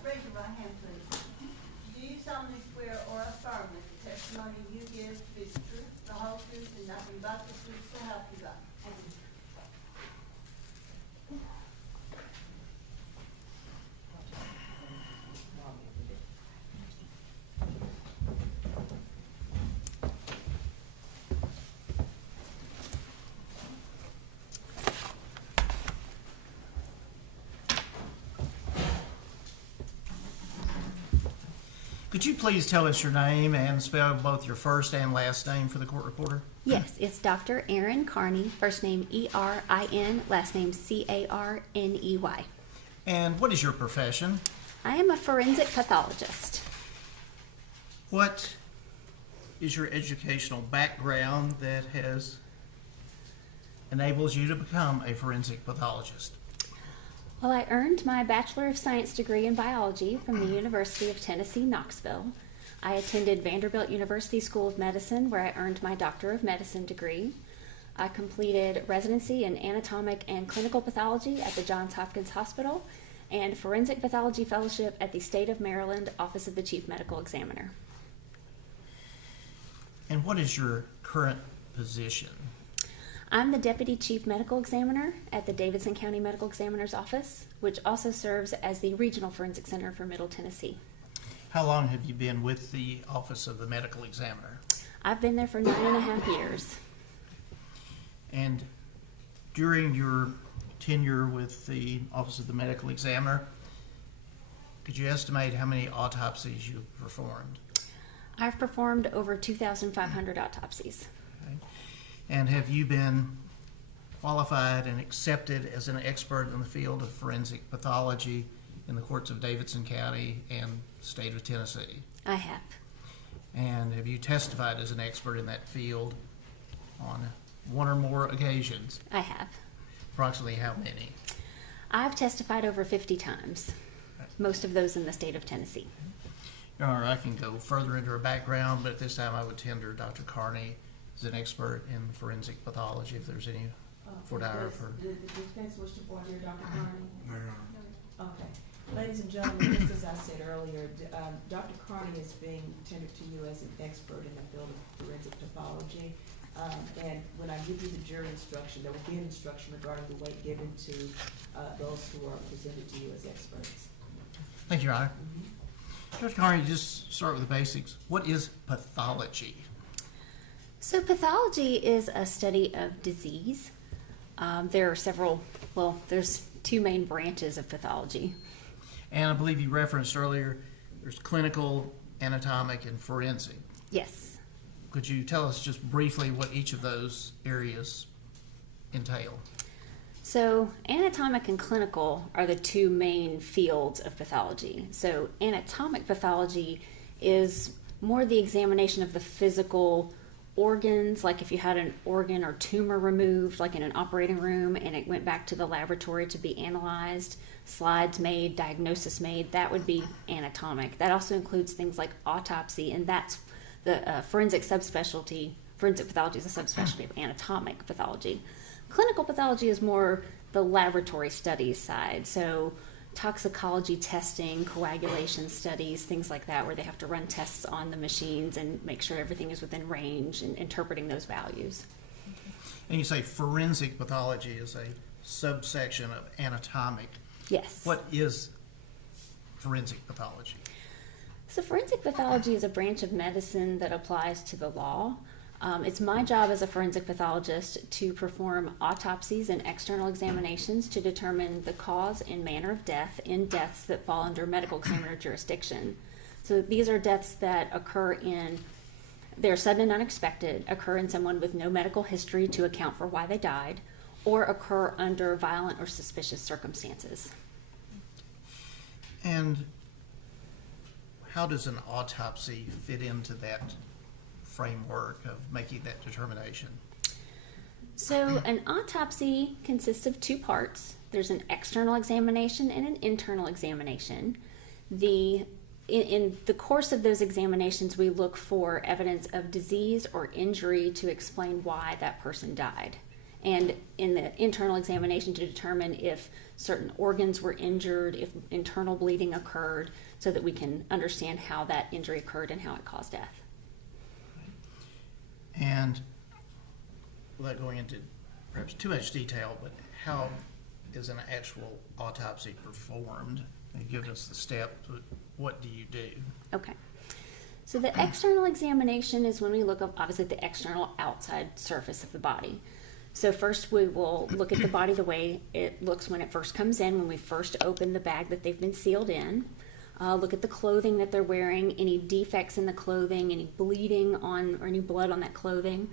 Raise your right hand, please. Do you solemnly swear or affirm that the testimony you give to be the truth, the whole truth, and nothing but the truth, so help you God? Could you please tell us your name and spell both your first and last name for the court reporter? Yes, it's Dr. Aaron Carney, first name E-R-I-N, last name C-A-R-N-E-Y. And what is your profession? I am a forensic pathologist. What is your educational background that has enables you to become a forensic pathologist? Well, I earned my Bachelor of Science degree in biology from the University of Tennessee, Knoxville. I attended Vanderbilt University School of Medicine, where I earned my Doctor of Medicine degree. I completed residency in anatomic and clinical pathology at the Johns Hopkins Hospital and forensic pathology fellowship at the State of Maryland Office of the Chief Medical Examiner. And what is your current position? I'm the Deputy Chief Medical Examiner at the Davidson County Medical Examiner's Office, which also serves as the Regional Forensic Center for Middle Tennessee. How long have you been with the Office of the Medical Examiner? I've been there for 9.5 years. And during your tenure with the Office of the Medical Examiner, could you estimate how many autopsies you've performed? I've performed over 2,500 autopsies. Okay. And have you been qualified and accepted as an expert in the field of forensic pathology in the courts of Davidson County and state of Tennessee? I have. And have you testified as an expert in that field on one or more occasions? I have. Approximately how many? I've testified over 50 times, most of those in the state of Tennessee. Your Honor, I can go further into her background, but at this time I would tender Dr. Carney as an expert in forensic pathology, if there's any for dire of her. The defense wish to voir dire Dr. Carney? Okay. Ladies and gentlemen, just as I said earlier, Dr. Carney is being tendered to you as an expert in the field of forensic pathology. And when I give you the jury instruction, there will be an instruction regarding the weight given to those who are presented to you as experts. Thank you, Your Honor. Dr. Carney, just start with the basics. What is pathology? So pathology is a study of disease. There are several, well, there's two main branches of pathology. And I believe you referenced earlier, there's clinical, anatomic, and forensic. Yes. Could you tell us just briefly what each of those areas entail? So anatomic and clinical are the two main fields of pathology. So anatomic pathology is more the examination of the physical organs, like if you had an organ or tumor removed, like in an operating room, and it went back to the laboratory to be analyzed, slides made, diagnosis made, that would be anatomic. That also includes things like autopsy, and that's the forensic subspecialty. Forensic pathology is a subspecialty of anatomic pathology. Clinical pathology is more the laboratory studies side, so toxicology testing, coagulation studies, things like that, where they have to run tests on the machines and make sure everything is within range and interpreting those values. And you say forensic pathology is a subsection of anatomic. Yes. What is forensic pathology? So forensic pathology is a branch of medicine that applies to the law. It's my job as a forensic pathologist to perform autopsies and external examinations to determine the cause and manner of death in deaths that fall under medical examiner jurisdiction. So these are deaths that occur they're sudden and unexpected, occur in someone with no medical history to account for why they died, or occur under violent or suspicious circumstances. And how does an autopsy fit into that framework of making that determination? So an autopsy consists of two parts. There's an external examination and an internal examination. In the course of those examinations, we look for evidence of disease or injury to explain why that person died. And in the internal examination to determine if certain organs were injured, if internal bleeding occurred, so that we can understand how that injury occurred and how it caused death. And without going into perhaps too much detail, but how is an actual autopsy performed? And give us the steps. What do you do? Okay. So the external examination is when we look up, obviously, the external outside surface of the body. So first we will look at the body the way it looks when it first comes in, when we first open the bag that they've been sealed in. Look at the clothing that they're wearing, any defects in the clothing, any bleeding on or any blood on that clothing.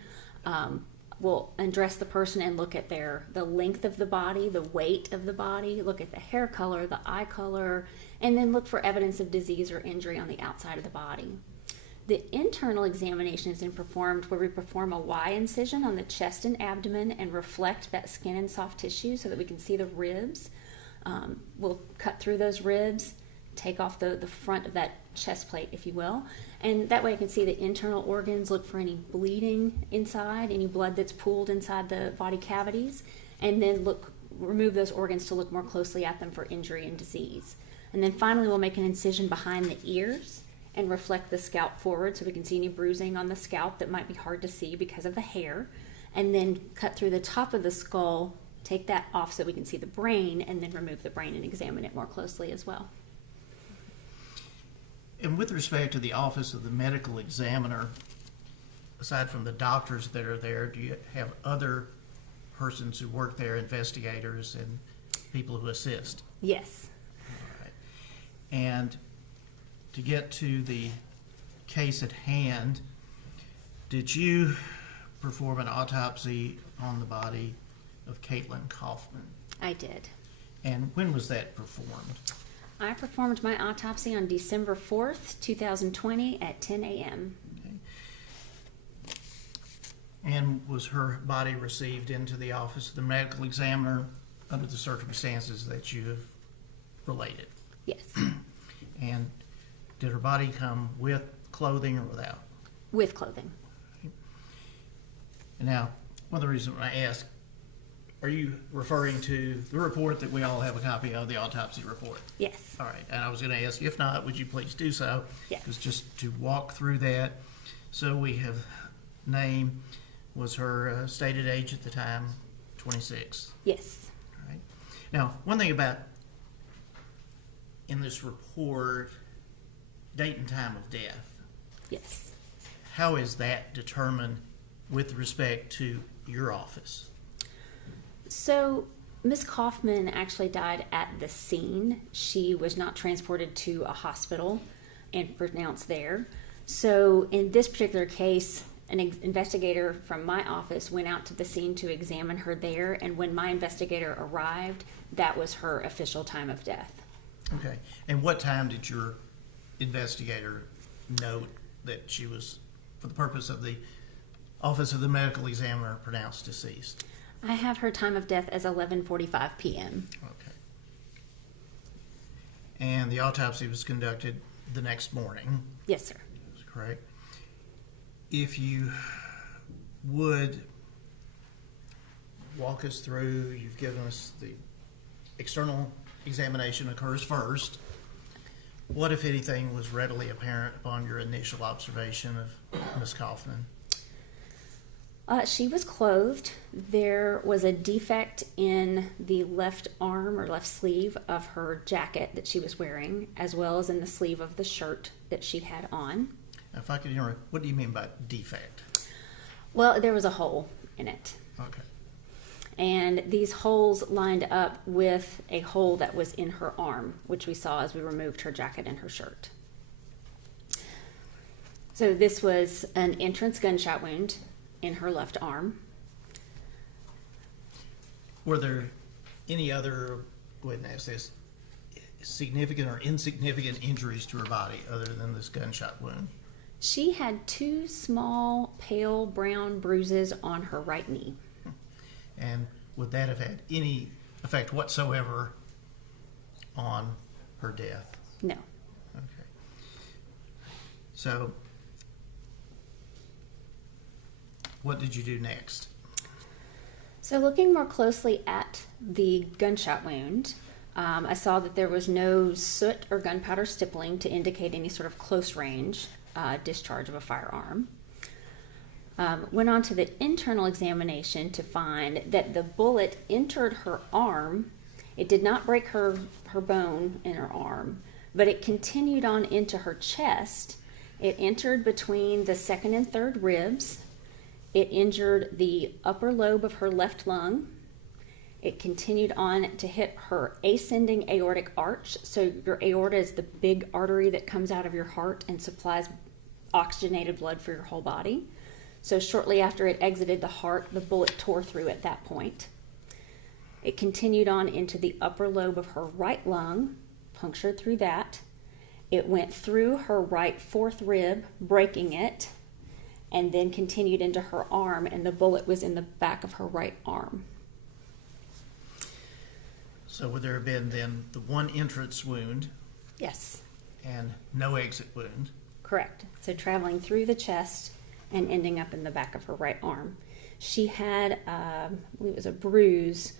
we'll undress the person and look at the length of the body, the weight of the body, look at the hair color, the eye color, and then look for evidence of disease or injury on the outside of the body. The internal examination is then performed where we perform a Y incision on the chest and abdomen and reflect that skin and soft tissue so that we can see the ribs. We'll cut through those ribs, take off the front of that chest plate, if you will, and that way I can see the internal organs, look for any bleeding inside, any blood that's pooled inside the body cavities, and then remove those organs to look more closely at them for injury and disease. And then finally we'll make an incision behind the ears and reflect the scalp forward so we can see any bruising on the scalp that might be hard to see because of the hair, and then cut through the top of the skull, take that off so we can see the brain, and then remove the brain and examine it more closely as well. And with respect to the Office of the Medical Examiner, aside from the doctors that are there, do you have other persons who work there, investigators and people who assist? Yes. All right. And to get to the case at hand, did you perform an autopsy on the body of Caitlyn Kaufman? I did. And when was that performed? I performed my autopsy on December 4th, 2020 at 10 a.m. Okay. And was her body received into the Office of the Medical Examiner under the circumstances that you have related? Yes. And did her body come with clothing or without? With clothing. And now, one of the reasons I ask, are you referring to the report that we all have a copy of, the autopsy report? Yes. All right, and I was going to ask, if not, would you please do so? Yes. Because just to walk through that, so we have name, was her stated age at the time 26? Yes. All right. Now, one thing about in this report, date and time of death. Yes. How is that determined with respect to your office? So, Ms. Kaufman actually died at the scene. She was not transported to a hospital and pronounced there. So, in this particular case, an investigator from my office went out to the scene to examine her there, and when my investigator arrived, that was her official time of death. Okay. And what time did your investigator note that she was, for the purpose of the Office of the Medical Examiner, pronounced deceased? I have her time of death as 11:45 p.m. Okay. And the autopsy was conducted the next morning? Yes, sir. That's correct. If you would walk us through, you've given us the external examination occurs first. What, if anything, was readily apparent upon your initial observation of Ms. Kaufman? She was clothed. There was a defect in the left arm or left sleeve of her jacket that she was wearing, as well as in the sleeve of the shirt that she had on. Now, if I could interrupt, what do you mean by defect? Well, there was a hole in it. Okay. And these holes lined up with a hole that was in her arm, which we saw as we removed her jacket and her shirt. So this was an entrance gunshot wound in her left arm. Were there any other, go ahead and ask this, significant or insignificant injuries to her body other than this gunshot wound? She had 2 small, pale brown bruises on her right knee. And would that have had any effect whatsoever on her death? No. Okay. So, what did you do next? So looking more closely at the gunshot wound, I saw that there was no soot or gunpowder stippling to indicate any sort of close range discharge of a firearm. Went on to the internal examination to find that the bullet entered her arm. It did not break her bone in her arm, but it continued on into her chest. It entered between the second and third ribs. It injured the upper lobe of her left lung. It continued on to hit her ascending aortic arch. So your aorta is the big artery that comes out of your heart and supplies oxygenated blood for your whole body. So shortly after it exited the heart, the bullet tore through at that point. It continued on into the upper lobe of her right lung, punctured through that. It went through her right fourth rib, breaking it, and then continued into her arm, and the bullet was in the back of her right arm. So would there have been then the one entrance wound? Yes. And no exit wound? Correct. So traveling through the chest and ending up in the back of her right arm. She had, I believe it was a bruise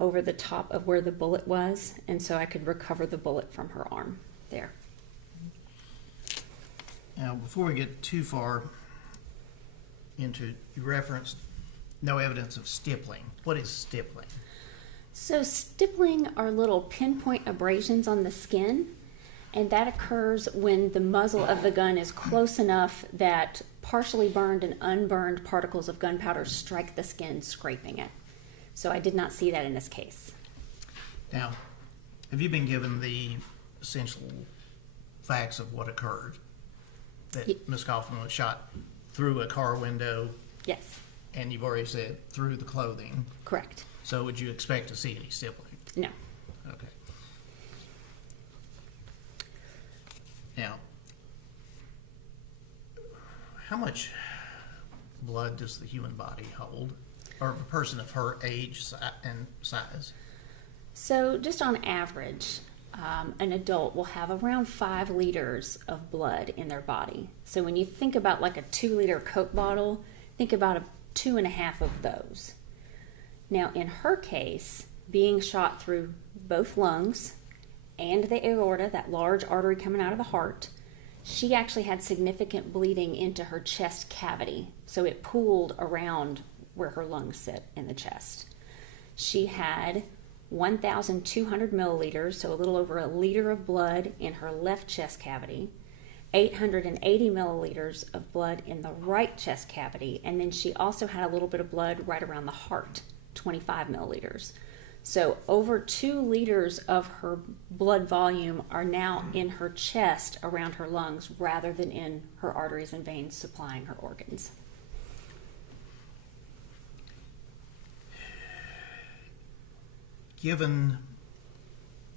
over the top of where the bullet was, and so I could recover the bullet from her arm there. Now, before we get too far into, you referenced no evidence of stippling. What is stippling? So stippling are little pinpoint abrasions on the skin, and that occurs when the muzzle of the gun is close enough that partially burned and unburned particles of gunpowder strike the skin, scraping it. So I did not see that in this case. Now, have you been given the essential facts of what occurred? That Ms. Kaufman was shot through a car window? Yes. And you've already said through the clothing? Correct. So would you expect to see any stippling? No. Okay. Now, how much blood does the human body hold? Or a person of her age and size? So just on average, an adult will have around 5 liters of blood in their body. So when you think about like a 2-liter Coke bottle, think about 2.5 of those. Now in her case, being shot through both lungs and the aorta, that large artery coming out of the heart, she actually had significant bleeding into her chest cavity. So it pooled around where her lungs sit in the chest. She had 1,200 milliliters, so a little over a liter of blood in her left chest cavity, 880 milliliters of blood in the right chest cavity, and then she also had a little bit of blood right around the heart, 25 milliliters. So over 2 liters of her blood volume are now in her chest around her lungs rather than in her arteries and veins supplying her organs. Given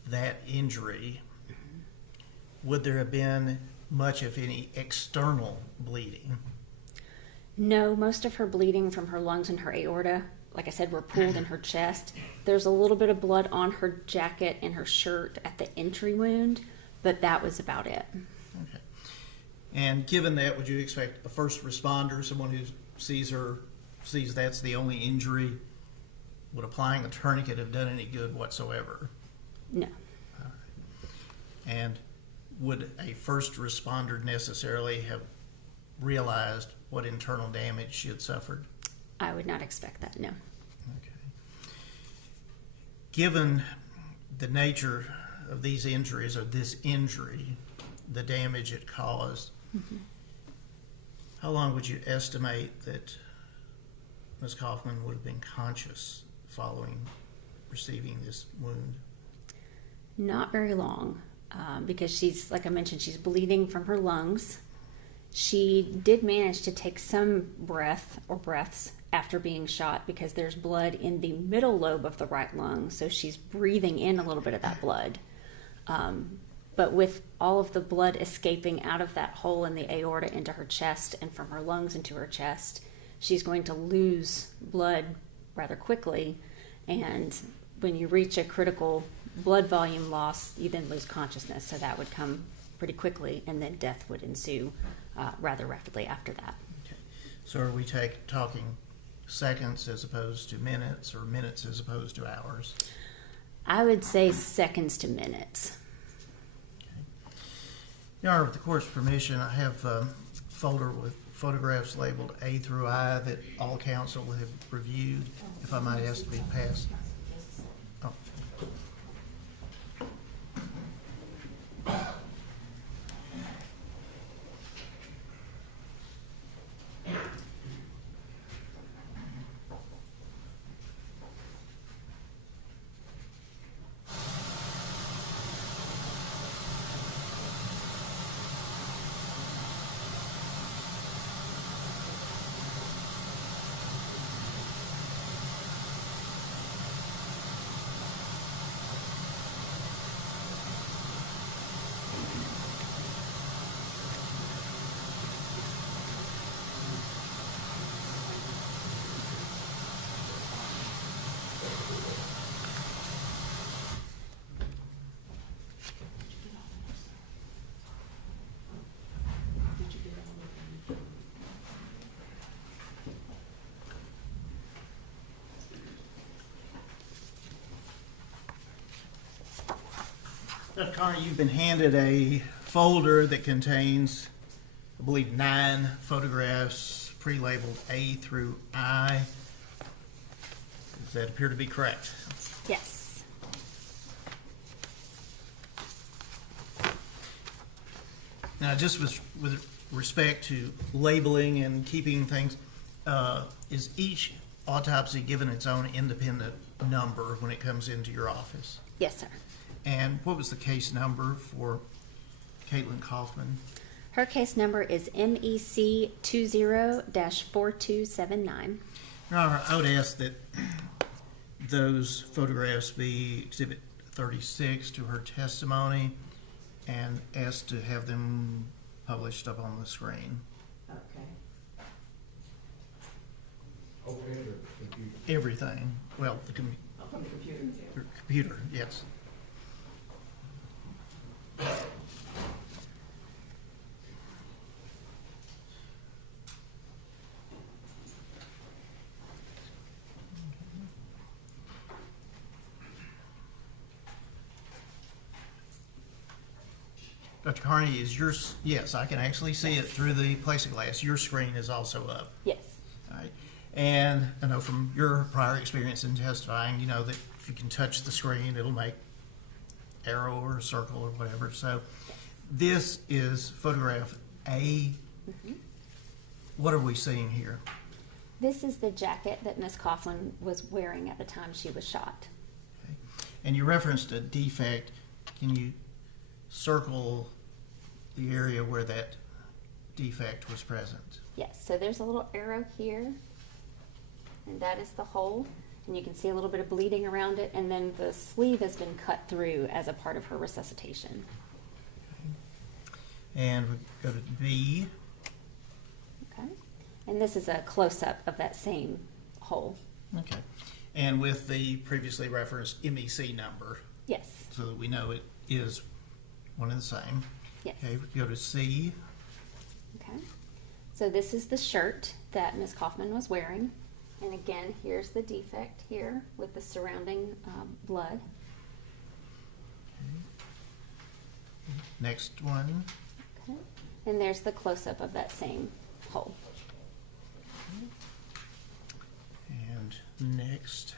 that injury, would there have been much, if any, external bleeding? No, most of her bleeding from her lungs and her aorta, like I said, were pooled in her chest. There's a little bit of blood on her jacket and her shirt at the entry wound, but that was about it. Okay. And given that, would you expect a first responder, someone who sees that's the only injury, would applying a tourniquet have done any good whatsoever? No. All right. And would a first responder necessarily have realized what internal damage she had suffered? I would not expect that, no. Okay. Given the nature of these injuries, or this injury, the damage it caused, how long would you estimate that Ms. Kaufman would have been conscious following receiving this wound? Not very long, because she's, like I mentioned, she's bleeding from her lungs. She did manage to take some breaths after being shot because there's blood in the middle lobe of the right lung, so she's breathing in a little bit of that blood. But with all of the blood escaping out of that hole in the aorta into her chest and from her lungs into her chest, she's going to lose blood rather quickly, and when you reach a critical blood volume loss, you then lose consciousness, so that would come pretty quickly, and then death would ensue rather rapidly after that. Okay. So are we talking seconds as opposed to minutes, or minutes as opposed to hours? I would say seconds to minutes. Okay. Your Honor, with the court's permission, I have a folder with photographs labeled A through I that all counsel have reviewed. If I might ask to be passed. Oh. Dr. Carney, you've been handed a folder that contains, I believe, 9 photographs pre-labeled A through I. Does that appear to be correct? Yes. Now, just with respect to labeling and keeping things, is each autopsy given its own independent number when it comes into your office? Yes, sir. And what was the case number for Caitlyn Kaufman? Her case number is MEC 20-4279. Your Honor, I would ask that those photographs be Exhibit 36 to her testimony and ask to have them published up on the screen. Okay. Overhead or computer? Everything. Well, I'll put the computer in there. your computer, yes. Dr. Carney, is yours? Yes, I can actually see it through the plexiglass. Your screen is also up. Yes. All right. And I know from your prior experience in testifying, you know that if you can touch the screen, it'll make arrow or circle or whatever. So this is photograph A. Mm-hmm. What are we seeing here? This is the jacket that Miss Kaufman was wearing at the time she was shot. Okay. And you referenced a defect. Can you circle the area where that defect was present? Yes, so there's a little arrow here, and that is the hole, and you can see a little bit of bleeding around it, and then the sleeve has been cut through as a part of her resuscitation. And we go to B. Okay, and this is a close-up of that same hole. Okay. And with the previously referenced MEC number. Yes. So that we know it is one and the same. Yes. Okay, we go to C. Okay, so this is the shirt that Miss Kaufman was wearing, and again, here's the defect here with the surrounding blood. Okay. Next one. Okay, and there's the close-up of that same hole. And next.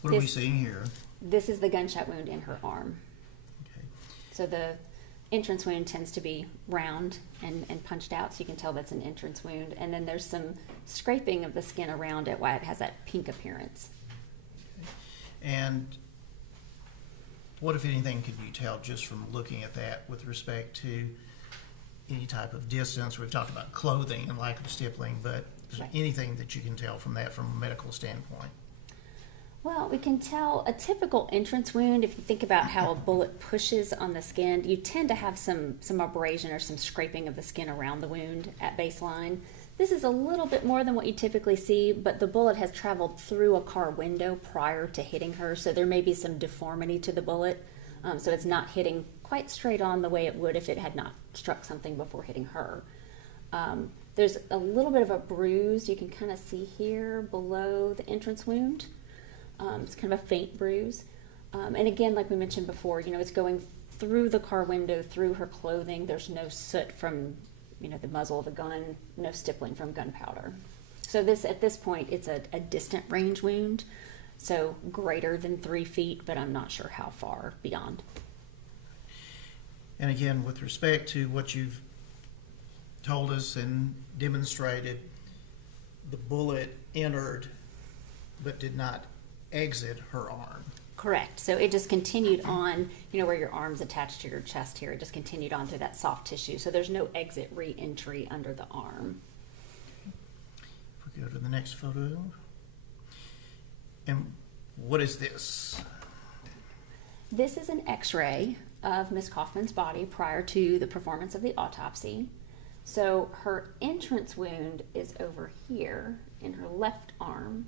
What are we seeing here? This is the gunshot wound in her arm. Okay. So the entrance wound tends to be round and punched out, so you can tell that's an entrance wound. And then there's some scraping of the skin around it, why it has that pink appearance. Okay. And what, if anything, could you tell just from looking at that with respect to any type of distance? We've talked about clothing and lack of stippling, but is there anything that you can tell from that from a medical standpoint? Well, we can tell a typical entrance wound, if you think about how a bullet pushes on the skin, you tend to have some abrasion or some scraping of the skin around the wound at baseline. This is a little bit more than what you typically see, but the bullet has traveled through a car window prior to hitting her, so there may be some deformity to the bullet. So it's not hitting quite straight on the way it would if it had not struck something before hitting her. There's a little bit of a bruise you can kind of see here below the entrance wound. It's kind of a faint bruise. And again, like we mentioned before, you know, it's going through the car window, through her clothing. There's no soot from, you know, the muzzle of the gun, no stippling from gunpowder. So this, at this point, it's a distant range wound, so greater than 3 feet, but I'm not sure how far beyond. And again, with respect to what you've told us and demonstrated, the bullet entered but did not exit her arm. Correct. So it just continued on, you know, where your arm's attached to your chest here. It just continued on through that soft tissue. So there's no exit re-entry under the arm. If we go to the next photo. And what is this? This is an x-ray of Miss Kaufman's body prior to the performance of the autopsy. So her entrance wound is over here in her left arm,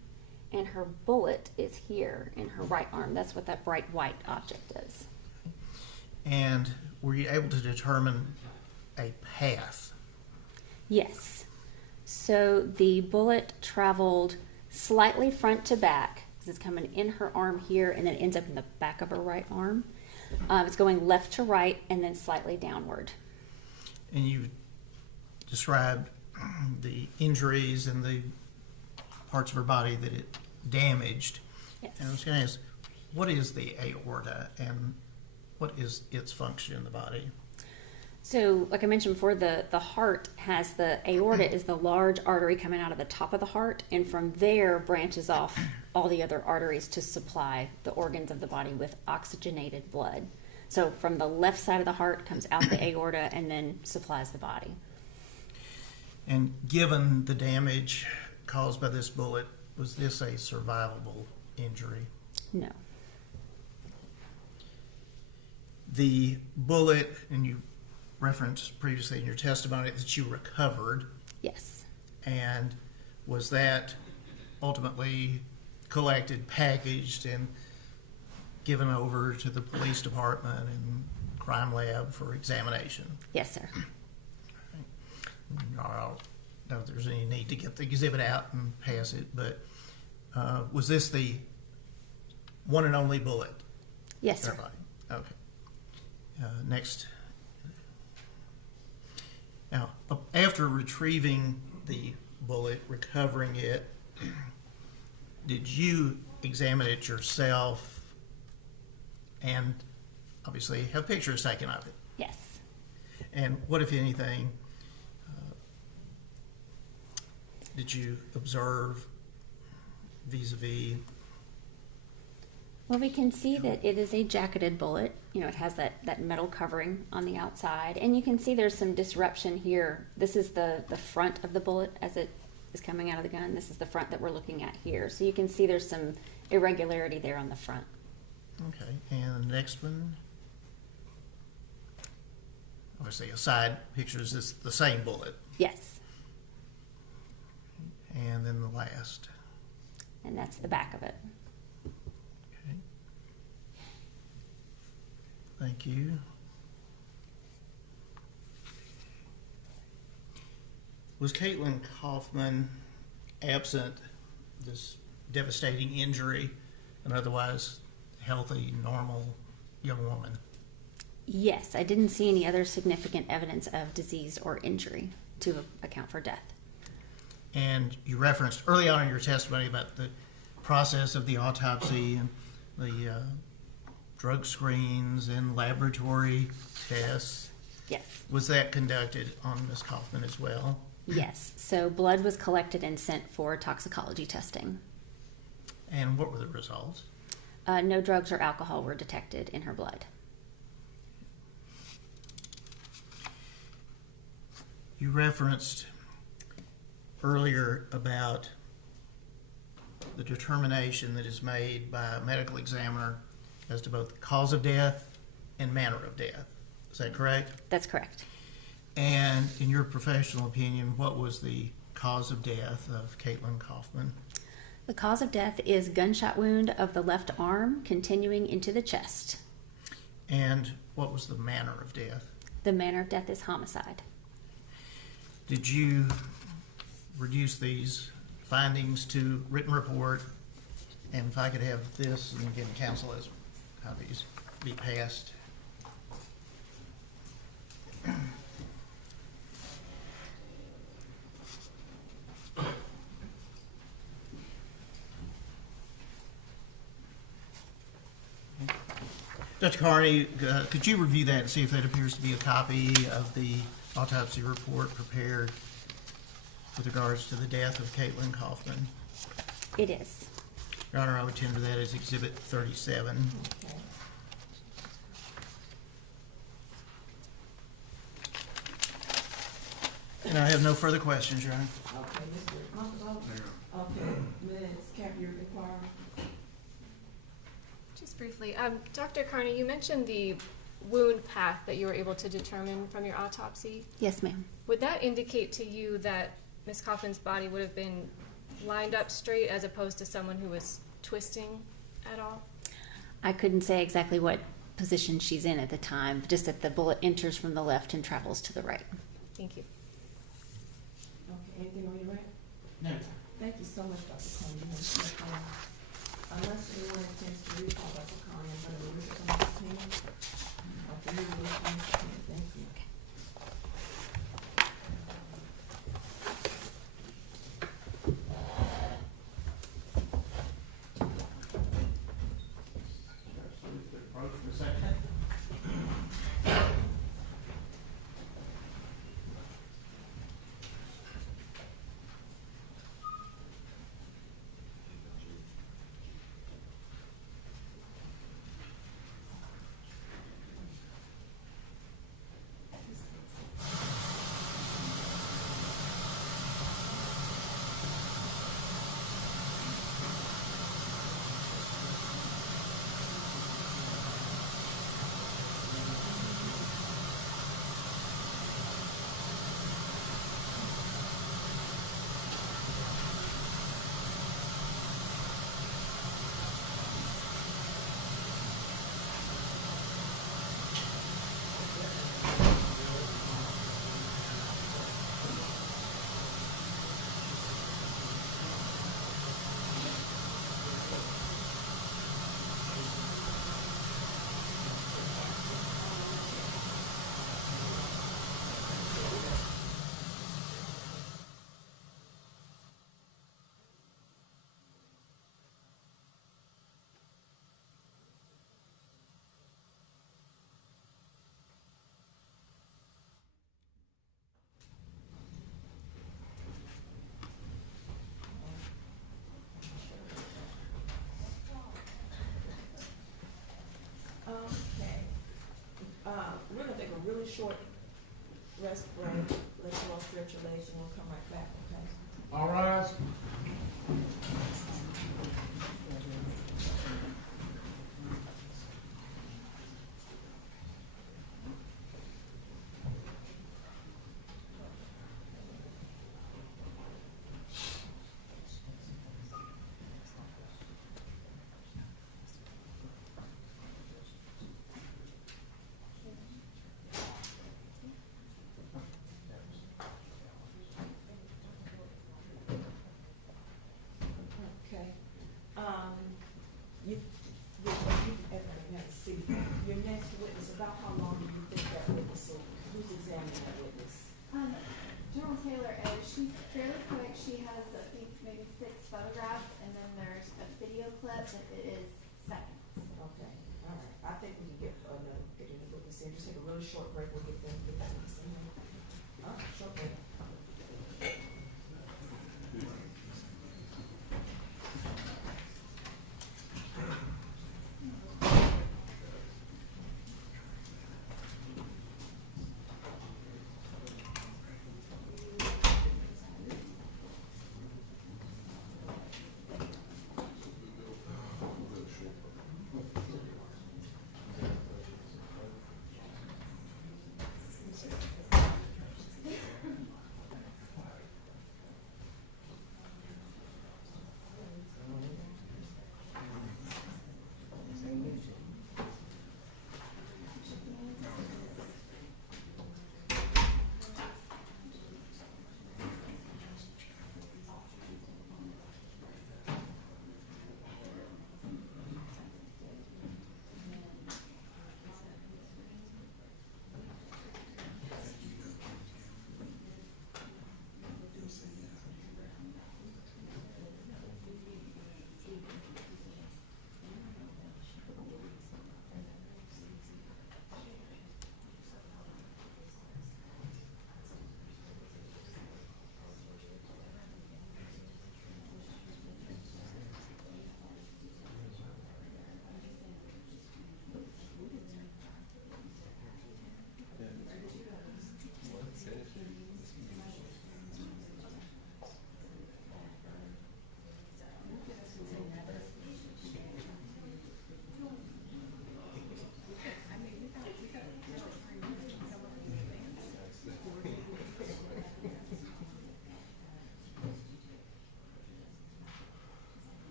and her bullet is here in her right arm. That's what that bright white object is. And were you able to determine a path? Yes. So the bullet traveled slightly front to back, because it's coming in her arm here and then it ends up in the back of her right arm. It's going left to right and then slightly downward. And you described the injuries and the parts of her body that it damaged. Yes. And I was going to ask, what is the aorta and what is its function in the body? So, like I mentioned before, the heart has the aorta is the large artery coming out of the top of the heart, and from there branches off all the other arteries to supply the organs of the body with oxygenated blood. So from the left side of the heart comes out the aorta and then supplies the body. And given the damage caused by this bullet, was this a survivable injury? No. The bullet, and you referenced previously in your testimony that you recovered. Yes. And was that ultimately collected, packaged, and given over to the police department and crime lab for examination? Yes, sir. I don't know if there's any need to get the exhibit out and pass it, but was this the one and only bullet? Yes, sir. Everybody? Okay. Next. Now, after retrieving the bullet, recovering it, did you examine it yourself and obviously have pictures taken of it? Yes. And what, if anything, did you observe vis-a-vis? Well, we can see that it is a jacketed bullet. You know, it has that metal covering on the outside. And you can see there's some disruption here. This is the front of the bullet as it is coming out of the gun. This is the front that we're looking at here. So you can see there's some irregularity there on the front. Okay, and the next one? Obviously, a side picture is this the same bullet. Yes. And then the last. And that's the back of it. Okay. Thank you. Was Caitlyn Kaufman absent this devastating injury, an otherwise healthy, normal young woman? Yes, I didn't see any other significant evidence of disease or injury to account for death. And you referenced early on in your testimony about the process of the autopsy and the drug screens and laboratory tests. Yes. Was that conducted on Ms. Kaufman as well? Yes. So blood was collected and sent for toxicology testing. And what were the results? No drugs or alcohol were detected in her blood. You referenced earlier about the determination that is made by a medical examiner as to both the cause of death and manner of death. Is that correct? That's correct. And in your professional opinion, what was the cause of death of Caitlyn Kaufman? The cause of death is gunshot wound of the left arm continuing into the chest. And what was the manner of death? The manner of death is homicide. Did you reduce these findings to written report? And if I could have this, and again, counsel as copies, be passed. Dr. Carney, could you review that and see if that appears to be a copy of the autopsy report prepared with regards to the death of Caitlyn Kaufman? It is. Your Honor, I would tender that as Exhibit 37. Okay. And I have no further questions, Your Honor. Okay, Mr. Montalvo? Okay, Ms. Capier-Require? Just briefly, Dr. Carney, you mentioned the wound path that you were able to determine from your autopsy. Yes, ma'am. Would that indicate to you that Ms. Kaufman's body would have been lined up straight as opposed to someone who was twisting at all? I couldn't say exactly what position she's in at the time, just that the bullet enters from the left and travels to the right. Thank you. Okay, anything on your end? No. Thank you so much, Dr. Coleman. Unless anyone intends to read all of the Connie, I'm gonna read it on the pen. I'll read it on the pen. Thank you. Approach for a second. We're gonna take a really short rest break. Let you all stretch your legs and we'll come right back, okay? All rise. Okay. Your next witness, about how long do you think that witness will, who's examining that witness? General Taylor, she's fairly quick. She has, I think, maybe 6 photographs, and then there's a video clip that it is seconds. Okay, all right. I think we can get another witness in. Just take a really short break. We'll get them to the witness in. All right, short break.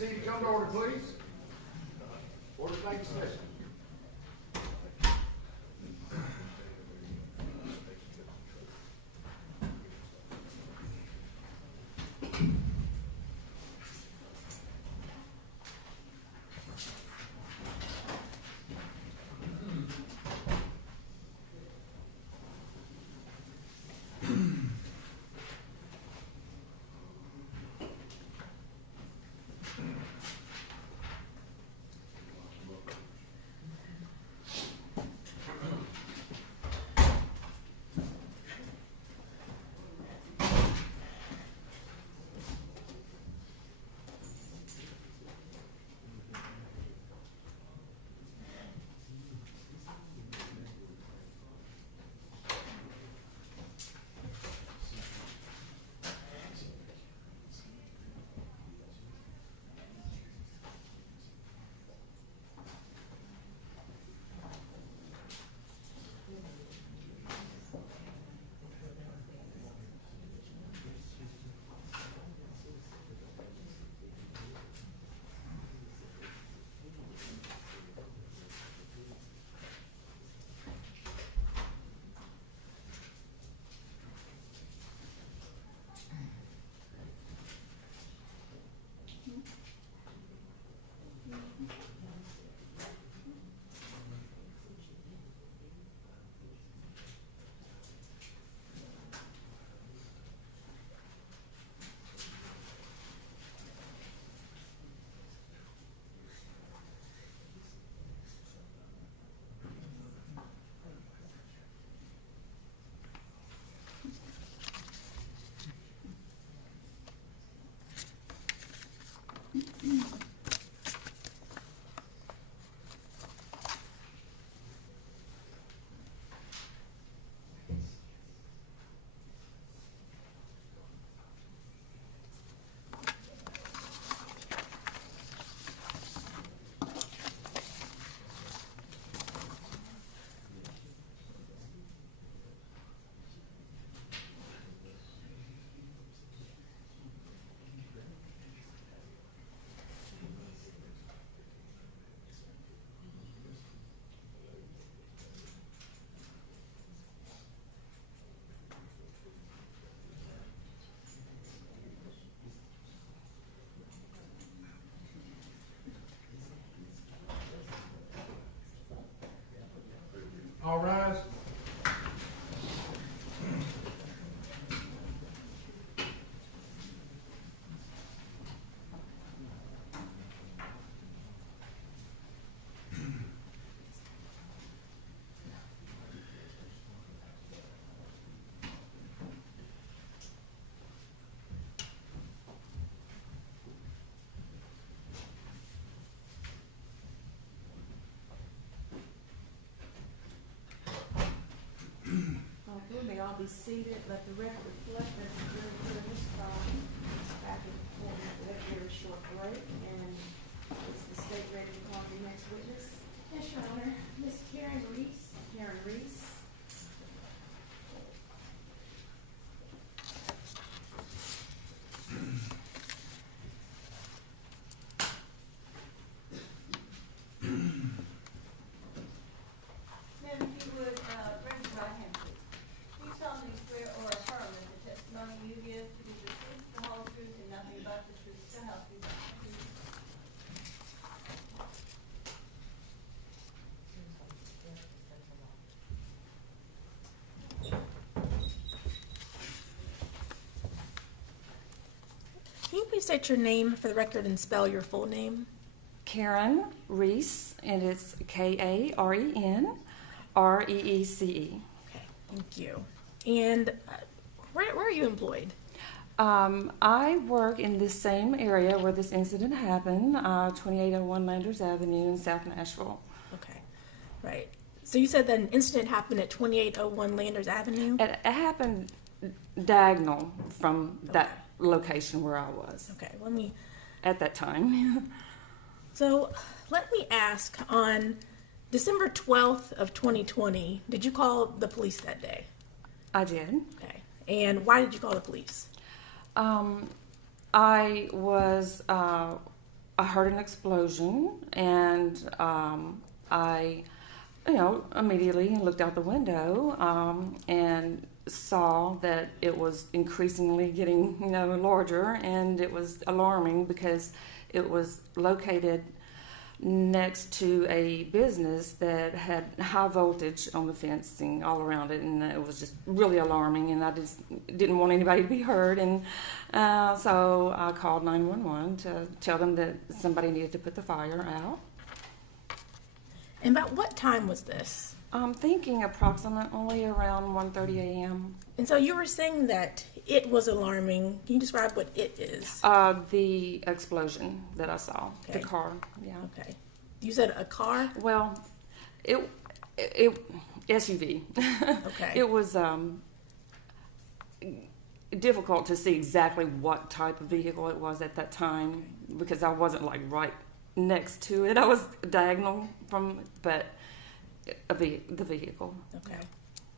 Tennessee to come to order, please. Order thank session. All rise. We may all be seated. Let the record reflect that the jury heard this trial back in court with a very short break. And is the state ready to call the next witness? Yes, Your Honor. Miss Karen Reese. Karen Reese. Ma'am, if you would, raise your right hand, please. Do you solemnly swear or affirm that the testimony you give to be the truth, the whole truth, and nothing but the truth, so help you God? Can you please state your name for the record and spell your full name? Karen Reese, and it's Karenreece. Okay, thank you. And where are you employed? I work in the same area where this incident happened, 2801 Landers Avenue in South Nashville. Okay, right. So you said that an incident happened at 2801 Landers Avenue? It happened diagonal from that location where I was. Okay, let me... At that time. So let me ask, on December 12th of 2020, did you call the police that day? I did. Okay. And why did you call the police? I was I heard an explosion, and I, immediately looked out the window and saw that it was increasingly getting, larger, and it was alarming because it was located next to a business that had high voltage on the fencing all around it, and it was just really alarming, and I just didn't want anybody to be hurt, and so I called 911 to tell them that somebody needed to put the fire out. And about what time was this? I'm thinking approximately around 1:30 a.m. And so you were saying that it was alarming. Can you describe what it is? The explosion that I saw, Okay. the car, yeah. Okay. You said a car? Well, it SUV. Okay. It was difficult to see exactly what type of vehicle it was at that time because I wasn't like right next to it. I was diagonal from, but the vehicle. Okay.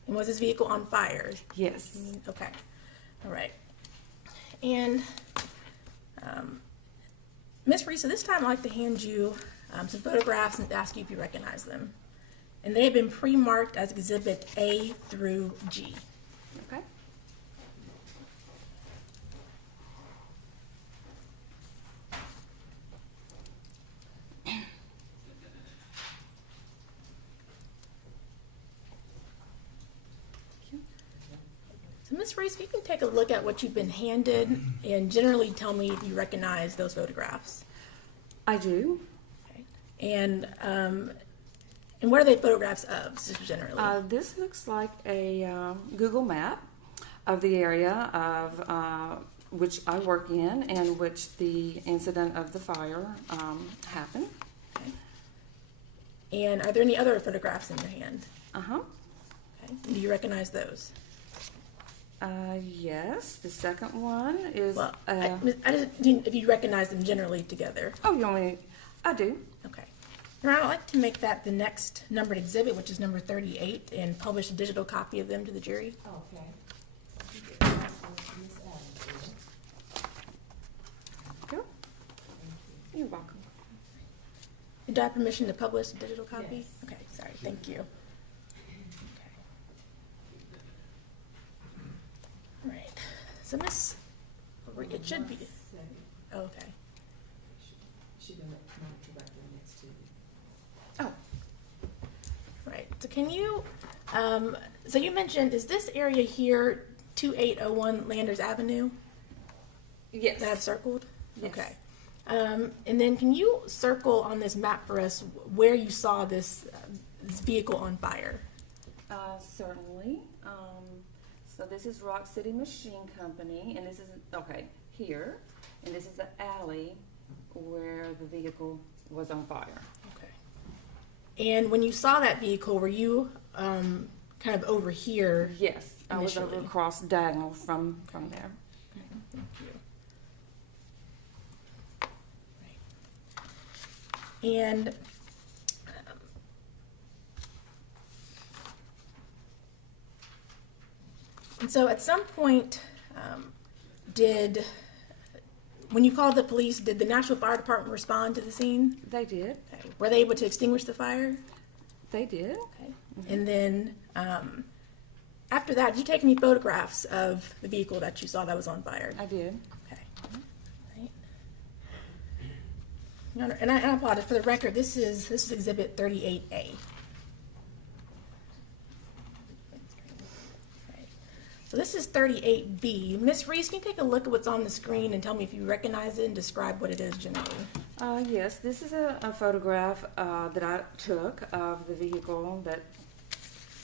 And was this vehicle on fire? Yes. Okay. All right. And Ms. Reese, this time I'd like to hand you some photographs and ask you if you recognize them. And they have been pre-marked as Exhibit A through G. Okay. So Ms. Reese, if you can take a look at what you've been handed and generally tell me if you recognize those photographs. I do. Okay. And what are they photographs of, just generally? This looks like a Google map of the area of which I work in and which the incident of the fire happened. Okay. And are there any other photographs in your hand? Uh-huh. Okay. Do you recognize those? Yes. The second one is... Well, I just didn't, if you recognize them generally together. Oh, you want me... I do. Okay. Now, I'd like to make that the next numbered exhibit, which is number 38, and publish a digital copy of them to the jury. Okay. Go. You're welcome. Do I have permission to publish a digital copy? Yes. Okay, sorry, thank you. All right, so Miss, it should be, oh, okay. She didn't monitor back the next two. Oh. Right, so can you, so you mentioned, is this area here 2801 Landers Avenue? Yes. That I've circled? Yes. Okay. And then can you circle on this map for us where you saw this, this vehicle on fire? Certainly. So this is Rock City Machine Company, and this is, okay, here, and this is the alley where the vehicle was on fire. Okay. And when you saw that vehicle, were you kind of over here? Yes, I was initially? over across diagonal from there. Okay, thank you. Right. And so at some point, when you called the police, did the Nashville Fire Department respond to the scene? They did. Okay. Were they able to extinguish the fire? They did. Okay. Mm-hmm. And then after that, did you take any photographs of the vehicle that you saw that was on fire? I did. Okay. Right. Your Honor, and I apologize for the record. This is Exhibit 38A. So this is 38B. Ms. Reese, can you take a look at what's on the screen and tell me if you recognize it and describe what it is generally? Yes, this is a photograph that I took of the vehicle that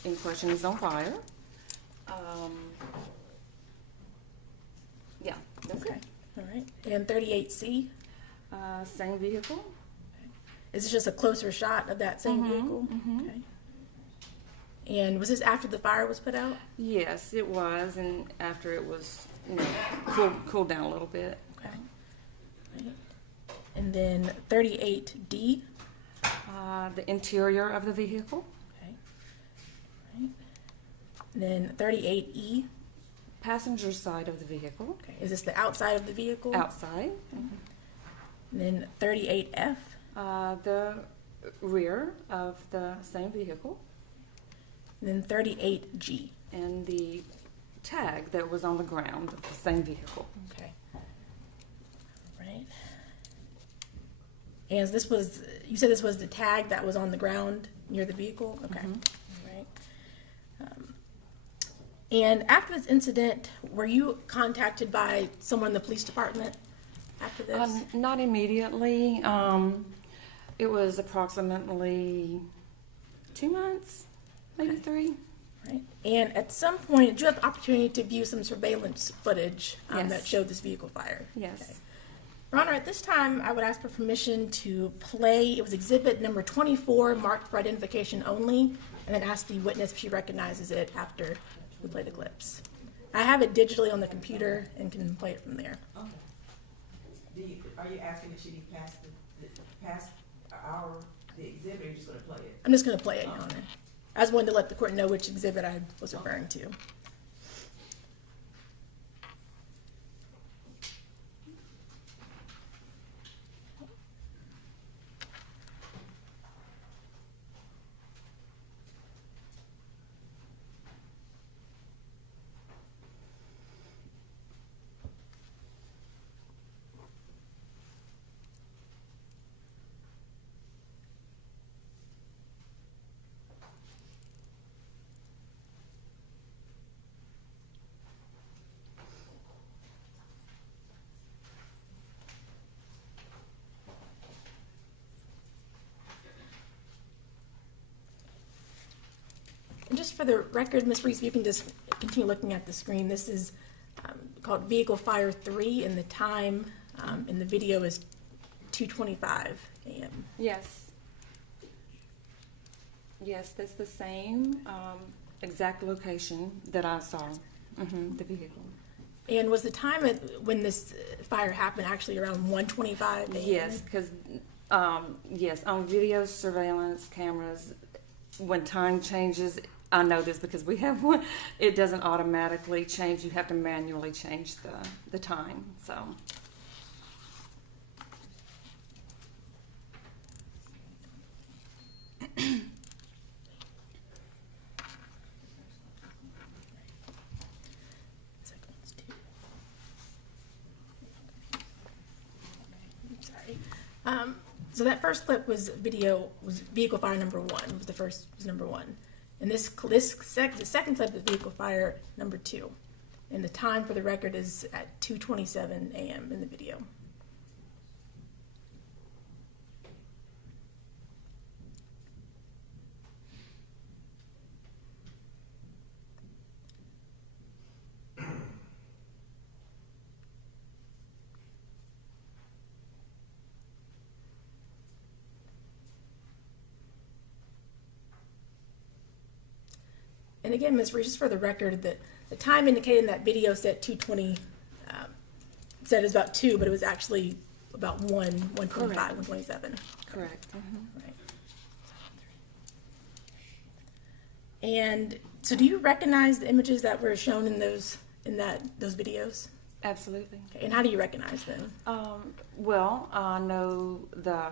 in question is on fire. Yeah, that's Okay. it. All right. And 38C? Same vehicle. Okay. Is this just a closer shot of that same vehicle? Mm-hmm. Okay. And was this after the fire was put out? Yes, it was, and after it was, cooled down a little bit. Okay. Right. And then 38D? The interior of the vehicle. Okay. Right. And then 38E? Passenger side of the vehicle. Okay. Is this the outside of the vehicle? Outside. Okay. And then 38F. The rear of the same vehicle. And then 38G. And the tag that was on the ground of the same vehicle. Okay. Right. And this was, you said this was the tag that was on the ground near the vehicle? Okay. All right. And after this incident, were you contacted by someone in the police department after this? Not immediately. It was approximately 2 months, maybe 3. Right. And at some point, did you have the opportunity to view some surveillance footage Yes. that showed this vehicle fire? Yes. Okay. Your Honor, at this time, I would ask for permission to play, it was exhibit number 24, marked for identification only, and then ask the witness if she recognizes it after we play the clips. I have it digitally on the computer and can play it from there. Okay. Are you asking that she be past the exhibit, or are you just going to play it? I'm just going to play it, Your Honor. I just wanted to let the court know which exhibit I was referring to. And just for the record, Ms. Reese, you can just continue looking at the screen. This is called Vehicle Fire 3, and the time in the video is 2:25 a.m. Yes. Yes, that's the same exact location that I saw, the vehicle. And was the time when this fire happened actually around 1:25 a.m.? Yes, because, yes, on video surveillance cameras, when time changes, I know this because we have one, it doesn't automatically change. You have to manually change the time, so. So that first clip was vehicle fire number 1. Was the first was number 1, and the second clip is vehicle fire number 2, and the time for the record is at 2:27 a.m. in the video. And again, Ms. Reese, just for the record, the time indicated in that video said 2:20, said it was about 2, but it was actually about 1:25, 1:27. Correct. Right. And so do you recognize the images that were shown in those videos? Absolutely. Okay. And how do you recognize them? Well, I know the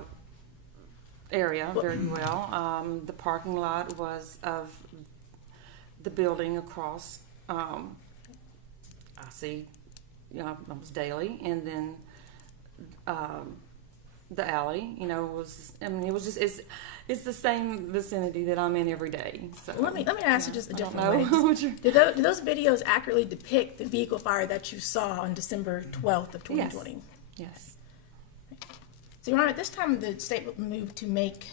area very well. The parking lot was of the building across. I see, almost daily, and then the alley, was. I mean, it was just it's the same vicinity that I'm in every day. So let me ask you just a different way. Did those videos accurately depict the vehicle fire that you saw on December 12th of 2020? Yes. So, Your Honor, at this time the state will move to make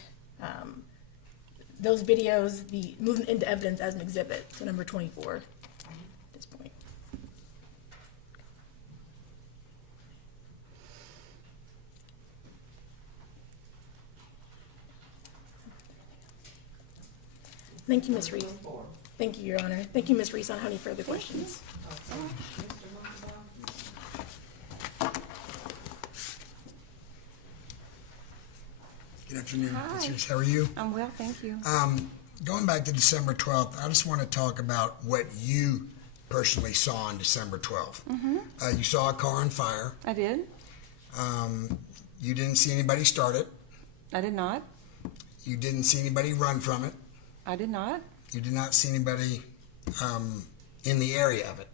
those videos moving into evidence as an exhibit, so number 24 at this point. Thank you, Ms. Reese. Thank you, Your Honor. Thank you, Ms. Reese. I don't have any further questions. Good afternoon. Hi. Ms. Reese. How are you? I'm well, thank you. Going back to December 12th, I just want to talk about what you personally saw on December 12th. You saw a car on fire. I did. You didn't see anybody start it. I did not. You didn't see anybody run from it. I did not. You did not see anybody in the area of it.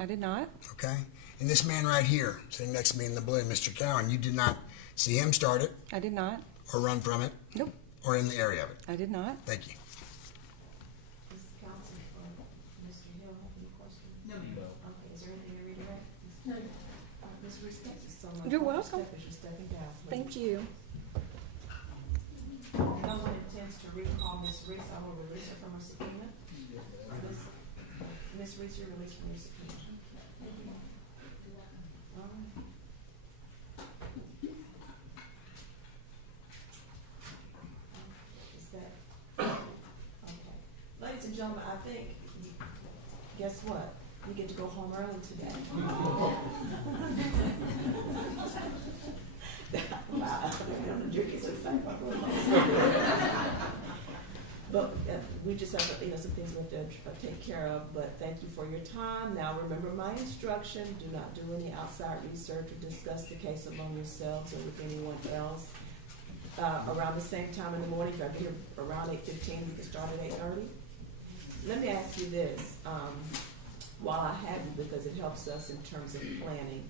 I did not. Okay? And this man right here, sitting next to me in the blue, Mr. Cowan, you did not see him start it I did not. or run from it Nope. or in the area of it. I did not. Thank you. Does counsel for Mr. Hill have any questions? No, ma'am. Okay, is there anything to redirect? No. Ms. Reese, thank you so much. You're for your welcome. step as you're stepping down, please. Thank you. No one intends to recall Ms. Reese. I will release her from her subpoena. Ms. Reese, you're released from your subpoena. All right. Is that, okay. Ladies and gentlemen, I think, guess what? You get to go home early today. Wow, the jury is excited about going home. But we just have, some things we have to take care of, but thank you for your time. Now, remember my instruction, do not do any outside research or discuss the case among yourselves or with anyone else. Around the same time in the morning, if I get here around 8:15, we can start at 8:30. Let me ask you this, while I have you, because it helps us in terms of planning.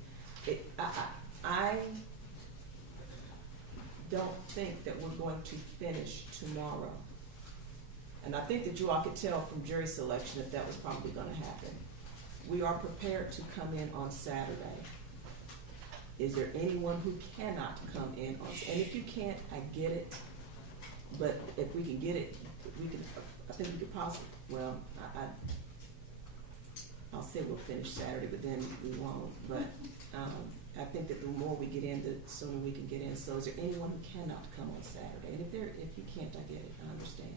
I don't think that we're going to finish tomorrow. And I think that you all could tell from jury selection that was probably gonna happen. We are prepared to come in on Saturday. Is there anyone who cannot come in on, and if you can't, I get it, but if we can get it, I think we could possibly, well, I'll say we'll finish Saturday, but then we won't, but, I think that the more we get in, the sooner we can get in. So is there anyone who cannot come on Saturday? And if you can't, I get it, I understand.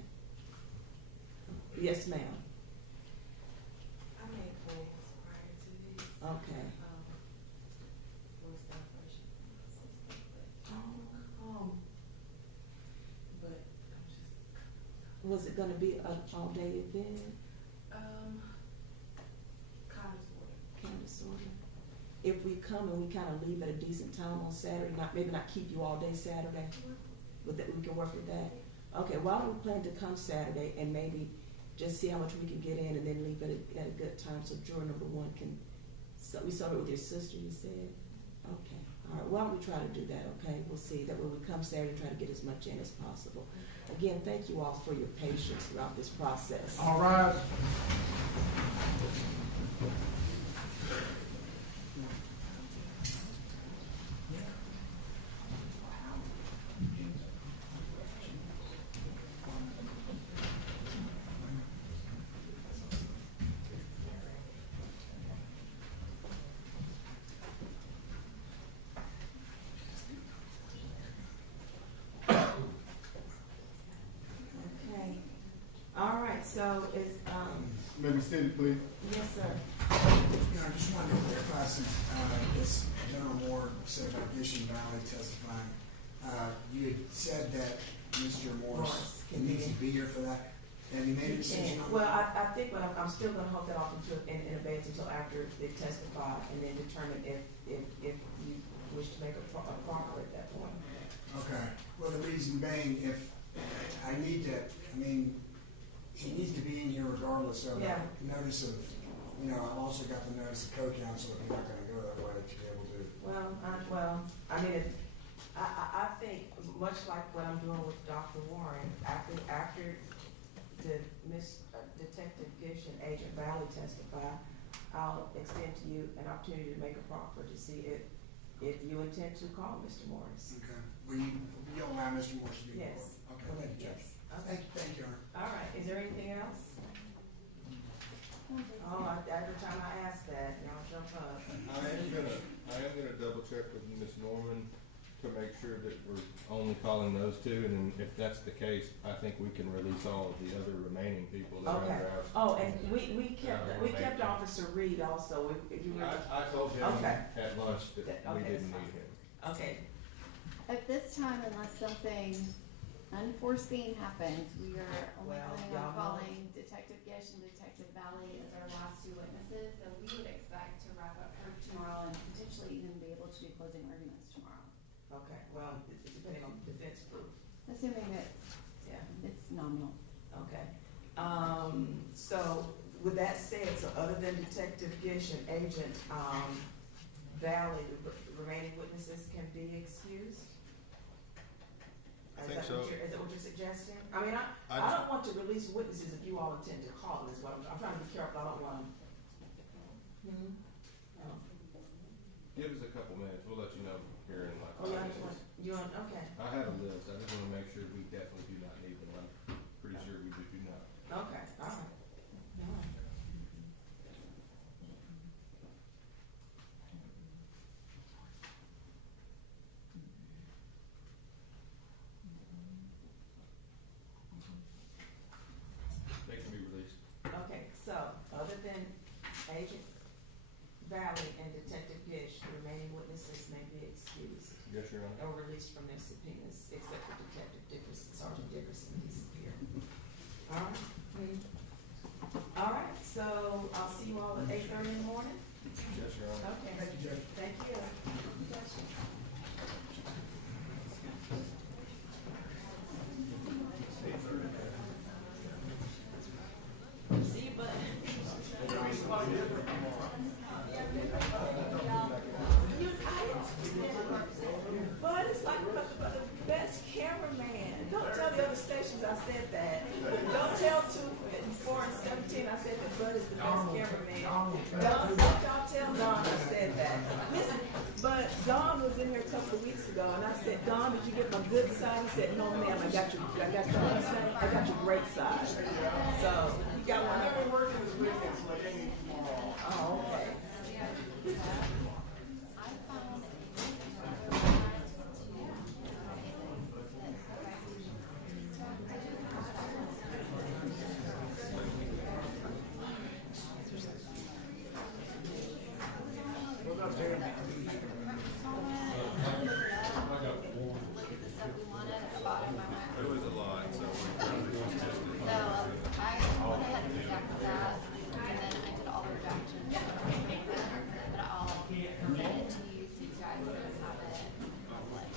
Yes, ma'am. I made plans prior to this. Okay. For celebration. But I'm just. Was it gonna be an all-day event? Kind of, sort of. If we come and we kind of leave at a decent time on Saturday, maybe not keep you all day Saturday, but that we can work with that. Okay, why don't we plan to come Saturday and maybe just see how much we can get in and then leave at a good time so juror number one can, so we started with your sister, you said? Okay, all right, why don't we try to do that, okay? We'll see that when we come Saturday, try to get as much in as possible. Again, thank you all for your patience throughout this process. All rise. So is, Maybe Cindy, please. yes, sir. I just wanted to clarify since this General Moore said about Gishon Valley testifying. You had said that Mr. Morris needs to be here for that. Have you made a decision on that? Well, I think I'm still gonna hold that off in abeyance until after they testify and then determine if you wish to make a proffer at that point. Okay. Well, the reason being, if I need to, he needs to be in here regardless of notice of, I've also got the notice of co-counsel if you're not gonna go that way to be able to. I think much like what I'm doing with Dr. Warren, after the Detective Gish and Agent Valley testify, I'll extend to you an opportunity to make a proffer to see if you intend to call Mr. Morris. Okay. Will you allow Mr. Morris to be? Yes. Okay, thank you, Judge. Okay. Thank you, Your Honor. All right, is there anything else? Oh, every time I ask that, y'all jump up. I am gonna double check with Ms. Norman to make sure that we're only calling those two, and then if that's the case, I think we can release all of the other remaining people that are Okay. under our. Oh, and we kept Officer Reed also, if you were. I told him at lunch that we didn't need him. Okay. At this time, unless something unforeseen happens, we are only planning on calling Detective Gish and Detective Valley as our last two witnesses, so we would expect to wrap up proof tomorrow and potentially even be able to do closing arguments tomorrow. Okay, well, it's depending on the defense proof. Assuming that, Yeah. it's nominal. Okay. So with that said, so other than Detective Gish and Agent, Valley, the remaining witnesses can be excused? I think so. Is that what you're suggesting? I mean, I don't want to release witnesses if you all intend to call them, is what I'm trying to be careful, I don't want to. No. Give us a couple minutes, we'll let you know here in like Oh, 5 yeah, minutes. okay. I have a list, I just wanna make sure we definitely do not need them, I'm pretty sure we do not. Okay, all right. They can be released. Okay, so, other than Agent Valley and Detective Gish, the remaining witnesses may be excused Yes, Your Honor. or released from their subpoenas, except for Detective Dickerson, Sergeant Dickerson, he's here. All right? All right, so I'll see you all at 8:30 in the morning? Yes, Your Honor. Okay. Thank you, Judge. Thank you. See you, bud. Bud is like the best cameraman. Don't tell the other stations I said that. Don't tell 2 and 4 and 17 I said that Bud is the best cameraman. Don't y'all tell Don I said that. Listen, but Don was in here a couple of weeks ago and I said, Don, did you get my good side? He said, no ma'am, I got your good side. I got your great side. So you got one. I've been working this weekend, so I didn't need tomorrow. Oh, okay. It was a lot, so. So, I went ahead and rejected that, and then I did all the rejections. But I'll send it to you so you guys can have it public.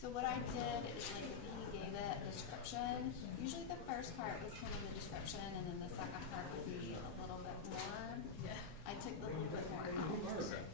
So what I did is like if he gave it a description, usually the first part was kind of the description and then the second part would be a little bit more. I took the little bit more out.